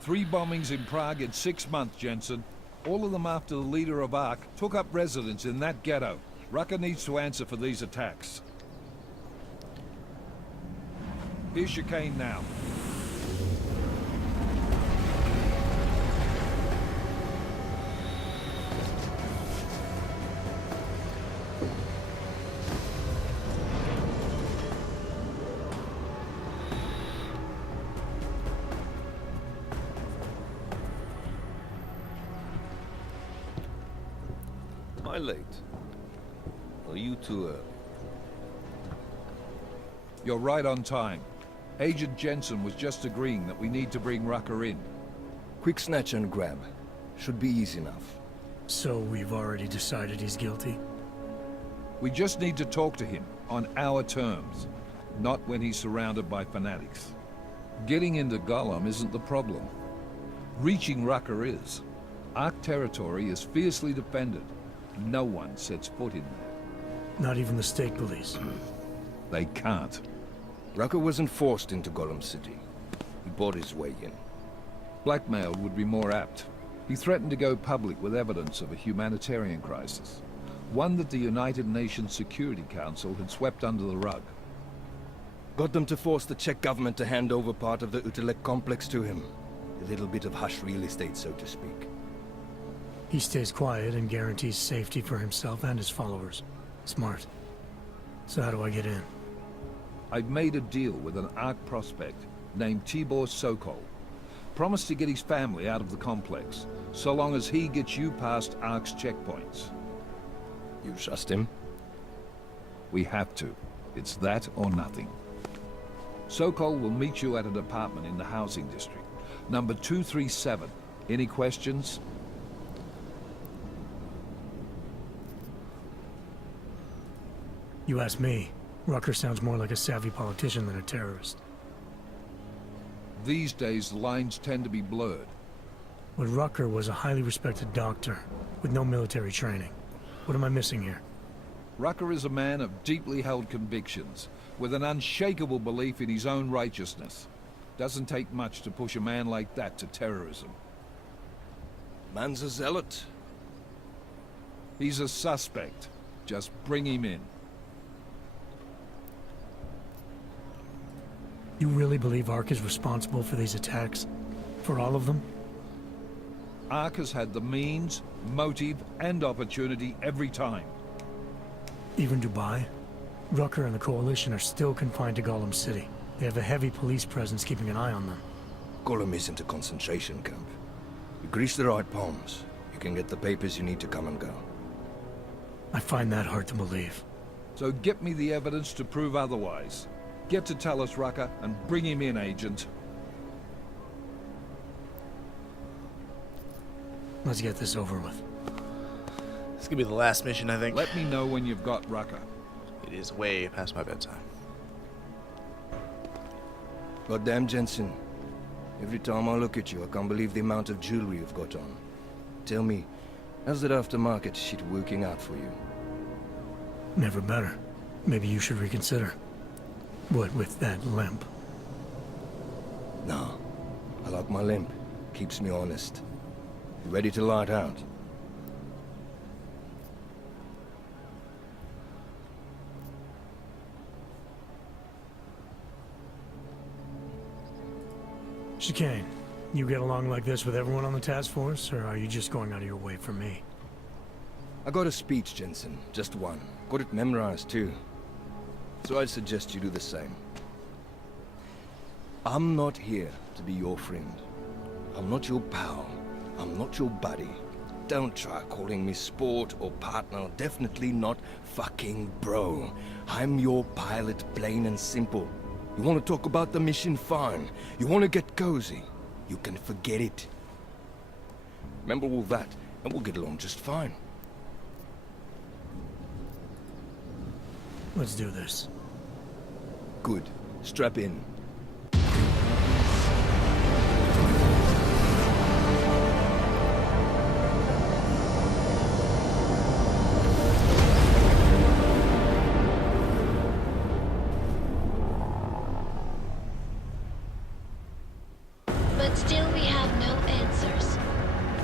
3 bombings in Prague in 6 months, Jensen. All of them after the leader of ARC took up residence in that ghetto. Rucker needs to answer for these attacks. Here's chicane now. Am I late? Are you too early? You're right on time. Agent Jensen was just agreeing that we need to bring Rucker in. Quick snatch and grab. Should be easy enough. So we've already decided he's guilty? We just need to talk to him on our terms, not when he's surrounded by fanatics. Getting into Gollum isn't the problem. Reaching Rucker is. ARC territory is fiercely defended. No one sets foot in there. Not even the state police. They can't. Rucker wasn't forced into Gollum City. He bought his way in. Blackmail would be more apt. He threatened to go public with evidence of a humanitarian crisis. One that the United Nations Security Council had swept under the rug. Got them to force the Czech government to hand over part of the Utilet complex to him. A little bit of hush real estate, so to speak. He stays quiet and guarantees safety for himself and his followers. Smart. So how do I get in? I've made a deal with an ARC prospect named Tibor Sokol. Promised to get his family out of the complex, so long as he gets you past ARC's checkpoints. You trust him? We have to. It's that or nothing. Sokol will meet you at an apartment in the housing district. Number 237. Any questions? You ask me. Rucker sounds more like a savvy politician than a terrorist. These days, the lines tend to be blurred. But Rucker was a highly respected doctor, with no military training. What am I missing here? Rucker is a man of deeply held convictions, with an unshakable belief in his own righteousness. Doesn't take much to push a man like that to terrorism. Man's a zealot. He's a suspect. Just bring him in. You really believe ARC is responsible for these attacks? For all of them? ARC has had the means, motive, and opportunity every time. Even Dubai? Rucker and the Coalition are still confined to Gollum City. They have a heavy police presence keeping an eye on them. Gollum isn't a concentration camp. You grease the right palms, you can get the papers you need to come and go. I find that hard to believe. So get me the evidence to prove otherwise. Get to Talos Rucker and bring him in, Agent. Let's get this over with. This could be the last mission, I think. Let me know when you've got Rucker. It is way past my bedtime. Goddamn, Jensen. Every time I look at you, I can't believe the amount of jewelry you've got on. Tell me, how's that aftermarket shit working out for you? Never better. Maybe you should reconsider. What with that limp? No. I like my limp. Keeps me honest. You ready to light out? Chicane, you get along like this with everyone on the task force, or are you just going out of your way for me? I got a speech, Jensen. Just one. Got it memorized, too. So I'd suggest you do the same. I'm not here to be your friend. I'm not your pal. I'm not your buddy. don't try calling me sport or partner. Definitely not fucking bro. I'm your pilot, plain and simple. You want to talk about the mission? Fine. You want to get cozy? You can forget it. Remember all that, and we'll get along just fine. Let's do this. Good. Strap in. But still we have no answers.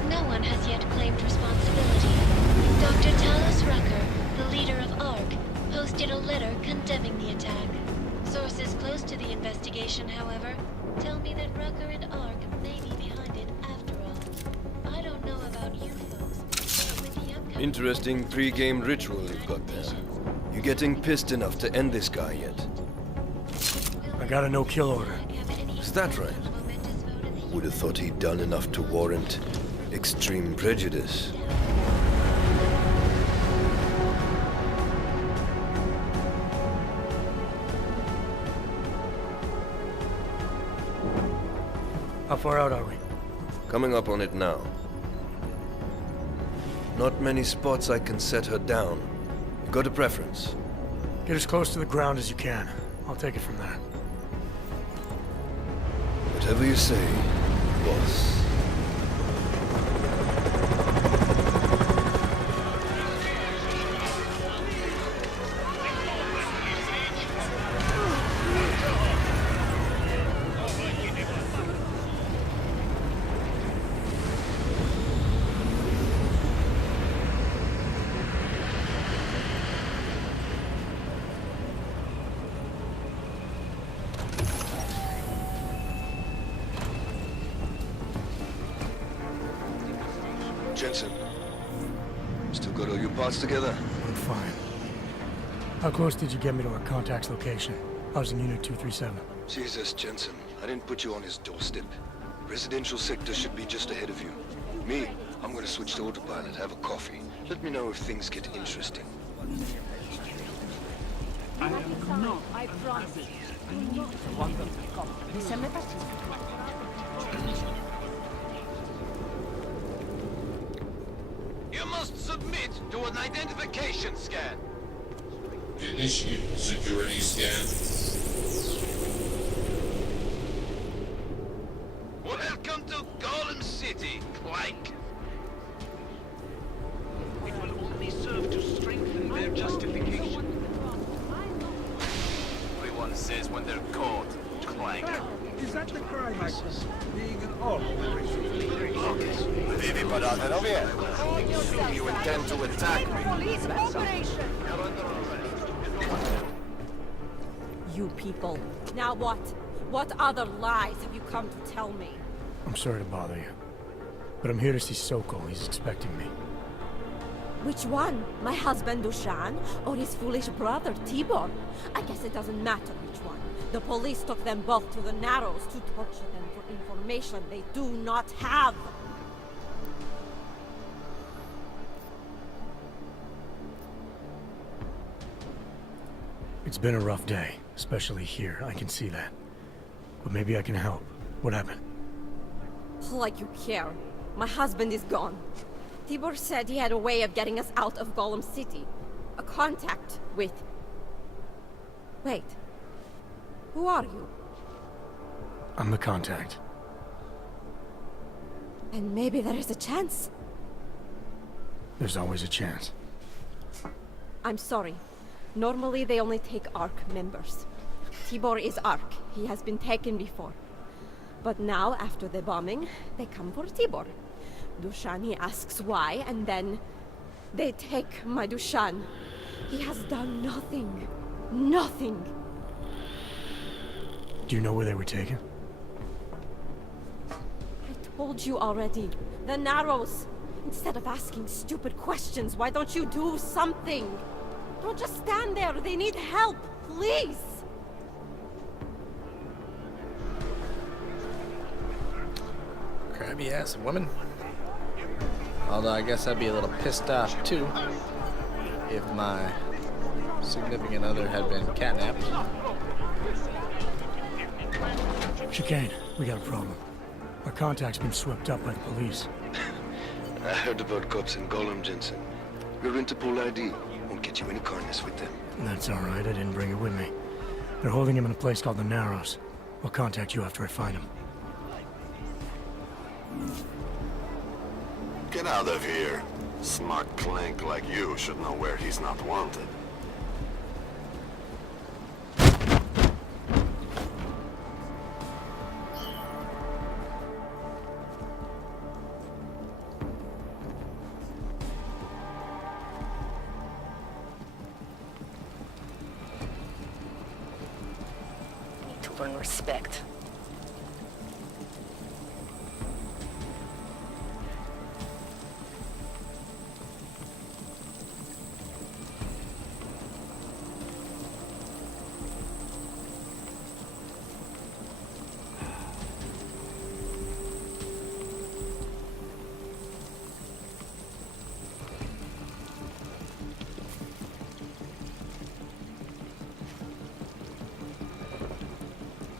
No one has yet claimed responsibility. Dr. Talos Rucker, the leader of ARC, posted a letter condemning the attack. Sources close to the investigation, however, tell me that Rucker and ARC may be behind it after all. I don't know about you folks, but with the upcoming... Interesting pre-game ritual you've got there. You getting pissed enough to end this guy yet? I got a no-kill order. Is that right? Would have thought he'd done enough to warrant extreme prejudice. How far out are we? Coming up on it now. Not many spots I can set her down. You got a preference? Get as close to the ground as you can. I'll take it from there. Whatever you say, boss. Jensen, still got all your parts together? I'm fine. How close did you get me to our contact's location? I was in Unit 237. Jesus, Jensen, I didn't put you on his doorstep. Residential sector should be just ahead of you. Me, I'm gonna switch to autopilot, have a coffee. Let me know if things get interesting. I am not. I promise. I'm not one of You must submit to an identification scan. Initiate security scan. Welcome to Golem City, Clank. It will only serve to strengthen their justification. Everyone says when they're caught, Clank. Is that the cry, Maximus? Being an orc? Vivi parate novie. You intend to attack me? Police operation! You people. Now what? What other lies have you come to tell me? I'm sorry to bother you, but I'm here to see Sokol. He's expecting me. Which one? My husband Dushan, or his foolish brother Tibor? I guess it doesn't matter which one. The police took them both to the Narrows to torture them for information they do not have. It's been a rough day, especially here. I can see that. But maybe I can help. What happened? Like you care. My husband is gone. Tibor said he had a way of getting us out of Golem City. A contact with... Wait. Who are you? I'm the contact. And maybe there is a chance. There's always a chance. I'm sorry. Normally they only take ARC members. Tibor is ARC. He has been taken before. But now, after the bombing, they come for Tibor. Dushan, he asks why, and then they take my Dushan. He has done nothing. Nothing. Do you know where they were taken? I told you already. The Narrows. Instead of asking stupid questions, why don't you do something? Don't just stand there. They need help. Please. Crabby ass woman. Although I guess I'd be a little pissed off too if my significant other had been catnapped. Chicane, we got a problem. Our contact's been swept up by the police. I heard about cops in Gollum, Jensen. Your Interpol ID won't get you any carnage with them. That's alright, I didn't bring it with me. They're holding him in a place called the Narrows. I'll contact you after I find him. Get out of here. Smart clank like you should know where he's not wanted. Need to earn respect.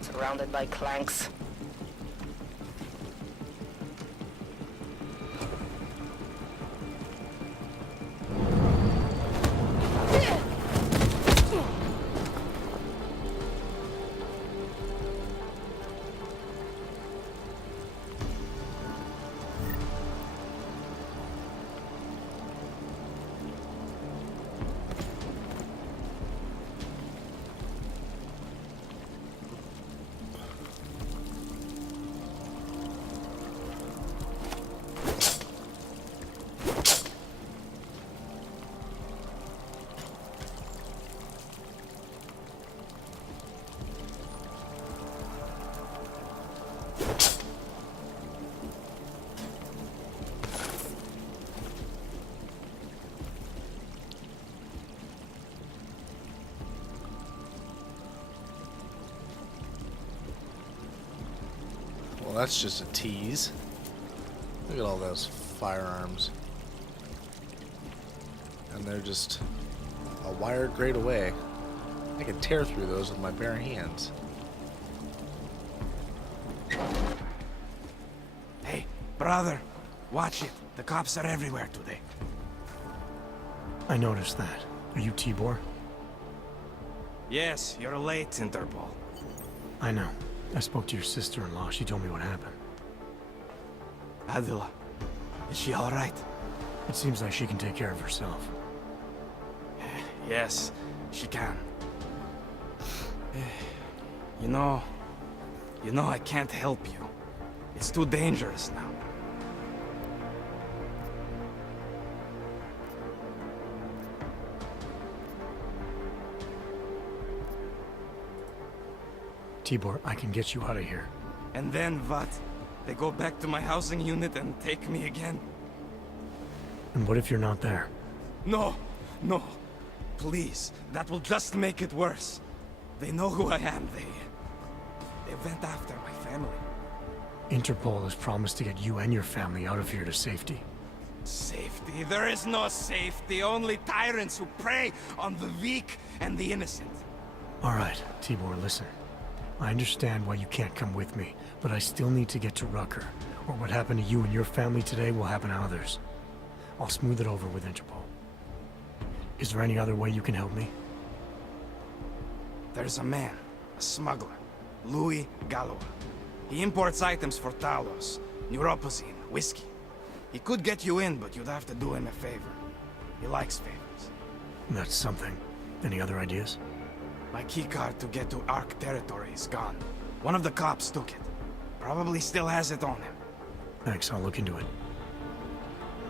Surrounded by clanks. Well, that's just a tease. Look at all those firearms. And they're just a wire grade away. I could tear through those with my bare hands. Hey, brother, watch it. The cops are everywhere today. I noticed that. Are you Tibor? Yes, you're late, Interpol. I know. I spoke to your sister-in-law. She told me what happened. Adila, is she all right? It seems like she can take care of herself. Yes, she can. You know, I can't help you. It's too dangerous now. Tibor, I can get you out of here. And then what? They go back to my housing unit and take me again? And what if you're not there? No, no. Please, that will just make it worse. They know who I am. They went after my family. Interpol has promised to get you and your family out of here to safety. Safety? There is no safety. Only tyrants who prey on the weak and the innocent. All right, Tibor, listen. I understand why you can't come with me, but I still need to get to Rucker, or what happened to you and your family today will happen to others. I'll smooth it over with Interpol. Is there any other way you can help me? There's a man, a smuggler, Louis Gallois. He imports items for Talos, neuropozyne, whiskey. He could get you in, but you'd have to do him a favor. He likes favors. That's something. Any other ideas? My keycard to get to Ark territory is gone. One of the cops took it. Probably still has it on him. Thanks, I'll look into it.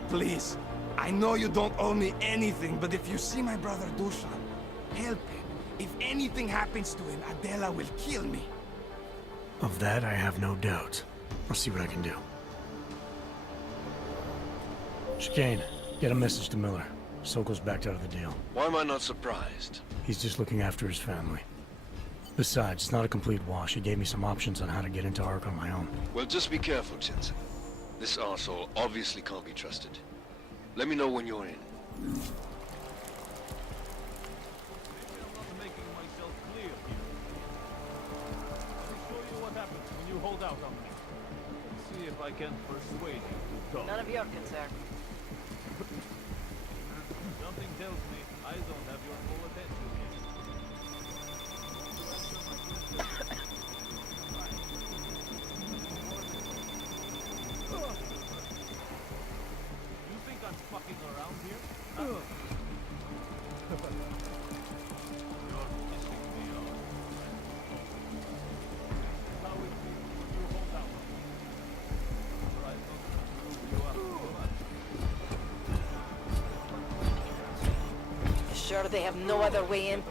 Please, I know you don't owe me anything, but if you see my brother Dusan, help him. If anything happens to him, Adela will kill me. Of that, I have no doubt. I'll see what I can do. Chicane, get a message to Miller. Sokol's backed out of the deal. Why am I not surprised? He's just looking after his family. Besides, it's not a complete wash. He gave me some options on how to get into Ark on my own. Well, just be careful, Jensen. This arsehole obviously can't be trusted. Let me know when you're in. Maybe I'm not making myself clear here. Let me show you what happens when you hold out on me. Let's see if I can persuade you to talk. None of your concern. Something tells me I don't have your full attention yet. You think I'm fucking around here? Huh? You're pissing me off. How it feels when you hold out on me. Try not to screw you up too much. Sure they have no other way in?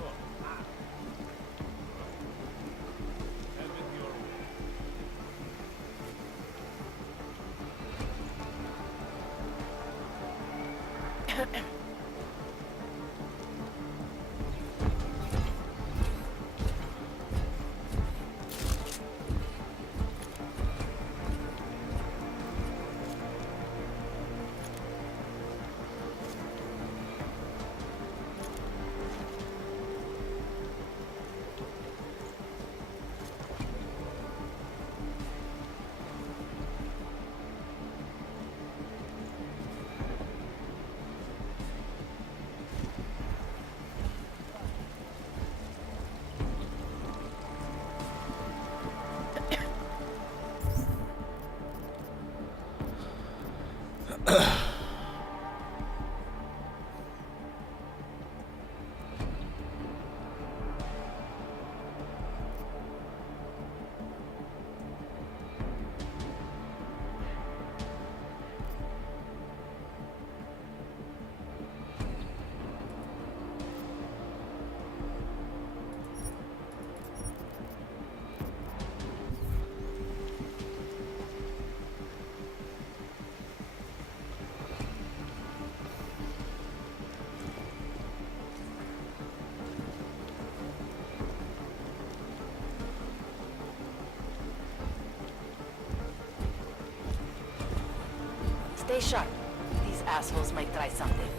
Stay sharp. These assholes might try something.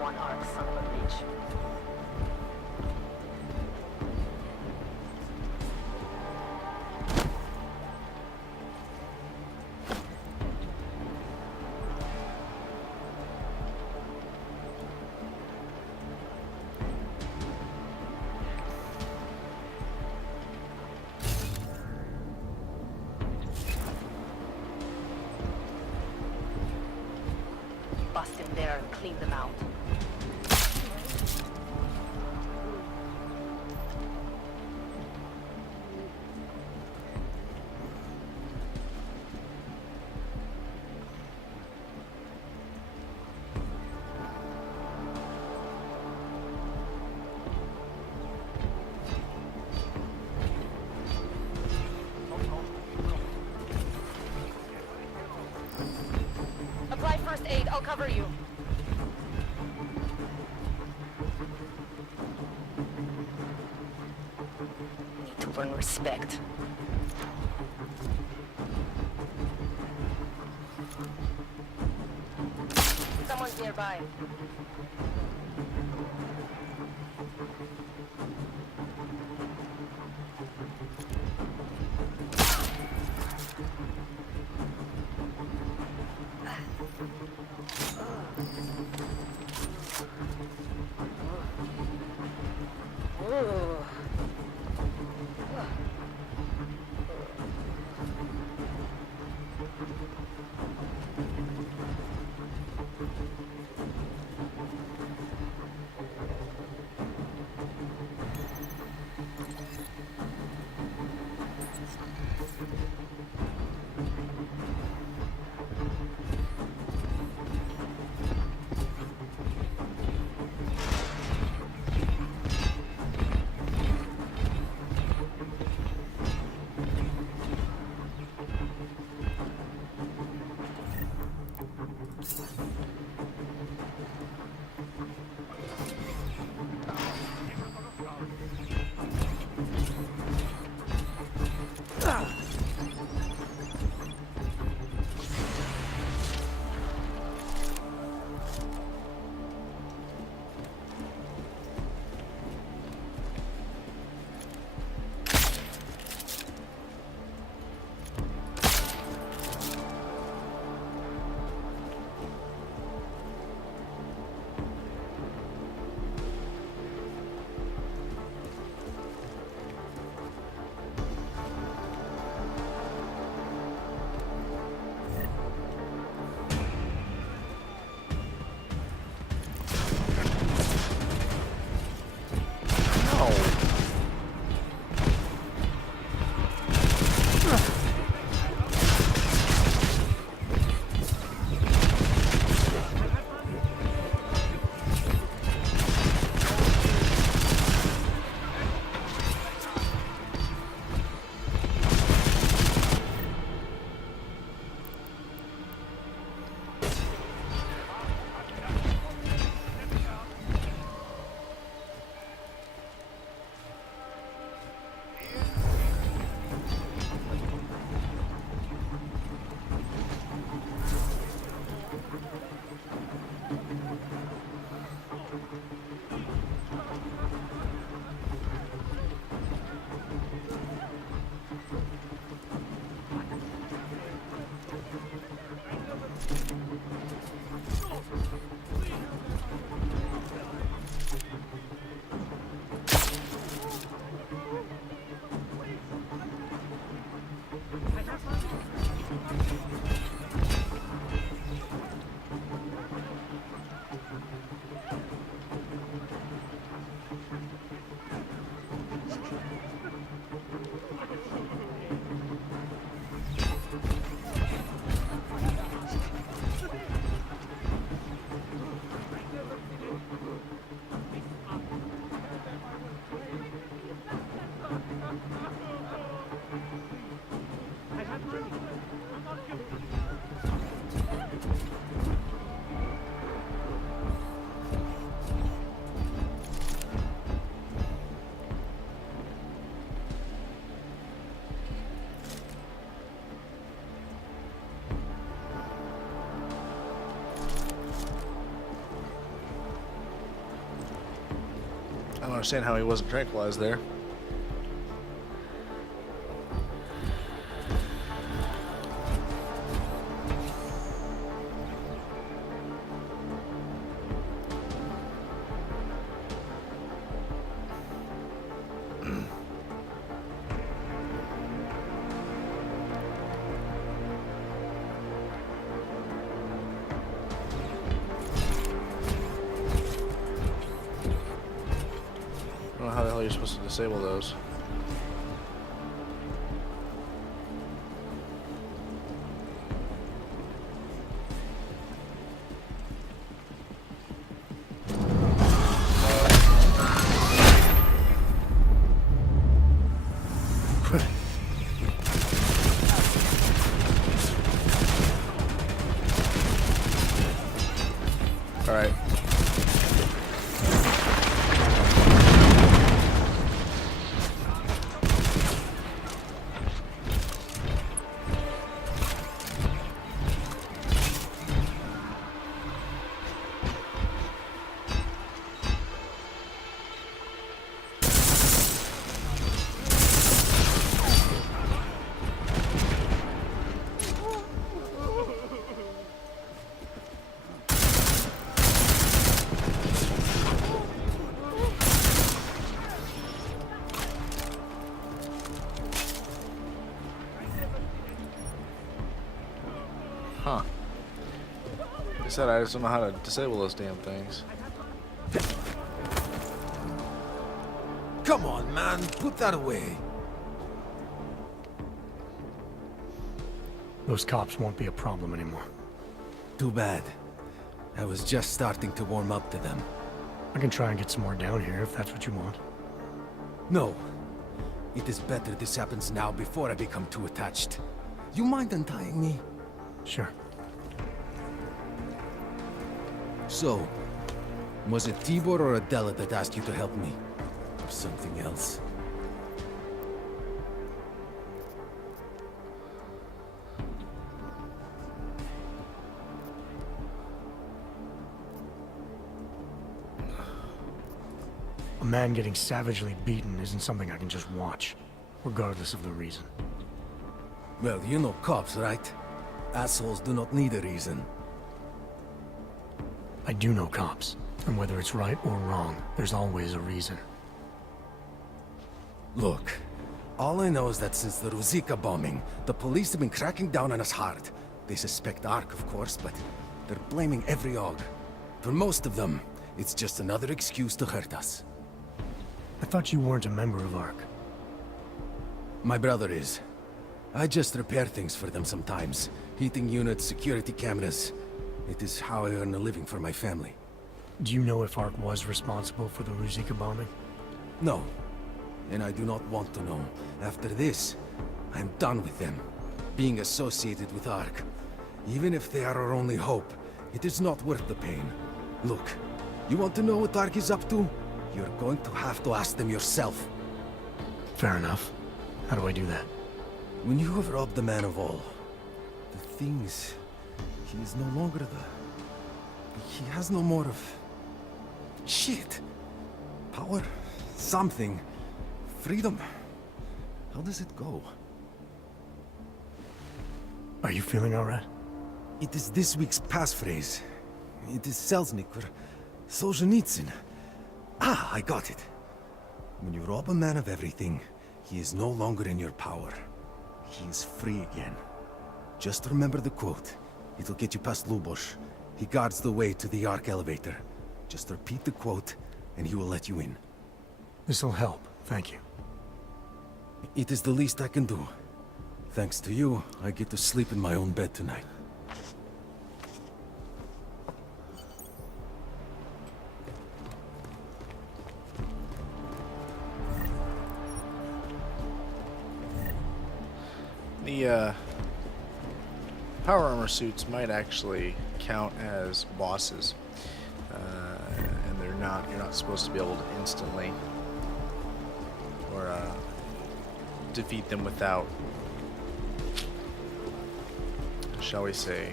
One arc, son of a bitch. there and clean them out. Apply first aid. I'll cover you. Need to earn respect. Someone's nearby. I don't understand how he wasn't tranquilized there. supposed to disable those. All right. Huh. I said I just don't know how to disable those damn things. Come on, man. Put that away. Those cops won't be a problem anymore. Too bad. I was just starting to warm up to them. I can try and get some more down here if that's what you want. No. It is better this happens now before I become too attached. You mind untying me? Sure. So, was it Tibor or Adela that asked you to help me? Or something else? A man getting savagely beaten isn't something I can just watch, regardless of the reason. Well, you know cops, right? Assholes do not need a reason. I do know cops, and whether it's right or wrong, there's always a reason. Look, all I know is that since the Ruzicka bombing, the police have been cracking down on us hard. They suspect Ark, of course, but they're blaming every AUG. For most of them, it's just another excuse to hurt us. I thought you weren't a member of Ark. My brother is. I just repair things for them sometimes. Heating units, security cameras. It is how I earn a living for my family. Do you know if Ark was responsible for the Ruzicka bombing? No. And I do not want to know. After this, I'm done with them. Being associated with Ark. Even if they are our only hope, it is not worth the pain. Look, you want to know what Ark is up to? You're going to have to ask them yourself. Fair enough. How do I do that? When you have robbed the man of all, the thing is, he is no longer He has no more of... shit. Power? Something. Freedom. How does it go? Are you feeling alright? It is this week's passphrase. It is Selznick or Solzhenitsyn. Ah, I got it. When you rob a man of everything, he is no longer in your power. He is free again. Just remember the quote. It'll get you past Lubosh. He guards the way to the Ark elevator. Just repeat the quote, and he will let you in. This'll help, thank you. It is the least I can do. Thanks to you, I get to sleep in my own bed tonight. The power armor suits might actually count as bosses, and they're not. You're not supposed to be able to instantly or defeat them without, shall we say,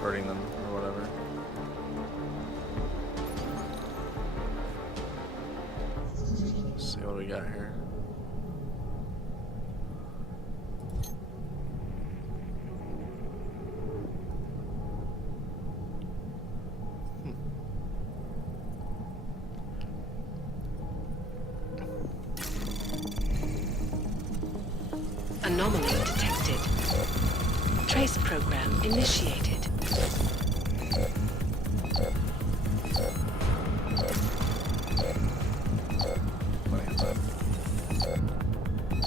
hurting them or whatever. Let's see what we got here. Anomaly detected. Trace program initiated.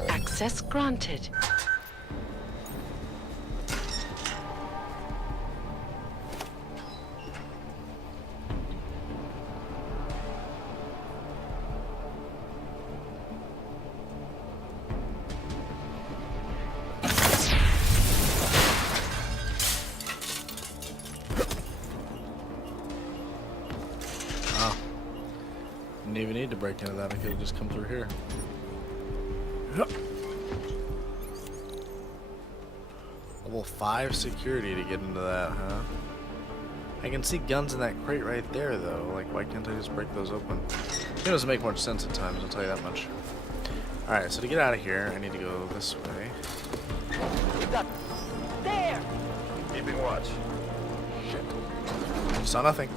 Access granted. Didn't even need to break into that. I could have just come through here. Level 5 security to get into that, huh? I can see guns in that crate right there, though. Like, why can't I just break those open? It doesn't make much sense at times, I'll tell you that much. Alright, so to get out of here, I need to go this way. There! Keeping watch. Shit. Saw nothing.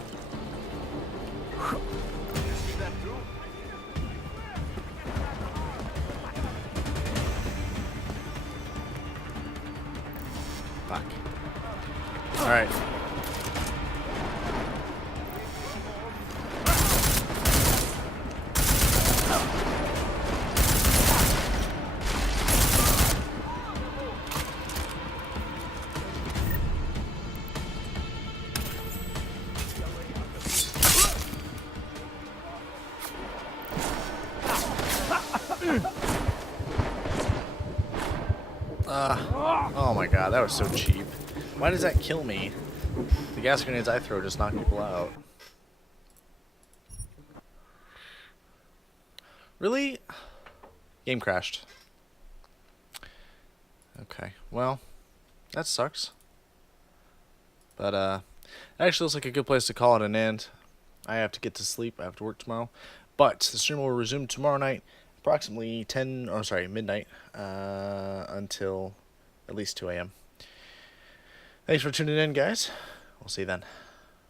Fuck. Alright. Oh my god, that was so cheap. Why does that kill me? The gas grenades I throw just knock people out. Really? Game crashed. Okay, well, that sucks. But, it actually looks like a good place to call it an end. I have to get to sleep. I have to work tomorrow. But the stream will resume tomorrow night, approximately midnight, until at least 2 a.m. Thanks for tuning in, guys. We'll see you then.